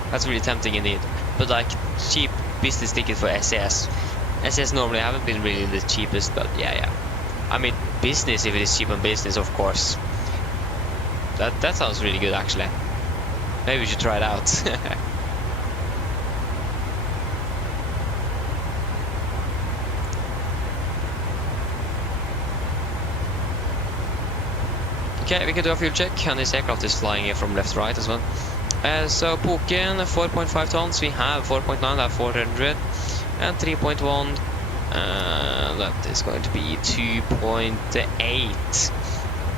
That's really tempting indeed. But like, cheap business ticket for SAS. SAS normally haven't been really the cheapest, but yeah. I mean, business, if it is cheap on business, of course. That sounds really good, actually. Maybe we should try it out. Okay, we can do a fuel check, and this aircraft is flying here from left to right as well. So Puken 4.5 tons, we have 4.9 at 400, and 3.1 that is going to be 2.8,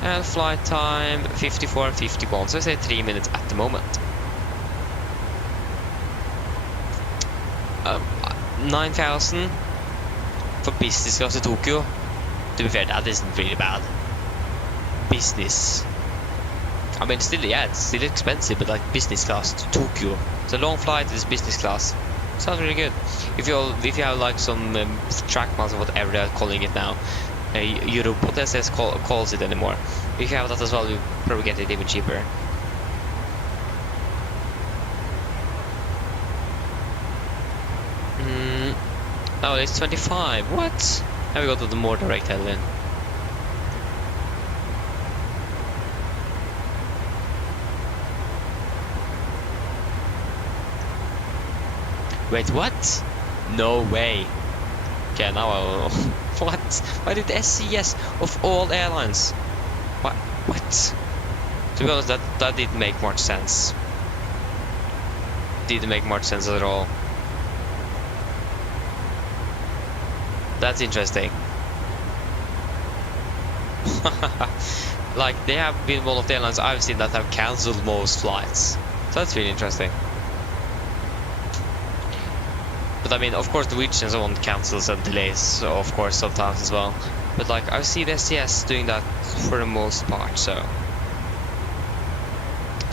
and flight time 54 and 51, so I say 3 minutes at the moment. 9,000 for business class to Tokyo. To be fair, that isn't really bad. Business. I mean, still, yeah, it's still expensive, but like business class to Tokyo. It's a long flight. It's business class. Sounds really good. If you have like some track miles or whatever they're calling it now, Europe, what SS calls it anymore. If you have that as well, you probably get it even cheaper. Oh, it's 25. What? Now we go to the more direct headline. Wait, what? No way. Okay, now I'll... What? Why did SCS of all airlines? What? To be honest, that didn't make much sense. Didn't make much sense at all. That's interesting. Like, they have been one of the airlines I've seen that have cancelled most flights. So that's really interesting. But I mean, of course, Norwegian and cancels and delays, of course, sometimes as well. But like, I've seen SCS doing that for the most part, so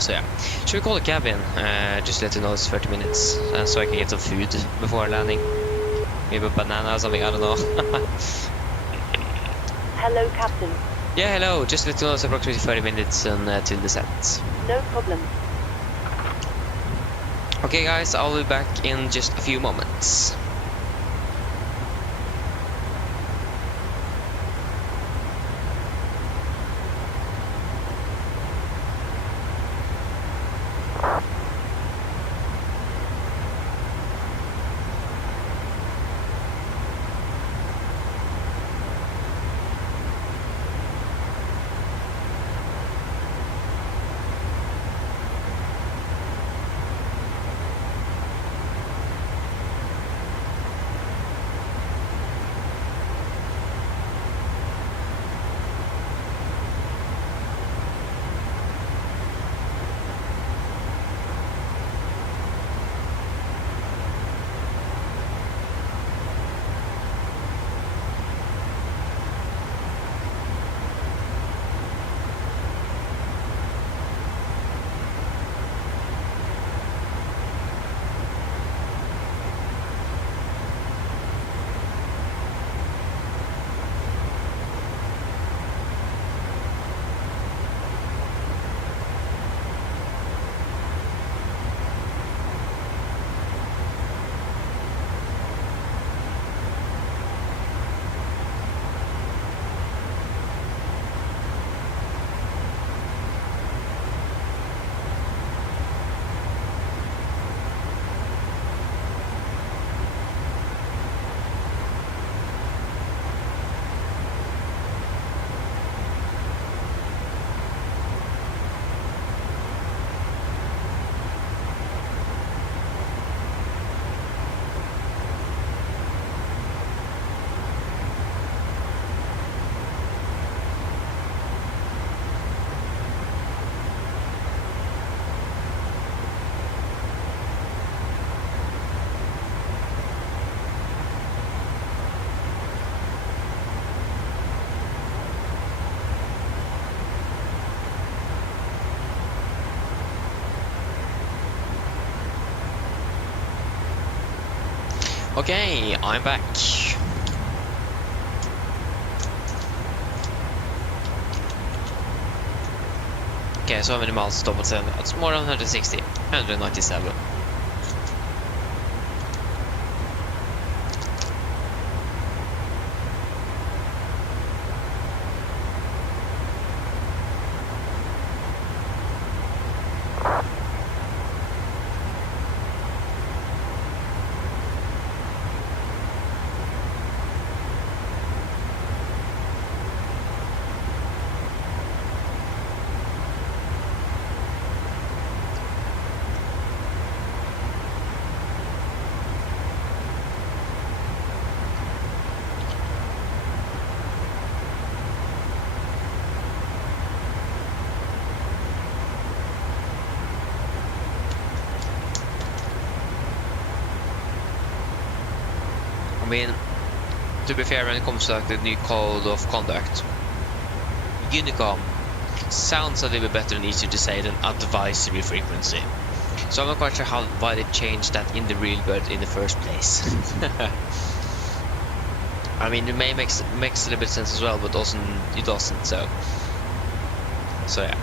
yeah. Should we call a cabin? Just let you know it's 30 minutes, so I can get some food before landing. Maybe a banana or something, I don't know. Hello, Captain. Yeah, hello. Just let you know it's approximately 30 minutes until descent. No problem. Okay, guys, I'll be back in just a few moments. Okay, I'm back. Okay, so how many miles to double send? It's more than 160. 197. mean, to be fair, when it comes to like the new code of conduct, Unicom sounds a little bit better and easier to say than advisory frequency. So I'm not quite sure why they changed that in the real world in the first place. I mean, it makes a little bit of sense as well, but also it doesn't. So yeah.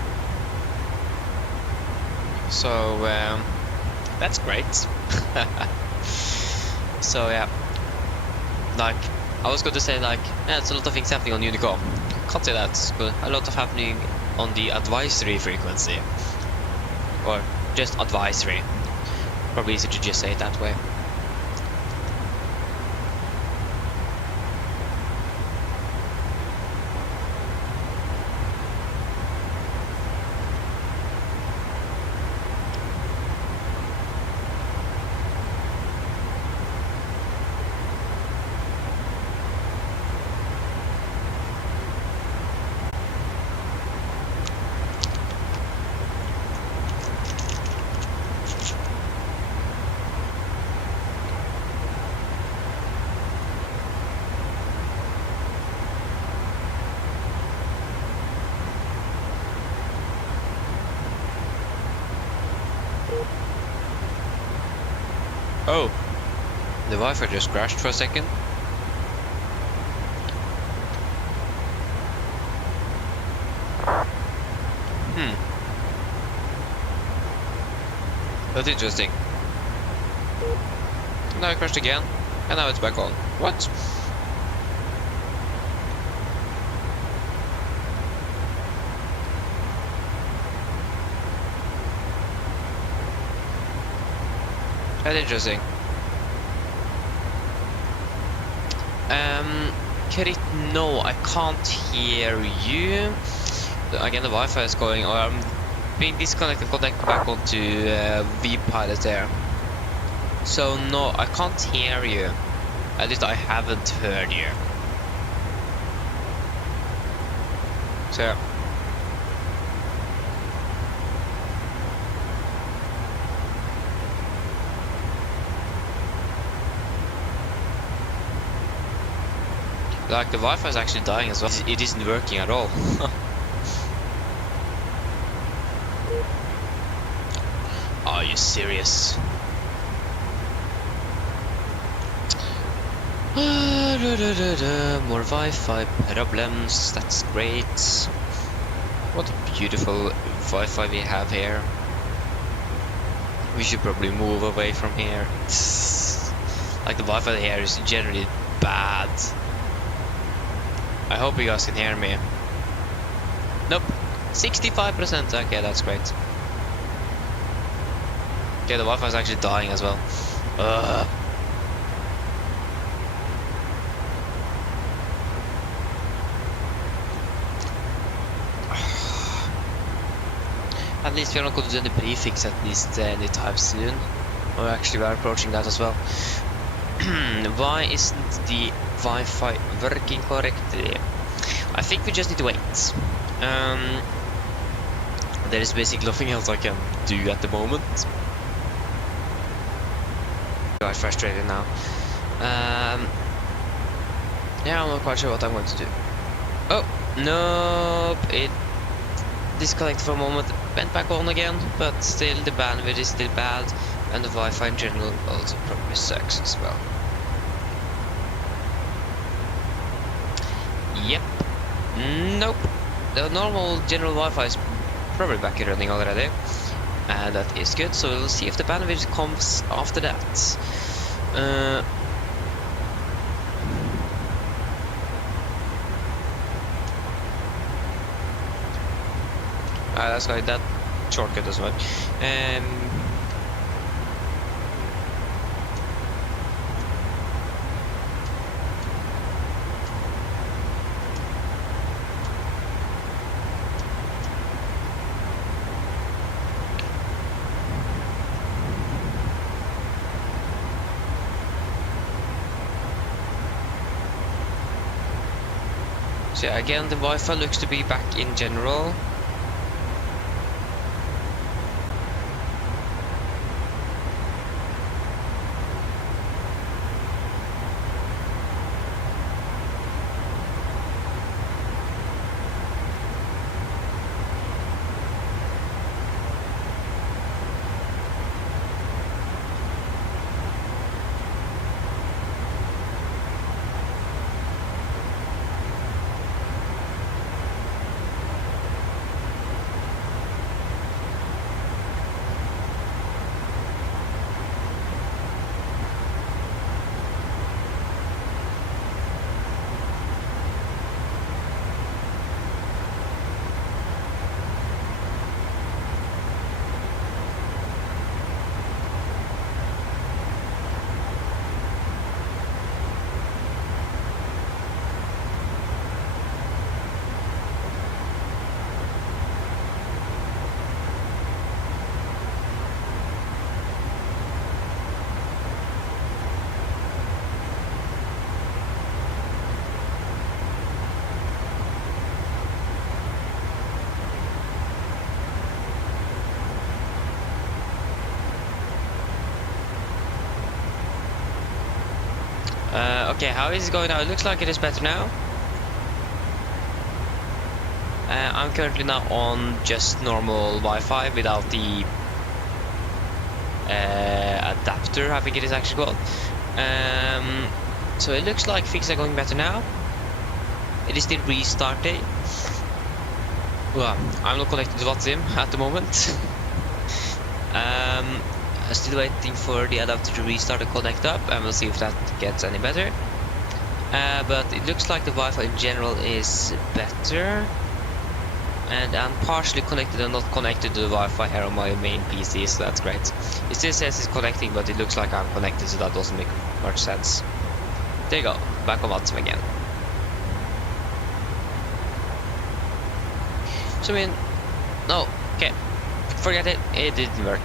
So that's great. So yeah, like I was going to say like, yeah, it's a lot of things happening on Unicom. Can't say that, but a lot of happening on the advisory frequency, or just advisory. Probably easier to just say it that way. Oh, the Wi-Fi just crashed for a second. That's interesting. Now it crashed again, and now it's back on. What? That's interesting. Kerit, no, I can't hear you. Again, the Wi-Fi is going, or I'm being disconnected, connected back onto vPilot there. So no, I can't hear you. At least I haven't heard you. So yeah. Like the Wi-Fi is actually dying as well. It isn't working at all. Are you serious? More Wi-Fi problems. That's great. What a beautiful Wi-Fi we have here. We should probably move away from here. Like the Wi-Fi here is generally bad. I hope you guys can hear me. Nope. 65%. Okay, that's great. Okay, the Wi-Fi is actually dying as well. At least we're not going to do any prefix at least anytime soon. Or actually we're approaching that as well. Why isn't the Wi-Fi working correctly? I think we just need to wait. There is basically nothing else I can do at the moment. I'm quite frustrated now. Yeah, I'm not quite sure what I'm going to do. Oh, nope, it disconnected for a moment, went back on again, but still the bandwidth is still bad, and the Wi-Fi in general also probably sucks as well. Yep. Nope. The normal general Wi-Fi is probably back running already. And that is good, so we'll see if the bandwidth comes after that. That's like that shortcut as well. So yeah, again, the Wi-Fi looks to be back in general. Okay, how is it going now? It looks like it is better now. I'm currently now on just normal Wi-Fi without the adapter, I think it is actually called. So it looks like things are going better now. It is still restarting. Well, I'm not connected to WhatsApp at the moment. I'm still waiting for the adapter to restart and connect up, and we'll see if that gets any better. But it looks like the Wi-Fi in general is better. And I'm partially connected and not connected to the Wi-Fi here on my main PC, so that's great. It still says it's connecting, but it looks like I'm connected, so that doesn't make much sense. There you go, back on WhatsApp again. So I mean, no, okay, forget it, it didn't work.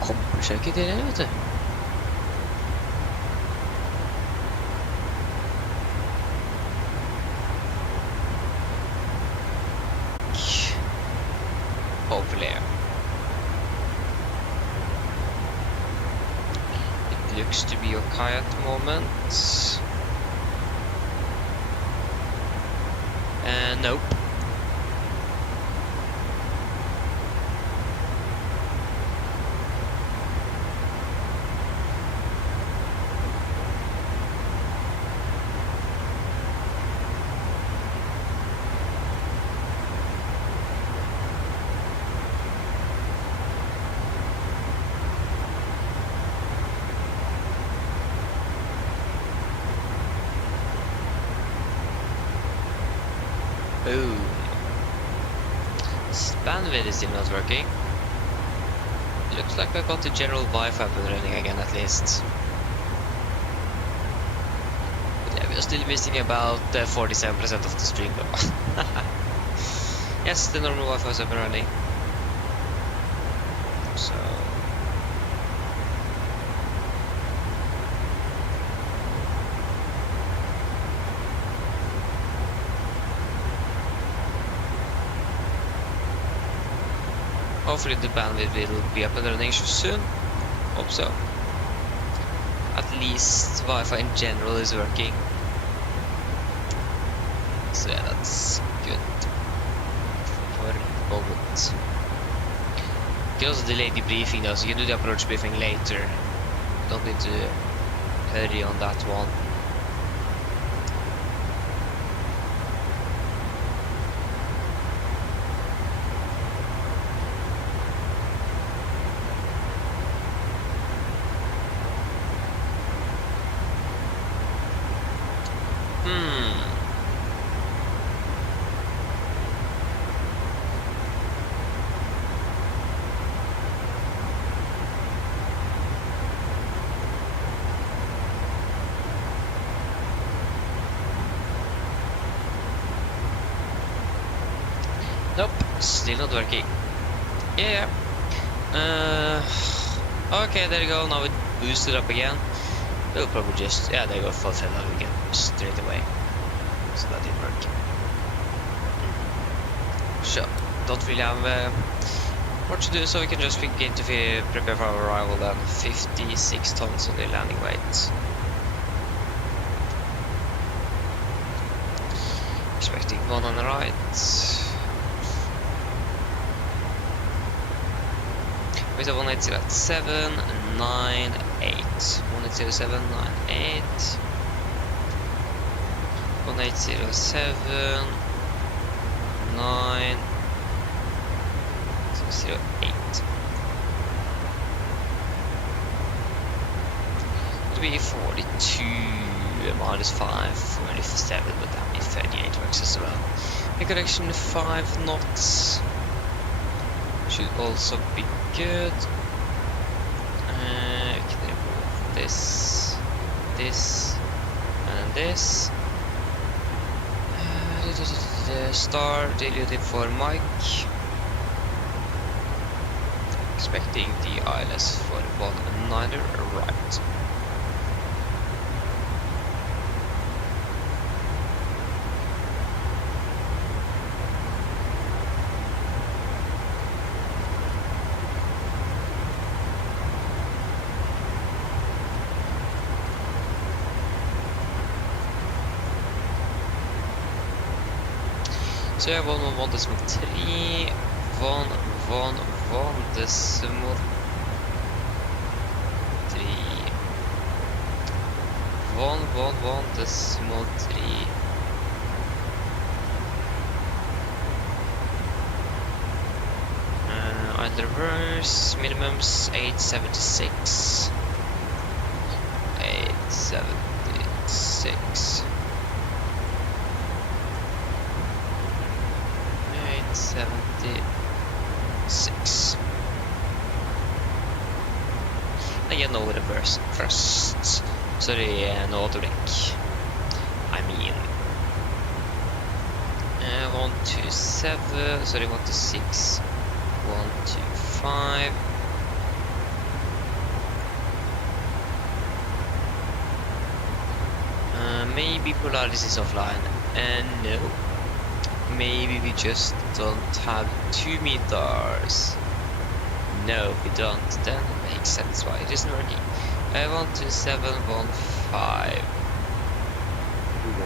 Kommer seg ikke til det, vet du. Hopefully. It looks to be okay at the moment. Nope. Boom. Bandwidth is still not working. Looks like I got the general Wi-Fi up and running again at least. But yeah, we are still missing about 47% of the stream though. Yes, the normal Wi-Fi is up and running. So... hopefully the bandwidth will be up and running soon. Hope so. At least Wi-Fi in general is working. So yeah, that's good for the moment. You can also delay the briefing though, so you can do the approach briefing later. Don't need to hurry on that one. Nope, still not working. Yeah. Okay, there you go. Now it boosted up again. We'll probably just, yeah, there you go, fulfill that again straight away. So that didn't work. So, don't really have what to do, so we can just begin to prepare for our arrival then. 56 tons on the landing weight. Expecting one on the right. We have 180798. 180798. 180798. It'll be 42 minus 5, 47, but that'll be 38 works as well. A correction 5 knots. Should also be good. Can remove this, and this. Star diluted for Mike. Expecting the ILS for 19er right. Så 111 decimal 3, 111 decimal 3, 111 decimal 3. Idle reverse, minimums 876. 876. 76. Again, no reverse first. Sorry, no auto deck. I mean, 127. Sorry, 126. 125. Maybe Polaris is offline. No. Maybe we just don't have 2 meters. No, we don't. Then it makes sense why it isn't working. 12715.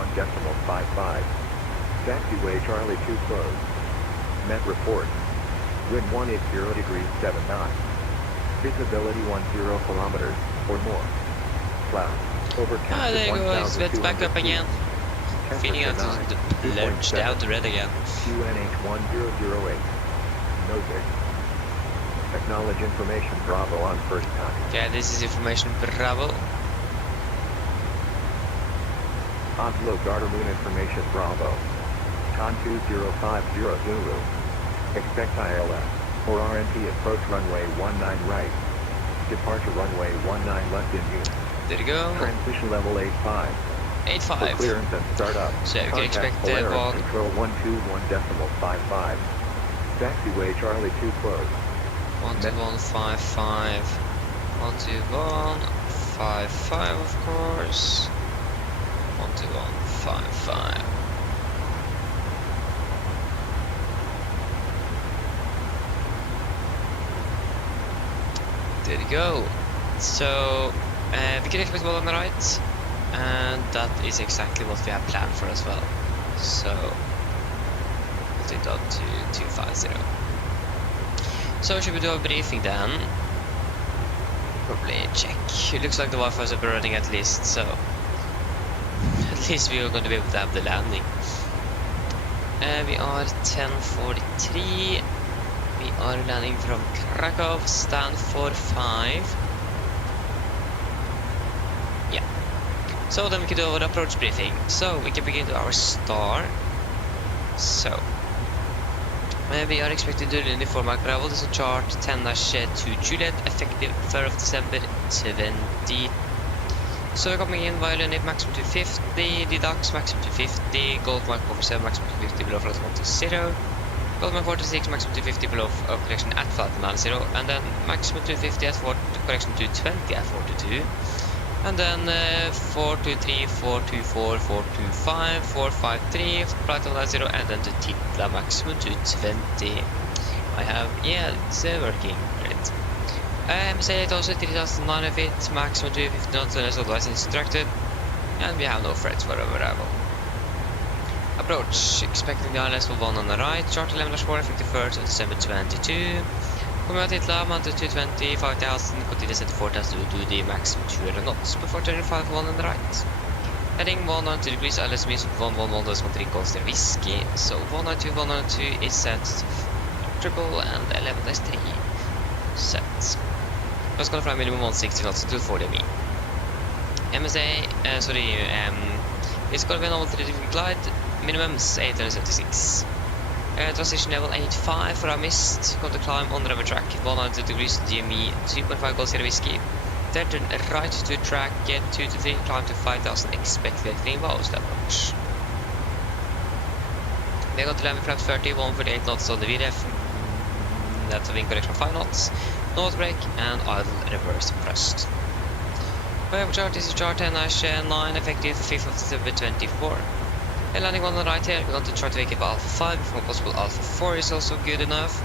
21.55. Taxiway Charlie 2 closed. Met report. Wind 180 degrees 7 knots. Visibility 10 kilometers or more. Cloud. Overcast. Ah, there you go. It's back up again. Feeling out to plunge down to red again. QNH1008. Noted. Acknowledge information Bravo on first contact. Okay, this is information Bravo. Oslo Gardermoen information Bravo. Con 2050 Zulu. Expect ILS or RNP approach runway 19 right. Departure runway 19 left in use. There you go. Transmission level 85. 85. For clearance and startup. So you can expect Polaris control 121.55. Taxiway Charlie 2 closed. 12155. 12155 of course. 12155. There you go. So we can expect one on the right. And that is exactly what we have planned for as well. So we'll take that to 250. So should we do a briefing then? Probably check. It looks like the Wi-Fi is up and running at least, so at least we are going to be able to have the landing. We are 10:43. We are landing from Krakow, stand for 5. So then we can do our approach briefing. So we can begin to our star. So we are expected to do uniform Mike Bravo. This is chart 10-2 Juliet, effective 3rd of December 20. So we're coming in via Leonid maximum 250, Didax maximum 250, Golf Mike 47 maximum 250 below flight 120, Golf Mike 46 maximum 250 below correction at flight 90, and then maximum 250 at correction 220 at 42. And then 423, 424, 425, 453, flight on 0, and then to Titla maximum to 20. I have, yeah, it's working. Great. MSA also 3009 feet, maximum 250 knots, unless otherwise instructed. And we have no threats for arrival. Approach, expecting the ILS for 1 on the right, chart 11-4, effective 1st of December 22. Kommer till Titla, mounted 220, 5000, continue set 4000 to do the maximum 200 knots before turning 51 on the right. Heading 192 degrees, ILS means 111.3 calls their whiskey, so 192 is set triple and 11-3 set. Let's go fly minimum 160 knots to 40 me. MSA, it's gonna be a normal 3-degree glide, minimum is 876. Transition level 85 for our mist. Going to climb on the rubber track 100 degrees GME 3.5 goals here whiskey. Then turn right to track, get 2 to 3, climb to 5000, expect clean bows that much. we're going to land with flaps 30, 148 knots on the VDF. That's a wind correction 5 knots. Nose brake and idle reverse thrust. However, chart is chart 10-9, effective 5th of December 24. We're landing on the right here. We're going to try to wake up Alpha 5, if possible Alpha 4 is also good enough.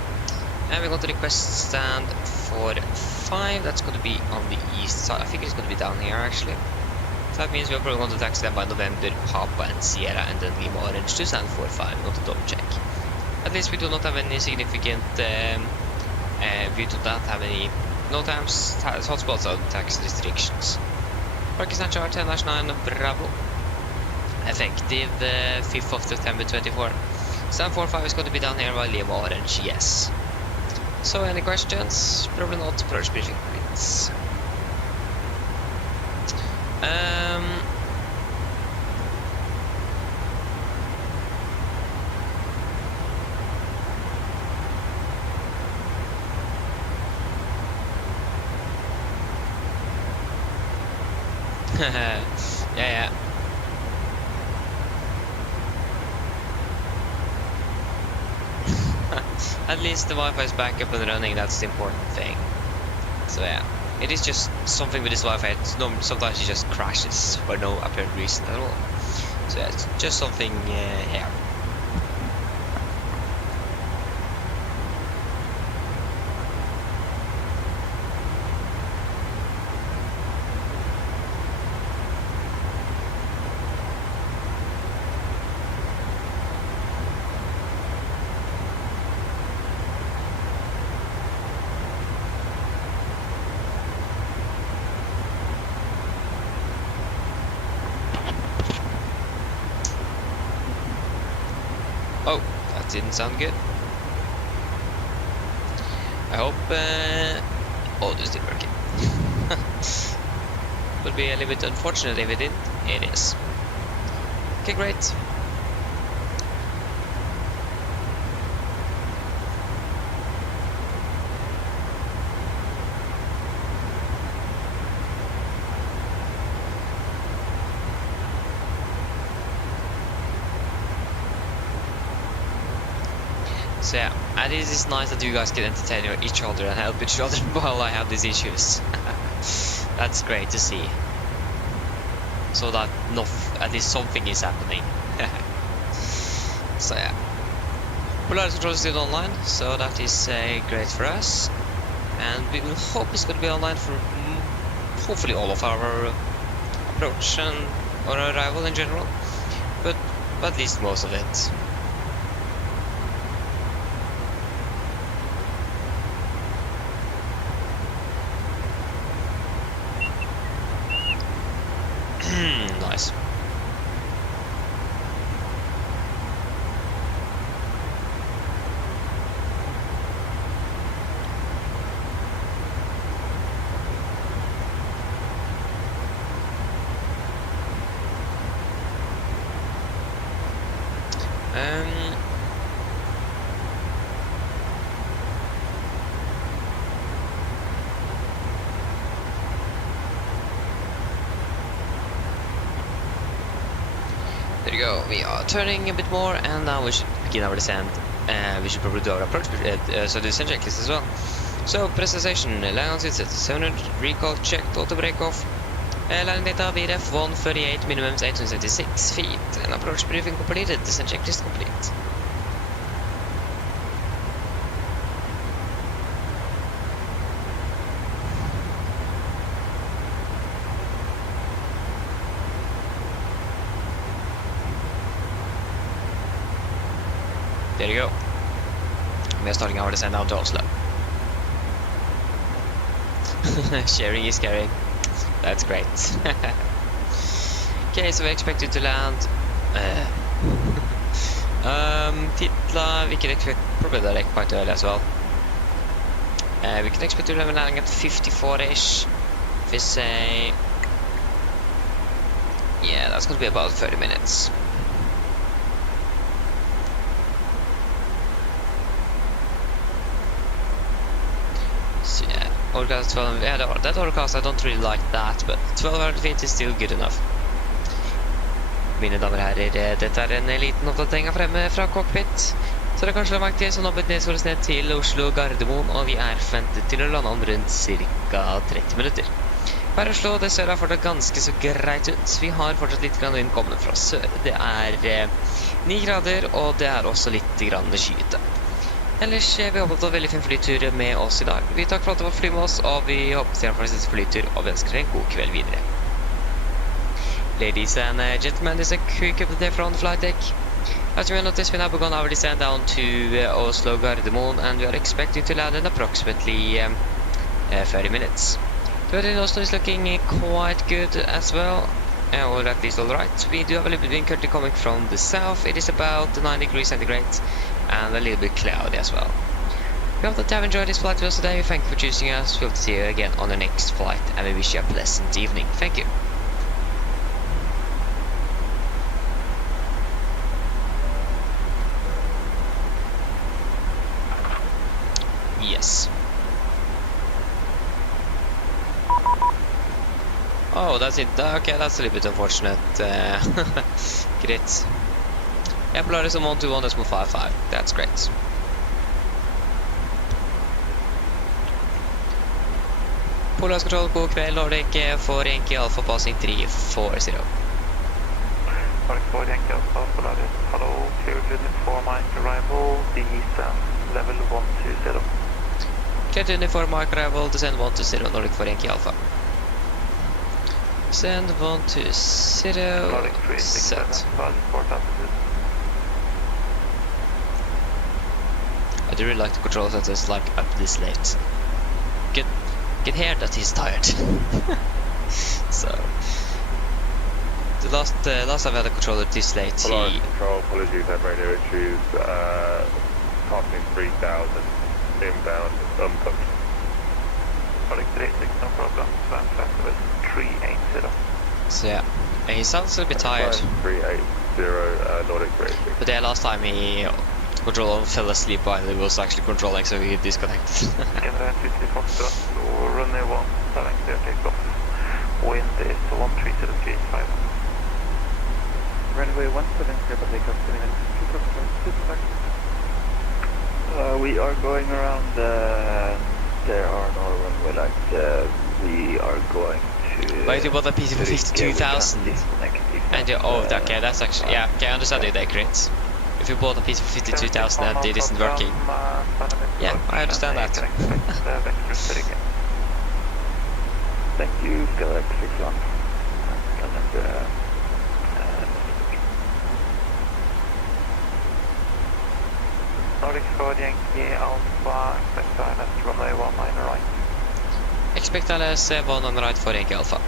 And we're going to request stand for 5, that's going to be on the east side. I think it's going to be down here actually. So that means we're probably going to taxi them by November, Papa and Sierra, and then Lima Orange to stand for 5. We're going to double check. At least we do not have any significant, we do not have any, no times, hotspots or tax restrictions. Pakistan chart 10-9 Bravo. Effective 5th of September 24. Stand 45 is going to be down here while Lima Orange, yes. So any questions? Probably not. Approach briefing, please. Yeah. At least the Wi-Fi is back up and running, that's the important thing. So yeah, it is just something with this Wi-Fi, sometimes it just crashes for no apparent reason at all. So yeah, it's just something here. Oh, that didn't sound good. I hope... oh, this didn't work. Would be a little bit unfortunate if it didn't. It is. Okay, great. So yeah, and it is nice that you guys can entertain each other and help each other while I have these issues. That's great to see. So that at least something is happening. So yeah. Polaris control is still online, so that is great for us. And we will hope it's going to be online for hopefully all of our approach and or arrival in general. But at least most of it. Nice. There you go, we are turning a bit more and now we should begin our descent. We should probably do our approach, so the descent checklist as well. So, presentation, land on 700, recall checked, auto break off. Landing data, VDF 138, minimum 876 feet, and approach briefing completed, descent checklist complete. There you go. We are starting our descent down to Oslo. Sharing is caring. That's great. Okay, so we expected to land. Titla, we can expect probably direct quite early as well. We can expect to have a landing at 54-ish. If we say, yeah, that's going to be about 30 minutes. Overcast 12, yeah, that overcast I don't really like that, but 1200 feet is still good enough. Mine damer og herrer, dette er en liten oppdatering fremme fra cockpit. Så det er kanskje lagt til, så nå bedes ned til Oslo Gardermoen, og vi er ventet til å lande om rundt ca. 30 minutter. Her Oslo, det ser fortsatt ganske så greit ut. Vi har fortsatt litt grann vind kommende fra sør. Det er 9 grader, og det er også litt grann skyete. Ellers vi håper på en veldig fin flytur med oss i dag. Vi takker for at du var fly med oss, og vi håper til å få siste flytur, og vi ønsker en god kveld videre. Ladies and gentlemen, this is a quick update from the flight deck. As you may notice, we now begun our descent down to Oslo Gardermoen, and we are expecting to land in approximately 30 minutes. The weather in Oslo is looking quite good as well, or at least alright. We do have a little bit of wind currently coming from the south. It is about 9 degrees centigrade and a little bit cloudy as well. We hope that you have enjoyed this flight with us today. Thank you for choosing us. We hope to see you again on the next flight, and we wish you a pleasant evening. Thank you. Yes. Oh, that's it. Okay, that's a little bit unfortunate. Great. Yeah, Polaris on 121.55. That's great. Polaris Control, god kveld. Nordic for Yankee Alpha passing 340. Nordic for Yankee Alpha, Polaris. Hello, clear to inform my arrival. Descend level 120. Clear to uniform mark arrival, descend 120, Nordic for Yankee Alpha. Descend 120, Nordic 367, port altitude. I do really like the control centers like up this late. Can hear that he's tired. So the last time I had a controller this late, Polaris Control, apologies, I have radio issues. Passing 3000 inbound, unpunched. Nordic 36, no problem. Slam festival 380. So yeah, he sounds a little bit tired. 380, Nordic 36. But yeah, last time he controller fell asleep while he was actually controlling, so he disconnected. General 50 Foxtrot, so runway 1, 70 takeoff. Wind is 1303.5. Runway 170 takeoff, 2 minutes. We are going around, there are no runway lights, we are going to... Wait, you bought a piece for 52,000? And you, oh, okay, that's actually, yeah, okay, I understand it, great. If you bought a piece for 52,000 and it isn't working. Yeah, I understand that. Thank you, Skylark 61. Nordic 4 Yankee Alpha, expect ILS runway 19 right. Expect ILS 19 right for Yankee Alpha.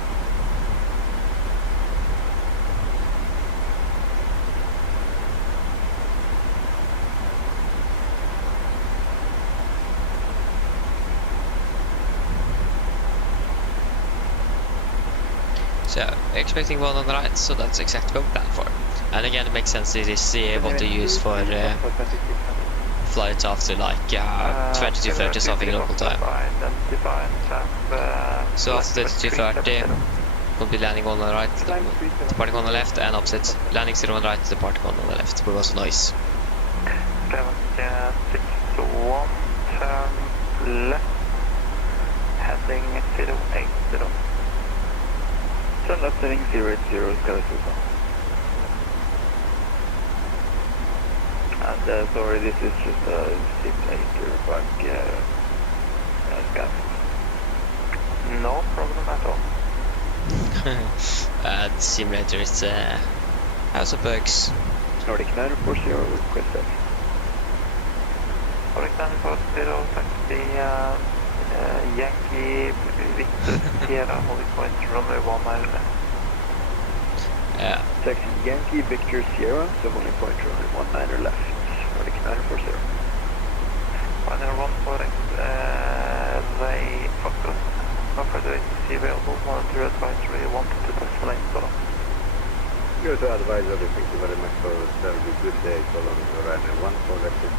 So, expecting 1 on the right, so that's exactly what we planned for. And again, it makes sense, it is what they use for flights after like 22:30 something local time. So after 22:30, we'll be landing on the right, departing on the left, and opposite, landing 0 on the right, departing on the left, because of noise. 61, turn left, heading 080. Turn left heading 080, Skylark 61. And sorry, this is just a simulator bug scan. No problem at all. The simulator is house of bugs. Nordic 940 requested. Nordic 940, taxi Yankee Victor Sierra, holding point runway 1 mile left. Yeah. Taxi Yankee Victor Sierra, so holding point runway 1 mile left. Nordic 940. 114, they Foxtrot. No further agency available. Monitor advisory 1 to 2 lane, so long. Good advisory, thank you very much for serving. Good day, so long. Ryzen 1 for left to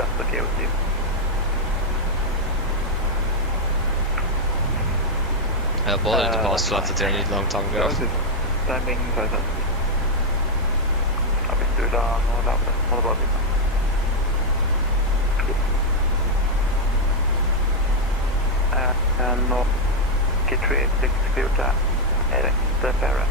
that's okay with you. I apologize to pass flat at a long time ago. Timing 500. Hvis du da nå lavere, må du bare begynne. Nå get 386 clear to RX Barra.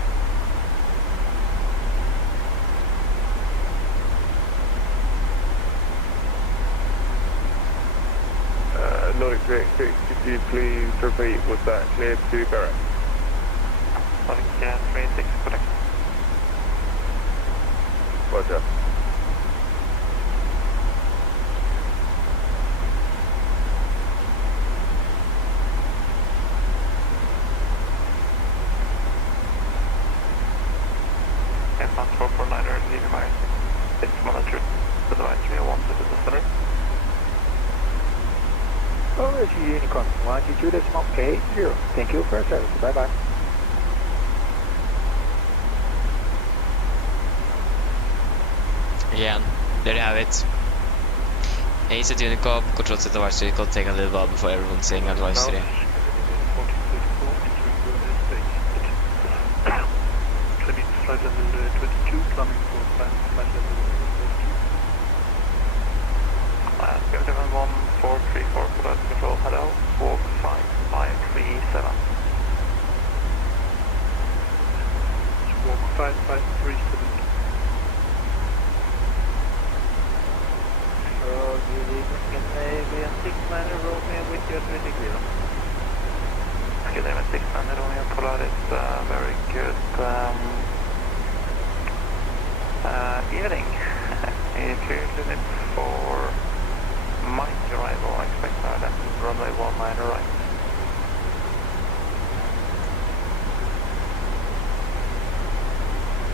Nordic 386, could you please repeat, was that clear to Barra? Nordic 386, correct. Roger. F1 449er, leaving my monitor. Advisory 1 to the center. Norwich Unicorn 122.80. Thank you for your service. Bye bye. Again, there you have it. Ace at Unicom, controls at advisory, could take a little while before everyone's saying advisory. Flight level 22, climbing for flight level 22. 1434, flight control, hello, walk 5537. Walk 5537. Maybe a 6-man Romeo with your 3 degree. Okay, then a 6-man Romeo Polaris, very good evening. If you're limit for Mike arrival, I expect that is runway 19 right.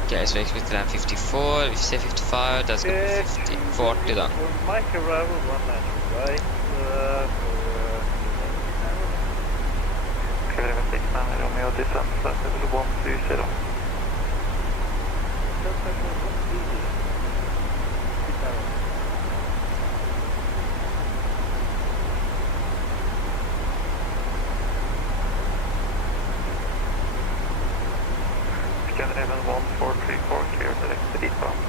Okay, so we expect land 54, if you say 55, that's gonna be 50, 40 then. For Mike arrival 19 right. Okay, then a 6-man Romeo descent, flight level 120. Scandinavian 1434, clear direct to eastbound.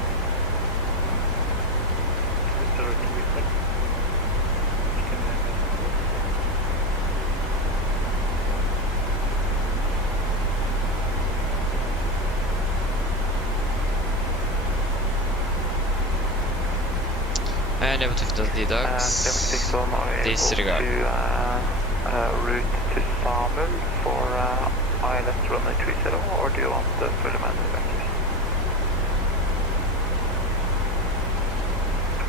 And level 50 deducts. Disregard. Route to Samul for ILS runway 30, or do you want the fully manned evacuation?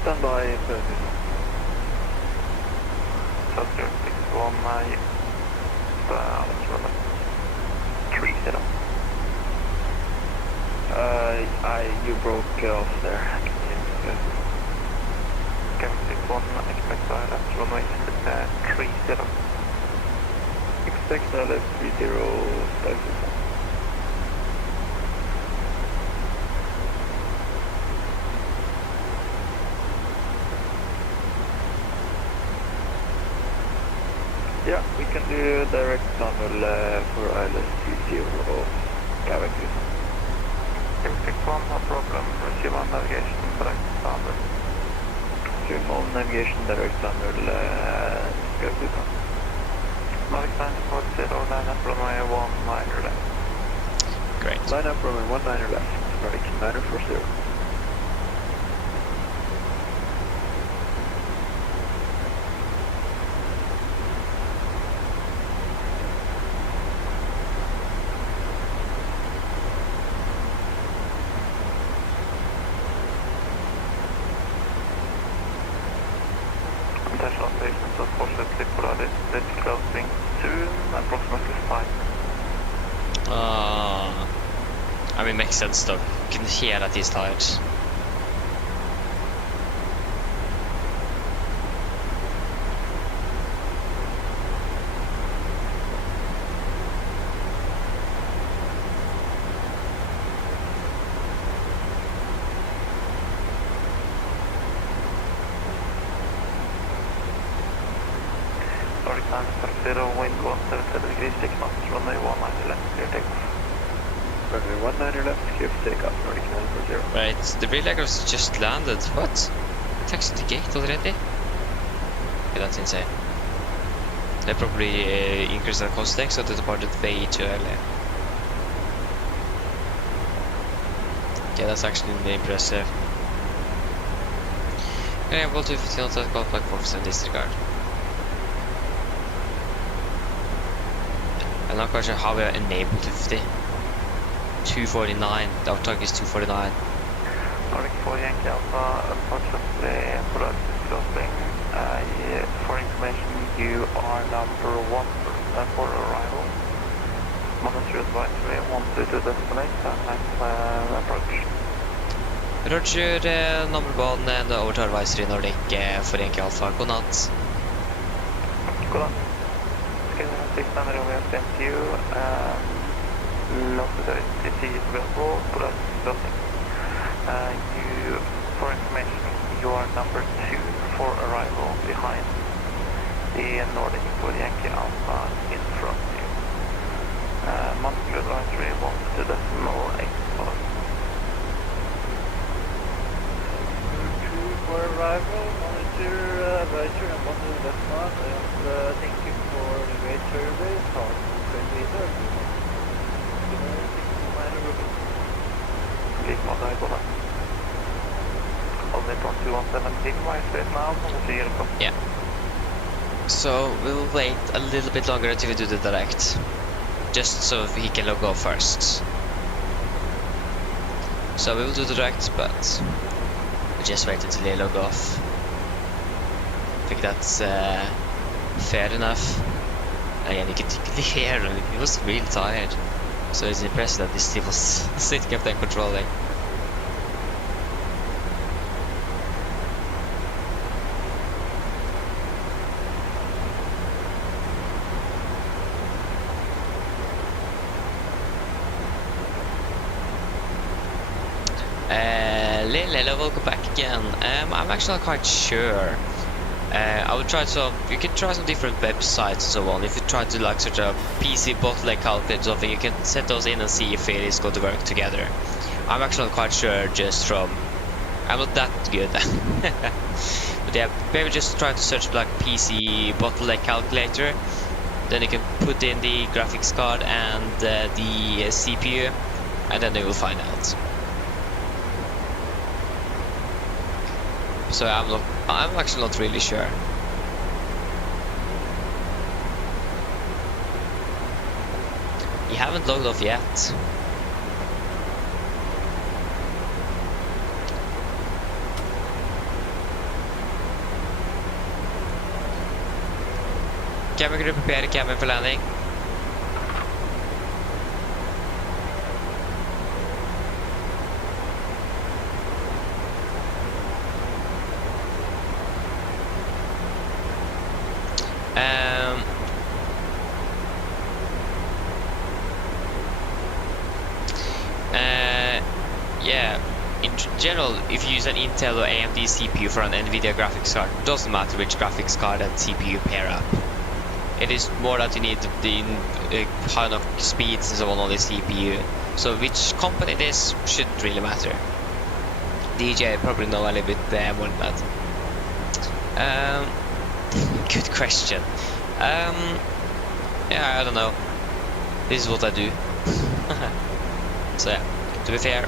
Stand by, South 061, ILS runway 30. You broke off there. Kevin 61, expect ILS runway 30. Expect ILS 30, yeah, we can do direct tunnel for ILS 30 Kevin 61, no problem. Receive on navigation, direct tunnel. Receive on navigation, direct tunnel, Kevin 61. Nordic 940, line up runway 19 left. Great. Line up runway 19 left, Nordic 940. International stations, unfortunately, Polaris is closing soon, approximately 5. I mean, makes sense though. You can hear that he's tired. Nordic 940, wind 177 degrees, 6 knots, runway 19 left, clear takeoff. Runway 19 left, clear for takeoff, Nordic 940. Right, the relayers just landed. What? Taxi the gate already? Okay, that's insane. They probably increased their cost deck, so they departed way too early. Okay, that's actually really impressive. Okay, able to 15 knots at golf like 4% disregard. I'm not quite sure how we are enabled to 50. 249, the outtake is 249. Nordic 4 Yankee Alpha, unfortunately, Polar crossing. For information, you are number 1 for arrival. Monitoring advisory, 122 destinate, and approach. Roger, number 1 over to advisory Nordic for Yankee Alpha. God natt. God natt. Scanning 69 Romeo, same to you. Lost the TC available, Polar crossing. You, for information, you are number 2 for arrival behind the Nordic for Yankee Alpha in front of you. Monitor advisory 1.2.8. For arrival, monitor advisory and 1.2.1, and thank you for the great service. All later. Please modify for that. Only 2117 my space now, yeah. So we'll wait a little bit longer until we do the direct, just so he can log off first. So we will do the direct, but we'll just wait until they log off. I think that's fair enough. Again, you can hear him, he was really tired, so it's impressive that this team was sitting up there controlling. Welcome back again. I'm actually not quite sure. I would try some. You can try some different websites and so on. If you try to like sort of PC bottleneck calculate something, you can set those in and see if it is going to work together. I'm actually not quite sure just from. I'm not that good. But yeah, maybe just try to search like PC bottleneck calculator. Then you can put in the graphics card and the CPU, and then you will find out. So I'm actually not really sure. You haven't logged off yet. Cabin crew, prepare the cabin for landing. Yeah, in general, if you use an Intel or AMD CPU for an NVIDIA graphics card, it doesn't matter which graphics card and CPU pair up. It is more that you need the high enough speeds and so on the CPU. So which company it is shouldn't really matter. DJ probably know a little bit more than that. Good question. Yeah, I don't know. This is what I do. So yeah, to be fair,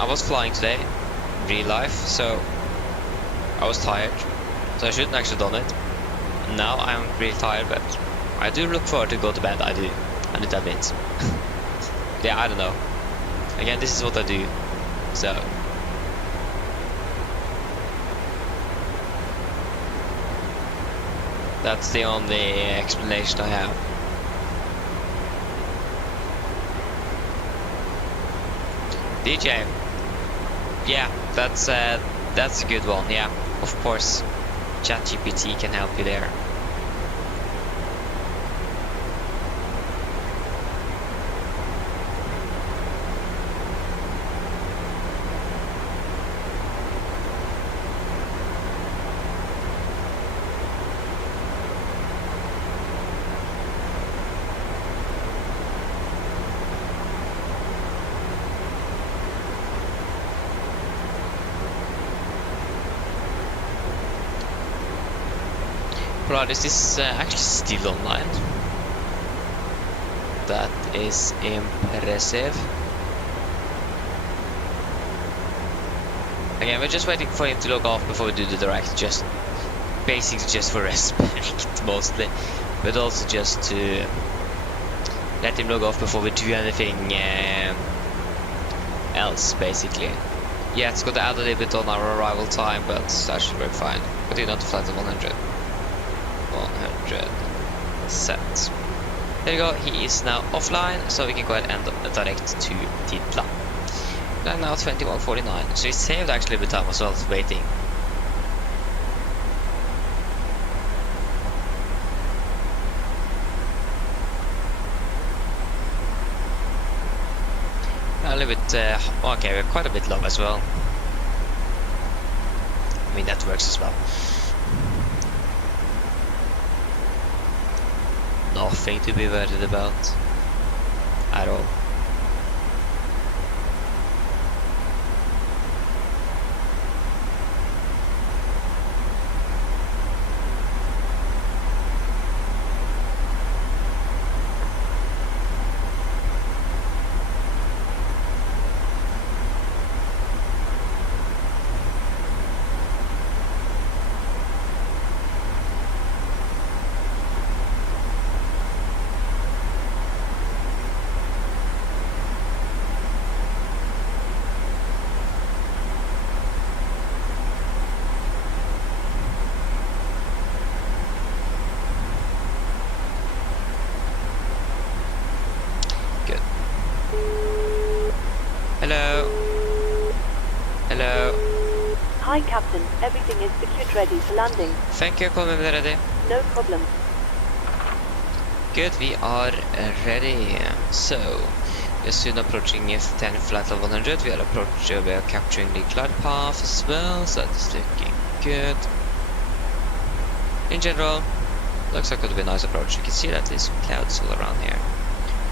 I was flying today, real life, so I was tired, so I shouldn't actually done it. Now I'm really tired, but I do look forward to go to bed. I do admit. Yeah, I don't know. Again, this is what I do, so. That's the only explanation I have. DJ. Yeah, that's a good one. Yeah, of course. ChatGPT can help you there. Polaris is actually still online. That is impressive. Again, we're just waiting for him to log off before we do the direct, just basically just for respect mostly, but also just to let him log off before we do anything else, basically. Yeah, it's going to add a little bit on our arrival time, but that should work fine. Continue on to flight of 100. 100 set. There you go, he is now offline, so we can go ahead and direct to Titla. And now 21:49, so he saved actually a bit of time as well, waiting. A little bit, okay, we're quite a bit low as well. I mean, that works as well. Nothing to be worried about at all. Hello. Hello. Hi, Captain. Everything is secured, ready for landing. Thank you, Colin, ready. No problem. Good, we are ready. So, we are soon approaching 10 flight level 100. We are capturing the glide path as well, so that's looking good. In general, looks like it would be a nice approach. You can see that there's some clouds all around here.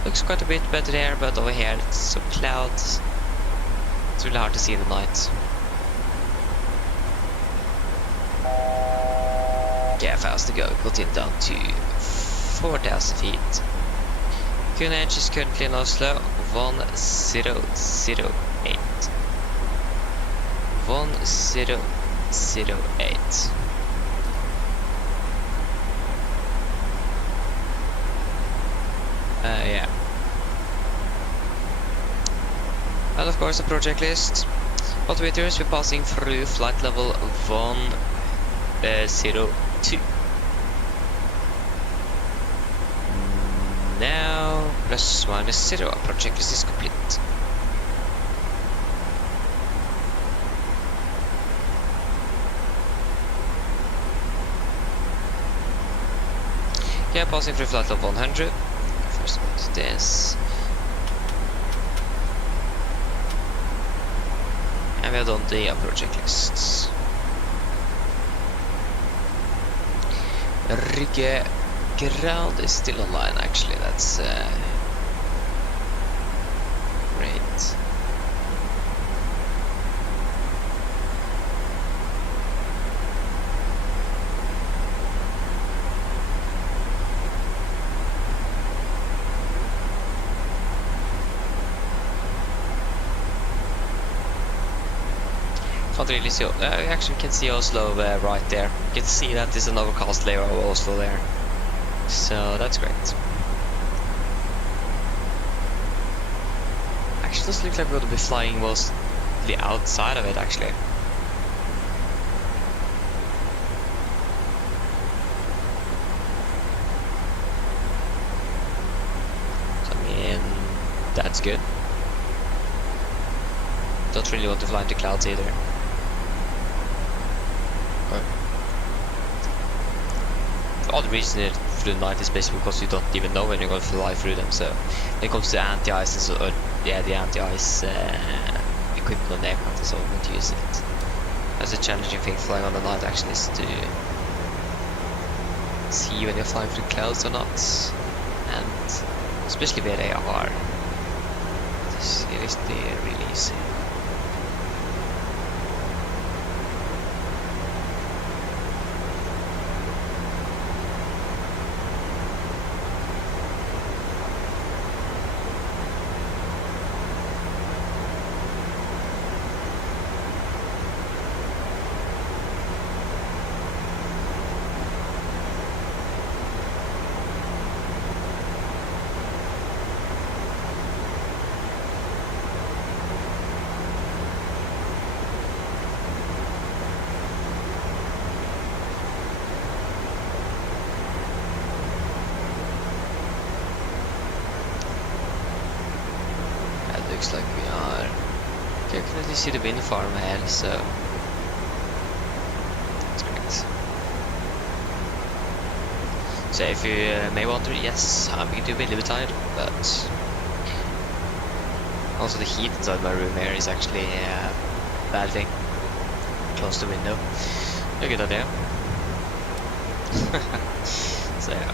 Looks quite a bit better there, but over here it's some clouds. It's really hard to see in the night. Yeah, fast to go. Continue down to 4,000 feet. QNH is currently in Oslo 1008. 1008. Yeah. And of course the project list. Altimeters, we're passing through flight level 102. Now, plus minus 0, our project list is complete. Yeah, passing through flight level 100. First one is this. And we have done the project lists. Rygge ground is still online, actually. That's great. Can't really see. We actually can see Oslo right there. You can see that there's an overcast layer of Oslo there. So that's great. Actually, doesn't look like we're going to be flying mostly outside of it, actually. So, I mean, that's good. Don't really want to fly into clouds either. All the reason it through the night is basically because you don't even know when you're going to fly through them. So when it comes to anti-ice, or yeah, the anti-ice equipment on the aircraft is all going to use it. That's a challenging thing flying on the night, actually, is to see when you're flying through clouds or not, and especially where they are. It is really easy. looks like we are. Okay, I can actually see the wind farm ahead, so that's great. So if you may wonder, yes, I'm going to be a little bit tired, but also the heat inside my room here is actually a bad thing. Close the window. A good idea. So yeah.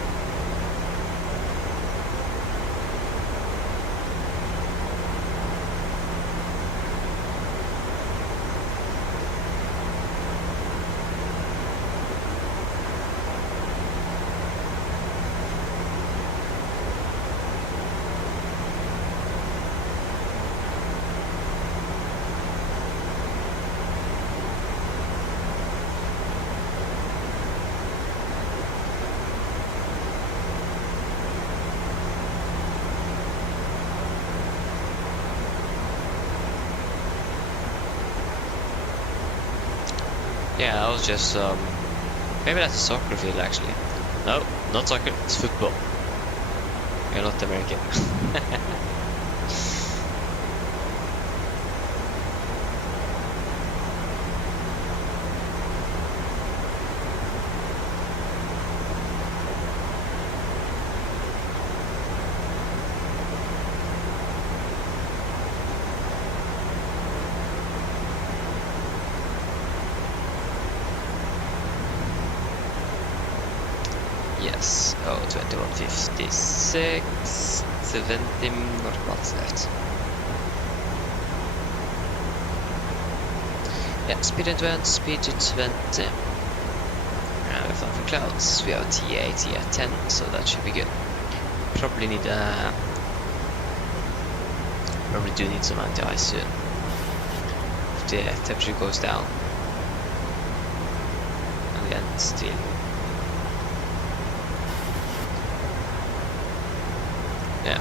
Yeah, that was just maybe that's a soccer field actually. No, not soccer, it's football. You're not American. Yes, oh, 2156, 70 north miles left. Yeah, speed to 20, speed to 20. And we're flying for clouds. We have TA at 10, so that should be good. Probably need probably do need some anti-ice soon. If the temperature goes down. And then still. Yeah.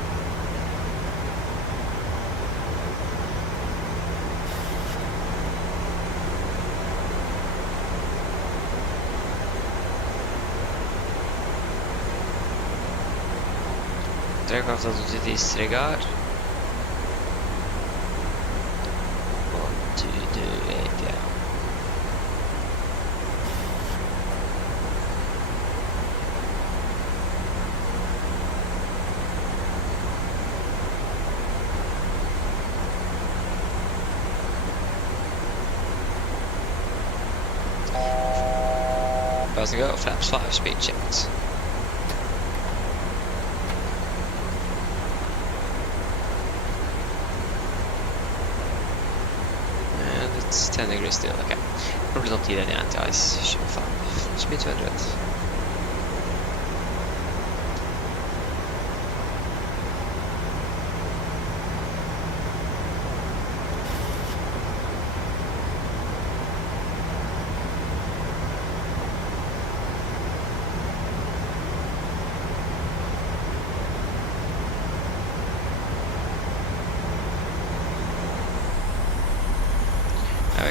The aircraft to disregard. 1, 2, 8, yeah. Passing go, flaps 5, speed checked. And it's 10 degrees still, okay. Probably don't need any anti-ice, should be fine. Speed 200.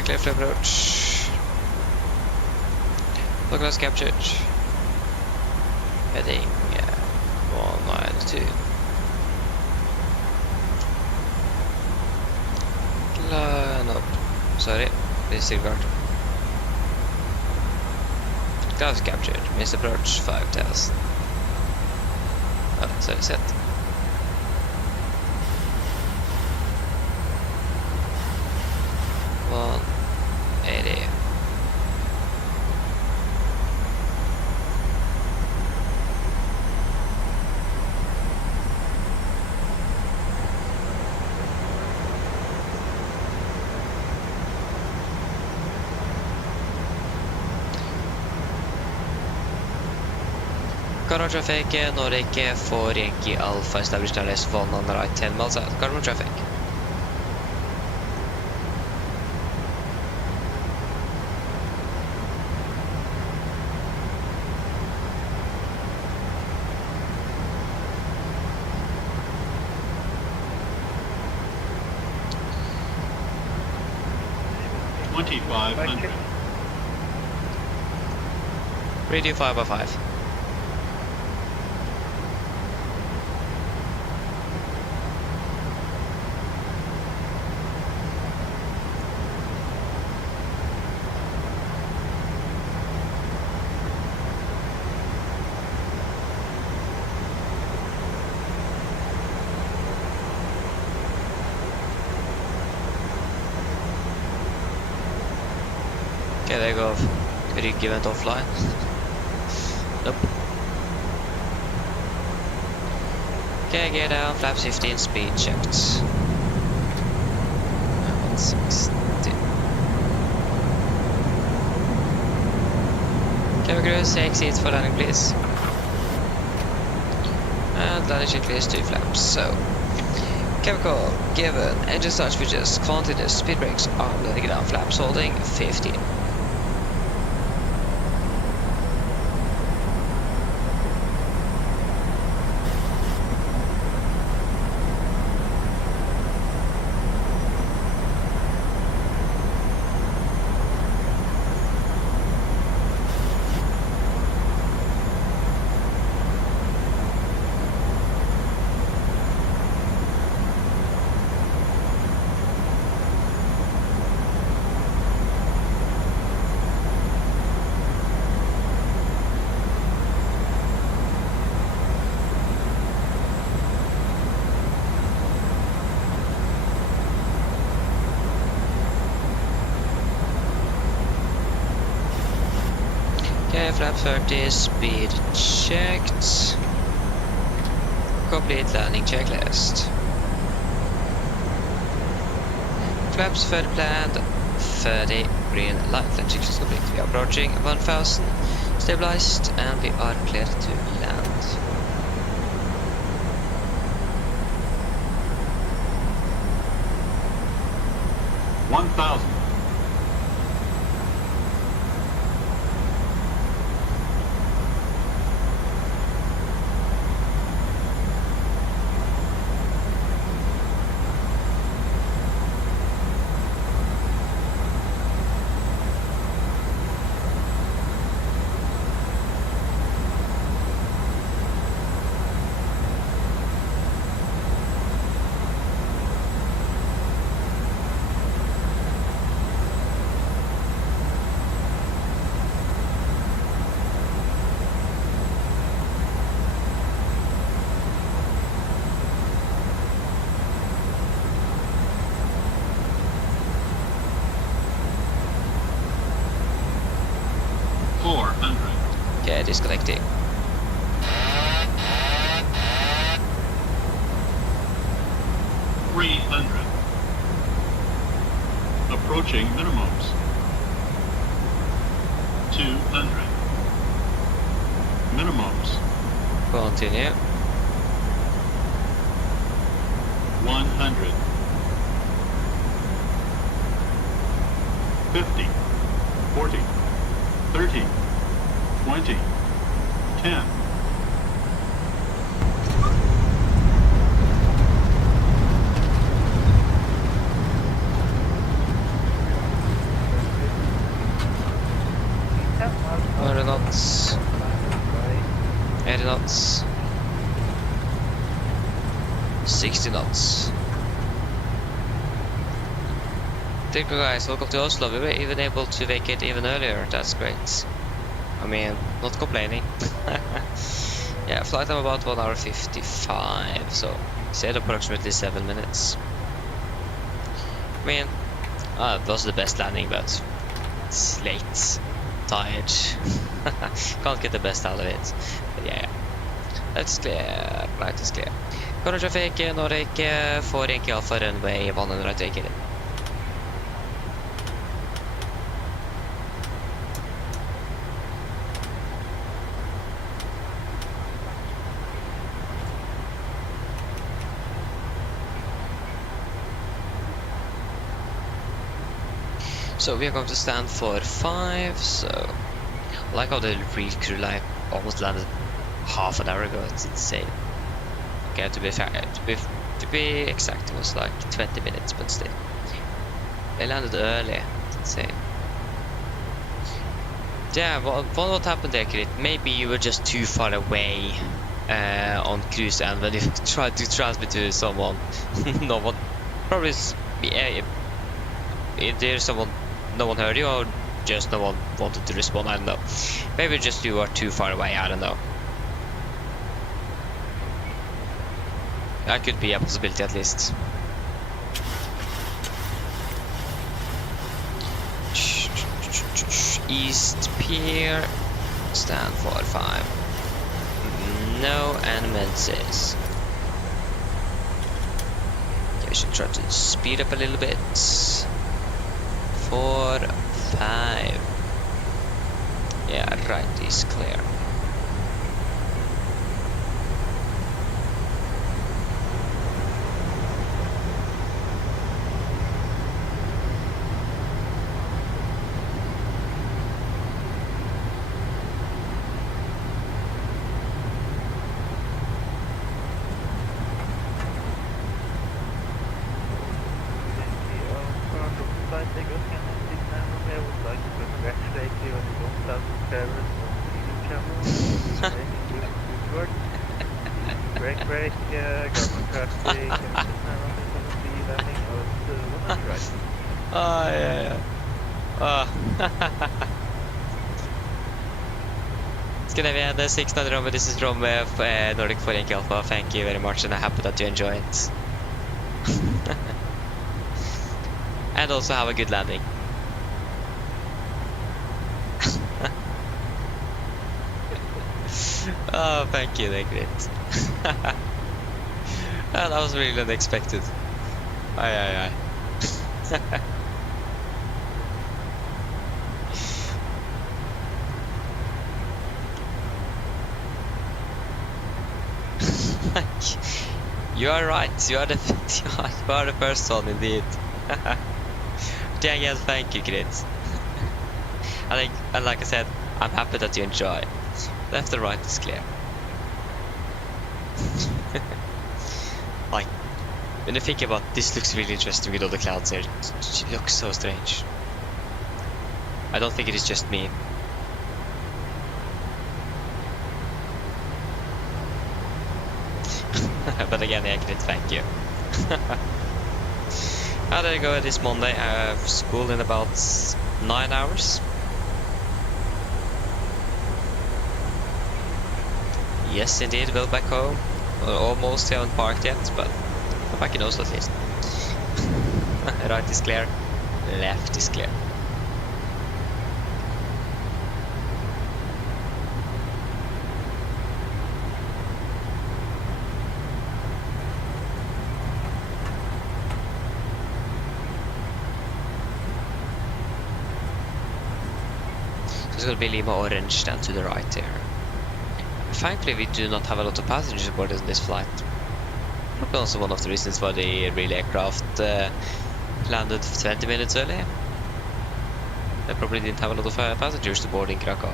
Clear for approach. Localized captured. Heading 192. No, sorry, disregard. Localized captured. Missed approach 5000. Oh, sorry, set. Cargo traffic, Nordic for Yankee Alpha established LS 1 on the right 10 miles out. Cargo traffic. Radio 5x5. leg of Rygge went offline. Nope. Okay, get down, flaps 15, speed checked. 160. Cabin crew, take seats for landing please. And landing check please, 2 flaps. So, chemical, given, engine start switches, continuous, speed brakes, arm letting down, flaps holding, 15. Flap 30, speed checked. Complete landing checklist. Flaps 30 planned, 30 green light. Landing checklist complete. We are approaching 1000, stabilized, and we are clear to land. $1,000. Okay, disconnecting. Approaching minimums. 200. Minimums. Continue. 100. 50. 40. 30. 20. 10. Knots, 80 knots, 60 knots. Thank you guys, welcome to Oslo. We were even able to vacate even earlier, that's great. I mean, not complaining. Yeah, flight time about 1 hour 55, so said approximately 7 minutes. I mean, it was the best landing, but it's late. Tired. Can't get the best out of it. But yeah, that's clear. Right is clear. Corner traffic, Nordic, 4 Yankee Alpha runway 100 taken in. So we are going to stand for 5, so I like how the real crew line almost landed half an hour ago, it's insane. Okay, to be fair, to be exact, it was like 20 minutes, but still. They landed early, it's insane. Yeah, what happened there, Krit? Maybe you were just too far away on cruise, and when you tried to transmit to someone, no one, probably, there's someone, no one heard you, or just no one wanted to respond, I don't know. Maybe just you are too far away, I don't know. That could be a possibility at least. East Pier, stand 45. No amendments. Okay, I should try to speed up a little bit. 4, 5. Yeah, right is clear. Break, government traffic, landing out 100 right. Oh, yeah. Oh. Scandinavian 600 Rome, this is from Nordic Foreign Alpha. Thank you very much, and I'm happy that you enjoy it. And also have a good landing. Oh, thank you, they're great. Oh, that was really unexpected. Aye. You are right. You are the first one indeed. Again, thank you, Grit. And like I said, I'm happy that you enjoy. Left and right is clear. Like, when you think about this, looks really interesting with all the clouds here. It looks so strange. I don't think it is just me. But again, yeah, Grit, thank you. How did it go this Monday? I have school in about 9 hours. Yes, indeed, well back home. Almost haven't parked yet, but I'm back in Oslo at least. Right is clear, left is clear. So it's going to be Lima Orange then to the right here. Thankfully, we do not have a lot of passengers aboard in this flight. Probably also one of the reasons why the real aircraft landed 20 minutes early. They probably didn't have a lot of passengers to board in Krakow.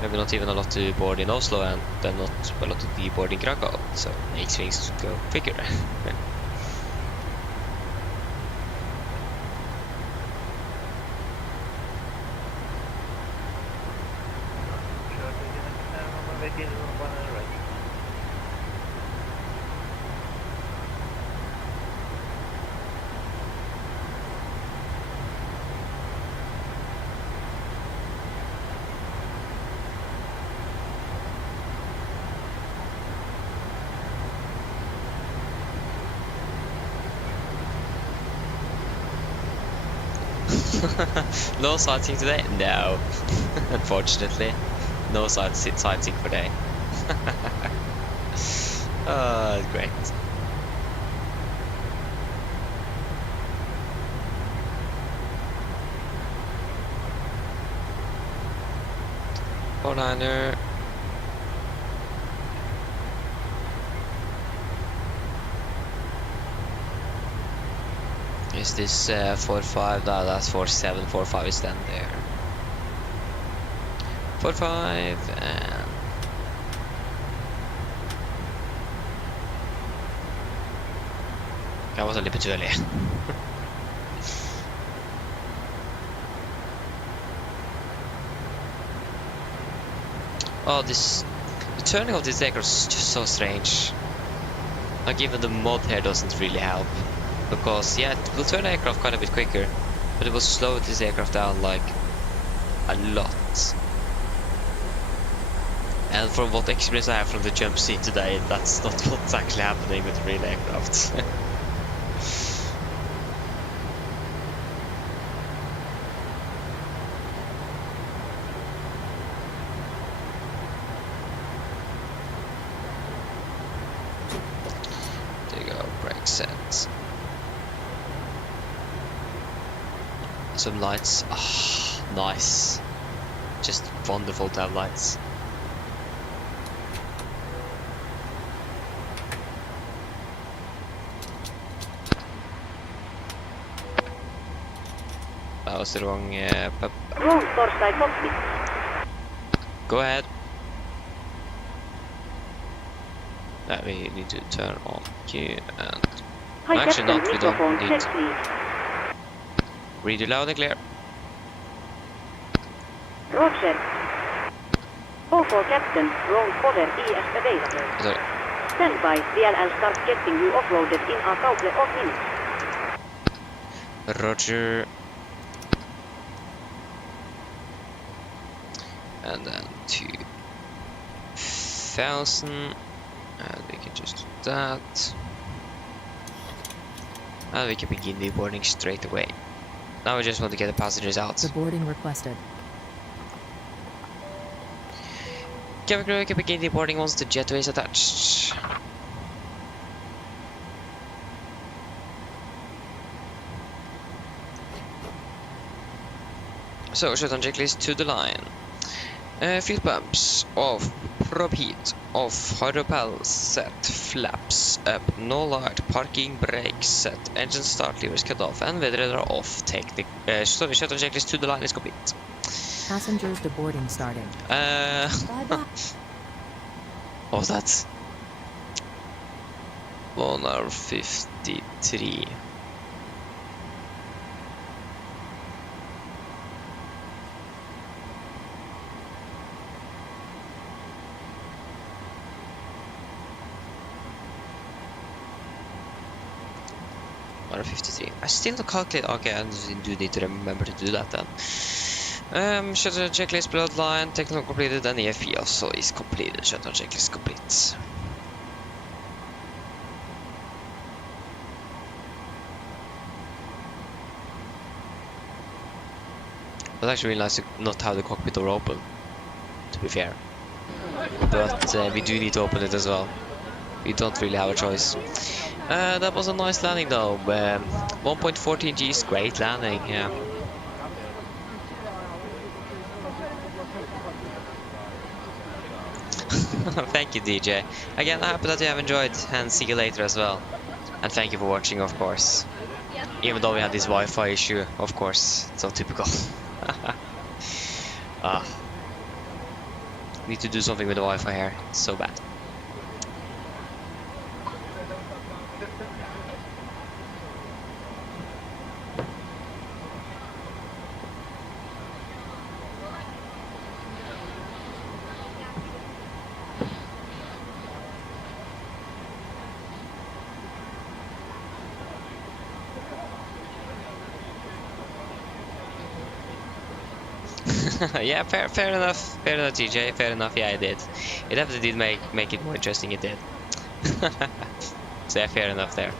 Maybe not even a lot to board in Oslo, and then not a lot to board in Krakow. So it makes things go quicker. No sightseeing today? No. Unfortunately. No sightseeing today. Oh, great. Four-liner. Is this 4-5? No, that's 4-7. 4-5 is then there. 4-5 and that was a little bit too early. Oh, the turning of this aircraft is just so strange. Like, even the mod here doesn't really help. Because, yeah, it will turn the aircraft quite a bit quicker, but it will slow this aircraft down, like, a lot. And from what experience I have from the jump seat today, that's not what's actually happening with the real aircraft. awesome lights. Ah, nice. Just wonderful to have lights. That was the wrong Wrong star side cockpit. Go ahead. We need to turn on Q and Hi, actually Captain, not, we don't microphone need. check, please. Read it loud and clear. Roger. 44 Captain, wrong fodder is available. Sorry. Stand by, DLL start getting you offloaded in a couple of minutes. Roger. And then 2000. And we can just do that. And we can begin the boarding straight away. Now we just want to get the passengers out. The boarding requested. Cabin crew can begin the boarding once the jetway is attached. So, shutdown checklist to the line. Fuel pumps off, probe heat off, hydropel set, flaps up, no light, parking brake set, engine start levers cut off, and weather radar off. Take the shutdown checklist to the line is complete. Passengers to boarding starting. What was that? 1 hour 53. I still don't calculate. Okay, I do need to remember to do that then. Shutdown checklist bloodline, technical completed, and EFP also is completed. Shutdown checklist complete. It's actually really nice to not have the cockpit door open, to be fair. But we do need to open it as well. We don't really have a choice. That was a nice landing though. 1.14 G's, great landing, yeah. Thank you, DJ. Again, I hope that you have enjoyed, and see you later as well. And thank you for watching, of course. Even though we had this Wi-Fi issue, of course. So typical. Need to do something with the Wi-Fi here. It's so bad. Yeah, fair enough, DJ, fair enough. Yeah, I did. It definitely did make it more interesting. It did. So yeah, fair enough there.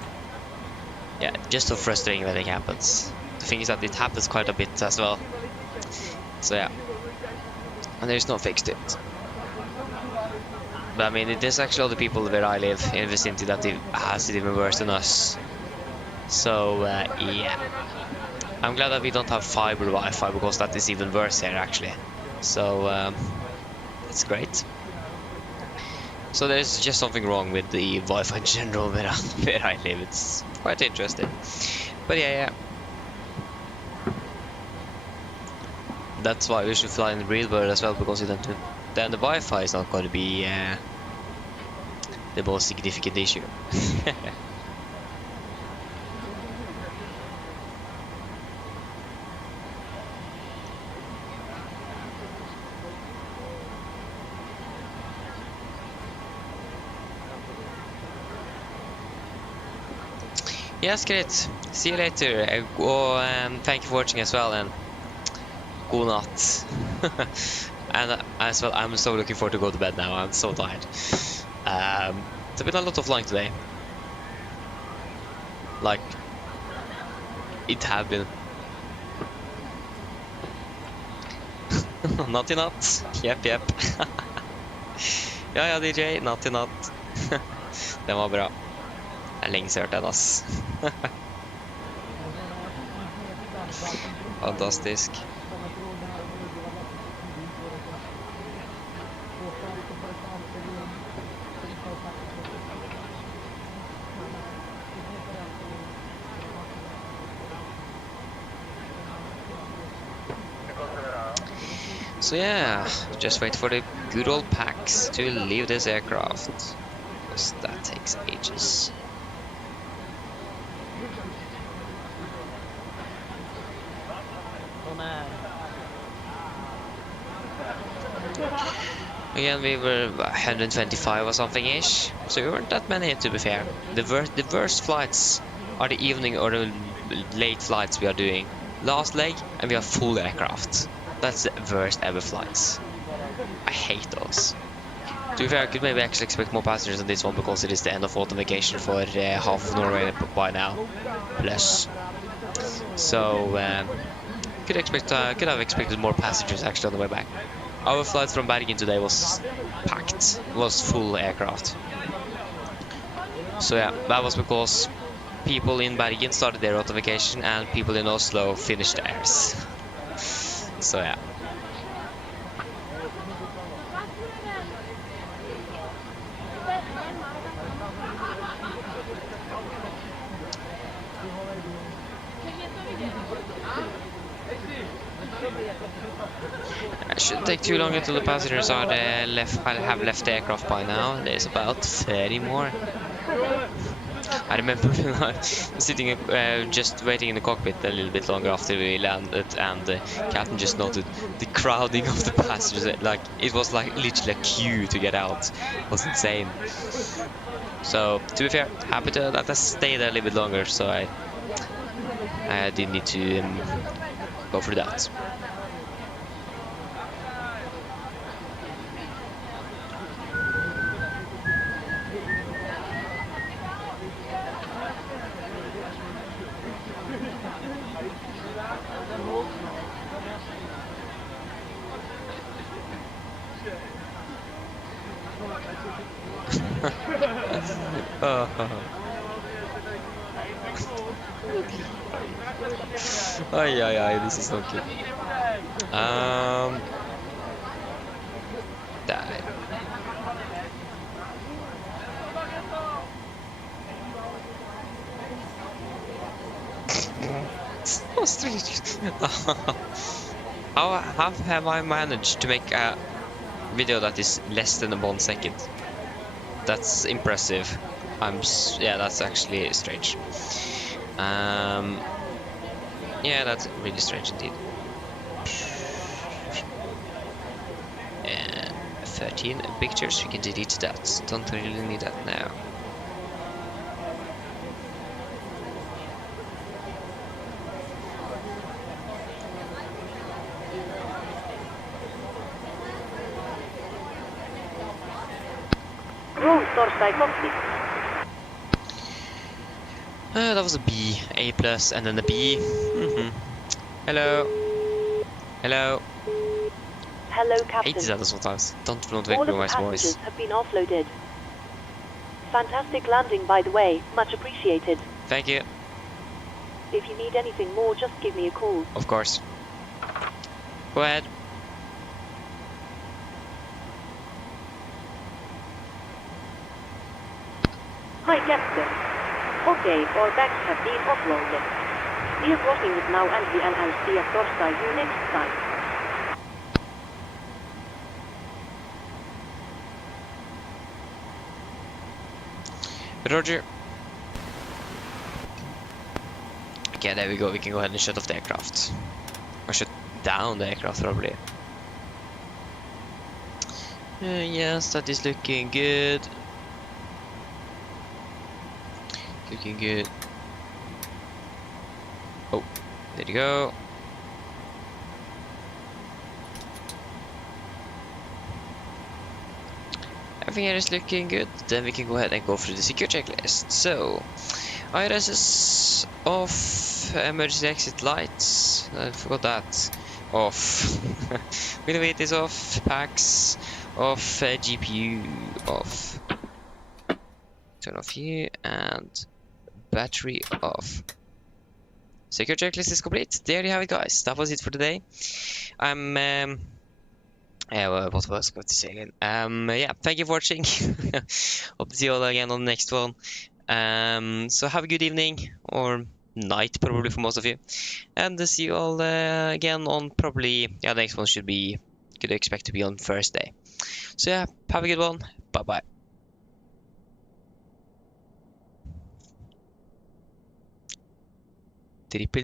Yeah, just so frustrating when it happens. The thing is that it happens quite a bit as well. So yeah, and there's no fixed it. But I mean, there's actually other people where I live in the vicinity that has it even worse than us. So yeah. I'm glad that we don't have fiber Wi-Fi, because that is even worse here actually. So it's great. So there's just something wrong with the Wi-Fi in general where I live. It's quite interesting. But yeah. That's why we should fly in the real world as well, because then the Wi-Fi is not going to be the most significant issue. Yes, great. See you later. Thank you for watching as well, and good night. And as well, I'm so looking forward to go to bed now. I'm so tired. It's been a lot of flying today. Like, it have been. Naughty natt. Jepp. Ja, DJ. Naughty natt. Den var bra. Det er lenge siden jeg hørte den, ass. Fantastisk. So yeah, just wait for the good old packs to leave this aircraft, because that takes ages. Again, we were 125 or something-ish, so we weren't that many, to be fair. The worst flights are the evening or the late flights we are doing. Last leg, and we have full aircraft. That's the worst ever flights. I hate those. To be fair, I could maybe actually expect more passengers on this one, because it is the end of autumn vacation for half of Norway by now. Plus. So, could have expected more passengers actually on the way back. Our flight from Bergen today was packed, was full aircraft. So yeah, that was because people in Bergen started their autumn vacation and people in Oslo finished theirs. So yeah. It shouldn't take too long until the passengers are have left the aircraft by now. There's about 30 more. I remember sitting just waiting in the cockpit a little bit longer after we landed, and the captain just noted the crowding of the passengers. Like, it was like literally a queue to get out. It was insane. So to be fair, happy that I stayed there a little bit longer, so I didn't need to go through that. Ay, this is not good. Die. So strange. How have I managed to make a video that is less than 1 second? That's impressive. Yeah, that's actually strange. Yeah, that's really strange indeed. 13 pictures, we can delete that. Don't really need that now. That was a B, A plus, and then a B. Hello. Hello. Hello, Captain. I hate these others sometimes. Don't All of the recognize passengers voice. have been offloaded. Fantastic landing, by the way. Much appreciated. Thank you. If you need anything more, just give me a call. Of course. Go ahead. Hi, Captain. Okay, our bags have been offloaded. We are crossing it now and we will see at Torstai you next time. Roger. Okay, there we go. We can go ahead and shut off the aircraft. Or shut down the aircraft, probably. Yes, that is looking good. Looking good. Oh, there you go. Everything here is looking good. Then we can go ahead and go through the secure checklist. So, IRS is off. Emergency exit lights. I forgot that. Off. Window weight is off. Packs off. GPU off. Turn off here, and battery off. Secure checklist is complete. There you have it, guys. That was it for today. What was I going to say again? Yeah, thank you for watching. Hope to see you all again on the next one. So have a good evening, or night probably for most of you. And see you all again on probably, yeah, the next one should be, could expect to be on Thursday. So yeah, have a good one. Bye-bye. Triple